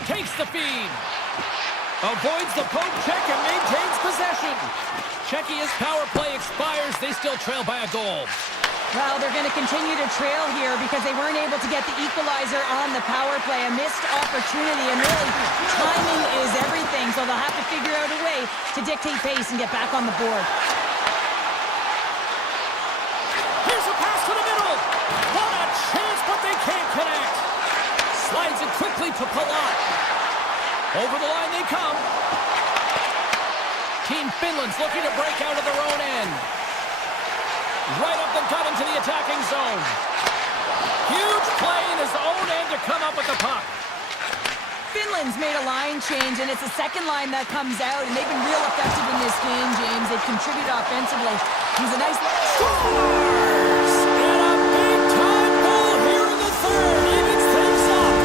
Takes the feed. Avoids the poke check and maintains possession. Czechia's power play expires. They still trail by a goal. Well, they're going to continue to trail here because they weren't able to get the equalizer on the power play. A missed opportunity, and really, timing is everything, so they'll have to figure out a way to dictate pace and get back on the board. Here's a pass to the middle. What a chance, but they can't connect. Slides it quickly to Palat. Over the line they come. Team Finland's looking to break out of their own end. Right up the gut into the attacking zone. Huge play in his own end to come up with the puck. Finland's made a line change, and it's the second line that comes out, and they've been real effective in this game, James. They've contributed offensively. He's a nice... Scores! And a big-time goal here in the third. Evens things up.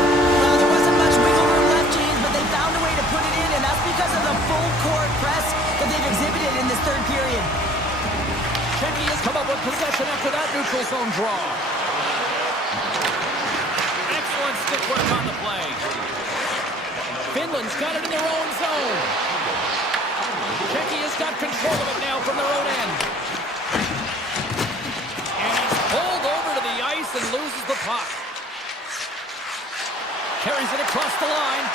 Well, there wasn't much wiggle room left, James, but they found a way to put it in, and that's because of the full-court press that they've exhibited in this third period. Czechia has come up with possession after that neutral zone draw. Excellent stick work on the play. Finland's got it in their own zone. Czechia's got control of it now from their own end. And he's pulled over to the ice and loses the puck. Carries it across the line.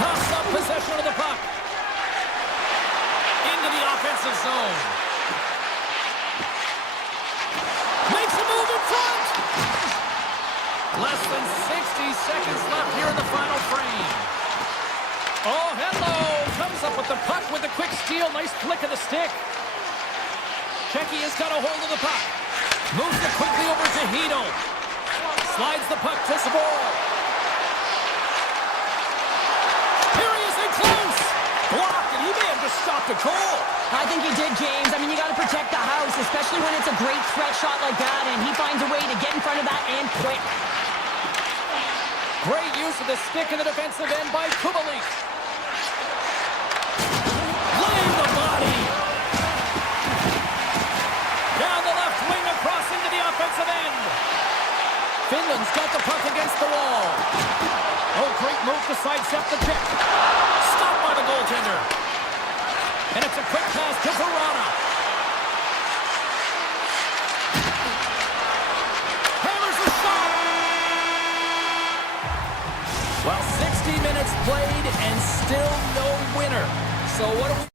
Coughs up possession of the puck. Into the offensive zone. Makes makes a move in front. Less than 60 seconds left here in the final frame. Oh, hello. Comes up with the puck with a quick steal. Nice flick of the stick. Checky has got a hold of the puck. Moves it quickly over to Hito. Slides the puck to Zabor. Here he is in close. Blocked, and he may have just stopped a goal. I think he did, James. I mean, you got to protect the house, especially when it's a great threat shot like that, and he finds a way to get in front of that and quick. Great use of the stick in the defensive end by Kubalik. Laying the body. Down the left wing across into the offensive end. Finland's got the puck against the wall. Oh, great move to sidestep the check. Stopped by the goaltender. And it's a quick pass to Verona. Hammers a shot. Well, 60 minutes played and still no winner. So what do we...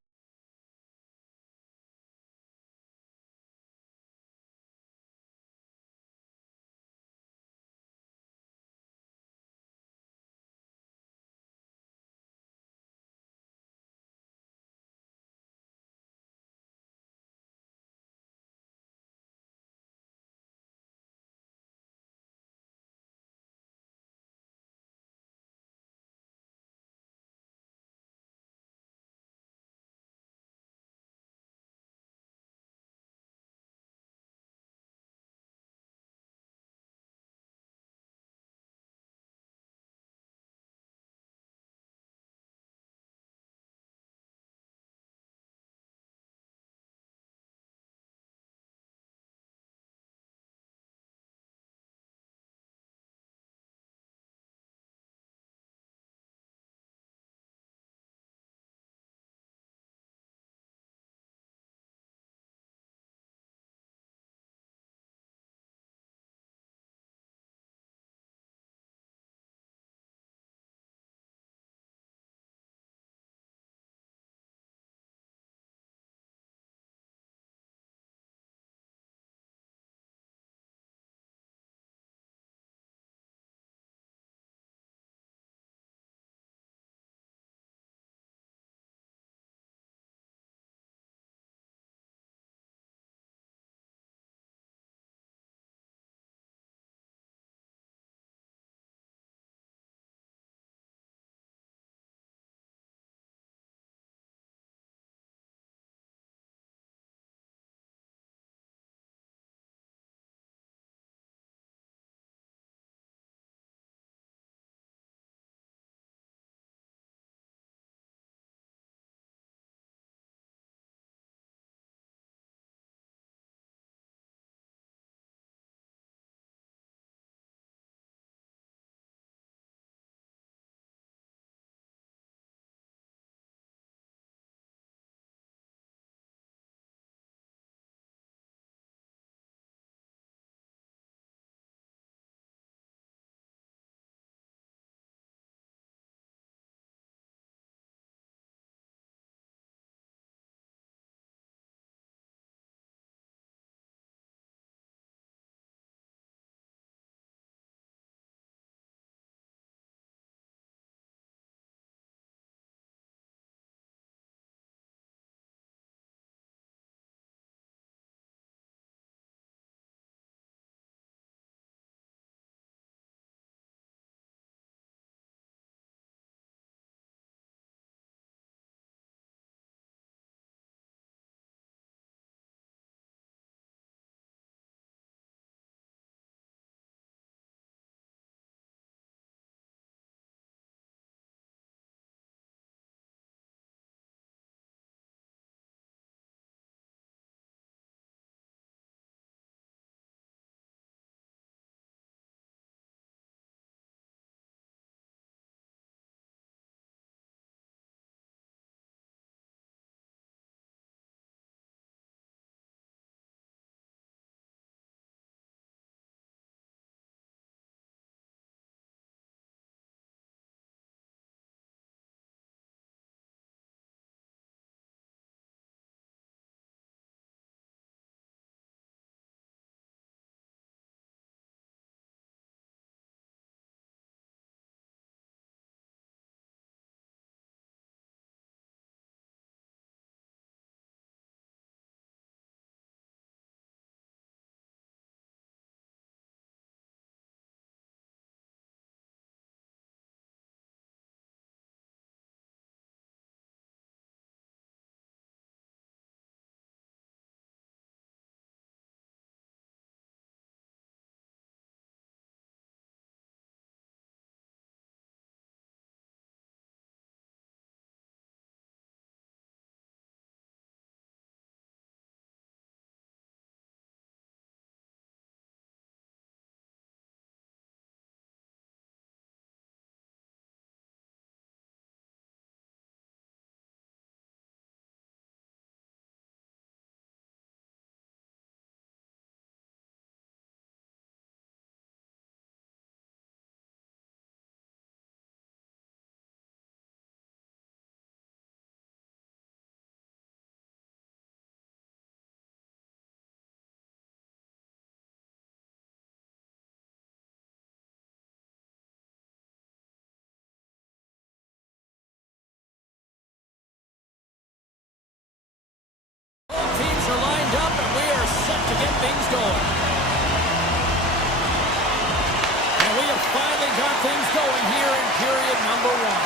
number one.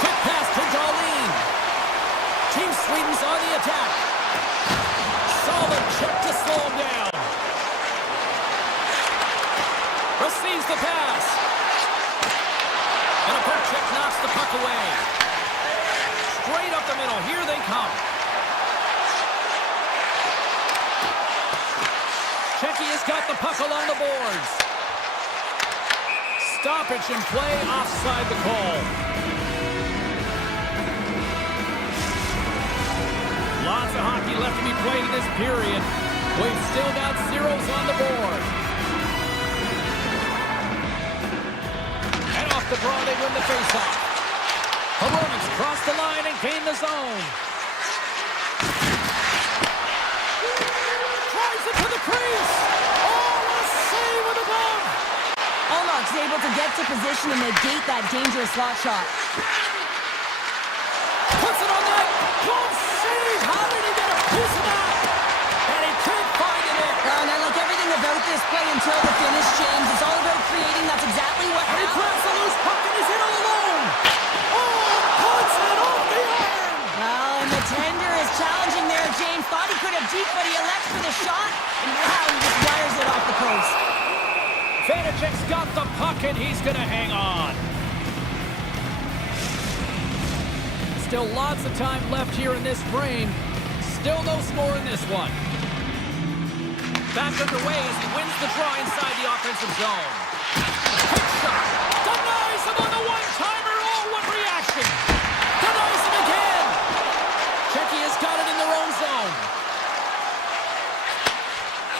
Quick pass to Darlene. Team Sweden's on the attack. Solid check to slow him down. Receives the pass. And a poke check knocks the puck away. Straight up the middle. Here they come. Checky has got the puck along the boards. Stoppage in play, offside the call. Lots of hockey left to be played in this period. We've still got zeros on the board. And off the draw, they win the faceoff. Opponents cross the line and gain the zone. Drives it to the crease. Oh, a save with a glove. Allmark's able to get to position and negate that dangerous slot shot. Puts it on that. Glove save. How did he get a piece of that? And he can't find it in. And I like everything about this play until the finish, James. It's all about creating. That's exactly what And he happened. grabs the loose puck and he's in all alone. Oh, puts it off the iron. Well, and the tender is challenging there, James. Thought he could have deep, but he elects for the shot. And wow, he just wires it off the post. Vanacek's got the puck and he's going to hang on. Still lots of time left here in this frame. Still no score in this one. Back underway as he wins the draw inside the offensive zone. Quick shot. Denies him on the one-timer. Oh, what reaction. Denies him again. Checky has got it in their own zone.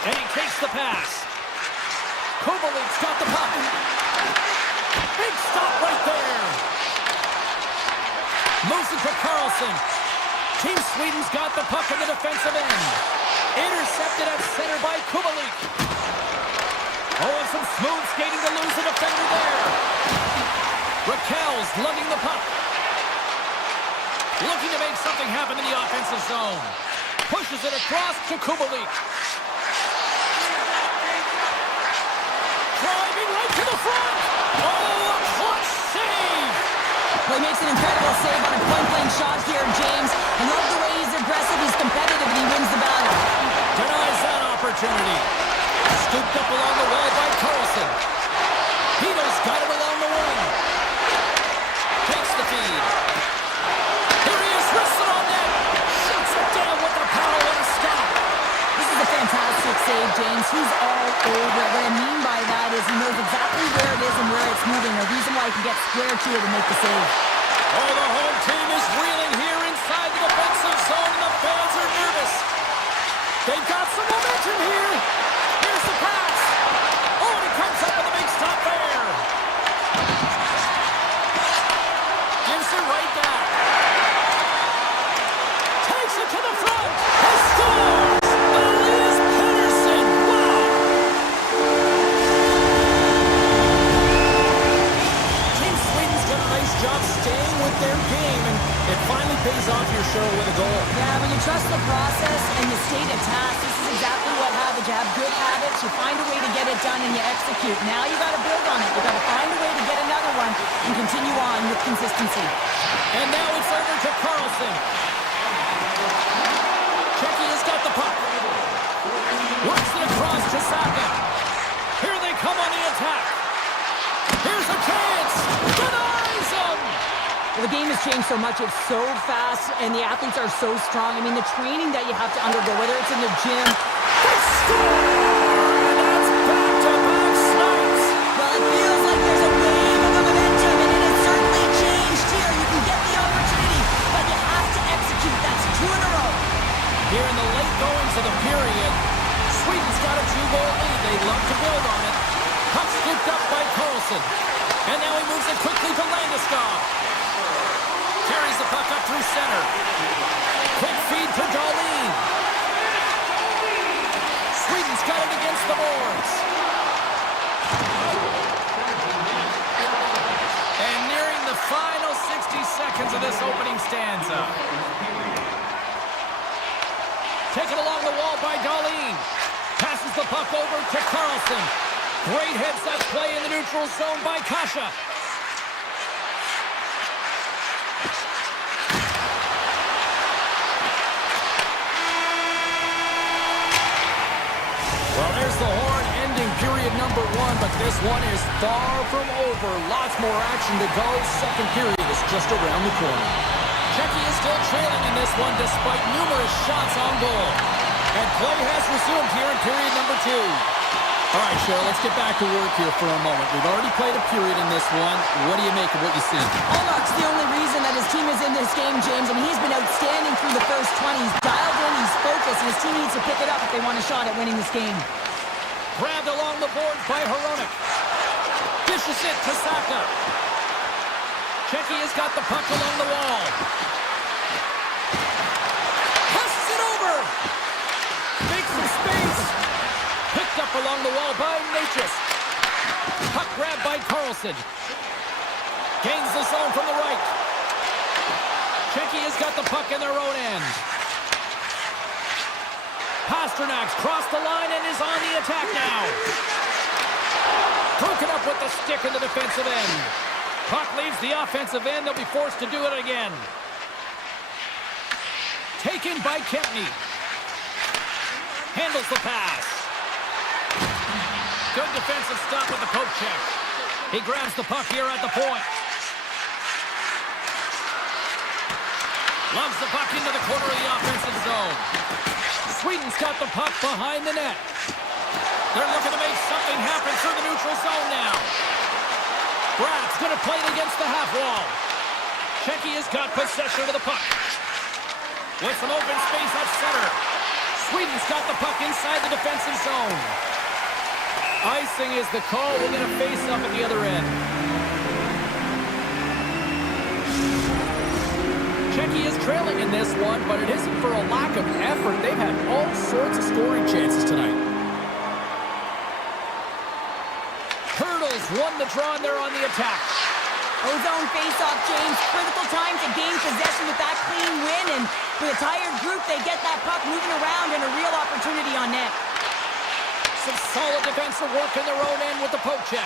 And he takes the pass. Kubelik's got the puck. Big stop right there. Moves it to Carlson. Team Sweden's got the puck in the defensive end. Intercepted at center by Kubelik. Oh, and some smooth skating to lose the defender there. Raquel's lugging the puck. Looking to make something happen in the offensive zone. Pushes it across to Kubelik. Driving right to the front. Oh, a clutch save. Well, he makes an incredible save on a point-blank shot here, James. I love the way he's aggressive, he's competitive, and he wins the battle. Denies that opportunity. Scooped up along the wall by Carlson. Pino's got it along the wing. Takes the feed. Here he is, wristed on net. Shuts it down with the power and a stop. This is a fantastic save, James. He's all over it. What I mean by that is he knows exactly where it is and where it's moving. A reason why he can get square to it and make the save. Oh, the home team is reeling here inside the defensive zone, and the fans are nervous. They've got some momentum here. Here's the pass. Oh, and he comes up with a big stop there. Gives it right back. Takes it to the front. He scores. Elias Pettersson. Wow. Team Sweden's done a nice job staying with their game, and it finally pays off here, Cheryl, with a goal. Yeah, when you trust the process and you stay to task, this is exactly what happens. You have good habits, you find a way to get it done, and you execute. Now you got to build on it. You got to find a way to get another one and continue on with consistency. And now it's over to Carlson. Checky has got the puck. Works it across to Saka. Here they come on the attack. Here's a chance. Denies him. Well, the game has changed so much. It's so fast, and the athletes are so strong. I mean, the training that you have to undergo, whether it's in the gym. They score! And that's back-to-back snipes. Well, it feels like there's a wave of momentum, and it has certainly changed here. You can get the opportunity, but you have to execute. That's 2 in a row. Here in the late goings of the period, Sweden's got a 2-goal lead. They love to build on it. Puck scooped up by Carlson. And now he moves it quickly to Landeskog. Carries the puck up through center. Quick feed to Darlene. Sweden's got it against the boards. And nearing the final 60 seconds of this opening stanza. Taken along the wall by Darlene. Passes the puck over to Carlson. Great heads-up play in the neutral zone by Kasha. Well, there's the horn ending period number 1, but this one is far from over. Lots more action to go. Second period is just around the corner. Czechia is still trailing in this one despite numerous shots on goal. And play has resumed here in period number 2. All right, Cheryl, let's get back to work here for a moment. We've already played a period in this one. What do you make of what you see? Allmark's the only reason that his team is in this game, James, and he's been outstanding through the first 20. He's dialed in, he's focused, and his team needs to pick it up if they want a shot at winning this game. Grabbed along the boards by Hronek. Dishes it to Saka. Czechia's got the puck along the wall. Passes it over. Makes some space. Picked up along the wall by Natchez. Puck grabbed by Carlson. Gains the zone from the right. Czechia's got the puck in their own end. Pasternak's crossed the line and is on the attack now. Broken up with the stick in the defensive end. Puck leaves the offensive end. They'll be forced to do it again. Taken by Kempny. Handles the pass. Good defensive stop with the poke check. He grabs the puck here at the point. Loves the puck into the corner of the offensive zone. Sweden's got the puck behind the net. They're looking to make something happen through the neutral zone now. Brad's going to play it against the half wall. Czechia's got possession of the puck. With some open space at center. Sweden's got the puck inside the defensive zone. Icing is the call. We're going to face up at the other end. Czechia is trailing in this one, but it isn't for a lack of effort. They've had all sorts of scoring chances tonight. Hurdles won the draw, and they're on the attack. Ozone face-off, James. Critical time to gain possession with that clean win, and for the tired group, they get that puck moving around and a real opportunity on net. Some solid defensive work in their own end with the poke check.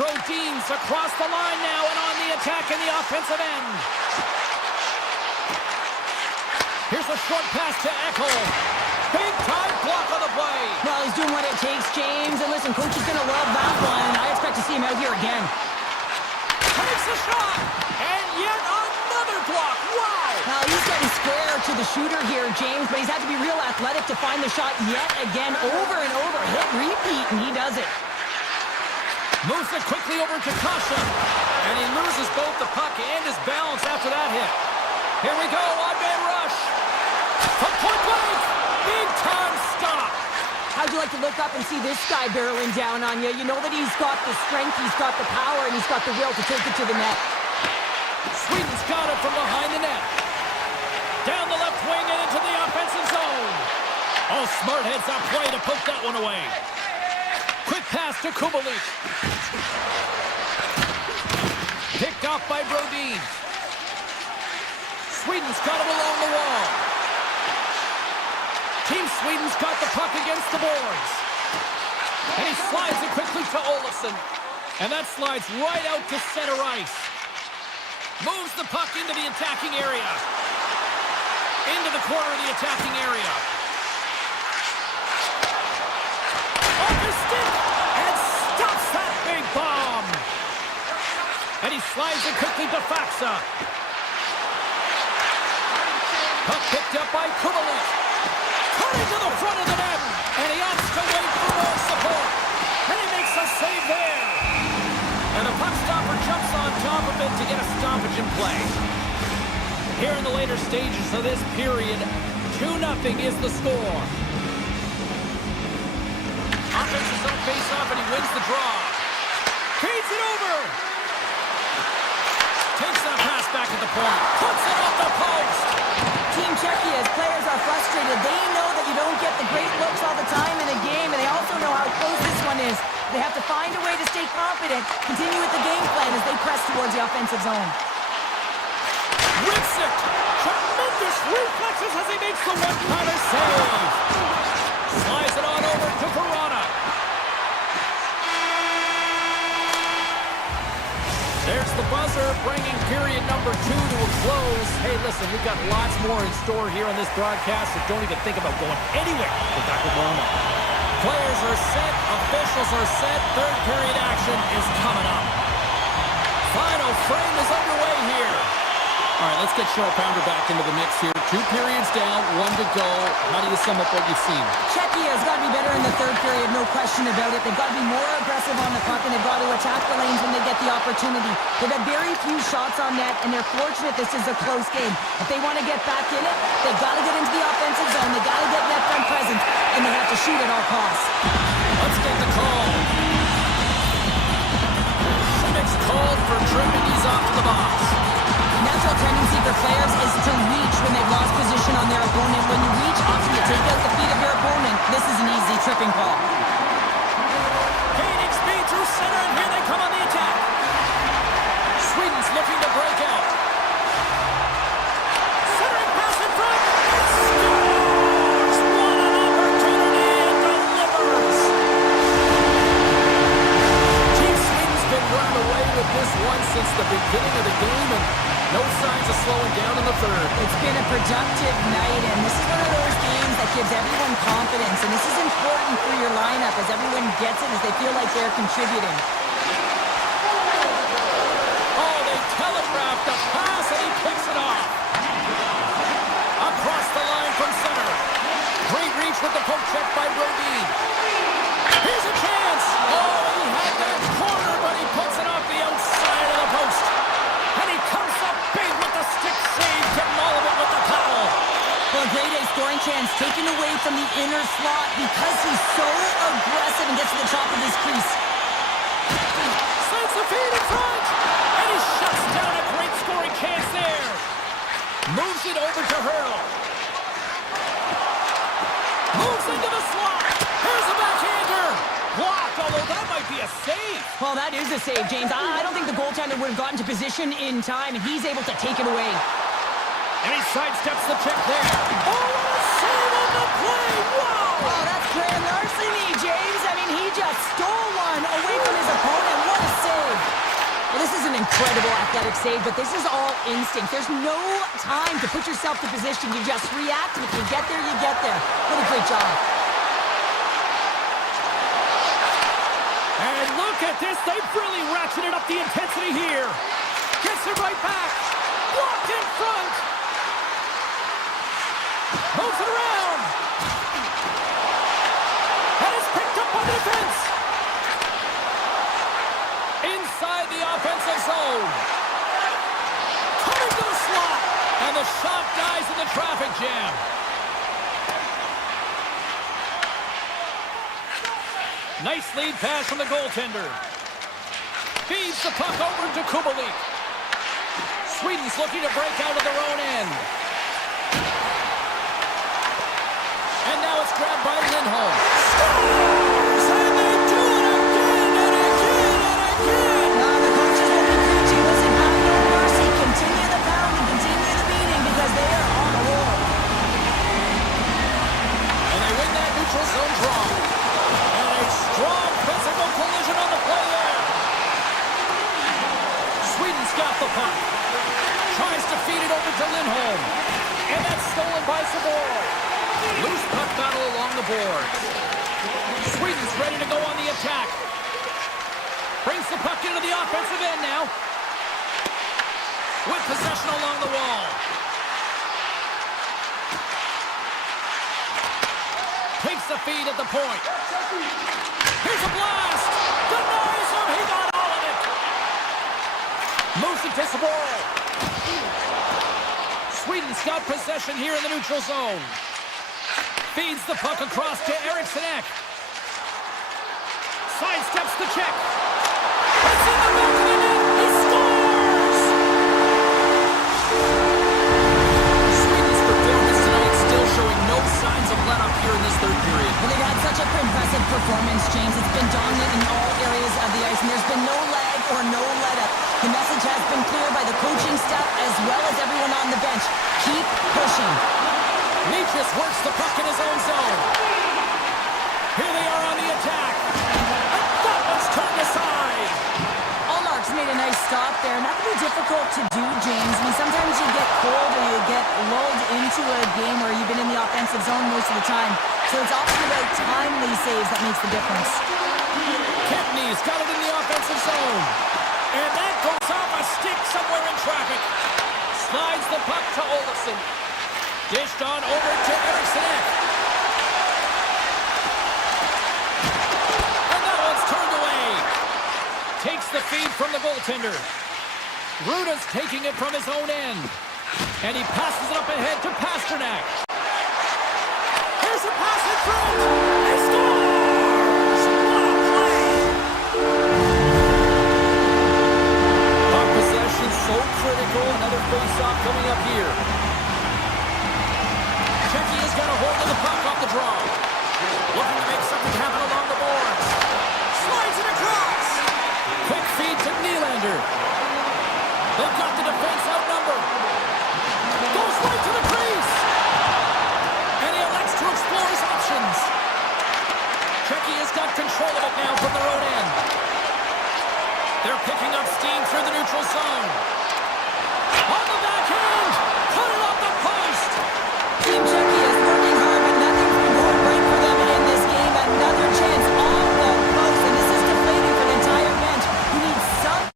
Brodin's across the line now and on the attack in the offensive end. Here's a short pass to Ekholm. Big time block on the play. Well, he's doing what it takes, James. And listen, coach is going to love that one. I expect to see him out here again. Takes a shot. And yet another block. Wow. Well, he's getting square to the shooter here, James, but he's had to be real athletic to find the shot yet again, over and over. Hit, repeat, and he does it. Moves it quickly over to Kasha. And he loses both the puck and his balance after that hit. Here we go, one-man rush. From point blank. Big time stop. How'd you like to look up and see this guy barreling down on you? You know that he's got the strength, he's got the power, and he's got the will to take it to the net. Sweden's got it from behind the net. Down the left wing and into the offensive zone. Oh, smart heads up play to poke that one away. Quick pass to Kubalik. Picked off by Brodin. Sweden's got him along the wall. Team Sweden's got the puck against the boards. And he slides it quickly to Olofsson. And that slides right out to center ice. Moves the puck into the attacking area. Into the corner of the attacking area. Off his stick. And stops that big bomb. And he slides it quickly to Faxa. Puck picked up by Kubalik. Cutting to the front of the net. And he opts to wait for more support. And he makes a save there. And the puck stopper jumps on top of it to get a stoppage in play. Here in the later stages of this period, 2-0 is the score. Offensive zone face-off, and he wins the draw. Feeds it over. Takes that pass back at the point. Puts it off the post. Team Czechia's players are frustrated. They know that you don't get the great looks all the time in a game, and they also know how close this one is. They have to find a way to stay confident, continue with the game plan as they press towards the offensive zone. Rips it. Tremendous reflexes as he makes the one-timer save. Slides it on over to Verona. There's the buzzer, bringing period number 2 to a close. Hey, listen, we've got lots more in store here on this broadcast, so don't even think about going anywhere. We're back with more on that. Players are set, officials are set, third period action is coming up. Final frame is underway here. All right, let's get Cheryl Pounder back into the mix here. 2 periods down, 1 to go. How do you sum up what you've seen? Czechia has got to be better in the third period, no question about it. They've got to be more aggressive on the puck, and they've got to attack the lanes when they get the opportunity. They've had very few shots on net, and they're fortunate this is a close game. If they want to get back in it, they've got to get into the offensive zone. They've got to get net front presence, and they have to shoot at all costs. Let's get the call. Schmidt's called for tripping. He's off to the box. Natural tendency for players is to reach when they've lost position on their opponent. When you reach, often you take out the feet of your opponent. This is an easy tripping call. Gaining speed through center, and here they come on the attack. Sweden's looking to break out. Centering pass in front. Scores! What an opportunity and delivers. Team Sweden's been running away with this one since the beginning of the game, and no signs of slowing down in the third. It's been a productive night, and this is one of those games that gives everyone confidence, and this is important for your lineup as everyone gets it, as they feel like they're contributing. Oh, they telegraphed the pass, and he picks it off. Across the line from center. Great reach with the poke check by Brodin. Here's a chance. Oh, he had that corner, but he puts it off the outside of the post. And he comes up big with the stick save to Mulligan with the foul. Well, a great A scoring chance taken away from the inner slot because he's so aggressive and gets to the top of his crease. Sends the feed in front. And he shuts down a great scoring chance there. Moves it over to Hurl. Moves into the slot. Here's a backhander. Blocked, although that might be a save. Well, that is a save, James. I don't think the goaltender would have gotten to position in time, and he's able to take it away. And he sidesteps the check there. Oh, what a save on the play. Wow. Oh, that's grand larceny, James. I mean, he just stole one away from his opponent. What a save. Well, this is an incredible athletic save, but this is all instinct. There's no time to put yourself to position. You just react, and if you get there, you get there. What a great job. And look at this. They've really ratcheted up the intensity here. Gets it right back. Blocked in front. Moves it around. And it's picked up by the defense. Inside the offensive zone. Coming to the slot. And the shot dies in the traffic jam. Nice lead pass from the goaltender. Feeds the puck over to Kubalik. Sweden's looking to break out of their own end. And now it's grabbed by Lindholm. Scores! And they do it again and again and again! Now the coaches will be preaching. Listen, have no mercy. Continue the pounding, continue the beating, because they are on a roll. And they win that neutral zone draw. And a strong physical collision on the play there. Sweden's got the puck. Tries to feed it over to Lindholm. And that's stolen by Saboro. Loose puck battle along the boards. Sweden's ready to go on the attack. Brings the puck into the offensive end now. With possession along the wall. Takes the feed at the point. Here's a blast. Denies him. He got all of it. Moves it to Saboro. Sweden's got possession here in the neutral zone. Feeds the puck across to Eriksson Ek. Sidesteps the check. It's in the back of the net. He scores! Sweden's performance tonight still showing no signs of let-up here in this third period. Well, they've had such a impressive performance, James. It's been dominant in all areas of the ice, and there's been no lag or no let-up. The message has been clear by the coaching staff as well as everyone on the bench. Keep pushing. Leachus works the puck in his own zone. Here they are on the attack. And that one's turned aside. Allmark's made a nice stop there. Not going to be difficult to do, James. I mean, sometimes you get cold or you get lulled into a game where you've been in the offensive zone most of the time. So it's often about timely saves that makes the difference. Kempney's got it in the offensive zone. And that goes off a stick somewhere in traffic. Slides the puck to Olofsson. Dished on over to Eriksson. And that one's turned away. Takes the feed from the goaltender. Ruda's taking it from his own end. And he passes it up ahead to Pasternak. Here's a pass in front. He scores! What a play! Puck possession so critical. Another face-off coming up here. Checky has got a hold of the puck off the draw. Looking to make something happen along the boards. Slides it across. Quick feed to Nylander. They've got the defense outnumbered. Goes right to the crease. And he elects to explore his options. Checky has got control of it now from their own end. They're picking up steam through the neutral zone. On the backhand. Put it off the post. Team Checky is working hard, but nothing's been going right for them in this game. Another chance off the post, and this is deflating for the entire bench. Who needs some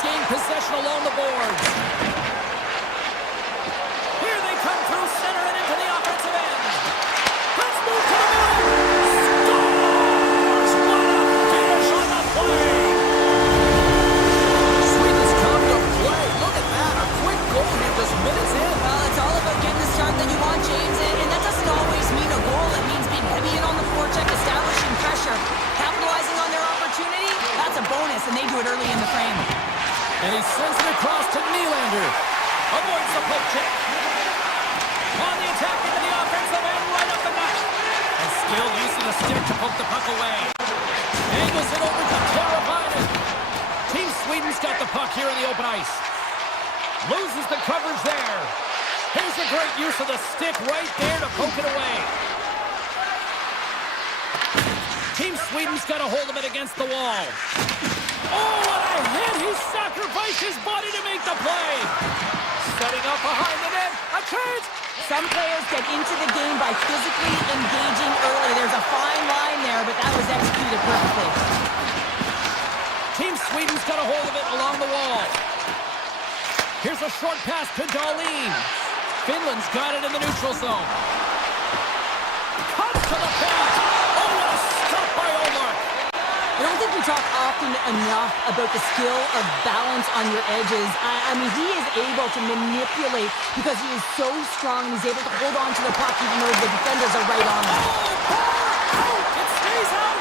Sweden's gained possession along the boards. Here they come through center and into the offensive end. Let's move to the middle. Scores! What a finish on the play! Sweden's come to play. Look at that. A quick goal here just minutes in. Well, it's all about getting the start that you want, James, and that doesn't always mean a goal. It means being heavy in on the forecheck, establishing pressure, capitalizing on their opportunity. That's a bonus, and they do it early in the frame. And he sends it across to Nylander. Avoids the poke check. On the attack into the offensive end, right up the net. And skilled use of the stick to poke the puck away. Angles it over to Teravainen. Team Sweden's got the puck here in the open ice. Loses the coverage there. Here's a great use of the stick right there to poke it away. Team Sweden's got a hold of it against the wall. Oh, what a hit! He sacrificed his body to make the play. Setting up behind the net. A chance! Some players get into the game by physically engaging early. There's a fine line there, but that was executed perfectly. Team Sweden's got a hold of it along the wall. Here's a short pass to Dahlin. Finland's got it in the neutral zone. Cuts to the paint. Oh, what a stop by Omar. I don't think we talk often enough about the skill of balance on your edges. I mean, he is able to manipulate because he is so strong and he's able to hold on to the puck even though the defenders are right on him. It stays out.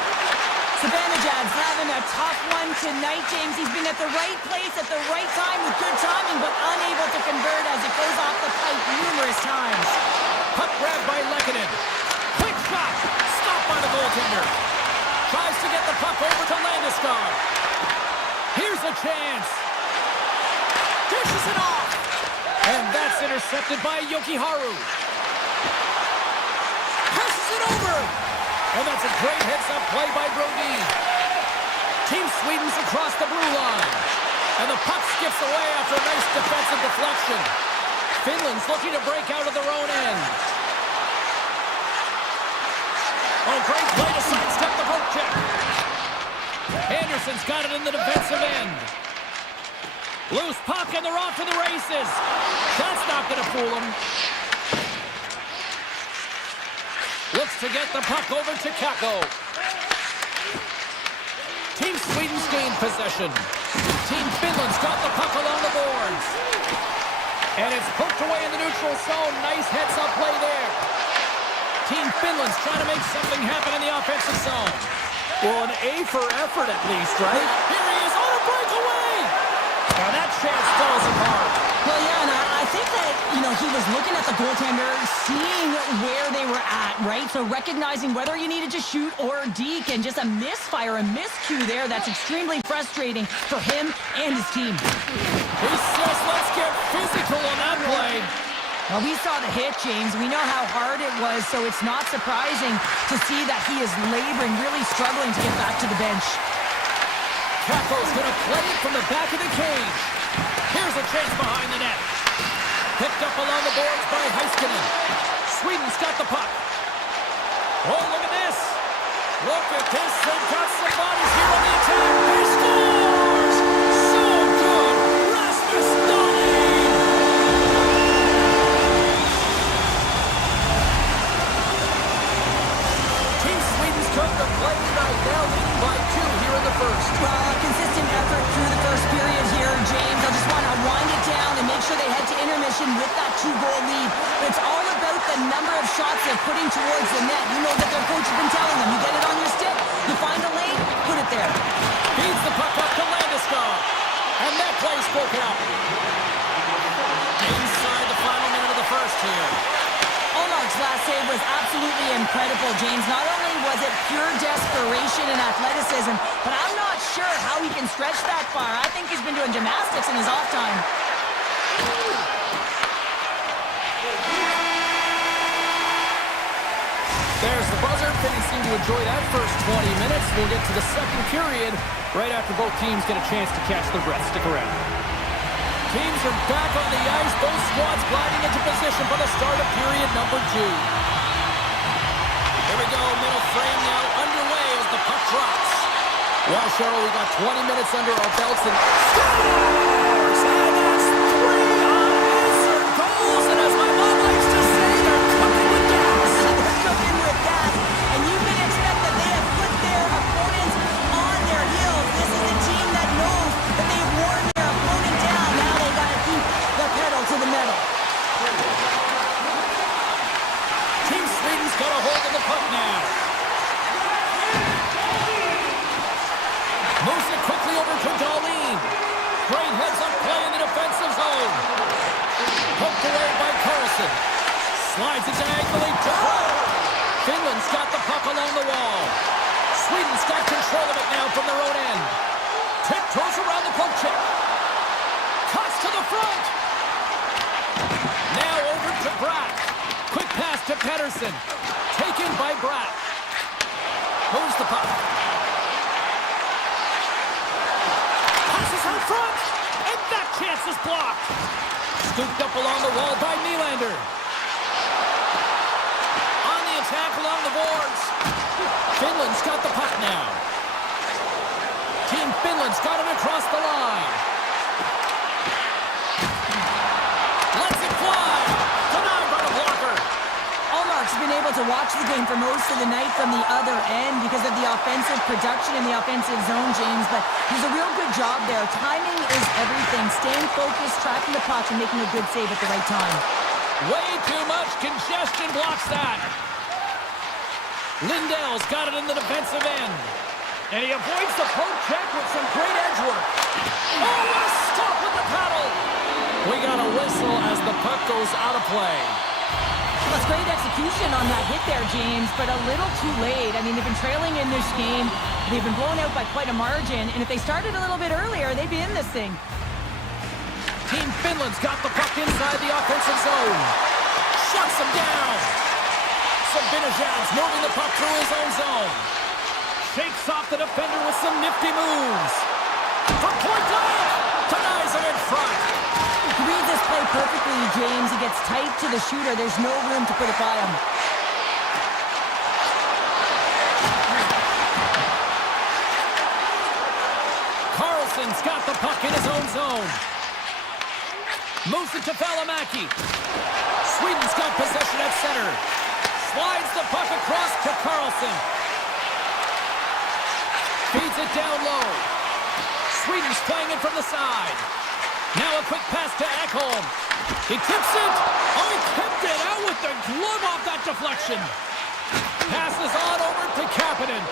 Sabanajad's having a tough one tonight, James. He's been at the right place at the right time with good timing, but unable to convert as it goes off the pipe numerous times. Puck grabbed by Lehkonen. Quick shot. Stopped by the goaltender. Tries to get the puck over to Landeskog. Here's a chance. Dishes it off. And that's intercepted by Jokiharju. Passes it over. And that's a great heads-up play by Brody. Team Sweden's across the blue line. And the puck skips away after a nice defensive deflection. Finland's looking to break out of their own end. Oh, great play to sidestep the poke check. Anderson's got it in the defensive end. Loose puck and they're off to the races. That's not going to fool them. Looks to get the puck over to Kakko. Team Sweden's gained possession. Team Finland's got the puck along the boards. And it's poked away in the neutral zone. Nice heads-up play there. Team Finland's trying to make something happen in the offensive zone. Well, an A for effort at least, right? Here he is on a breakaway. Now that chance falls apart. Well, yeah, and I think that, he was looking at the goaltender, seeing where they were at, right? So recognizing whether you needed to shoot or deke, and just a misfire, a miscue there. That's extremely frustrating for him and his team. He says, let's get physical on that play. Well, we saw the hit, James. We know how hard it was, so it's not surprising to see that he is laboring, really struggling to get back to the bench. Kakko's going to play it from the back of the cage. Here's a chance behind the net. Picked up along the boards by Heiskanen. Sweden's got the puck. Oh, look at this. Look at this. They've got some bodies here on the attack. He scores! So good. Rasmus Dahlin! Team Sweden's come to play tonight, now leading by 2 here in the first. Consistent effort through the first period here, James. I just want to wind it down and make sure they head to intermission with that 2-goal lead. But it's all about the number of shots they're putting towards the net. You know that their coach has been telling them, you get it on your stick, you find a lane, put it there. Feeds the puck up to Landeskog. And that play's broken up. Inside the final minute of the first here. Omar's last save was absolutely incredible, James. Not only was it pure desperation and athleticism, but I'm not sure how he can stretch that far. I think he's been doing gymnastics in his off time. There's the buzzer. Finny seemed to enjoy that first 20 minutes. We'll get to the second period right after both teams get a chance to catch their breath. Stick around. Teams are back on the ice. Both squads gliding into position for the start of period number 2. Here we go. Middle frame now underway as the puck drops. Well, Cheryl, we got 20 minutes under our belts and scores! And that's 3 unanswered goals! And as my mom likes to say, they're cooking with gas! They're cooking with gas, and you can expect that they have put their opponents on their heels. This is a team that knows that they've worn their opponent down. Now they got to keep the pedal to the metal. Team Sweden's got a hold of the puck now. Moves it quickly over to Darlene. Great heads-up play in the defensive zone. Poked away by Carlson. Slides it diagonally to Finland's got the puck along the wall. Sweden's got control of it now from their own end. Tiptoes around the poke check. Cuts to the front. Now over to Bratt. Quick pass to Pettersson. Taken by Bratt. Moves the puck. Passes out front. And that chance is blocked. Scooped up along the wall by Nylander. On the attack along the boards. Finland's got the puck now. Team Finland's got it across the line. Lets it fly. Denied by the blocker. Allmark's been able to watch the game for most of the night from the other end because of the offensive production in the offensive zone, James, but he's a real good job there. Timing is everything. Staying focused, tracking the puck, and making a good save at the right time. Way too much congestion blocks that. Lindell's got it in the defensive end. And he avoids the poke check with some great edge work. Oh, what a stop with the paddle! We got a whistle as the puck goes out of play. That's great execution on that hit there, James, but a little too late. I mean, they've been trailing in this game. They've been blown out by quite a margin, and if they started a little bit earlier, they'd be in this thing. Team Finland's got the puck inside the offensive zone. Shuts him down. Sabinajad's moving the puck through his own zone. Shakes off the defender with some nifty moves. From point blank, denies him in front. He reads this play perfectly, James. He gets tight to the shooter. There's no room to put it by him. Carlson's got the puck in his own zone. Moves it to Valimaki. Sweden's got possession at center. Slides the puck across to Carlson. Feeds it down low. Sweden's playing it from the side. Now a quick pass to Ekholm. He tips it. Oh, he kept it out with the glove off that deflection. Passes on over to Kapanen.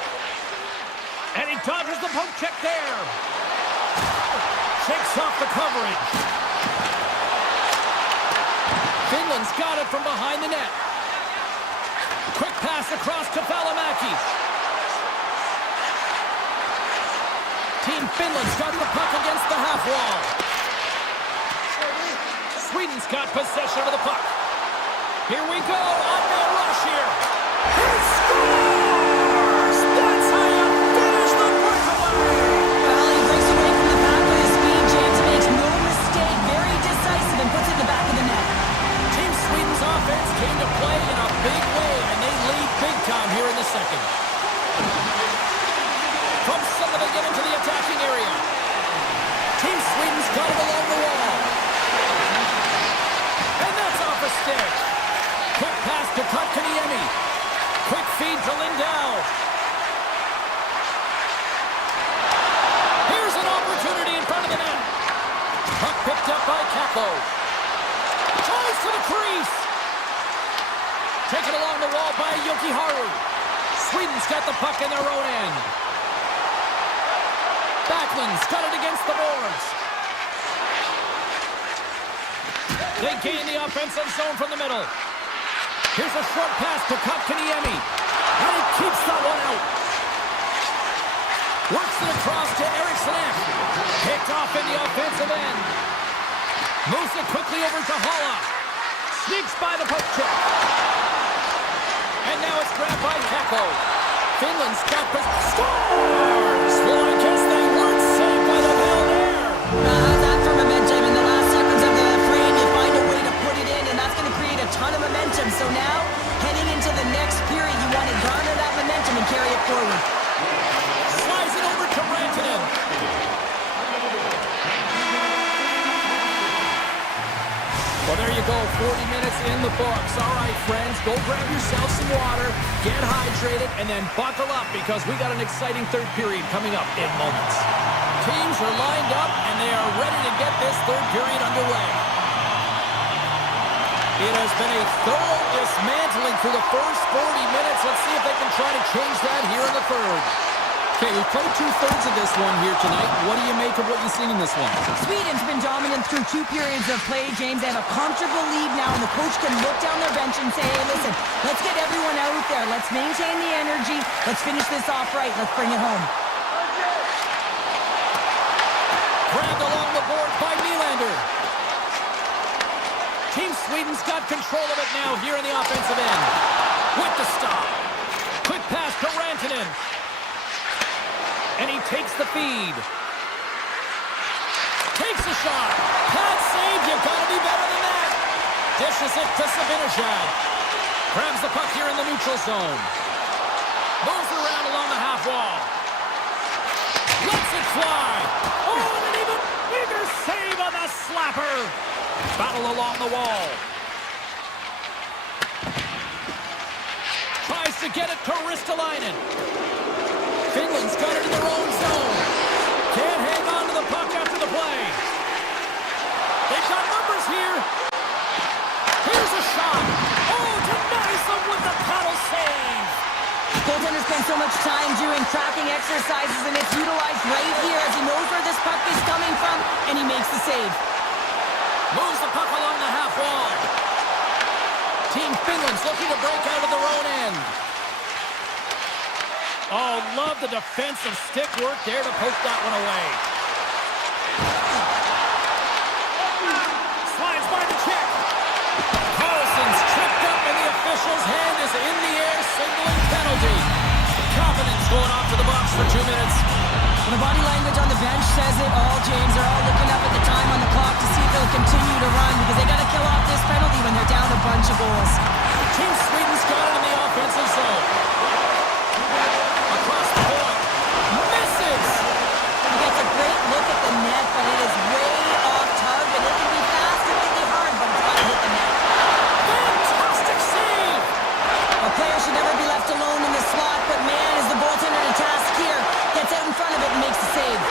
And he dodges the poke check there. Shakes off the coverage. Finland's got it from behind the net. Quick pass across to Valimaki. Team Finland's got the puck against the half wall. Sweden's got possession of the puck. Here we go, on-man rush here. He scores! That's how you finish the breakaway! Well, he breaks away from the back with his speed. James makes no mistake. Very decisive and puts it in the back of the net. Team Sweden's offense came to play in a big way, and they lead big time here in the second. From center, they get into the attacking area. Team Sweden's got it along the wall. And that's off a stick. Quick pass to Kotkaniemi. Quick feed to Lindell. Here's an opportunity in front of the net. Puck picked up by Kakko. Tries to the crease. Taken along the wall by Jokiharju. Sweden's got the puck in their own end. Backlund's got it against the boards. They gain the offensive zone from the middle. Here's a short pass to Kotkaniemi. And he keeps that one out. Works it across to Eriksson. Picked off in the offensive end. Moves it quickly over to Halla. Sneaks by the poke check. And now it's grabbed by Kakko. Finland's got the scores! Well, I guess they weren't saved by the bell there. That for momentum in the last seconds of the frame. You find a way to put it in, and that's going to create a ton of momentum. So now, heading into the next period, you want to garner that momentum and carry it forward. Slides it over to Rantanen. Well, there you go, 40 minutes in the books. All right, friends, go grab yourself some water, get hydrated, and then buckle up because we got an exciting third period coming up in moments. Teams are lined up, and they are ready to get this third period underway. It has been a thorough dismantling through the first 40 minutes. Let's see if they can try to change that here in the third. Okay, we've played two-thirds of this one here tonight. What do you make of what you've seen in this one? Sweden's been dominant through 2 periods of play, James. They have a comfortable lead now, and the coach can look down their bench and say, hey, listen, let's get everyone out there. Let's maintain the energy. Let's finish this off right. Let's bring it home. Grabbed along the board by Nylander. Team Sweden's got control of it now here in the offensive end. With the stop. Quick pass to Rantanen. And he takes the feed. Takes a shot. Pad save. You've got to be better than that. Dishes it to Sabinishad. Grabs the puck here in the neutral zone. Moves around along the half wall. Lets it fly. Oh, and an even bigger save on the slapper. Battle along the wall. Tries to get it to Ristolainen. Finland's got it in their own zone. Can't hang on to the puck after the play. They've got numbers here. Here's a shot. Oh, denies them with the paddle save. Goaltender spends so much time doing tracking exercises, and it's utilized right here as he knows where this puck is coming from, and he makes the save. Moves the puck along the half wall. Team Finland's looking to break out of their own end. Oh, love the defensive stick work there to poke that one away. Slides by the check. Carlson's tripped up and the official's hand is in the air, signaling penalty. Confidence going off to the box for 2 minutes. Well, the body language on the bench says it all, James. They're all looking up at the time on the clock to see if they'll continue to run because they got to kill off this penalty when they're down a bunch of goals. Team Sweden's got it in the offensive zone. Across the point. Misses! He gets a great look at the net, but it is way off tug, and it can be fast, it can be hard, but it's got to hit the net. Fantastic save! A player should never be left alone in the slot, but man, is the goaltender to task here. Gets out in front of it and makes the save.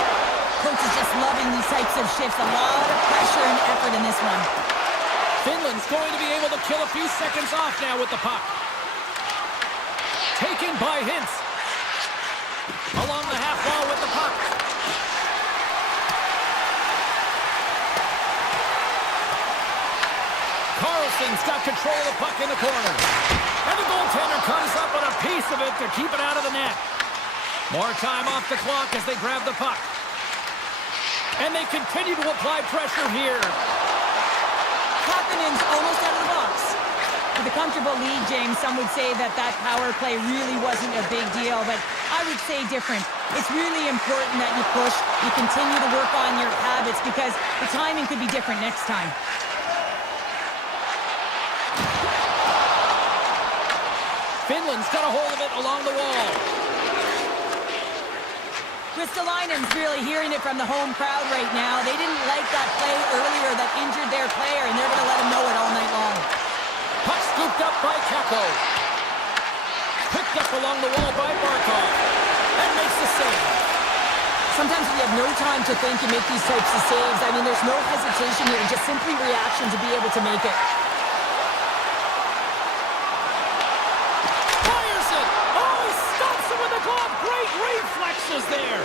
Coach is just loving these types of shifts. A lot of pressure and effort in this one. Finland's going to be able to kill a few seconds off now with the puck. Taken by Hintz. Along the half wall with the puck. Carlson's got control of the puck in the corner. And the goaltender comes up with a piece of it to keep it out of the net. More time off the clock as they grab the puck. And they continue to apply pressure here. Kapanen's almost out of the box. With a comfortable lead, James, some would say that power play really wasn't a big deal, but I would say different. It's really important that you push, you continue to work on your habits because the timing could be different next time. Finland's got a hold of it along the wall. Ristolainen's really hearing it from the home crowd right now. They didn't like that play earlier that injured their player, and they're going to let him know it all night long. Puck scooped up by Kakko. Picked up along the wall by Barkov. And makes the save. Sometimes if you have no time to think, you make these types of saves. I mean, there's no hesitation here, just simply reaction to be able to make it. Fires it! Oh, he stops it with the glove! Great reflexes there!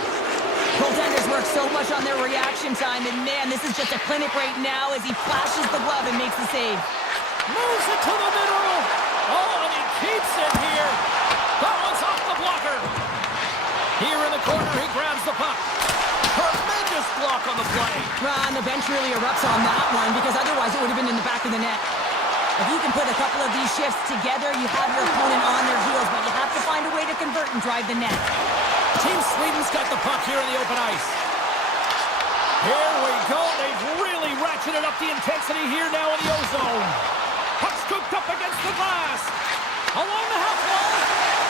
Goaltenders work so much on their reaction time, and man, this is just a clinic right now as he flashes the glove and makes the save. Moves it to the middle! Oh, and he keeps it here! That one's off the blocker! Here in the corner, he grabs the puck. Tremendous block on the play. And the bench really erupts on that one because otherwise it would have been in the back of the net. If you can put a couple of these shifts together, you have your opponent on their heels, but you have to find a way to convert and drive the net. Team Sweden's got the puck here in the open ice. Here we go. They've really ratcheted up the intensity here now in the O-zone. Puck scooped up against the glass. Along the half wall.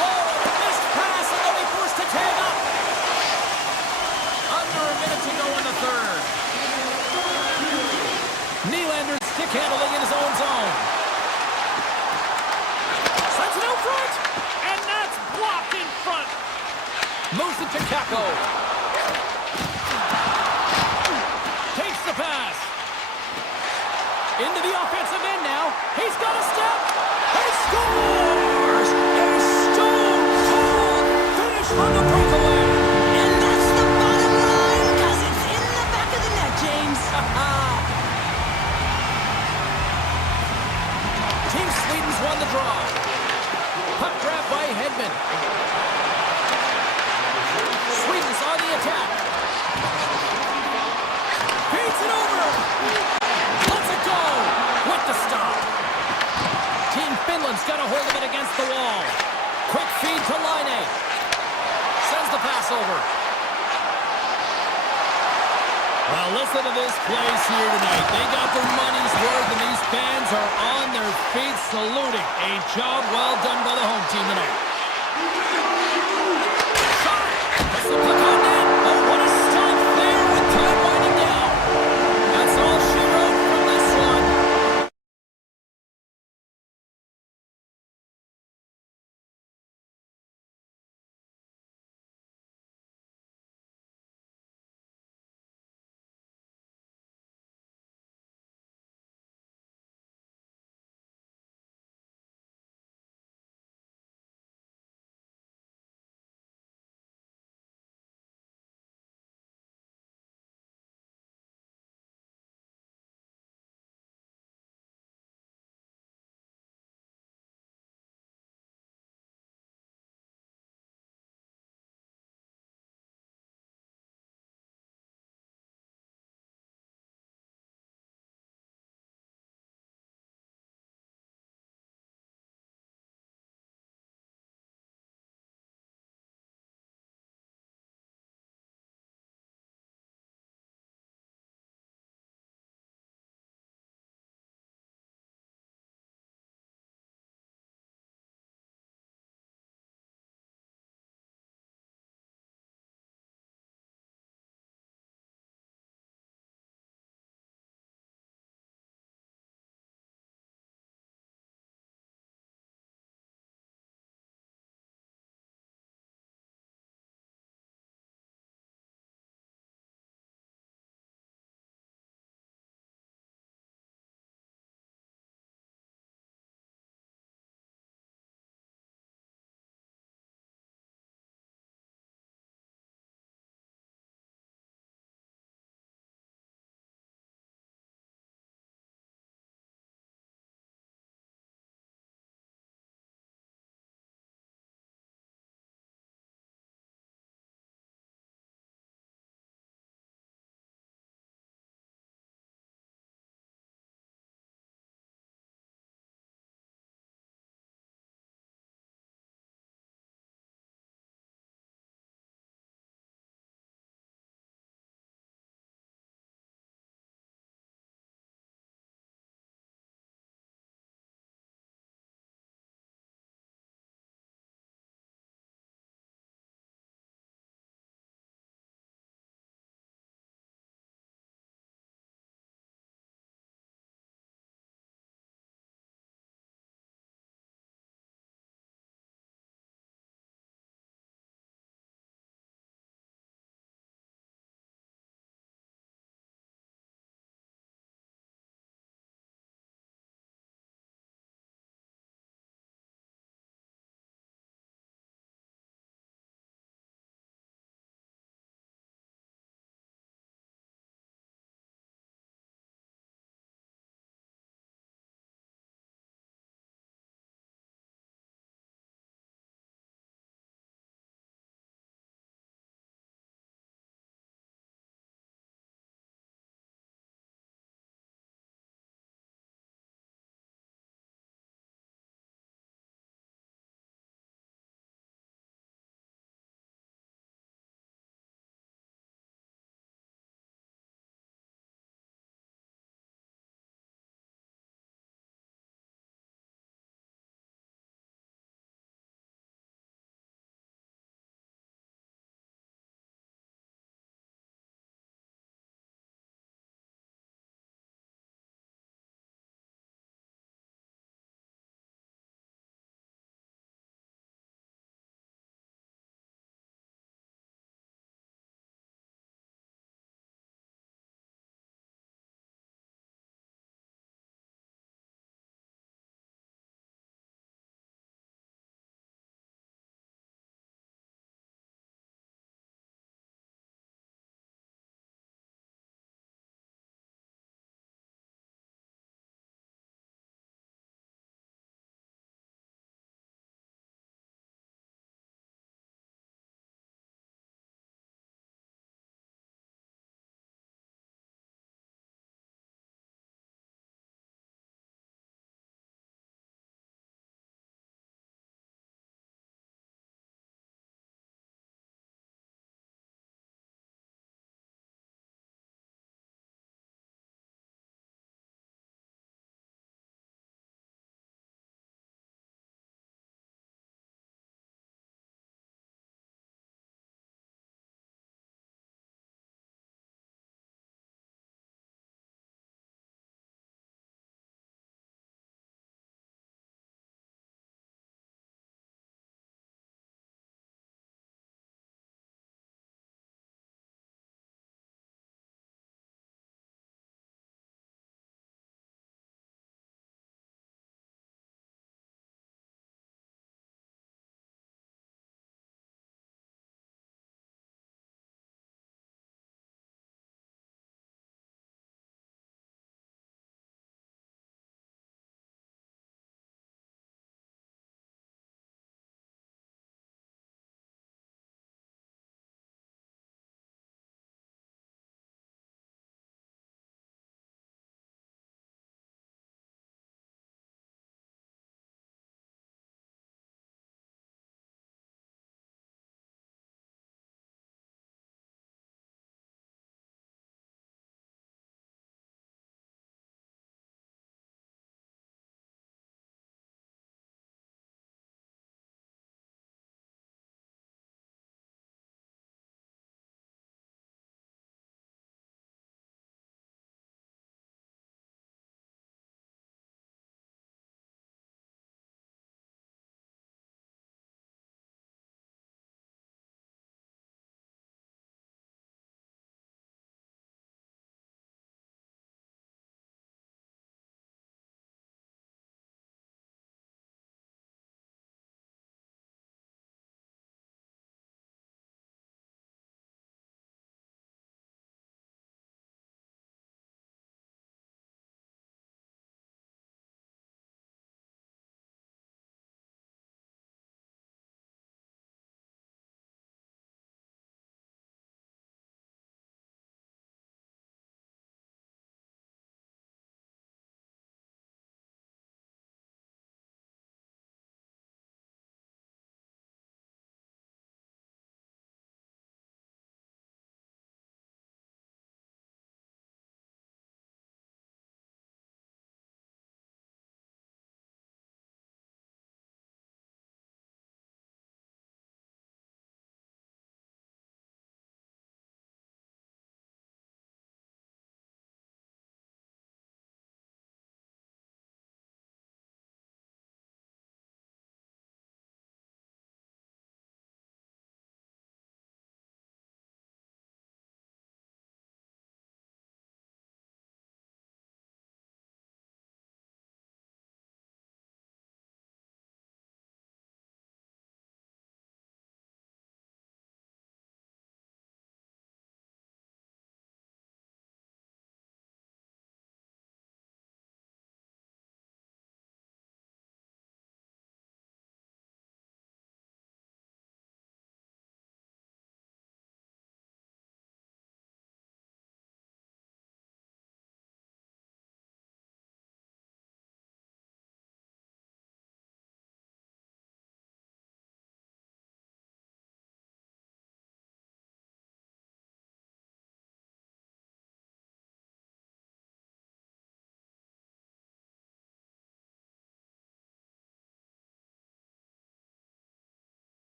Oh, a missed pass, and they'll be forced to tag up. And makes the save. Sometimes if you have no time to think, you make these types of saves. I mean, there's no hesitation here. Just simply reaction to be able to make it. Finland's got it Stick handling in his own zone. Sends it out front, and that's blocked in front. Moves it to Kako. Takes the pass. Into the offensive end now. He's got a step. He scores! A stone-cold finish on the breakaway. And that's the bottom line, because it's in the back of the net, James. Team Sweden's won the draw. Puck grab by Hedman. Sweden's on the attack. Beats it over. Lets it go. With the stop. Team Finland's got a hold of it against the wall. Quick feed to Laine. Sends the pass over. Well, listen to this place here tonight. They got their money's worth, and these fans are on their feet saluting. A job well done by the home team tonight. Shot! That's the puck on net. Oh, what a stop there with time winding down. That's all she wrote from this one.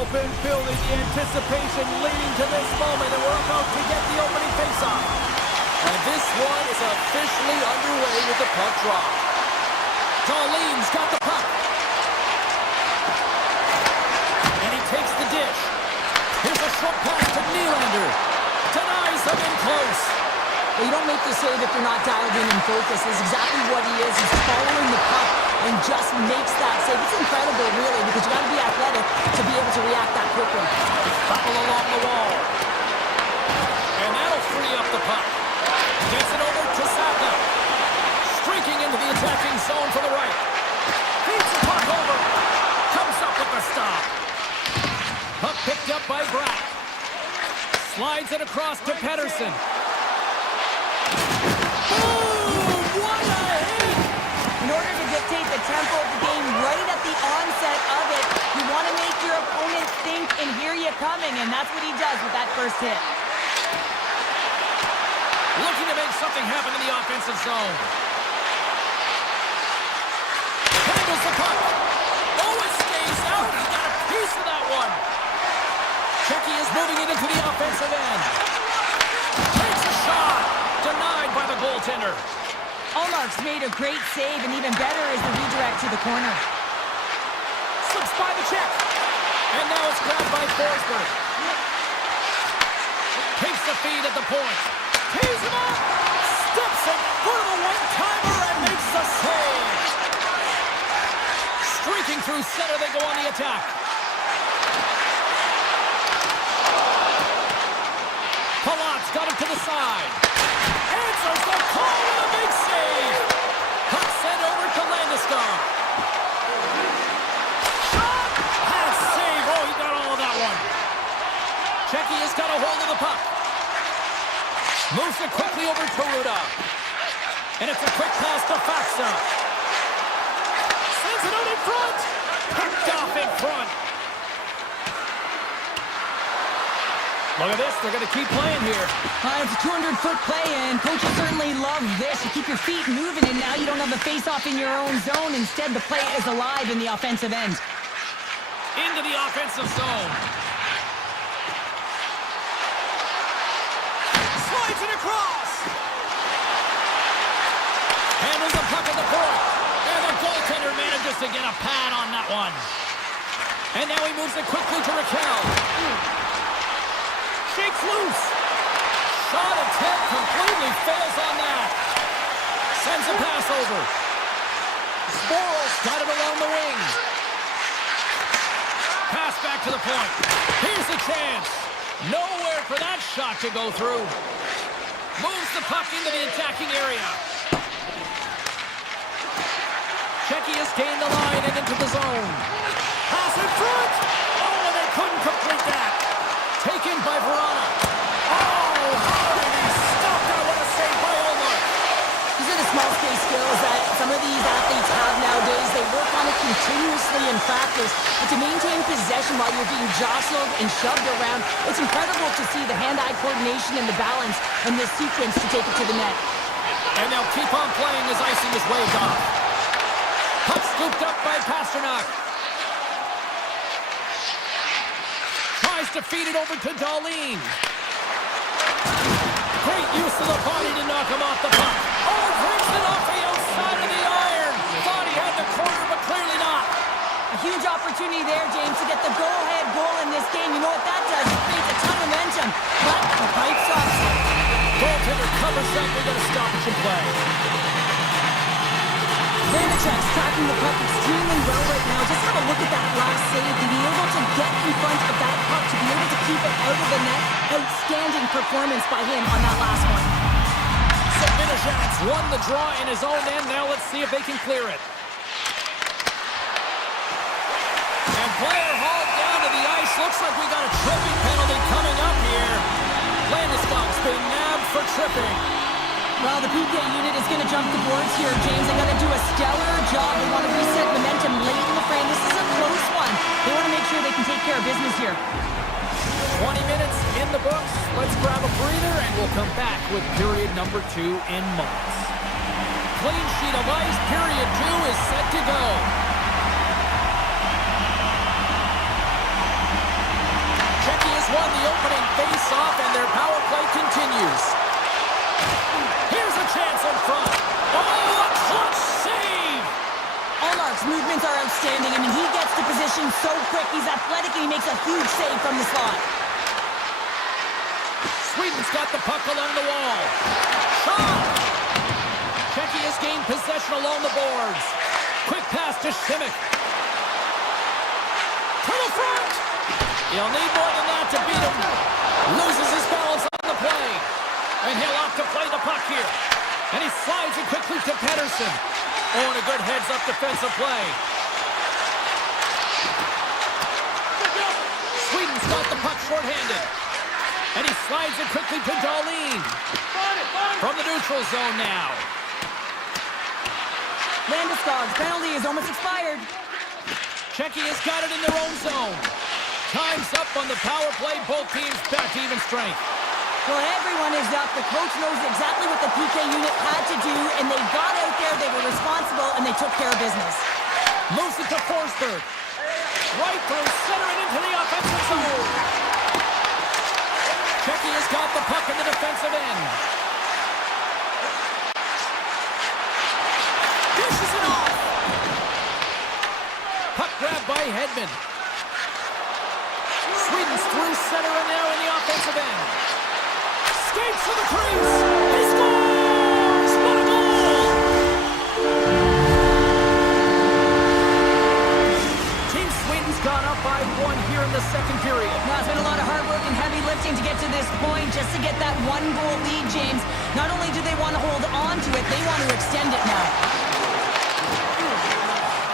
all been building the anticipation leading to this moment, and we're about to get the opening faceoff. And this one is officially underway with the puck drop. Darlene's got the puck. And he takes the dish. Here's a short pass to Nylander. Denies them in close. Well, you don't make the save if you're not dialed in and focused. That's exactly what he is. He's following the puck and just makes that save. It's incredible, really, because you got to be athletic to be able to react that quickly. Battle along the wall. And that'll free up the puck. Gets it over to Saka. Streaking into the attacking zone for the right. Feeds the puck over. Comes up with the stop. Puck picked up by Brack. Slides it across to Pedersen. Boom! What a hit! In order to dictate the tempo of the game right at the onset of it, you want to make your opponent think and hear you coming, and that's what he does with that first hit. Looking to make something happen in the offensive zone. Handles the puck. Oh, it stays out. He got a piece of that one. Checky is moving it into the offensive end. Takes a shot. Denied by the goaltender. Allmark's made a great save, and even better is the redirect to the corner. Slips by the check. And now it's grabbed by Forsberg. Takes the feed at the point. Tees him up. Steps in for the one-timer and makes the save. Streaking through center, they go on the attack. Palat's got him to the side. Answers the call with a big save. Puck sent over to Landeskog. Shot! Has save. Oh, he got all of that one. Checky has got a hold of the puck. Moves it quickly over to Ruda. And it's a quick pass to Faksa. Sends it out in front. Picked off in front. Look at this. They're going to keep playing here. It's a 200-foot play, and coaches certainly love this. You keep your feet moving, and now you don't have a face-off in your own zone. Instead, the play is alive in the offensive end. Into the offensive zone. Slides it across. Handles the puck at the point. And the goaltender manages to get a pad on that one. And now he moves it quickly to Raquel. Shakes loose. Shot attempt completely fails on that. Sends a pass over. Sporles got it along the wing. Pass back to the point. Here's the chance. Nowhere for that shot to go through. Moves the puck into the attacking area. Checky has gained the line and into the zone. Pass in front. Oh, and they couldn't complete that. Taken by Verana. Oh, how did he stop that? What a save by Omar. These are the small space skills that some of these athletes have nowadays. They work on it continuously in practice. But to maintain possession while you're being jostled and shoved around, it's incredible to see the hand-eye coordination and the balance in this sequence to take it to the net. And they'll keep on playing as icing is waved off. Puck scooped up by Pasternak. Tries to feed it over to Darlene. Great use of the body to knock him off the puck. Oh, brings it off the outside of the iron. Thought he had the corner, but clearly not. A huge opportunity there, James, to get the go-ahead goal in this game. You know what that does? It creates a ton of momentum. But the pipe stops. Goaltender covers up. We got a stoppage in play. Vanacek's tracking the puck extremely well right now. Just have a look at that last save. To be able to get in front of that puck, to be able to keep it out of the net. Outstanding performance by him on that last one. Vanacek's won the draw in his own end. Now let's see if they can clear it. And player hauled down to the ice. Looks like we got a tripping penalty coming up here. Landeskog's been nabbed for tripping. Well, the PK unit is going to jump the boards here, James. They're going to do a stellar job. They want to reset momentum late in the frame. This is a close one. They want to make sure they can take care of business here. 20 minutes in the books. Let's grab a breather, and we'll come back with period number 2 in moments. Clean sheet of ice. Period 2 is set to go. won the opening face-off, and their power play continues. Here's a chance in front. Oh, a clutch save! Allmark's movements are outstanding. I mean, he gets to position so quick. He's athletic, and he makes a huge save from the slot. Sweden's got the puck along the wall. Shot! Czechia has gained possession along the boards. Quick pass to Šimik. To the front! He'll need more than that to beat him. Loses his balance on the play. And he'll opt to play the puck here. And he slides it quickly to Pettersson. Oh, and a good heads-up defensive play. Sweden's got the puck short-handed. And he slides it quickly to Dahlin. From the neutral zone now. Landeskog's penalty is almost expired. Czechia's got it in their own zone. Time's up on the power play. Both teams back to even strength. Well, everyone is up. The coach knows exactly what the PK unit had to do, and they got out there, they were responsible, and they took care of business. Moves it to Forsberg. Right through center and into the offensive zone. Czechia's got the puck in the defensive end. Dishes it off. Puck grabbed by Hedman. Sweden's through center and now in the offensive end. Skates to the crease. He scores! What a goal! Team Sweden's gone up by 1 here in the second period. Now, it's been a lot of hard work and heavy lifting to get to this point, just to get that 1-goal lead, James. Not only do they want to hold on to it, they want to extend it now.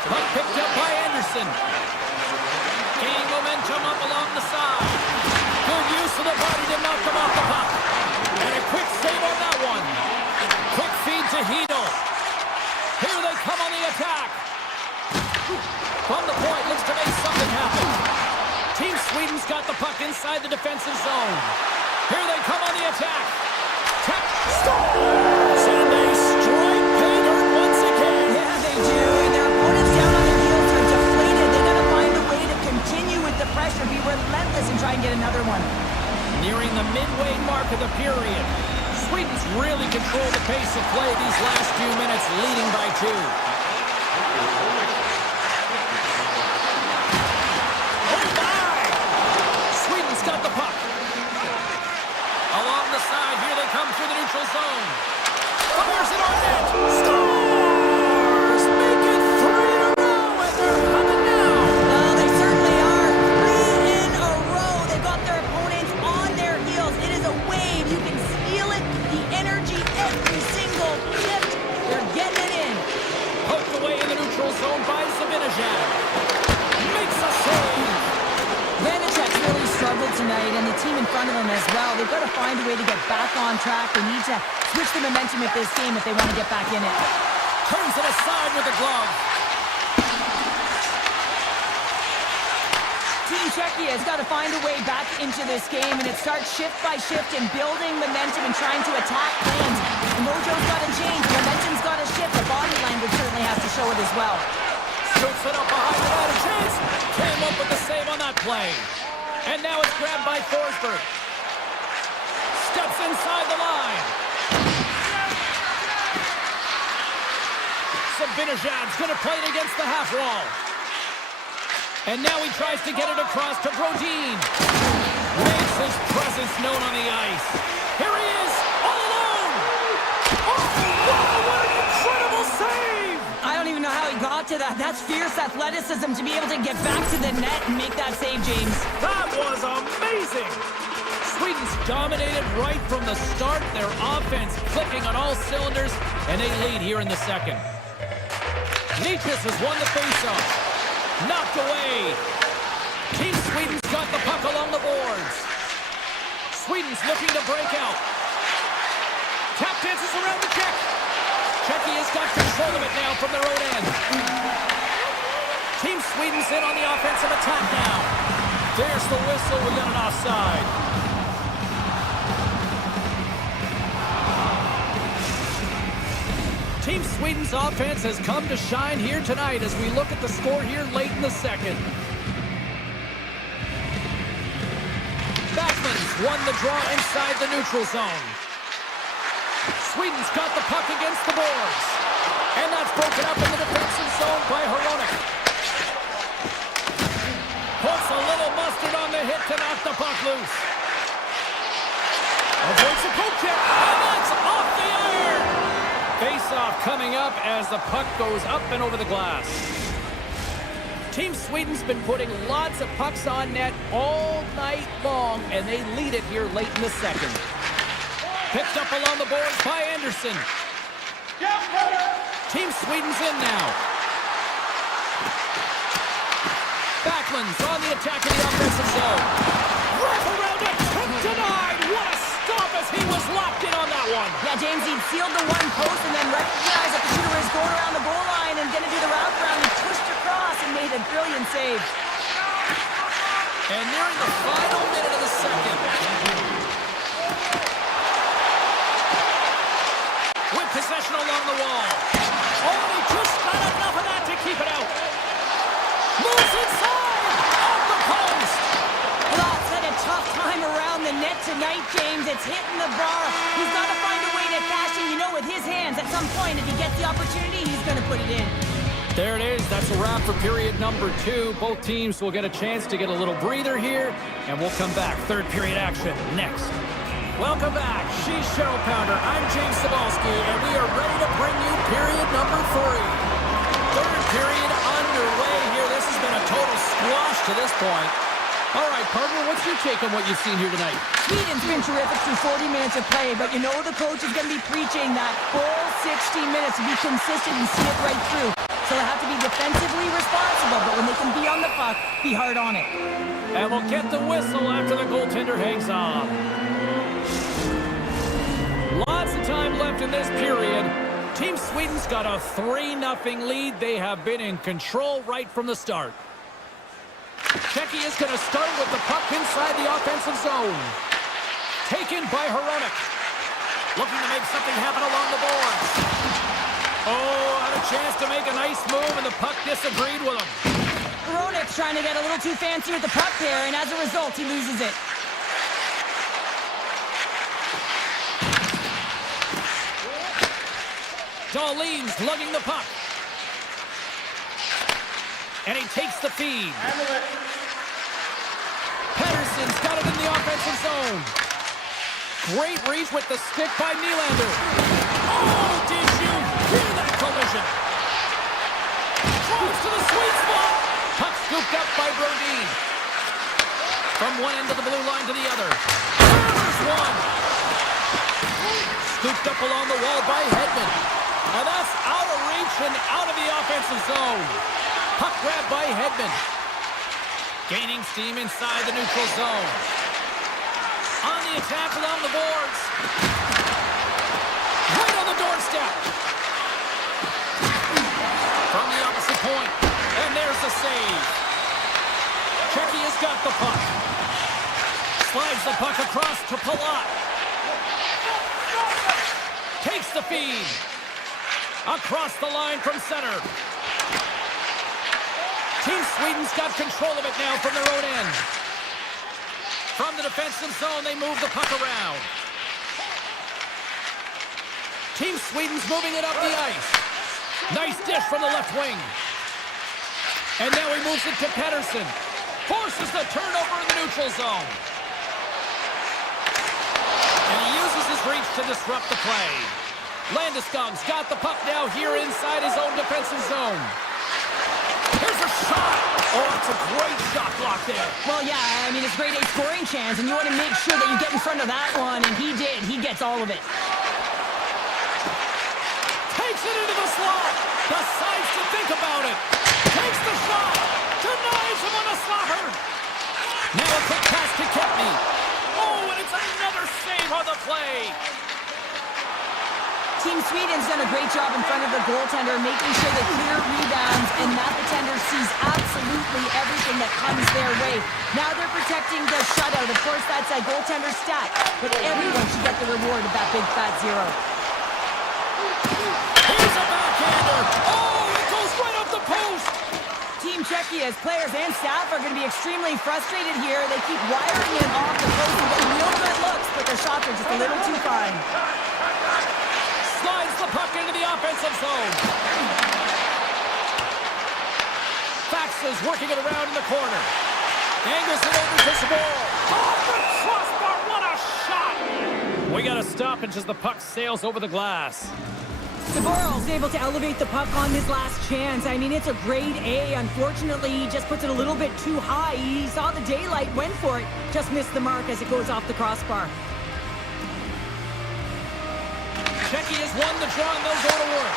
Puck picked up by Anderson. Gaining momentum up along the side. Good use of the body to knock them off the puck. And a quick save on that one. Quick feed to Hedel. Here they come on the attack. From the point, looks to make something happen. Team Sweden's got the puck inside the defensive zone. Here they come on the attack. Tap, scores! And they strike pay dirt once again. Yeah, they do. And their opponents down on their heels are deflated. They got to find a way to continue with the pressure, be relentless, and try and get another one. Nearing the midway mark of the period. Sweden's really controlled the pace of play these last few minutes, leading by 2. Oh my! Sweden's got the puck. Along the side, here they come through the neutral zone. Fires it on net. Scores! Make it 3 in a row, and they're coming now. Well, they certainly are. 3 in a row. They've got their opponents on their heels. It is a wave. You can feel it. The energy every single shift. They're getting it in. Poked away in the neutral zone by Zibanejad. Makes a save. Vanacek's really struggled tonight, and the team in front of him as well. They've got to find a way to get back on track. They need to switch the momentum of this game if they want to get back in it. Turns it aside with the glove. Team Czechia has got to find a way back into this game, and it starts shift by shift and building momentum and trying to attack things. The mojo's got to change. The momentum's got to shift. The body language certainly has to show it as well. Scoops it up behind the net. A chance. Came up with the save on that play. And now it's grabbed by Forsberg. Steps inside the line. Zibanejad's going to play it against the half wall. And now he tries to get it across to Brodin. Makes his presence known on the ice. Here he is, all alone. Oh, wow, what an incredible save! I don't even know how he got to that. That's fierce athleticism to be able to get back to the net and make that save, James. That was amazing! Sweden's dominated right from the start. Their offense clicking on all cylinders, and they lead here in the second. Nyquist has won the faceoff. Knocked away. Team Sweden's got the puck along the boards. Sweden's looking to break out. Tap dances around the Czech. Czechia's got control of it now from their own end. Team Sweden's in on the offensive attack now. There's the whistle. We got an offside. Team Sweden's offense has come to shine here tonight as we look at the score here late in the second. won the draw inside the neutral zone. Sweden's got the puck against the boards. And that's broken up in the defensive zone by Hronek. Puts a little mustard on the hit to knock the puck loose. Avoids a poke check, and that's off the iron! Face-off coming up as the puck goes up and over the glass. Team Sweden's been putting lots of pucks on net all night long, and they lead it here late in the second. Picked up along the boards by Anderson. Team Sweden's in now. Backlund's on the attack in the offensive zone. Wrap around it, denied! What a stop as he was locked in on that one! Yeah, James, he'd sealed the one post and then recognized that the shooter was going around the goal line and gonna do the route around. He pushed across and made a brilliant save. And nearing the final minute of the second. With possession along the wall. Oh, he just got enough of that to keep it out. Moves inside! Off the post! Lots had a tough time around the net tonight, James. It's hitting the bar. He's got to find a way to cash in, with his hands. At some point, if he gets the opportunity, he's going to put it in. There it is. That's a wrap for period number 2. Both teams will get a chance to get a little breather here, and we'll come back. Third period action next. Welcome back. She's Cheryl Pounder. I'm James Cybulski, and we are ready to bring you period number 3. Third period underway here. This has been a total squash to this point. All right, partner, what's your take on what you've seen here tonight? Sweden's been terrific through 40 minutes of play, but you know the coach is going to be preaching that full 60 minutes to be consistent and see it right through. So they have to be defensively responsible, but when they can be on the puck, be hard on it. And we'll get the whistle after the goaltender hangs on. Lots of time left in this period. Team Sweden's got a 3-0 lead. They have been in control right from the start. Czechia is going to start with the puck inside the offensive zone. Taken by Hronek. Looking to make something happen along the boards. Oh, had a chance to make a nice move, and the puck disagreed with him. Hronek's trying to get a little too fancy with the puck there, and as a result, he loses it. Dahlin's lugging the puck. And he takes the feed. Pettersson's got it in the offensive zone. Great reach with the stick by Nylander. Oh, did you hear that collision? Throws to the sweet spot. Puck scooped up by Brodin. From one end of the blue line to the other. There's one. Scooped up along the wall by Hedman. And that's out of reach and out of the offensive zone. Puck grab by Hedman. Gaining steam inside the neutral zone. On the attack along the boards. Right on the doorstep. From the opposite point. And there's the save. Czechia's got the puck. Slides the puck across to Palat. Takes the feed. Across the line from center. Team Sweden's got control of it now from their own end. From the defensive zone, they move the puck around. Team Sweden's moving it up the ice. Nice dish from the left wing. And now he moves it to Pettersson. Forces the turnover in the neutral zone. And he uses his reach to disrupt the play. Landeskog's got the puck now here inside his own defensive zone. Here's a shot. Oh, it's a great shot block there. Well, yeah, I mean, it's a grade A scoring chance, and you want to make sure that you get in front of that one, and he did. He gets all of it. Takes it into the slot. Decides to think about it. Takes the shot. Denies him on a slaughter. Now a quick pass to Kempny. Oh, and it's another save on the play. Team Sweden's done a great job in front of the goaltender, making sure they clear rebounds, and that the tender sees absolutely everything that comes their way. Now they're protecting the shutout. Of course, that's a goaltender stat, but everyone should get the reward of that big fat zero. Here's a backhander. Oh, it goes right up the post. Team Czechia hockey, as players and staff are going to be extremely frustrated here. They keep wiring it off the post and getting real good looks, but their shots are just a little too fine. Slides the puck into the offensive zone. Fax is working it around in the corner. Angles it over to Sabor. Off the crossbar, what a shot! We got a stoppage as the puck sails over the glass. Saboral's able to elevate the puck on his last chance. I mean, it's a grade A. Unfortunately, he just puts it a little bit too high. He saw the daylight, went for it, just missed the mark as it goes off the crossbar. Shecky has won the draw and they'll go to work.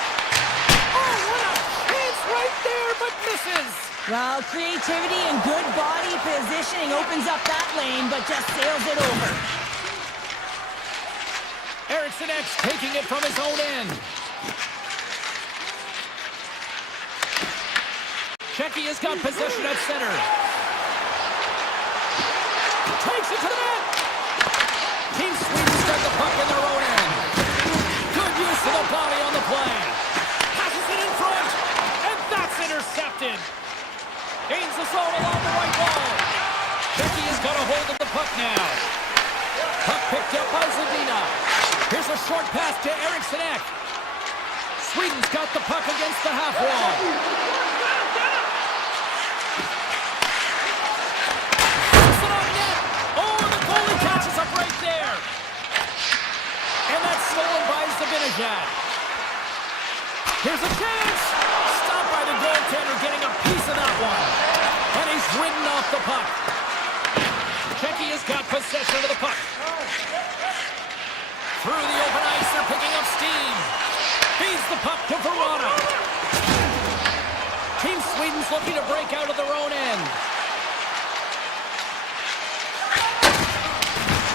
Oh, what a chance right there, but misses! Well, creativity and good body positioning opens up that lane, but just sails it over. Eriksson X taking it from his own end. Shecky has got possession at center. Takes it to the net. Team Sweden's got the puck in their own end. Good use of the body on the play. Passes it in front, and that's intercepted. Gains the zone along the right wall. Shecky has got a hold of the puck now. Puck picked up by Zadina. Here's a short pass to Eriksson Ek. Sweden's got the puck against the half wall. Puts it on net. Oh, the goalie catches up right there. And that's stolen by Zabinajad. Here's a chance. Stopped by the goaltender, getting a piece of that one. And he's ridden off the puck. Shecky has got possession of the puck. Through the open ice, they're picking up steam. Feeds the puck to Verona. Team Sweden's looking to break out of their own end.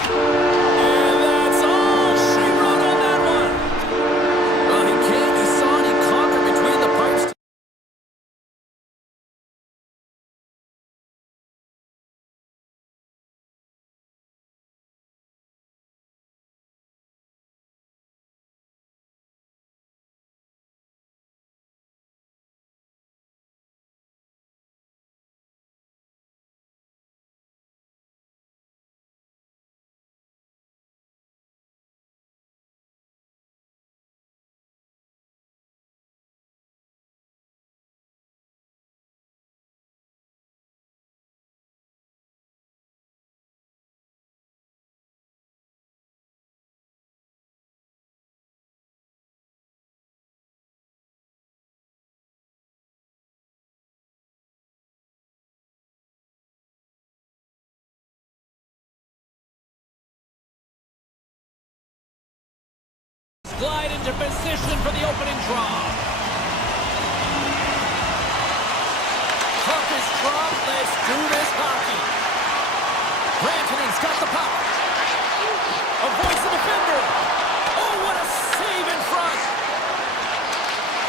And that's all she wrote on that one. Well, he came, he saw, and he conquered between the pipes. Glide into position for the opening draw. Puck is dropped. Let's do this hockey. Rantanen's got the puck. Avoids the defender. Oh, what a save in front.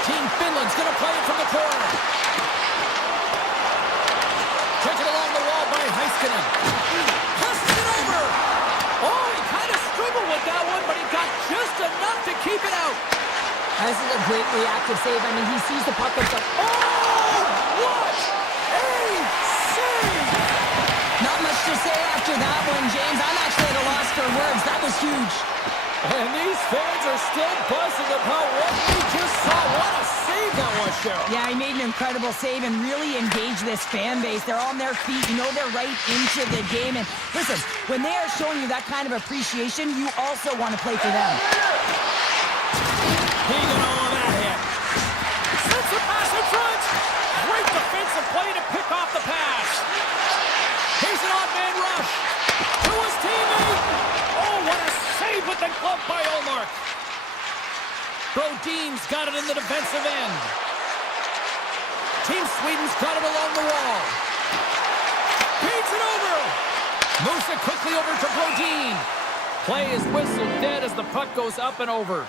Team Finland's going to play it from the corner. Taken along the wall by Heiskanen. Passes it over. Oh, he kind of struggled with that one, but he got just enough to keep it out. This is a great reactive save. I mean, he sees the puck and says, Oh, what a save! not much to say after that one, James. I'm actually at a loss for words. That was huge. And these fans are still buzzing about what we just saw. What a save that was, Cheryl. Yeah, he made an incredible save and really engaged this fan base. They're on their feet. You know they're right into the game. And listen, when they are showing you that kind of appreciation, you also want to play for them. Keegan on that hit. Sends a pass in front. Great defensive play to pick off the pass. Here's an odd man rush to his teammate. Oh, what a save with the glove by Olmark. Brodin's got it in the defensive end. Team Sweden's got it along the wall. Beats it over. Moves it quickly over to Brodin. Play is whistled dead as the puck goes up and over.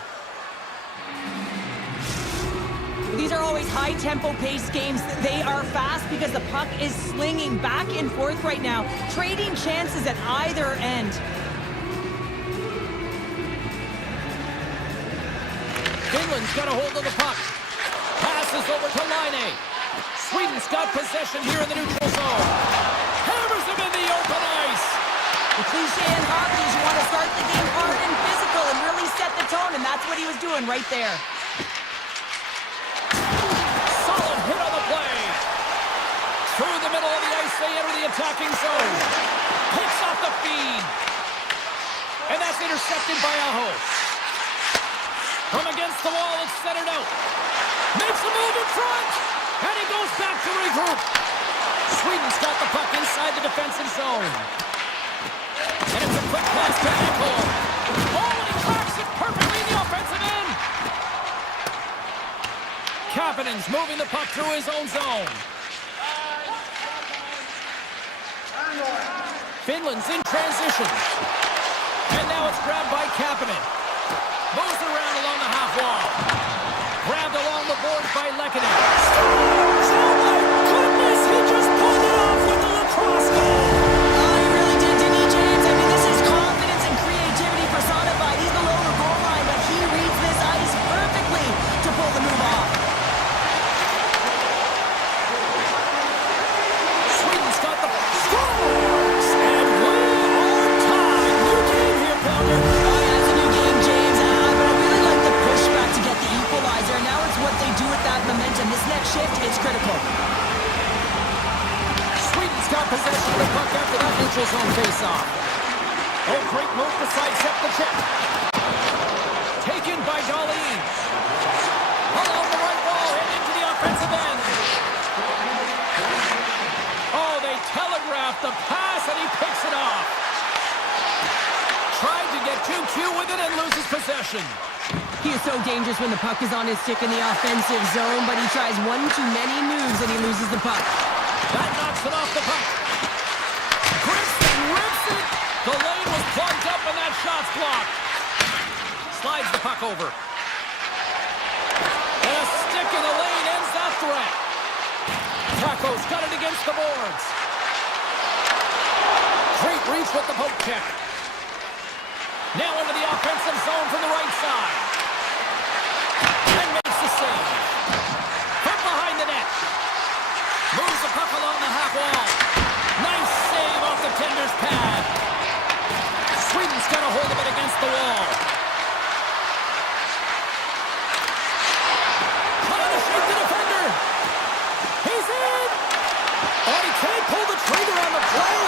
These are always high-tempo pace games. They are fast because the puck is slinging back and forth right now, trading chances at either end. Finland's got a hold of the puck. Passes over to Laine. Sweden's got possession here in the neutral zone. Hammers him in the open ice. The cliche in hockey is you want to start the game hard and physical and really set the tone, and that's what he was doing right there. Solid hit on the play. Through the middle of the ice, they enter the attacking zone. Picks off the feed. And that's intercepted by Aho. From against the wall, it's centered out. Makes a move in front. And he goes back to regroup. Sweden's got the puck inside the defensive zone. And it's a quick pass to Aho. Oh, and he cracks it perfectly in the offensive end. Kapanen's moving the puck through his own zone. Finland's in transition. And now it's grabbed by Kapanen. Moves around along the half wall. Grabbed along the boards by Lehkonen. Oh my goodness, he just pulled it off with the lacrosse goal. Oh, he really did, didn't he, James? I mean, this is confidence and creativity personified. He's below the goal line, but he reads this ice perfectly to pull the move off. Sweden's got the scores! And we are tied. New game here, Pounder. Oh, yeah, it's a new game, James. But I really like the pushback to get the equalizer. Now it's what they do with that momentum. This next shift, it's critical. Sweden's got possession of the puck after that neutral zone face-off. Oh, great move to sidestep the check. Taken by Dahlin. Along the right wall and into the offensive end. Oh, they telegraphed the pass and he picks it off. Tried to get too cute with it and loses possession. He is so dangerous when the puck is on his stick in the offensive zone, but he tries one too many moves and he loses the puck. That knocks it off the puck. Grips and rips it. The lane was plugged up and that shot's blocked. Slides the puck over. And a stick in the lane ends that threat. Taco's got it against the boards. Great reach with the poke check. Now into the offensive zone from the right side. And makes the save. From behind the net. Moves the puck along the half wall. Nice save off the tender's pad. Sweden's got a hold of it against the wall. Trying to shake the defender. He's in. Oh, he can't pull the trigger on the play.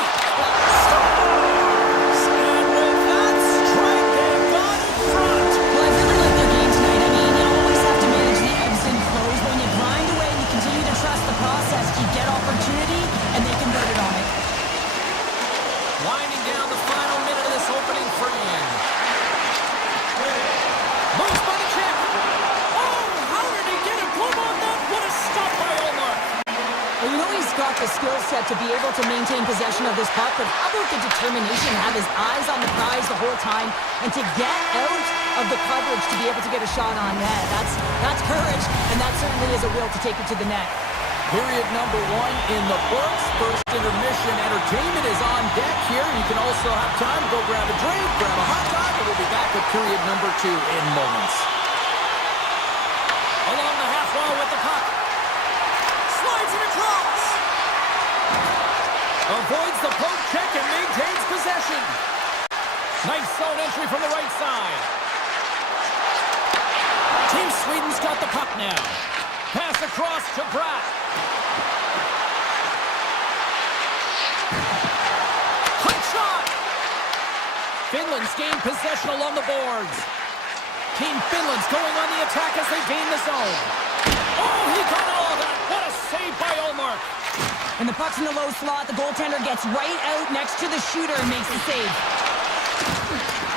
Scores! And with that strike, they've got in front. Well, I really like their game tonight. I mean, you always have to manage the ebbs and flows. When you grind away and you continue to trust the process, you get opportunity, and they converted on it. Winding down the final minute of this opening frame. Moves by the check. Oh, how did he get a glove on that? What a stop by Omar. Well, you know he's got the skill set to be able to maintain possession of this puck, but how about the determination, have his eyes on the prize the whole time, and to get out of the coverage to be able to get a shot on net. That's courage, and that certainly is a will to take it to the net. Period number 1 in the books. First intermission entertainment is on deck here. You can also have time to go grab a drink, grab a hot dog, and we'll be back with period number 2 in moments. Along the half wall with the puck. Slides it across. Avoids the poke check and maintains possession. Nice zone entry from the right side. Team Sweden's got the puck now. Pass across to Bratt. Hot shot! Finland's gained possession along the boards. Team Finland's going on the attack as they gain the zone. Oh, he got all of that. What a save by Olmark. And the puck's in the low slot. The goaltender gets right out next to the shooter and makes the save.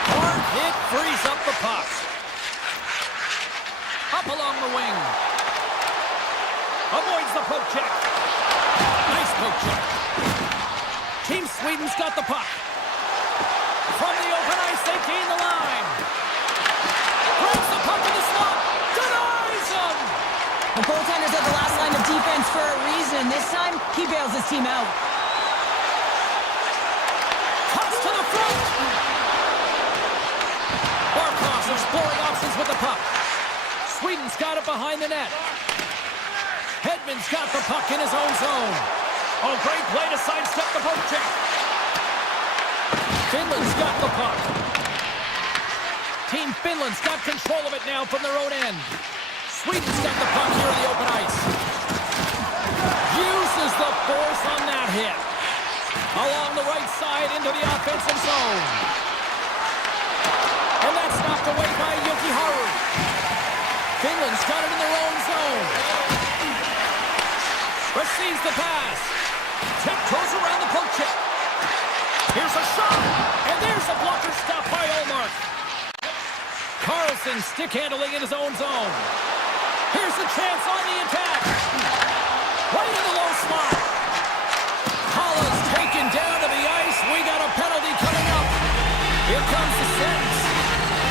Hard hit frees up the puck. Up along the wing. Avoids the poke check. Nice poke check. Team Sweden's got the puck. From the open ice, they gain the line. Grabs the puck in the slot. Denies him. The goaltender's at the last line of defense for a reason. This time, he bails his team out. Toss to the front. Barkov's exploring options with the puck. Sweden's got it behind the net. Hedman's got the puck in his own zone. Oh, great play to sidestep the poke check. Finland's got the puck. Team Finland's got control of it now from their own end. Sweden's got the puck here in the open ice. Uses the force on that hit. Along the right side into the offensive zone. And that's knocked away by Jokiharju. Finland's got it in their own zone. Receives the pass. Tiptoes around the poke check. Here's a shot. And there's a blocker stop by Ullmark. Carlson stick handling in his own zone. Here's a chance on the attack. Right in the low slot. Holland's taken down to the ice. We got a penalty coming up. Here comes the sentence.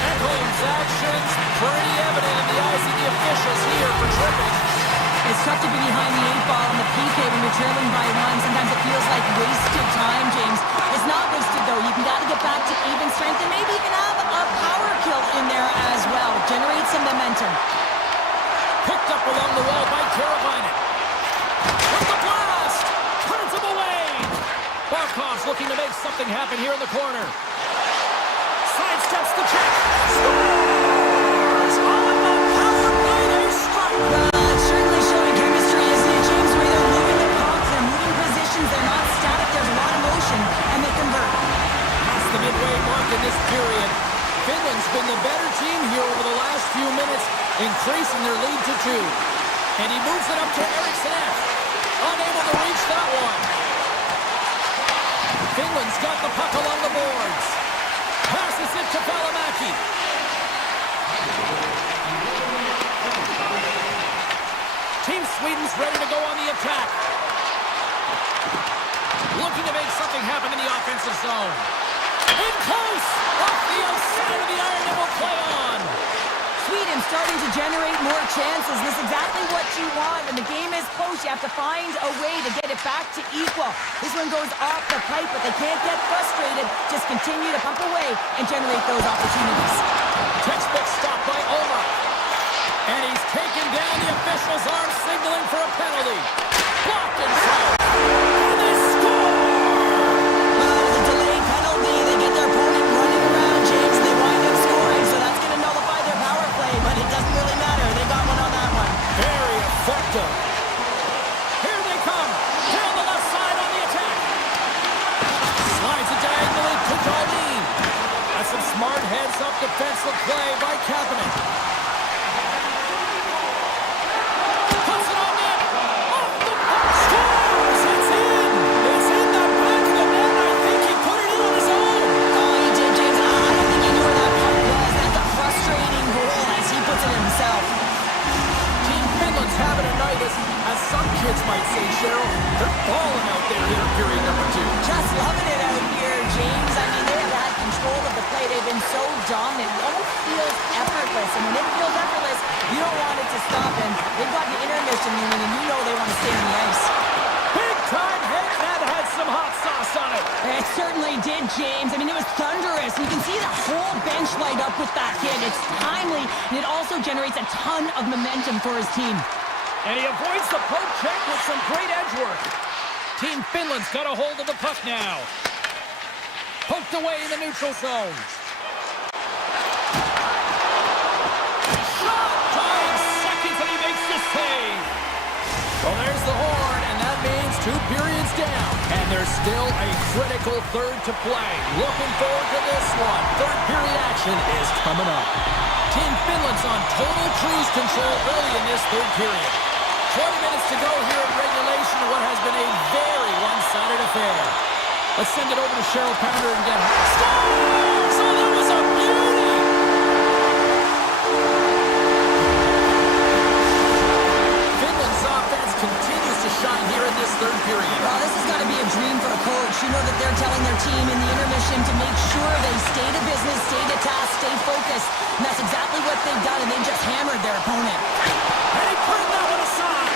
Ekholm's actions pretty evident in the eyes of the officials here for tripping. It's tough to be behind the 8 ball on the PK when you're trailing by one. Sometimes it feels like wasted time, James. It's not wasted, though. You can gotta get back to even strength and maybe even have a power kill in there as well. Generate some momentum. Picked up along the wall by Karavainen. With the blast! Turns him away! Barkov's looking to make something happen here in the corner. Sidesteps the check. Scores! On the power play, they strike! Well, it's certainly showing chemistry, isn't it, James? Where they're moving the puck, they're moving positions, they're not static, there's a lot of motion, and they convert. Past the midway mark in this period. Finland's been the better team here over the last few minutes, increasing their lead to 2. And he moves it up to Eriksson F. Unable to reach that one. Finland's got the puck along the boards. Passes it to Välimäki. Team Sweden's ready to go on the attack. Looking to make something happen in the offensive zone. In close! Off the outside of the iron and will play on. Sweden starting to generate more chances. This is exactly what you want. When the game is close, you have to find a way to get it back to equal. This one goes off the pipe, but they can't get frustrated. Just continue to pump away and generate those opportunities. Textbook stop by Ullmark. And he's taken down. The official's arm signaling for a penalty. Blocked and fouled. And they score! Well, with a delayed penalty, they get their opponent running around, James, and they wind up scoring, so that's going to nullify their power play, but it doesn't really matter. They got one on that one. Very effective. Here they come. Down the left side on the attack. Slides it diagonally to Darlene. That's some smart heads-up defensive play by Kapanen. Puts it on net. Off the puck. Scores! It's in! It's in the back of the net. I think he put it in on his own. Oh, he did, James. I don't think he knew where that puck was. That's a frustrating goal as he puts it in himself. Team Finland's having a night, as some kids might say, Cheryl. They're balling out there here in period number 2. Just loving it out here, James. I mean, they have had control of the play. They've been so dominant. It almost feels effortless. And when it feels effortless, you don't want it to stop. And they've got the intermission looming, and you know they want to stay on the ice. Big time hit that had some hot sauce on it. It certainly did, James. I mean, it was thunderous. You can see the whole bench light up with that hit. It's timely, and it also generates a ton of momentum for his team. And he avoids the poke check with some great edge work. Team Finland's got a hold of the puck now. Poked away in the neutral zone. Shot! 5 seconds and he makes the save. Well, there's the horn, and that means 2 periods down. And there's still a critical third to play. Looking forward to this one. Third period action is coming up. Team Finland's on total cruise control early in this third period. 20 minutes to go here in regulation of what has been a very one-sided affair. Let's send it over to Cheryl Pounder and get her. Scores! Oh, that was a beauty! Finland's offense continues to shine here in this third period. Well, this has got to be a dream for a coach. You know that they're telling their team in the intermission to make sure they stay to business, stay to task, stay focused. And that's exactly what they've done, and they just hammered their opponent. And he put that one aside.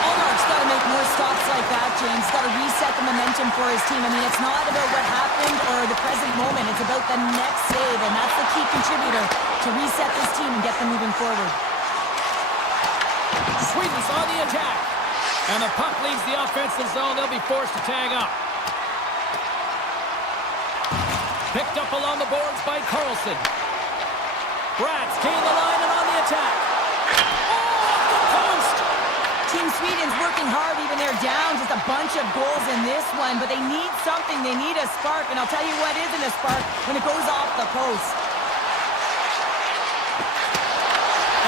Ullmark's got to make more stops like that, James. Got to reset the momentum for his team. I mean, it's not about what happened or the present moment. It's about the next save, and that's the key contributor to reset this team and get them moving forward. Sweden's on the the attack. And the puck leaves the offensive zone. They'll be forced to tag up. Picked up along the boards by Carlson. Brats gain the line and on the attack. Oh, off the post! Team Sweden's working hard, even they're down just a bunch of goals in this one, but they need something. They need a spark, and I'll tell you what isn't a spark when it goes off the post.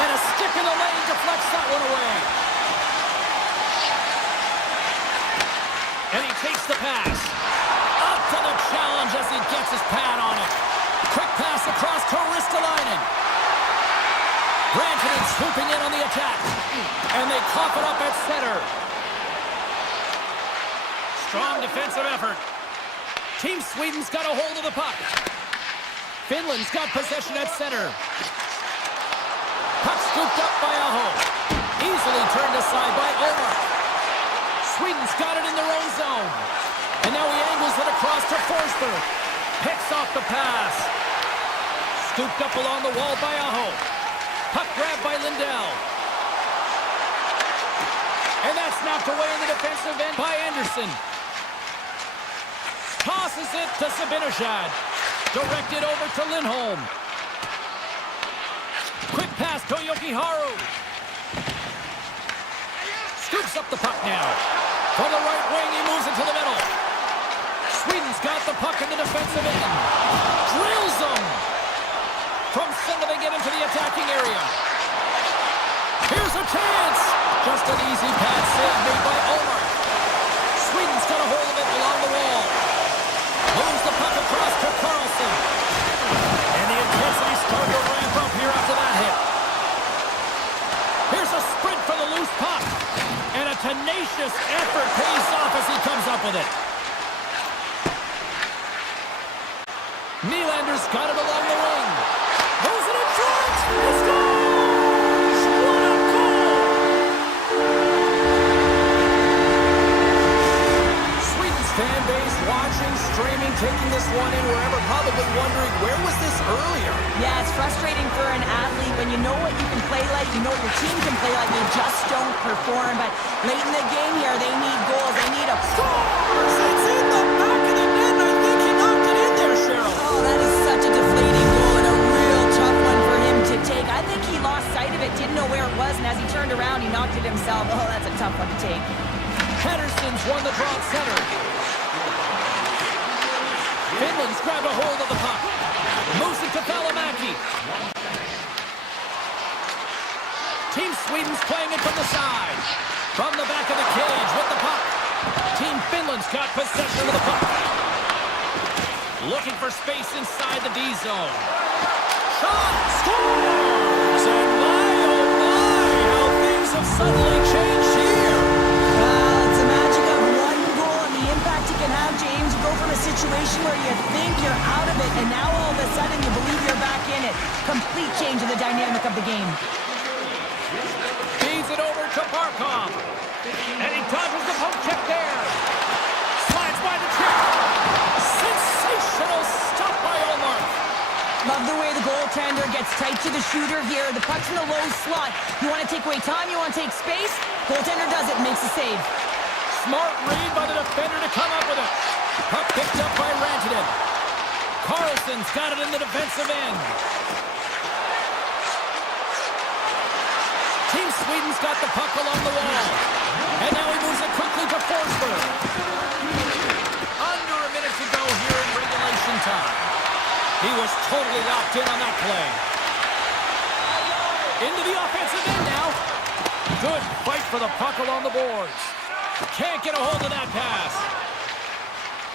And a stick in the lane deflects that one away. And he takes the pass. Up to the challenge as he gets his pad on it. Quick pass across to Ristolainen. Rantanen swooping in on the attack. And they cough it up at center. Strong defensive effort. Team Sweden's got a hold of the puck. Finland's got possession at center. Puck scooped up by Aho. Easily turned aside by Omar. Sweden's got it in their own zone. And now he angles it across to Forsberg. Picks off the pass. Scooped up along the wall by Aho. Puck grabbed by Lindell. And that's knocked away in the defensive end by Anderson. Tosses it to Sabinashad. Directed over to Lindholm. Quick pass to Yokiharu. Scoops up the puck now. From the right wing, he moves it to the middle. Sweden's got the puck in the defensive end. Drills them. From center, they get into the attacking area. Here's a chance. Just an easy pass save made by Omar. Sweden's got a hold of it along the wall. Moves the puck across to Carlson. And the intensity starting to ramp up here after that hit. Here's a sprint for the loose puck. And a tenacious effort pays off as he comes up with it. Nylander's got it along the wing. Moves it in front. He scores! What a goal! Sweden's fan base watching, streaming, taking this one in wherever, probably wondering, where was this earlier? Yeah, it's frustrating for an athlete when you know what you can play like, you know what your team can play like, they just don't perform. But late in the game here, they need goals. They need a... Scores! It's in the back of the net. I think he knocked it in there, Cheryl. Oh, that is such a deflating goal and a real tough one for him to take. I think he lost sight of it, didn't know where it was, and as he turned around, he knocked it himself. Oh, that's a tough one to take. Henderson's won the draw at center. Finland's grabbed a hold of the puck. Moves it to Välimäki. Team Sweden's playing it from the side. From the back of the cage with the puck. Team Finland's got possession of the puck. Looking for space inside the D zone. Shot! Scores! And my, oh my, how things have suddenly changed here. It's the magic of one goal and the impact it can have, James. You go from a situation where you think you're out of it, and now all of a sudden you believe you're back in it. Complete change in the dynamic of the game. Feeds it over to Barkov. And he dodges the poke check there. Slides by the check. Sensational stop by Omar. Love the way the goaltender gets tight to the shooter here. The puck's in the low slot. You want to take away time, you want to take space. Goaltender does it, makes the save. Smart read by the defender to come up with it. Puck picked up by Rantanen. Carlson's got it in the defensive end. Team Sweden's got the puck along the wall. And now he moves it quickly to Forsberg. Under a minute to go here in regulation time. He was totally locked in on that play. Into the offensive end now. Good fight for the puck along the boards. Can't get a hold of that pass.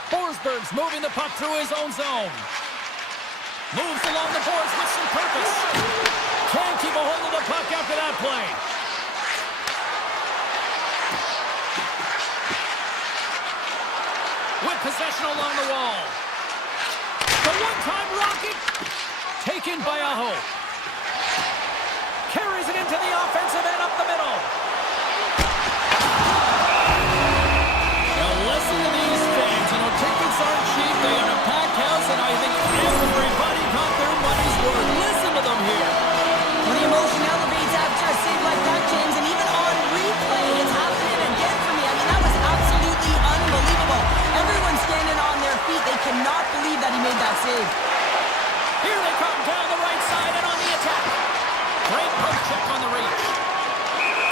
Forsberg's moving the puck through his own zone. Moves along the boards with some purpose. Can't keep a hold of the puck after that play. With possession along the wall. The one-time rocket. Taken by Aho. Carries it into the offensive end up the middle. Now listen to these fans. You know, tickets aren't cheap. They are a packed house, and I think everybody got their money's worth. Listen to them here. When the emotion elevates after a save like that, James, and even on replay,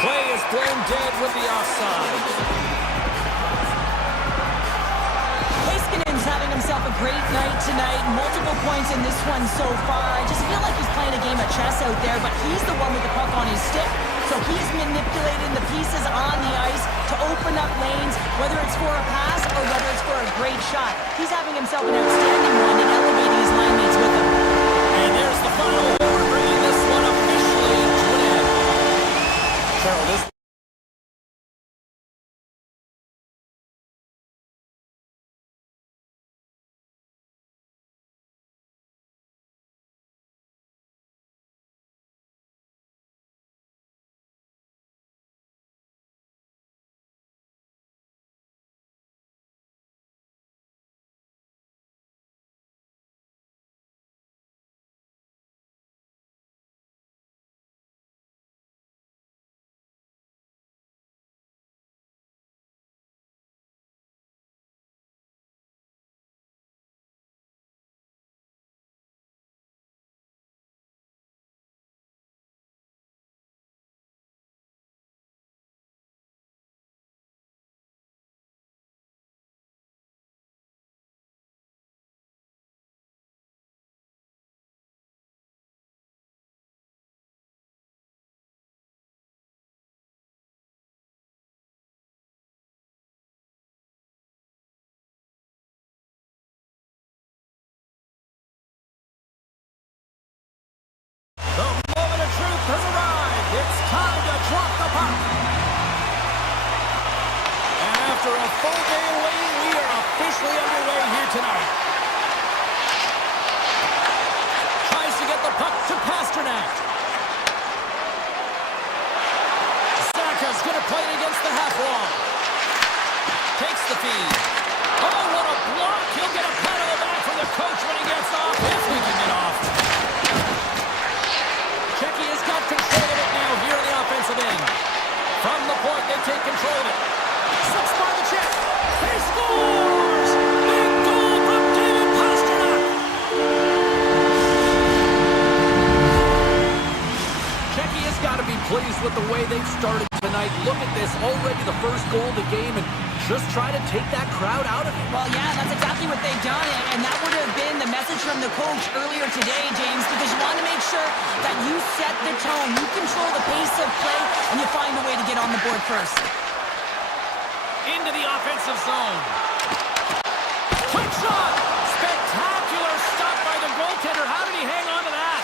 Play is blown dead with the offside. He's having himself a great night tonight. Multiple points in this one so far. I just feel like he's playing a game of chess out there, but he's the one with the puck on his stick. So he's manipulating the pieces on the ice to open up lanes, whether it's for a pass or whether it's for a great shot. He's having himself an outstanding one and elevating his line mates with him. And there's the final horn, bringing this one officially to an end. Carol, this has arrived. It's time to drop the puck. And after a full day of waiting, we are officially underway here tonight. Tries to get the puck to Pasternak. Zaka's going to play it against the half wall. Takes the feed. Oh, what a block. He'll get a pat on the back from the coach when he gets off. If we can get off. Checky has got control of it now here in the offensive end. From the point, they take control of it. Slips by the chest. He scores! Big goal from David Pasternak! Checky has got to be pleased with the way they've started tonight. Look at this, already the first goal of the game, and just try to take that crowd out of it. Well, yeah, that's exactly what they've done, and that would have been the message from the coach earlier today, James, because you want to make sure that you set the tone, you control the pace of play, and you find a way to get on the board first. Into the offensive zone. Quick shot! Spectacular stop by the goaltender. How did he hang on to that?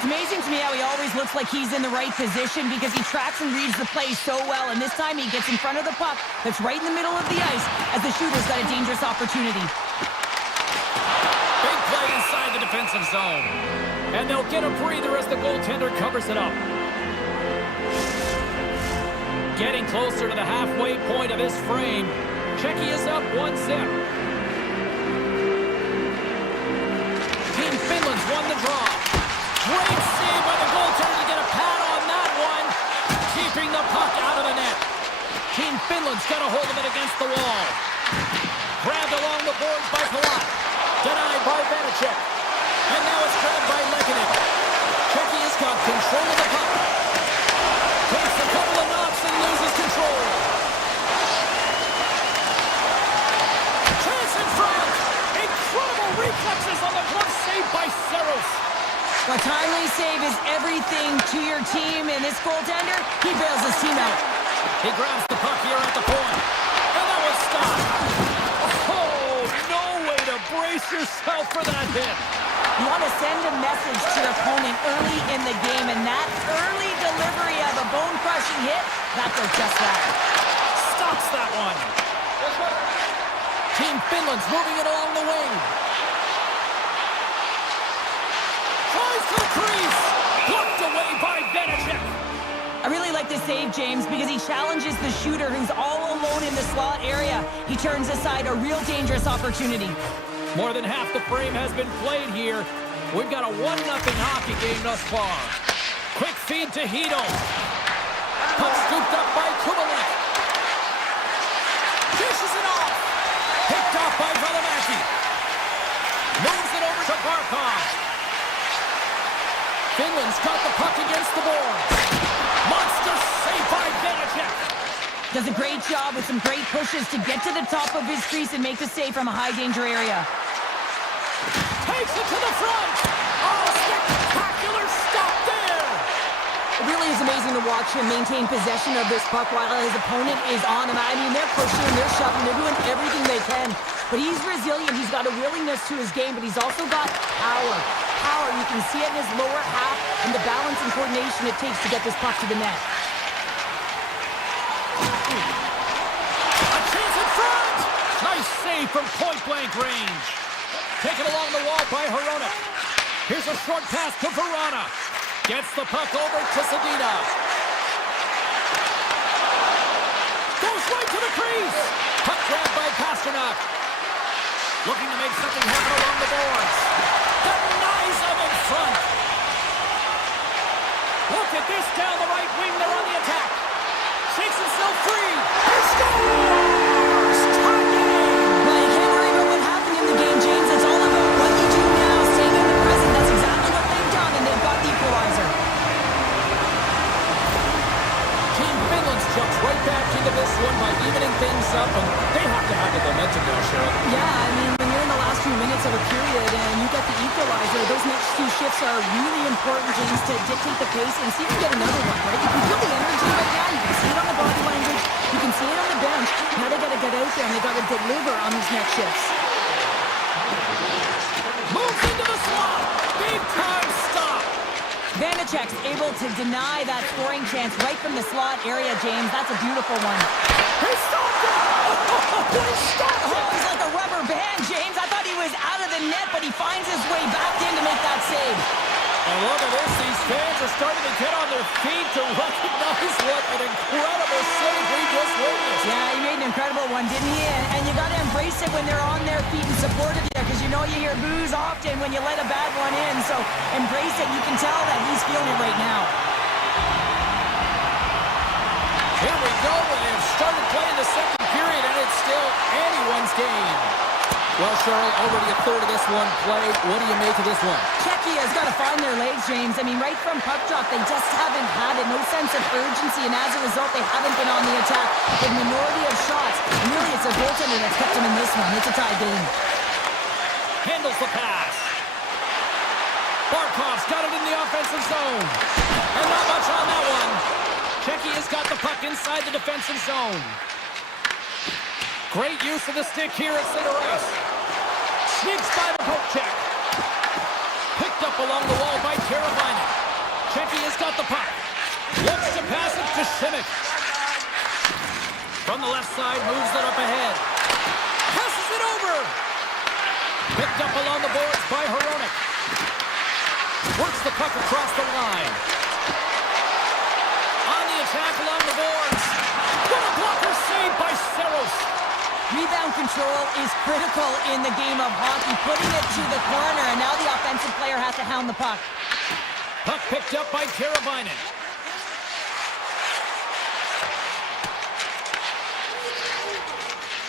It's amazing to me how he always looks like he's in the right position because he tracks and reads the play so well, and this time he gets in front of the puck that's right in the middle of the ice as the shooter's got a dangerous opportunity. Big play inside the defensive zone. And they'll get a breather as the goaltender covers it up. Getting closer to the halfway point of this frame. Checky is up 1-0. Team Finland's won the draw. Great save by the goaltender to get a pad on that one. Keeping the puck out of the net. Team Finland's got a hold of it against the wall. Grabbed along the boards by Palat. Denied by Vanacek. And now it's grabbed by Lehkonen. Checky has got control of the puck. Takes a couple of knocks and loses control. Chance in front. Incredible reflexes on the glove save by Saros. A timely save is everything to your team, and this goaltender, he bails his team out. He grabs the puck here at the point. And that was stopped. Oh, no way to brace yourself for that hit. You want to send a message to your opponent early in the game, and that early delivery of a bone-crushing hit, that does just that. Stops that one. Team Finland's moving it along the wing. Tries to the crease. Blocked away by Vanacek. I really like this save, James, because he challenges the shooter who's all alone in the slot area. He turns aside a real dangerous opportunity. More than half the frame has been played here. We've got a 1-0 hockey game thus far. Quick feed to Hito. Puck scooped up by Kubalik. Dishes it off. Picked off by Valimaki. Moves it over to Barkov. Finland's got the puck against the boards. Monster save by Does a great job with some great pushes to get to the top of his crease and make the save from a high-danger area. Takes it to the front. Oh, spectacular stop there. It really is amazing to watch him maintain possession of this puck while his opponent is on him. I mean, they're pushing, they're shoving, they're doing everything they can. But he's resilient, he's got a willingness to his game, but he's also got power. Power, you can see it in his lower half and the balance and coordination it takes to get this puck to the net. A chance in front. Nice save from point-blank range. Taken along the wall by Hronek. Here's a short pass to Verana. Gets the puck over to Sedina. Goes right to the crease. Puck grabbed by Pasternak. Looking to make something happen along the boards. Denies him in front. Look at this down the right wing. They're on the attack. Shakes himself free. He scores! Tie game! Well, you can't worry about what happened in the game, James. It's all about what you do now, staying in the present. That's exactly what they've done, and they've got the equalizer. Team Finland's jumped right back into this one by evening things up, and they have to have the momentum now, Cheryl. Yeah, I mean, when you're in the last few minutes of a period and you get the equalizer, those next two shifts are really important, James, to dictate the pace and see if you get another one, right? You can feel the energy right now. You can see it on the body language. You can see it on the bench. Now they got to get out there and they got to deliver on these next shifts. Moves into the slot. Big time stop. Vanacek's able to deny that scoring chance right from the slot area, James. That's a beautiful one. He stopped it. He stopped it. Oh, he's like a rubber band, James. I thought he was out of the net, but he finds his way back in to make that save. And look at this. These fans are starting to get on their feet to recognize what an incredible save we just witnessed. Yeah, he made an incredible one, didn't he? And you got to embrace it when they're on their feet in support of you, because you know you hear boos often when you let a bad one in. So embrace it. You can tell that he's feeling it right now. Here we go. They've started playing the second period, and it's still anyone's game. Well, Cheryl, already a third of this one played. What do you make of this one? Czechia has got to find their legs, James. I mean, right from puck drop, they just haven't had it. No sense of urgency, and as a result, they haven't been on the attack. The minority of shots, and really, it's a goaltender that's kept them in this one. It's a tie game. Handles the pass. Barkov's got it in the offensive zone. And not much on that one. Czechia's got the puck inside the defensive zone. Great use of the stick here at center ice. Sneaks by the poke check. Picked up along the wall by Karavainen. Czechia's got the puck. Looks to pass it to Simic. From the left side, moves it up ahead. Passes it over. Picked up along the boards by Hronek. Works the puck across the line. On the attack along the boards. What a blocker save by Saros. Rebound control is critical in the game of hockey, putting it to the corner, and now the offensive player has to hound the puck. Puck picked up by Karavainen.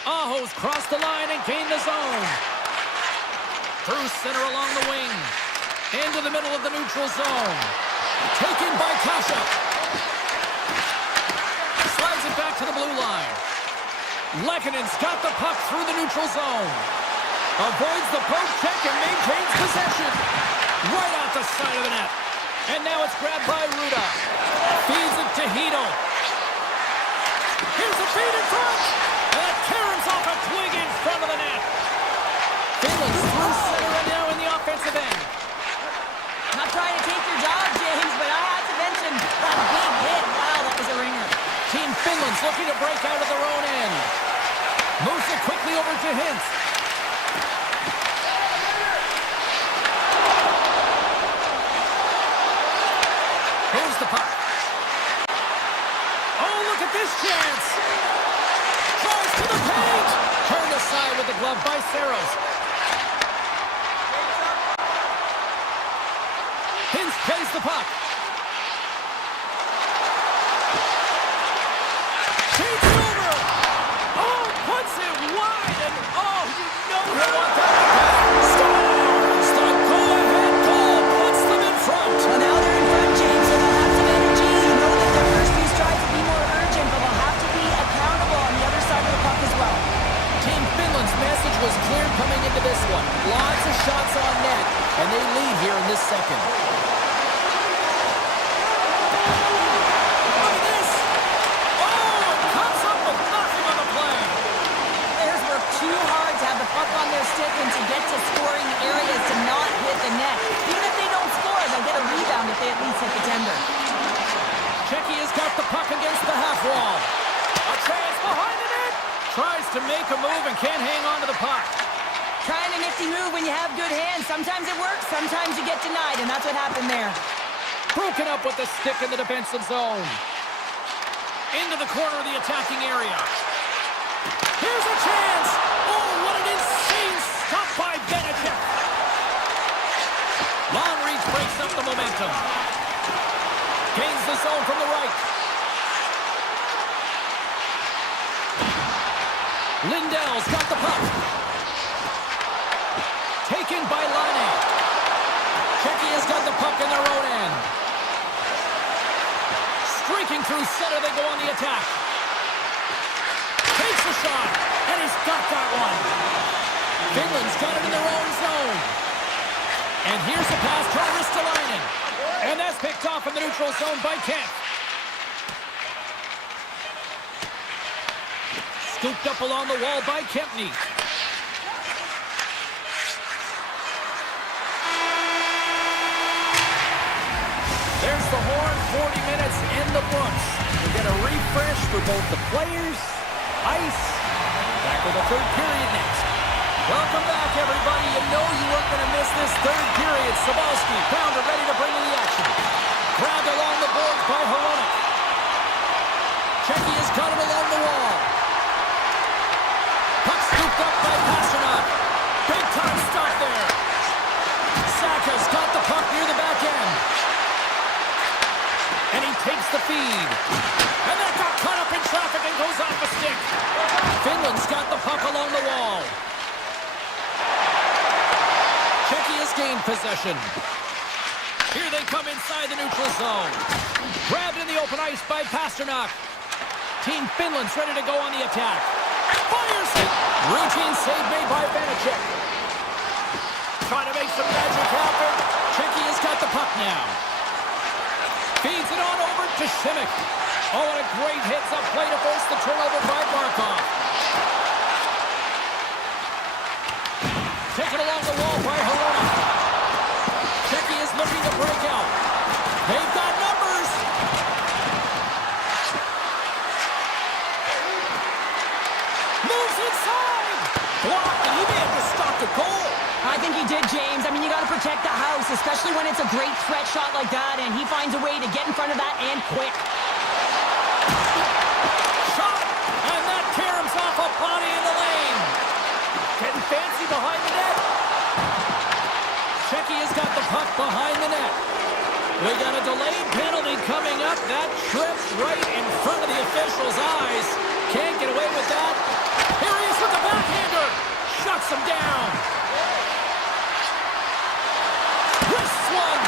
Aho's crossed the line and gained the zone. Through center along the wing. Into the middle of the neutral zone. Taken by Kasha. Slides it back to the blue line. Lekkonen's got the puck through the neutral zone. Avoids the poke check and maintains possession. Right out the side of the net. And now it's grabbed by Ruda. Feeds it to Hito. Here's a feed in front. And that caroms off a twig in front of the net. Finland's through center and now in the offensive end. Not trying to take your job, James, but I had to mention that big hit. Wow, that was a ringer. Team Finland's looking to break out of their own end. Moves it quickly over to Hintz. Moves the puck. Oh, look at this chance. Tries to the paint. Turned aside with the glove by Saros. Hintz plays the puck. Takes it over. Oh, puts it wide. And oh, you know you want that. Scores! The go-ahead goal puts them in front. Well, now they're in front, James, so they'll have some energy. You know that their first few strides will be more urgent, but they'll have to be accountable wall. A chance behind the net. Tries to make a move and can't hang on to the puck. Trying a nifty move when you have good hands. Sometimes it works, sometimes you get denied, and that's what happened there. Broken up with the stick in the defensive zone. Into the corner of the attacking area. Here's a chance. Oh, what an insane stop by Benedict. Long reach breaks up the momentum. Gains the zone from the right. Lindell's got the puck. Taken by Laine. Czechia's got the puck in their own end. Streaking through center, they go on the attack. Takes a shot, and he's got that one. Finland's got it in their own zone. And here's the pass to Ristolainen. And that's picked off in the neutral zone by Kemp. Scooped up along the wall by Kempney. There's the horn, 40 minutes in the books. We get a refresh for both the players, ice, back with the third period next. Welcome back, everybody. You know you weren't going to miss this third period. Sabalski, Pounder ready to bring in the action. Grabbed along the boards by Hronek. Czechia's got it along the wall. Puck scooped up by Pasternak. Big time stop there. Saka's got the puck near the back end. And he takes the feed. And that got caught up in traffic and goes off the stick. Finland's got the puck along the wall. Czechia's gained possession. Here they come inside the neutral zone. Grabbed in the open ice by Pasternak. Team Finland's ready to go on the attack. Fires it! Routine save made by Vanacek. Trying to make some magic happen. Czechia's got the puck now. Feeds it on over to Simic. Oh, and a great hits-up play to force the turnover by Barkov. Taken along the wall by Hronek. Czechia is looking to break out. They've got numbers. Moves inside. Blocked, and he may have just stopped a goal. I think he did, James. I mean, you got to protect the house, especially when it's a great threat shot like that, and he finds a way to get in front of that and quick. Shot, and that caroms off a body in the lane. Getting fancy behind the net. Czechia's got the puck behind the net. We got a delayed penalty coming up. That tripped right in front of the official's eyes. Can't get away with that. Here he is with the backhander. Shuts him down. Wrists one.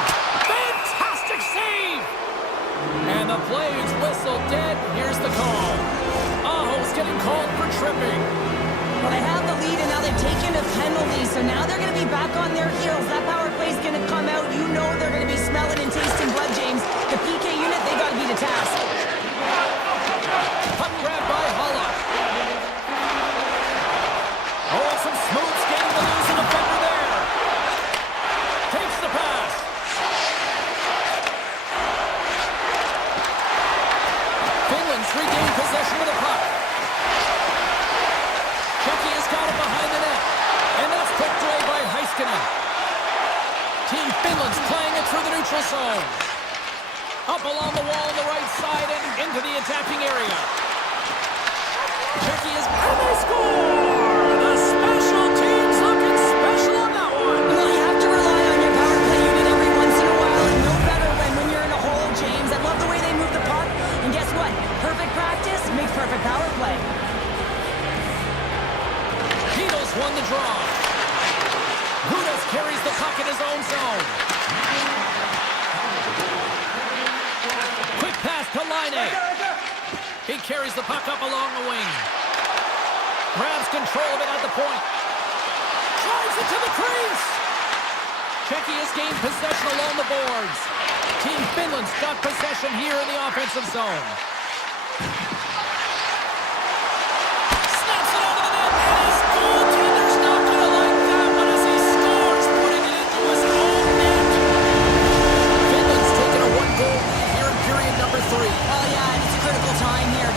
Fantastic save. And the play's whistle dead. Here's the call. Aho's getting called for tripping. Well, they have the lead, and now they've taken a penalty, so now they're going to be back on their heels. That power play's going to come out. You know they're going to be smelling and tasting blood, James. The PK unit, they got to be the task. Puck grab by Holla. Oh, some smooth skating to lose a defender there. Takes the pass. Finland's regained possession of the puck. Czechia's got it behind the net. And that's poked away by Heiskanen. Team Finland's playing it through the neutral zone. Up along the wall on the right side and into the attacking area. Czechia's... And they score! The special teams looking special on that one. Well, you have to rely on your power play unit every once in a while, and no better when you're in a hole, James. I love the way they move the puck. And guess what? Perfect practice makes perfect power play. Tito's won the draw. Gudas carries the puck in his own zone. Quick pass to Laine. He carries the puck up along the wing. Grabs control of it at the point. Drives it to the crease. Czechia's gained possession along the boards. Team Finland's got possession here in the offensive zone. Snaps it out of the net, and his goaltender's not going to like that one as he scores, putting it into his own net. Finland's taken a one-goal lead here in period number 3. Oh, yeah, and it's a critical time here.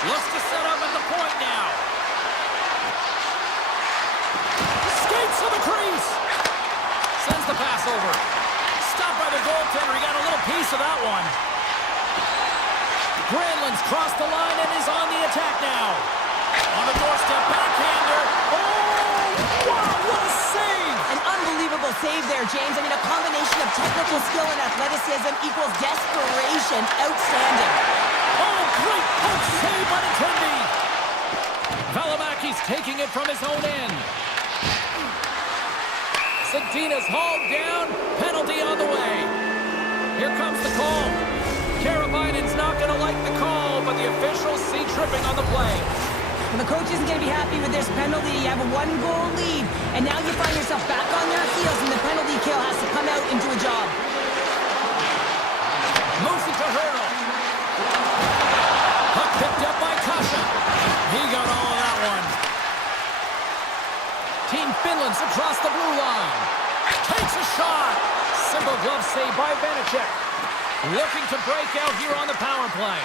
Looks to set up at the point now. Skates to the crease. Sends the pass over. Stopped by the goaltender. He got a little piece of that one. Granlund's crossed the line and is on the attack now. On the doorstep, backhander. Oh, wow, what a save! An unbelievable save there, James. I mean, a combination of technical skill and athleticism equals desperation. Outstanding. Oh, great poke save by the Trendy. Valimaki's taking it from his own end. Zadina's hauled down. Penalty on the way. Here comes the call. Karavainen's not going to like the call, but the officials see tripping on the play. And the coach isn't going to be happy with this penalty. You have a one-goal lead, and now you find yourself back on your heels, and the penalty kill has to come out and do a job. Moves it to Hurdle. Puck picked up by Kasha. He got all of that one. Team Finland's across the blue line. Takes a shot. Simple glove save by Vanacek. Looking to break out here on the power play.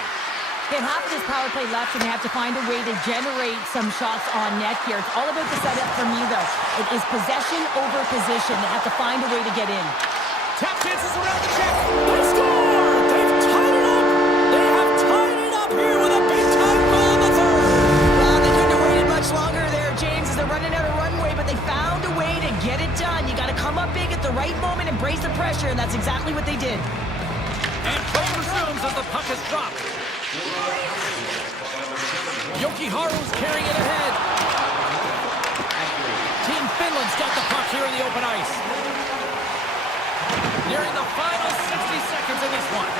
They have half of this power play left, and they have to find a way to generate some shots on net here. It's all about the setup for me, though. It is possession over position. They have to find a way to get in. Tap chances around the check. They score! They've tied it up! They have tied it up here with a big-time goal in the third! Well, they couldn't have waited much longer there, James, as they're running out of runway, but they found a way to get it done. You got to come up big at the right moment and brace the pressure, and that's exactly what they did. And play resumes as the puck is dropped. Yokiharu's carrying it ahead. Team Finland's got the puck here in the open ice. Nearing the final 60 seconds in this one.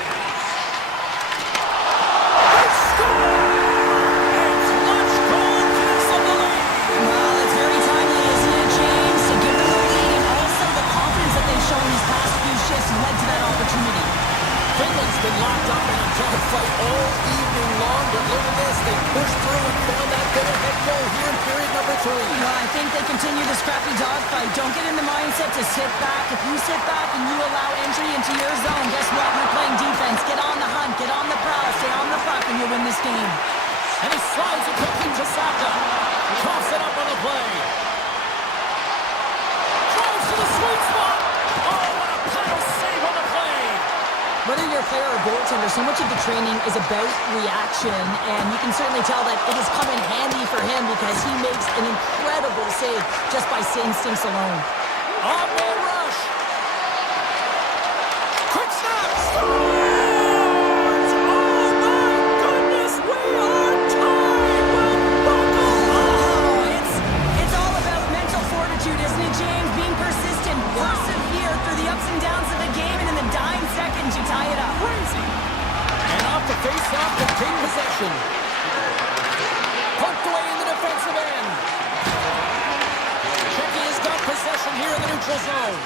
They score! And clutch goal gives them the lead. Well, it's very timely, isn't it, James, to give them the lead, and also the confidence that they've shown these past few shifts led to that opportunity. Finland's been locked up in a dogfight all evening long, but look at this. They pushed through and found that go-ahead goal here in period number 3. Well, I think they continue the scrappy dogfight. Don't get in the mindset to sit back. If you sit back and you allow entry into your zone, guess what? You're playing defense. Get on the hunt. Get on the prowl. Stay on the puck, and you'll win this game. And he slides it quickly to Saka. Coughs it up on the play. Drives to the sweet spot. Oh, what a paddle save on the play. Whether you're a player or goaltender, so much of the training is about reaction, and you can certainly tell that it has come in handy for him because he makes an incredible save just by instincts alone. On-man rush. Quick snap. Scores! Oh, my goodness, we are tied. Oh, it's all about mental fortitude, isn't it, James? Being persistent, persevere through the ups and downs of the game, and in the dying seconds, you tie it up. Crazy. And off the face-off to take possession. Poked away in the defensive end. Czechia has got possession here in the neutral zone.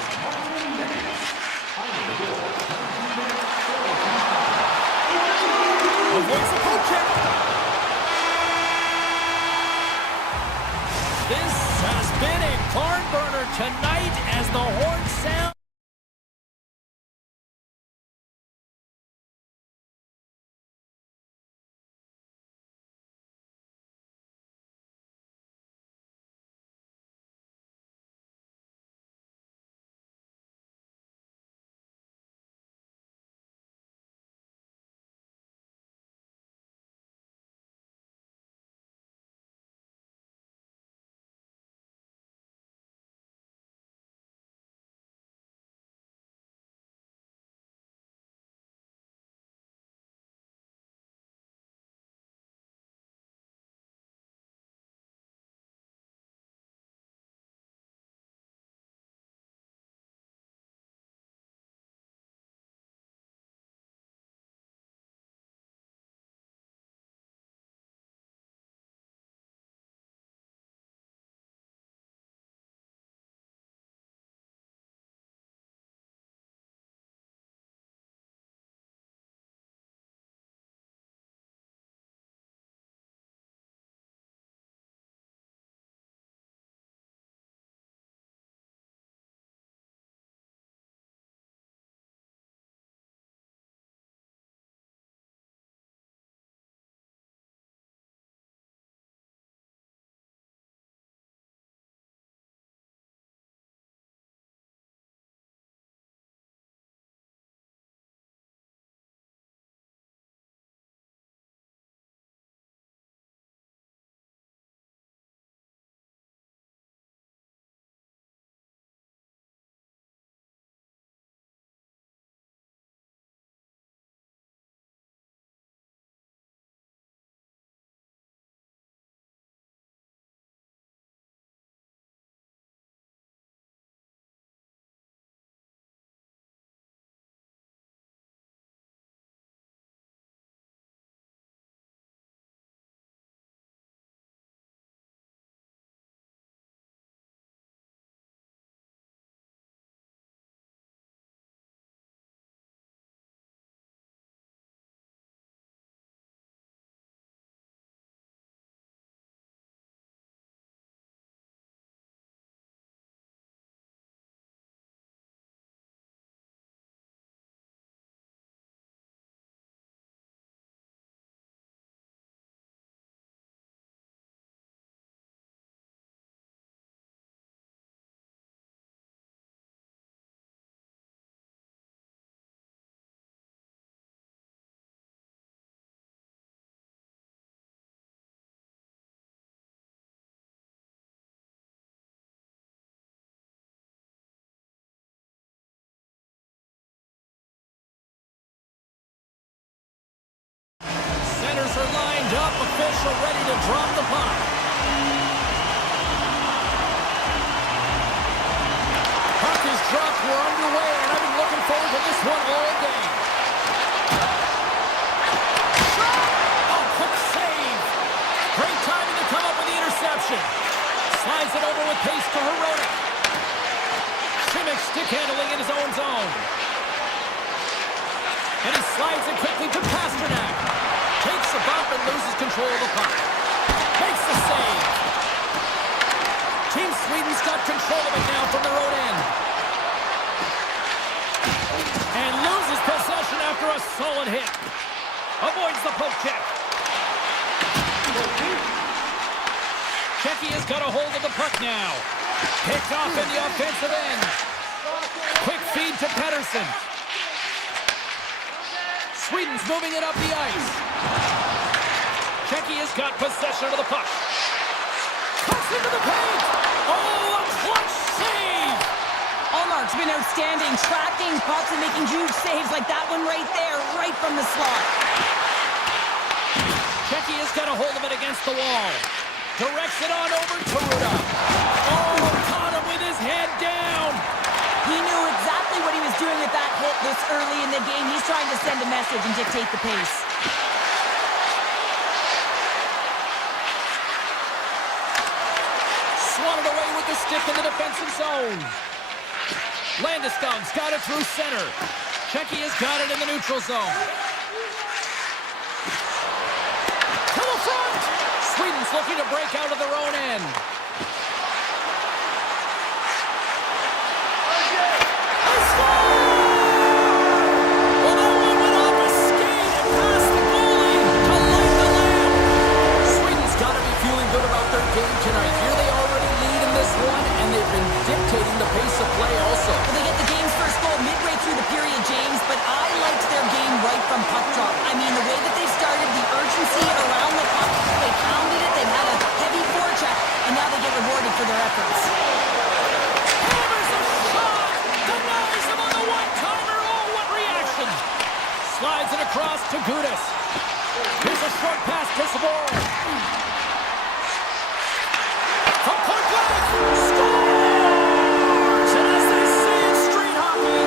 Avoids the poke check. This has been a barn burner tonight as the horn sounds. official ready to drop the puck. Puck is dropped. We're underway, and I've been looking forward to this one all day. Shot! Oh, quick save. Great timing to come up with the interception. Slides it over with pace to Herodic. Simic stick handling in his own zone. And he slides it quickly to Pasternak. Takes a bump and loses control of the puck. Makes the save. Team Sweden's got control of it now from their own end. And loses possession after a solid hit. Avoids the poke check. Checky has got a hold of the puck now. Picked off in the offensive end. Quick feed to Pettersson. Sweden's moving it up the ice. Checky has got possession of the puck. Cuts into the paint. Oh, a clutch save. Allmark's been outstanding, tracking pucks and making huge saves like that one right there, right from the slot. Checky has got a hold of it against the wall. Directs it on over to Ruda. Oh, caught him with his head down. He knew exactly what he was doing with that hit this early in the game. He's trying to send a message and dictate the pace. Swatted away with the stick in the defensive zone. Landeskog's got it through center. Checky has got it in the neutral zone. To the front! Sweden's looking to break out of their own end. Tonight. Here they already lead in this one, and they've been dictating the pace of play also. Well, they get the game's first goal midway through the period, James, but I liked their game right from puck drop. I mean, the way that they started, the urgency around the puck, they pounded it, they had a heavy forecheck, and now they get rewarded for their efforts. Hammers a shot! Denies him on the one-timer! Oh, what reaction! Slides it across to Gudis. Here's a short pass to Sabor. From point blank, scores! And as they say in street hockey,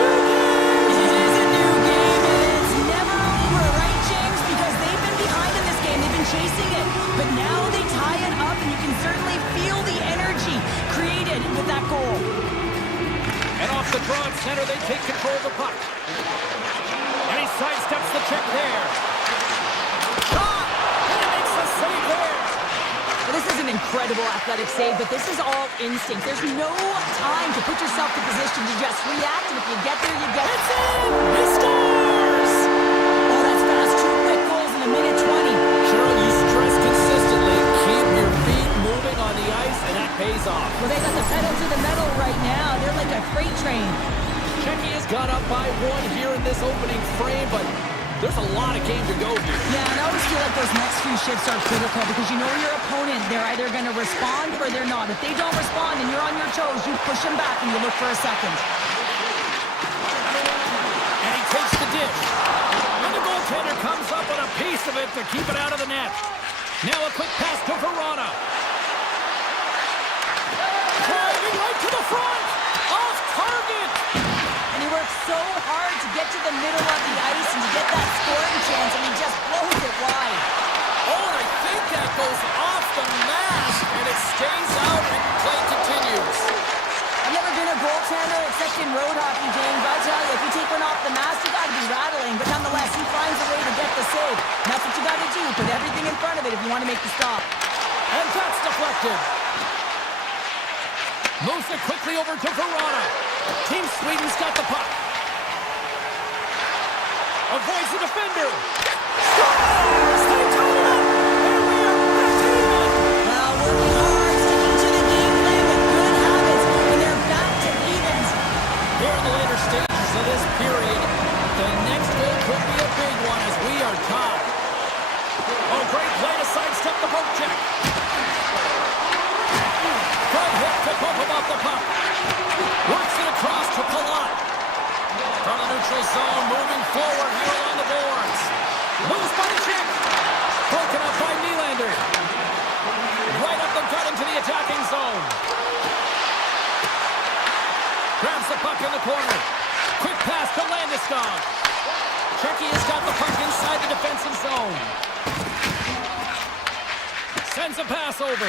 new game! It is a new game, and it's never over, right, James? Because they've been behind in this game, they've been chasing it, but now they tie it up, and you can certainly feel the energy created with that goal. And off the draw at center, they take control of the puck. And he sidesteps the check there. Shot! And he makes the save there. This is an incredible athletic save, but this is all instinct. There's no time to put yourself in position to just react, and if you get there, you get it. It's in! He scores! Oh, that's fast. 2 quick goals in a minute 20. Cheryl, you stress consistently. Keep your feet moving on the ice, and that pays off. Well, they got the pedal to the metal right now. They're like a freight train. Checky has got up by 1 here in this opening frame, but there's a lot of game to go here. Yeah, and I always feel like those next few shifts are critical because you know your opponent, they're either going to respond or they're not. If they don't respond and you're on your toes, you push them back and you look for a second. And he takes the dish. And the goaltender comes up on a piece of it to keep it out of the net. Now a quick pass to Verona. Driving right to the front. Off target. And he works so hard to get to the middle of the ice and to get that scoring chance, and he just blows it wide. Oh, and I think that goes off the mask, and it stays out, and play continues. I've never been a goaltender except in road hockey, James. I'll tell you, if you take one off the mask, you got to be rattling. But nonetheless, he finds a way to get the save. And that's what you got to do. Put everything in front of it if you want to make the stop. And that's deflected. Moves it quickly over to Verona. Team Sweden's got the puck. Avoids the defender. Scores! They tie it up! And we are back to even! Well, working hard, sticking to the game plan with good habits, and they're back to evens. Here in the later stages of this period, the next goal could be a big one as we are tied. Oh, great play to sidestep the poke check. Good hit to bump him off the puck. Works it across to Palat. From the neutral zone, moving forward here along the boards. Moves by the check. Broken up by the corner. Quick pass to Landeskog. Czechia has got the puck inside the defensive zone. Sends a pass over.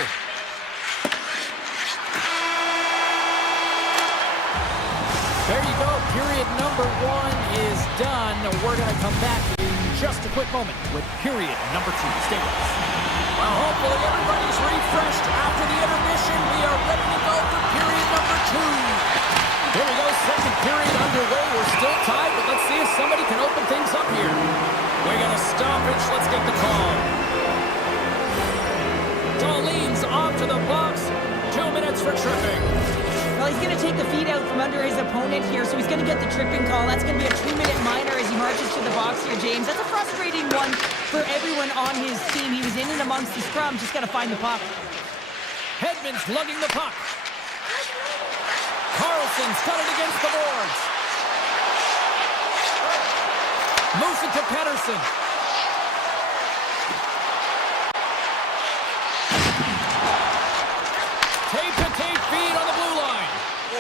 There you go. Period number 1 is done. We're going to come back in just a quick moment with period number 2. Stay with us. Well, hopefully everybody's refreshed after the intermission. We are ready to go for period number 2. Here we go, second period underway. We're still tied, but let's see if somebody can open things up here. We got a stoppage. Let's get the call. Darlene's off to the box. 2 minutes for tripping. Well, he's going to take the feet out from under his opponent here, so he's going to get the tripping call. That's going to be a 2-minute minor as he marches to the box here, James. That's a frustrating one for everyone on his team. He was in and amongst the scrum, just got to find the puck. Hedman's lugging the puck. Carlson's got it against the boards. Moves it to Pettersson. Tape feed on the blue line.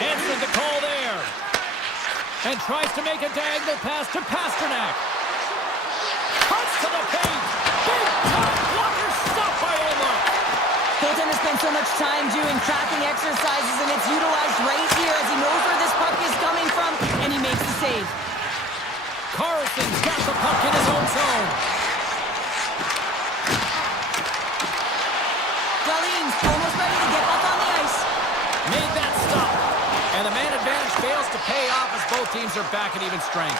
Answered the call there. And tries to make a diagonal pass to Pasternak. Cuts to the paint. Big time blocker stopped by Olmark. Goaltender spent so much time doing tracking exercises, and it's utilized right here as he knows where this puck is coming from, and he makes the save. Carlson's got the puck in his own zone. Darlene's almost ready to get back on the ice. Made that stop. And the man advantage fails to pay off as both teams are back at even strength.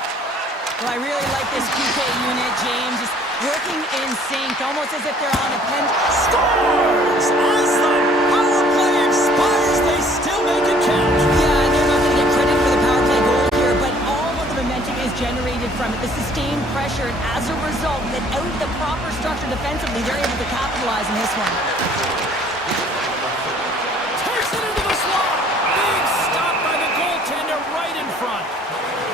Well, I really like this PK unit, James. Just working in sync, almost as if they're on a pen. Scores! As the power play expires, they still make it count. Yeah, and they're not going to get credit for the power play goal here, but all of the momentum is generated from it. The sustained pressure, and as a result, without the proper structure defensively, they're able to capitalize on this one. Takes it into the slot. Big stop by the goaltender right in front.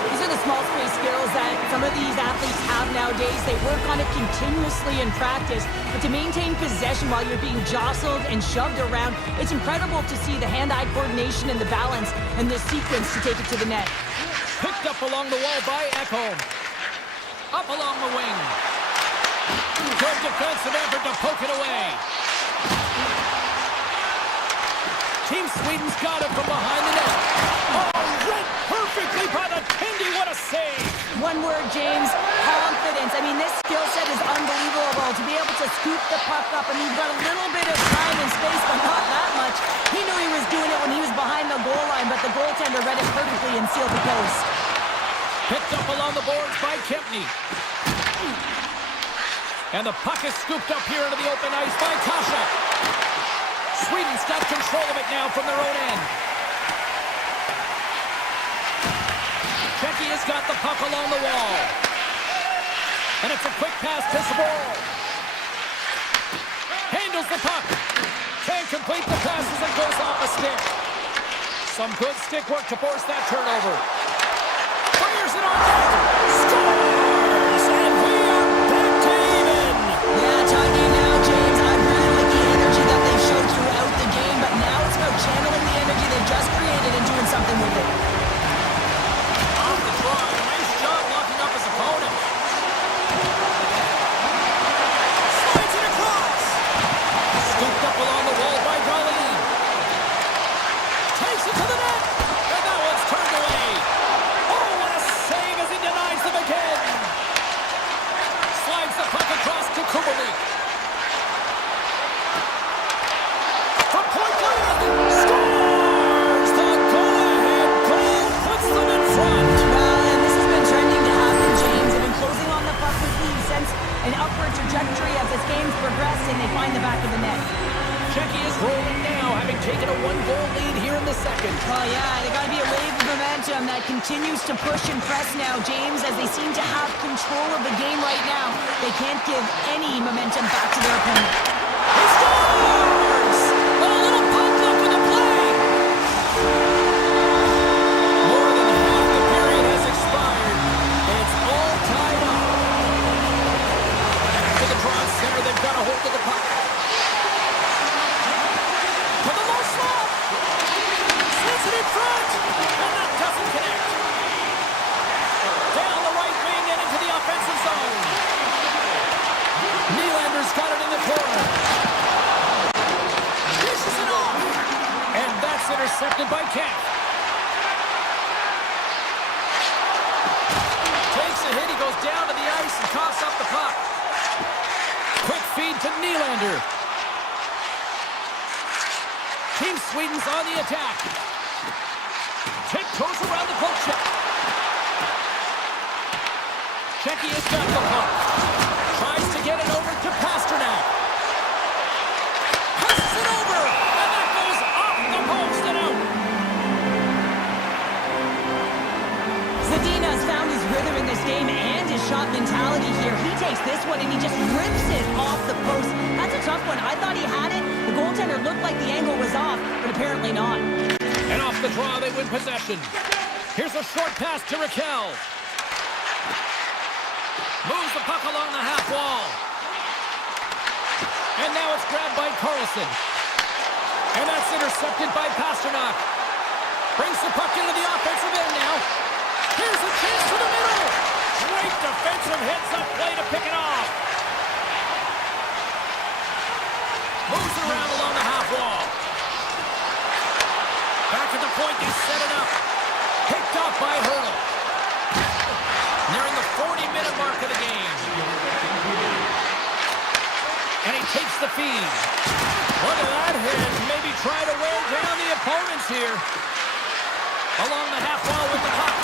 These are the small space skills that some of these athletes have nowadays. They work on it continuously in practice, but to maintain possession while you're being jostled and shoved around, it's incredible to see the hand-eye coordination and the balance and the sequence to take it to the net. Picked up along the wall by Ekholm. Up along the wing. Good defensive effort to poke it away. Team Sweden's got it from behind the net. Oh, read perfectly by the Tindy. What a save. One word, James, confidence. I mean, this skill set is unbelievable. To be able to scoop the puck up, and he's got a little bit of time and space, but not that much. He knew he was doing it when he was behind the goal line, but the goaltender read it perfectly and sealed the post. Picked up along the boards by Kempny. And the puck is scooped up here into the open ice by Kasha. Sweden's got control of it now from their own end. Czechia's got the puck along the wall. And it's a quick pass to Zboril. Handles the puck. Can't complete the pass as it goes off a stick. Some good stick work to force that turnover. Fires it on net. Scores! And we are back to even. Yeah, talking now, James. I really like the energy that they've shown throughout the game, but now it's about channeling the energy they've just created and doing something with it. Off the draw. Nice job locking up his opponent. Slides it across. Scooped up along the wall by Darlene. Takes it to the net. And that one's turned away. Oh, what a save as he denies them again. Slides the puck across to Kubalik. From point blank. Scores! The go-ahead goal puts them in front. Well, and this has been trending to happen, James. They've been closing on the puck quickly since an upward trajectory as this game's progressed, and they find the back of the net. Czechia is rolling now, having taken a 1-goal lead here in the second. Oh, yeah, they got to be a wave of momentum that continues to push and press now, James, as they seem to have control of the game right now. They can't give any momentum back to their opponent. He scores! But a little puck left in the play. More than half the period has expired. It's all tied up. To the draw center, they've got a hold of the puck. To the low slot. Slits it in front. And that doesn't connect. Intercepted by Kemp. Takes a hit, he goes down to the ice and coughs up the puck. Quick feed to Nylander. Team Sweden's on the attack. Tiptoes around the poke check. Shecky has got the puck. Tries to get it over to Pasternak. Passes it over! And that goes off the post and out! Zadina's found his rhythm in this game and his shot mentality here. He takes this one and he just rips it off the post. That's a tough one. I thought he had it. The goaltender looked like the angle was off, but apparently not. And off the draw, they win possession. Here's a short pass to Raquel. Moves the puck along the half wall. And now it's grabbed by Carlson. And that's intercepted by Pasternak. Brings the puck into the offensive end now. Here's a chance to the middle. Great defensive heads-up play to pick it off. Moves it around along the half wall. Back at the point, they set it up. Picked off by Hurdle. Nearing the 40-minute mark of the game. And he takes the feed. Look at that hit. Maybe try to wear down the opponents here. Along the half wall with the puck.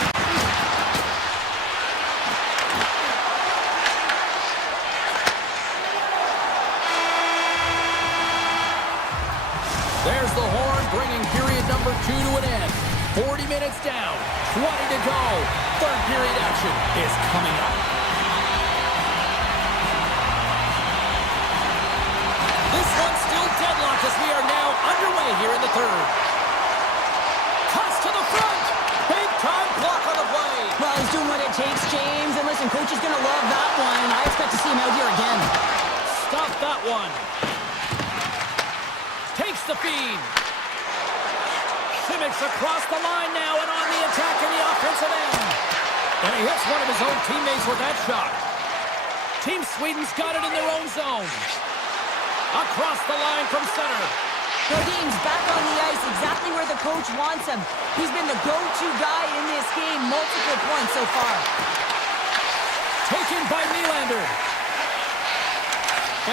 There's the horn, bringing period number 2 to an end. 40 minutes down, 20 to go. Third period action is coming up. This one's still deadlocked as we are now underway here in the third. Toss to the front. Big time block on the play. Well, he's doing what it takes, James. And listen, coach is going to love that one. I expect to see him out here again. Stop that one. Takes the feed. Simics across the line now and on the attack in the offensive end. And he hits one of his own teammates with that shot. Team Sweden's got it in their own zone. Across the line from center. Godin's back on the ice exactly where the coach wants him. He's been the go-to guy in this game, multiple points so far. Taken by Nylander.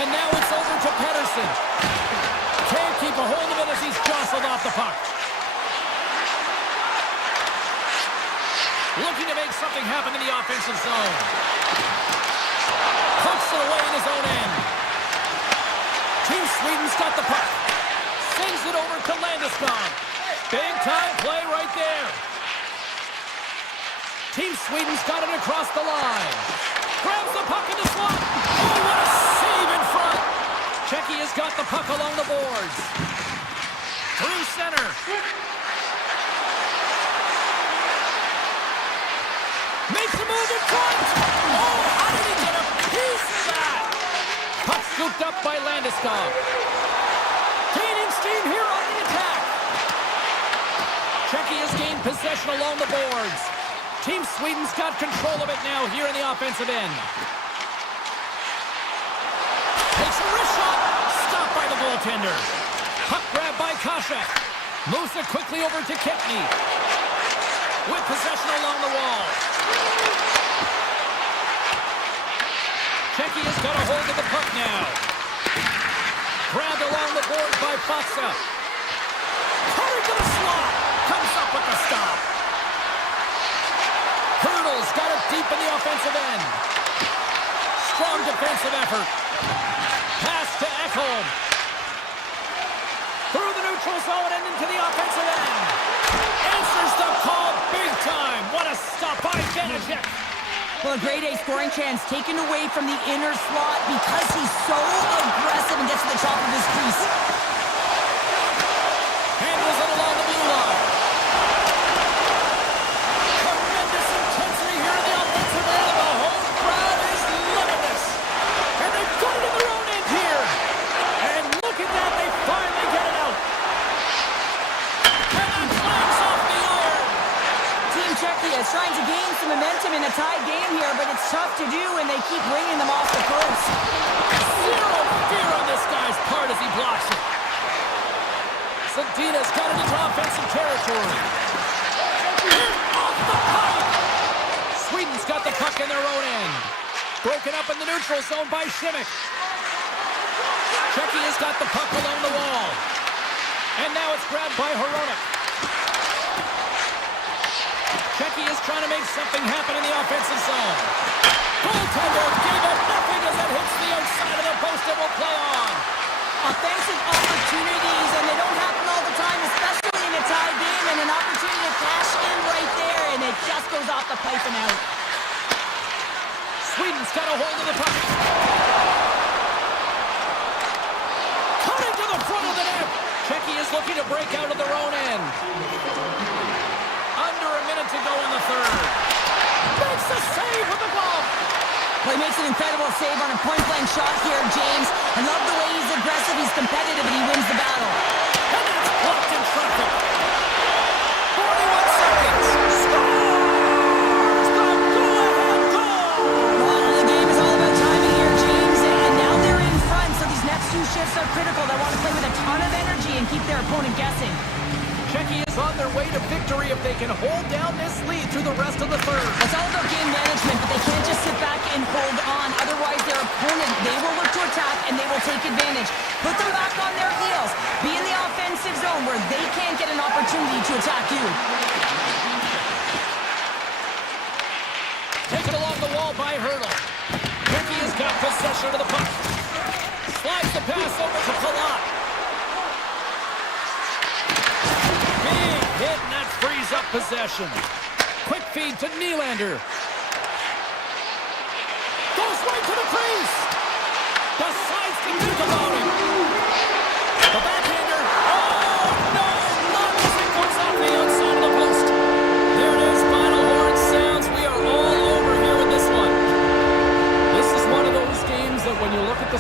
And now it's over to Pettersson. Can't keep a hold of it as he's jostled off the puck. Looking to make something happen in the offensive zone. Pucks it away in his own end. Team Sweden's got the puck. Sends it over to Landeskog. Big time play right there. Team Sweden's got it across the line. Grabs the puck in the slot. Oh, what a save in front. Shecky has got the puck along the boards. Through center. Makes a move in front. Oh, how did he get a piece of that? Puck scooped up by Landeskog. Gaining steam here on the attack. Shecky has gained possession along the boards. Team Sweden's got control of it now here in the offensive end. Takes a wrist shot. Stopped by the goaltender. Puck grab by Kasha. Moves it quickly over to Kempny. With possession along the wall. Shecky has got a hold of the puck now. Grabbed along the board by Faksa. Cutter to the slot. Comes up with the stop. Hurdle's got it deep in the offensive end. Strong defensive effort. Pass to Ekholm. Through the neutral zone and into the offensive end. Answers the call big time. What a stop by Vanacek. Well, a grade A scoring chance taken away from the inner slot because he's so aggressive and gets to the top of his crease. Handles it along the blue line. Tremendous intensity here in the offensive end. The home crowd is loving this. And they've got it in their own end here. And look at that, they finally get it out. And that flags off the iron. Team Czechia is trying to gain some momentum in a tied game here, but it's tough to do when they keep bringing them off the post. Zero fear on this guy's part as he blocks it. Zadina's got it into offensive in the neutral zone by Šimić. Čeki has got the puck along the wall. And now it's grabbed by Hronek. Čeki is trying to make something happen in the offensive zone. Goaltender gave up nothing as it hits the outside of the post and will play on. Offensive opportunities, and they don't happen all the time, especially in a tie game, and an opportunity to cash in right there, and it just goes off the pipe and out. Sweden's got a hold of the puck. Cutting to the front of the net. Čeki is looking to break out of their own end. Under a minute to go in the third. Makes the save with the glove. Well, he makes an incredible save on a point-blank shot here, James. I love the way he's aggressive, he's competitive, and he wins the battle. And that's blocked in traffic. 41 seconds. Scores the go-ahead goal. Well, the game is all about timing here, James, and now they're in front, so these next two shifts are critical. They want to play with a ton of energy and keep their opponent guessing. Čeki is on their way to victory if they can hold down this lead through the rest of the third. It's all about game management, but they can't just sit back and hold on. Otherwise, their opponent, they will look to attack and they will take advantage. Put them back on their heels. Be in the offensive zone where they can't get an opportunity to attack you. Taken along the wall by Hurdle. Čeki has got possession of the puck. Slides the pass over to Palat. Big hit, and that frees up possession. Quick feed to Nylander. Goes right to the crease. Decides to think about it. The backhander. Oh, no! Launches it, goes off the outside of the post. There it is. Final horn sounds. We are all over here with this one. This is one of those games that when you look at the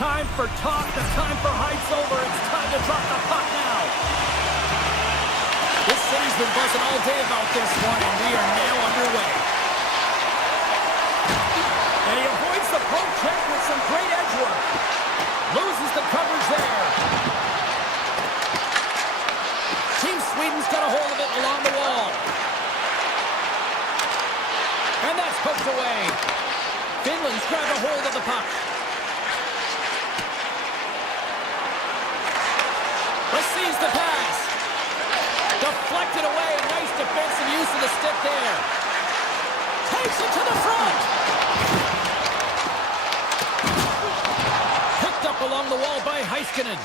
Time for talk, the time for hype's over. It's time to drop the puck now. This city's been buzzing all day about this one, and we are now underway. And he avoids the poke check with some great edge work. Loses the coverage there. Team Sweden's got a hold of it along the wall. And that's poked away. Finland's grabbed a hold of the puck. Receives the pass. Deflected away. Nice defensive use of the stick there. Takes it to the front. Picked up along the wall by Heiskanen.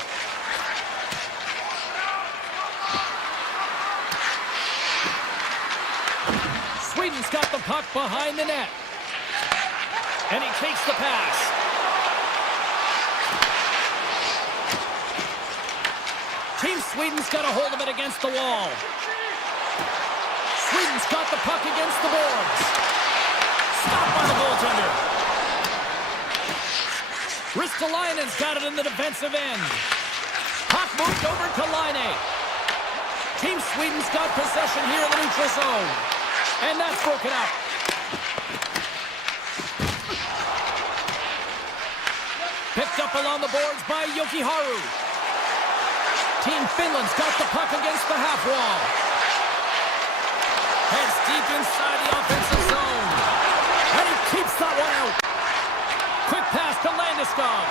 Sweden's got the puck behind the net. And he takes the pass. Team Sweden's got a hold of it against the wall. Sweden's got the puck against the boards. Stopped by the goaltender. Ristolainen's got it in the defensive end. Puck moved over to Laine. Team Sweden's got possession here in the neutral zone. And that's broken up. Picked up along the boards by Jokiharju. Team Finland's got the puck against the half wall. Heads deep inside the offensive zone. And he keeps that one out. Quick pass to Landeskog.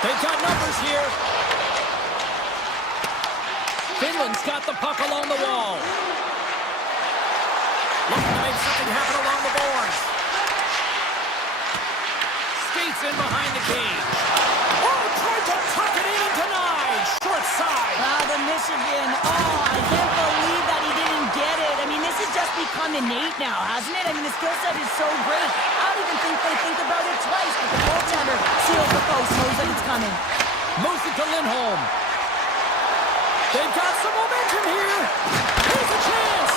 They've got numbers here. Finland's got the puck along the wall. Looking to make something happen along the boards. Skates in behind the cage. Oh, tried to tuck it in and denied. Short side. The Michigan. Oh, I can't believe that he didn't get it. I mean, this has just become innate now, hasn't it? I mean, the skill set is so great. I don't even think they think about it twice, but the goaltender seals the post, knows that it's coming. Moves it to Lindholm. They've got some momentum here. Here's a chance.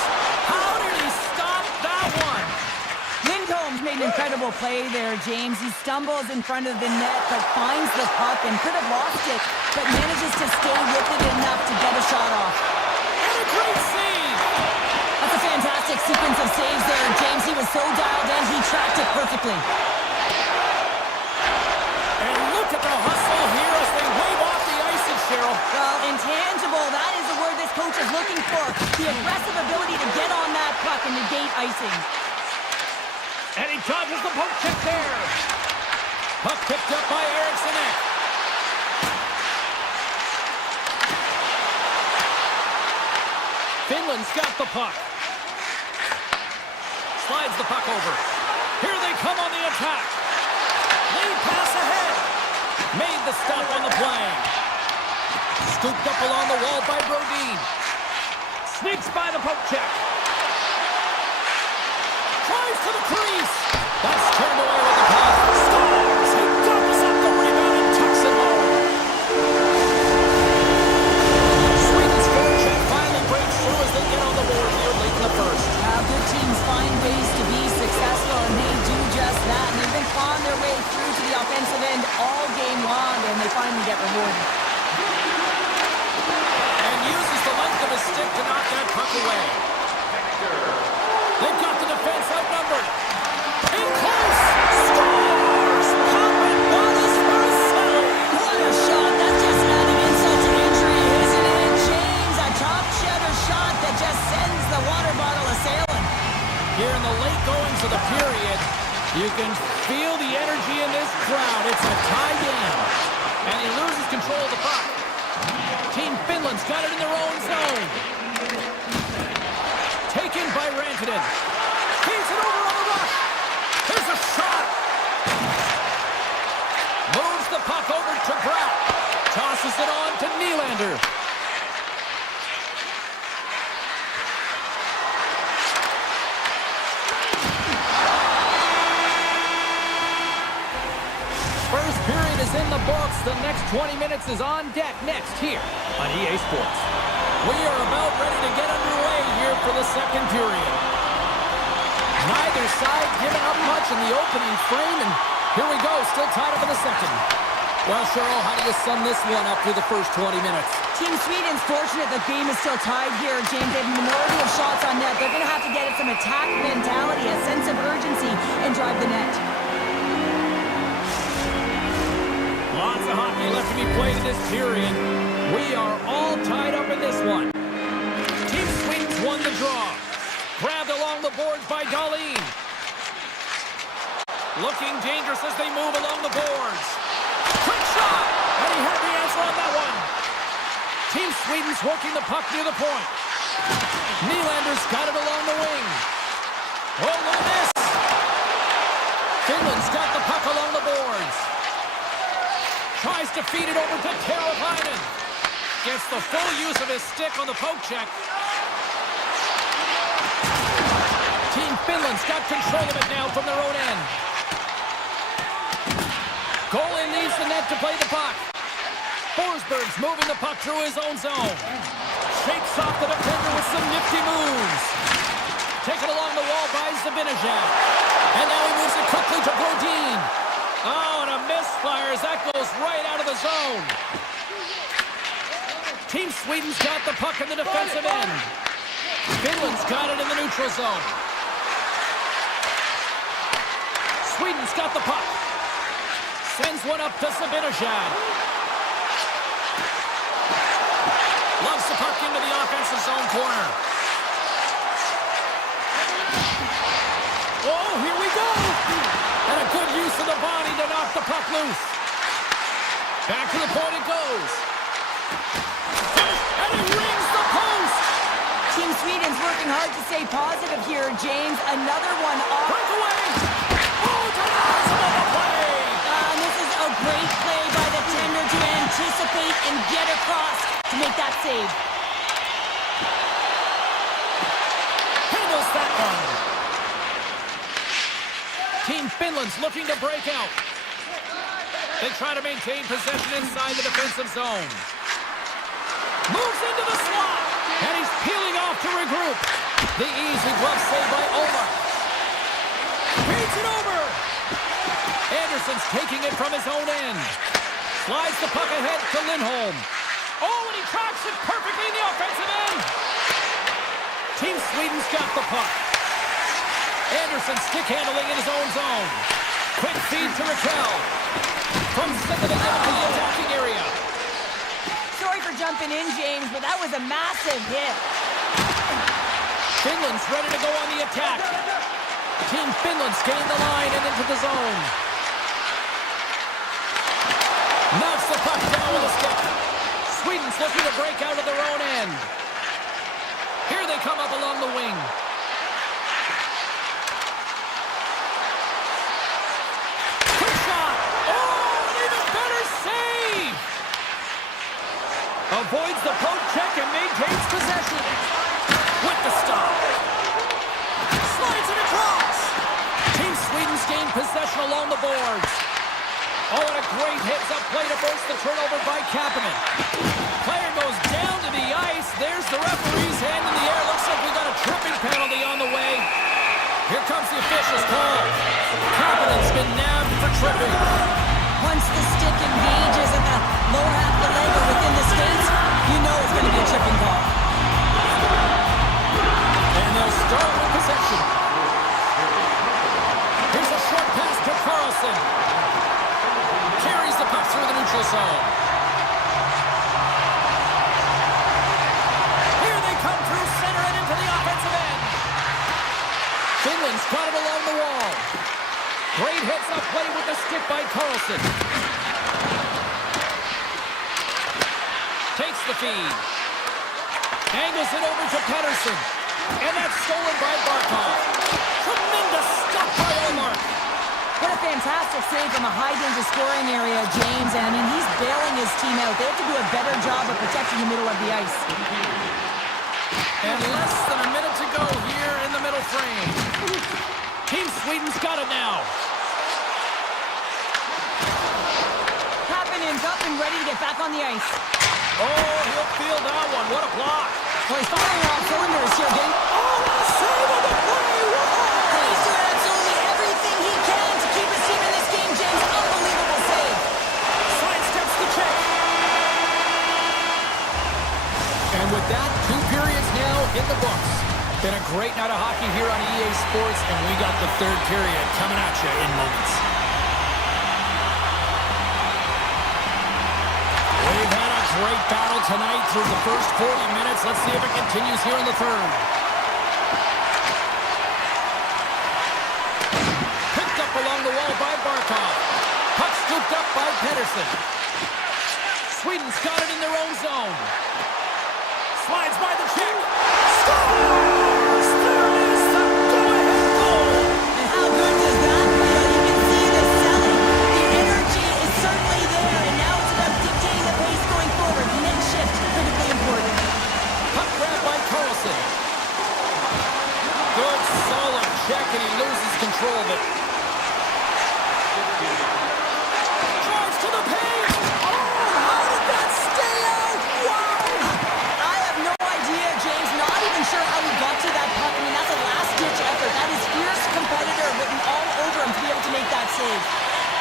How did he stop that one? Lindholm's made an incredible play there, James. He stumbles in front of the net, but finds the puck and could have lost it, but manages to stay with it enough to get a shot off. And a great save. That's a fantastic sequence of saves there, James. He was so dialed in, he tracked it perfectly. And look at the hustle here as they wave off the ice, and Cheryl. Well, intangible, that is the word this coach is looking for. The aggressive ability to get on that puck and negate icing. And he dodges the poke check there. Puck picked up by Eriksson. Finland's got the puck. Slides the puck over. Here they come on the attack. Lead pass ahead. Made the stop on the play. Scooped up along the wall by Brodin. Sneaks by the poke check. Tries to the crease. That's turned away with the puck. Scores! He dumps up the rebound and tucks it home. Sweden's forecheck finally breaks through as they get on the board here late in the first. Good teams find ways to be successful, and they do just that. And they've been clawing their way through to the offensive end all game long, and they finally get rewarded. And uses the length of his stick to knock that puck away. They've got the defense outnumbered. In close. Scores! Pop and bonus for a save. What a shot. That's just adding insult to injury, isn't it, James? A top cheddar shot that just sends the water bottle a-sailing. Here in the late goings of the period, you can feel the energy in this crowd. It's a tie game. And he loses control of the puck. Team Finland's got it in their own zone. Taken by Rantanen. Feeds it over on the rush. Here's a shot. Moves the puck over to Bratt. Tosses it on to Nylander. First period is in the books. The next 20 minutes is on deck next here on EA Sports. We are about ready to get underway here for the second period. Neither side giving up much in the opening frame, and here we go, still tied up in the second. Well, Cheryl, how do you sum this one up through the first 20 minutes? Team Sweden's fortunate the game is still tied here, James. They have a minority of shots on net. They're going to have to get at some attack mentality, a sense of urgency, and drive the net. Lots of hockey left to be played in this period. We are all tied up in this one. Team Sweden's won the draw. Grabbed along the boards by Dahlin. Looking dangerous as they move along the boards. Quick shot! And he had the answer on that one. Team Sweden's working the puck near the point. Nylander's got it along the wing. Oh, look at this! Finland's got the puck along the boards. Tries to feed it over to Teravainen. Gets the full use of his stick on the poke check. Team Finland's got control of it now from their own end. Goalie leaves the net to play the puck. Forsberg's moving the puck through his own zone. Shakes off the defender with some nifty moves. Taken along the wall by Zibanejad. And now he moves it quickly to Brodin. Oh, and a misfire as that goes right out of the zone. Team Sweden's got the puck in the defensive end. Finland's got it in the neutral zone. Sweden's got the puck. Sends one up to Zibanejad. Loves the puck into the offensive zone corner. Oh, here we go! And a good use of the body to knock the puck loose. Back to the point it goes. And it rings the post! Team Sweden's working hard to stay positive here, James. Another one off. Breakaway! Oh, denies another play! And this is a great play by the tender to anticipate and get across to make that save. Handles that one. Team Finland's looking to break out. They try to maintain possession inside the defensive zone. Moves into the slot. And he's peeling off to regroup. The easy glove save by Omar. Beats it over. Anderson's taking it from his own end. Slides the puck ahead to Lindholm. Oh, and he tracks it perfectly in the offensive end. Team Sweden's got the puck. Anderson stick handling in his own zone. Quick feed to Raquel. From center to the attacking area. Sorry for jumping in, James, but that was a massive hit. Finland's ready to go on the attack. Team Finland's gained the line and into the zone. Knocks the puck down with a stick. Sweden's looking to break out of their own end. Here they come up along the wing. Quick shot! Oh, an even better save! Avoids the poke check and maintains possession. With the stop. Slides it across. Team Sweden's gained possession along the boards. Oh, and a great hits-up play to force the turnover by Kapanen. Player goes down to the ice. There's the referee's hand in the air. Looks like we got a tripping penalty on the way. Here comes the official's call. Kapanen's been nabbed for tripping. Once the stick engages in the lower half of the leg or within the skates, you know it's going to be a tripping call. And they'll start with possession. Here's a short pass to Carlson. Carries the puck through the neutral zone. Here they come through center and into the offensive end. Finland's got it along the wall. Great hits up play with the stick by Carlson. Takes the feed. Angles it over to Pettersson. And that's stolen by Barkov. Tremendous stop by Omar. What a fantastic save from a high-danger scoring area, James. And I mean, he's bailing his team out. They have to do a better job of protecting the middle of the ice. And less than a minute to go here in the middle frame. Team Sweden's got it now. Kapanen's up and ready to get back on the ice. Oh, he'll feel that one. What a block. Well, he's firing on all cylinders here, gang. Oh, what a save on the play! Whoa! He's doing absolutely everything he can to keep his team in this game, James. Unbelievable save. Slides And with that, 2 periods now in the books. Been a great night of hockey here on EA Sports, and we got the 3rd period coming at you in moments. We've had a great battle tonight through the first 40 minutes. Let's see if it continues here in the 3rd. Picked up along the wall by Barkov. Puck scooped up by Pedersen. Sweden's got it in their own zone. Slides by the check. Scores! There is the go-ahead goal! And how good does that feel? You can see the selling. The energy is certainly there, and now it's about dictating the pace going forward. The next shift, critically important. Puck grab by Carlson. Good, solid check, and he loses control of it. Drives to the paint! How did that stay out? Wow! I have no idea, James. Not even sure how he got to that puck. I mean, that's a last-ditch effort. That is fierce competitor written all over him to be able to make that save.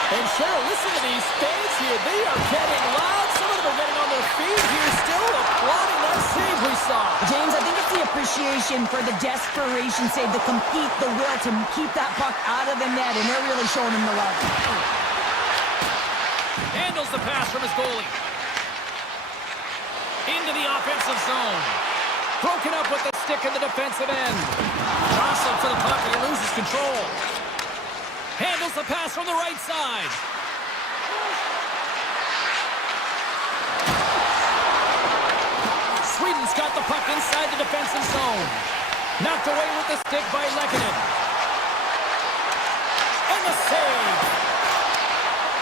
And Cheryl, listen to these fans here. They are getting loud. Some of them are getting on their feet here, still applauding that save we saw. James, I think it's the appreciation for the desperation save, the compete, the will to keep that puck out of the net, and they're really showing him the love. Handles the pass from his goalie. Into the offensive zone. Broken up with the stick in the defensive end. Jostling for the puck and he loses control. Handles the pass from the right side. Sweden's got the puck inside the defensive zone. Knocked away with the stick by Lehkonen. And the save.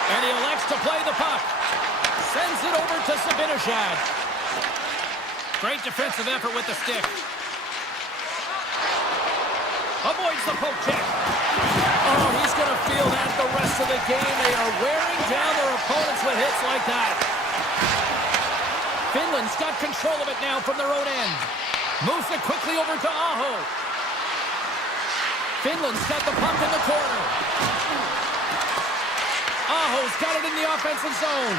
And he elects to play the puck. Sends it over to Sabinishad. Great defensive effort with the stick. Avoids the poke check. Oh, he's going to feel that the rest of the game. They are wearing down their opponents with hits like that. Finland's got control of it now from their own end. Moves it quickly over to Aho. Finland's got the puck in the corner. Aho's got it in the offensive zone.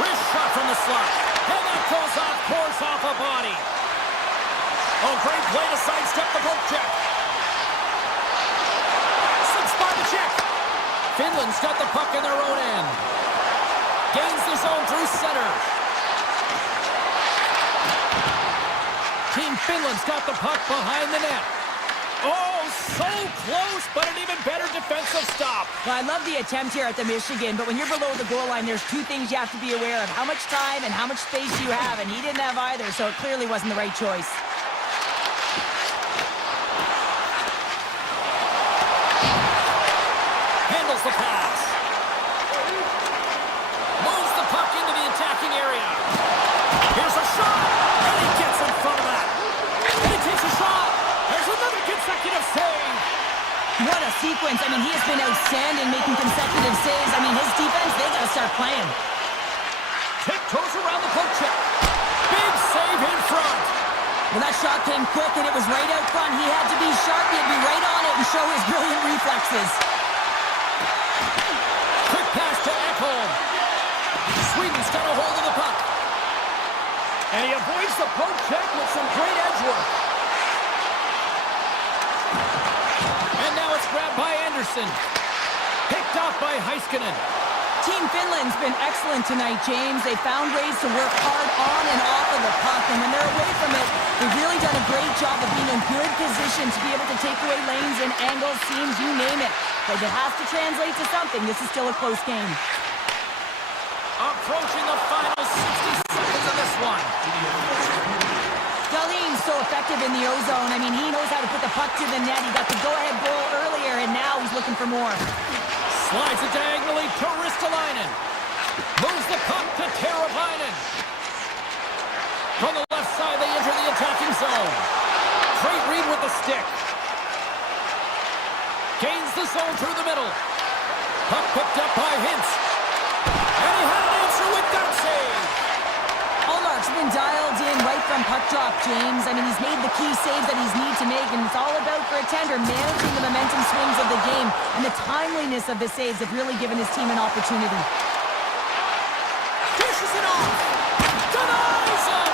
Wrist shot from the slot. And that goes off, pours off a body. Oh, great play to sidestep the poke check. Slips by the check. Finland's got the puck in their own end. Gains the zone through center. Team Finland's got the puck behind the net. Oh, so close, but an even better defensive stop. Well, I love the attempt here at the Michigan, but when you're below the goal line, there's 2 things you have to be aware of. How much time and how much space you have, and he didn't have either, so it clearly wasn't the right choice. Handles the pass. Moves the puck into the attacking area. Here's a shot, and he gets in front of that. And he takes a shot. There's another consecutive save. What a sequence. I mean, he has been outstanding making consecutive saves. I mean, his defense, they got to start playing. Tiptoes around the poke check. Big save in front. Well, that shot came quick, and it was right out front. He had to be sharp. He had to be right on it and show his brilliant reflexes. Quick pass to Ekholm. Sweden's got a hold of the puck. And he avoids the poke check with some great edge work. And now it's grabbed by Anderson. Picked off by Heiskanen. Team Finland's been excellent tonight, James. They found ways to work hard on and off of the puck, and when they're away from it, they've really done a great job of being in good position to be able to take away lanes and angles, seams, you name it. But it has to translate to something. This is still a close game. Approaching the final 60 seconds of this one. Dahlin's so effective in the O-zone. I mean, he knows how to put the puck to the net. He got the go-ahead goal earlier, and now he's looking for more. Slides it diagonally to Ristolainen. Moves the puck to Teravainen. From the left side, they enter the attacking zone. Great read with the stick. Gains the zone through the middle. Puck picked up by Hintz. And he had an answer with that save. Allmark's been dialed in right from puck drop, James. I mean, he's made the key saves that he's need to make, and it's all about, for a tender, managing the momentum swings of the game, and the timeliness of the saves have really given his team an opportunity. Dishes it off. Denies him.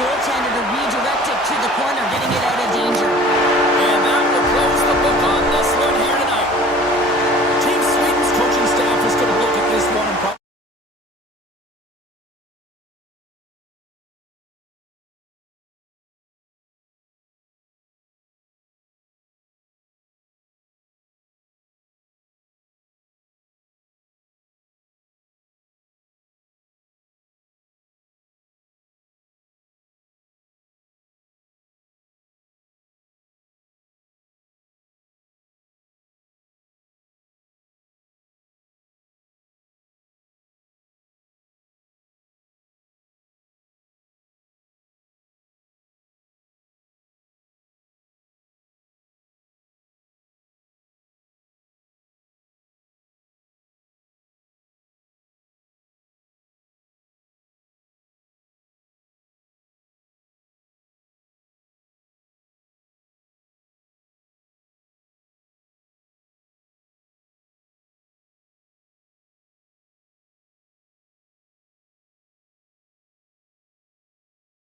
goaltender to redirect it to the corner, getting it out of danger.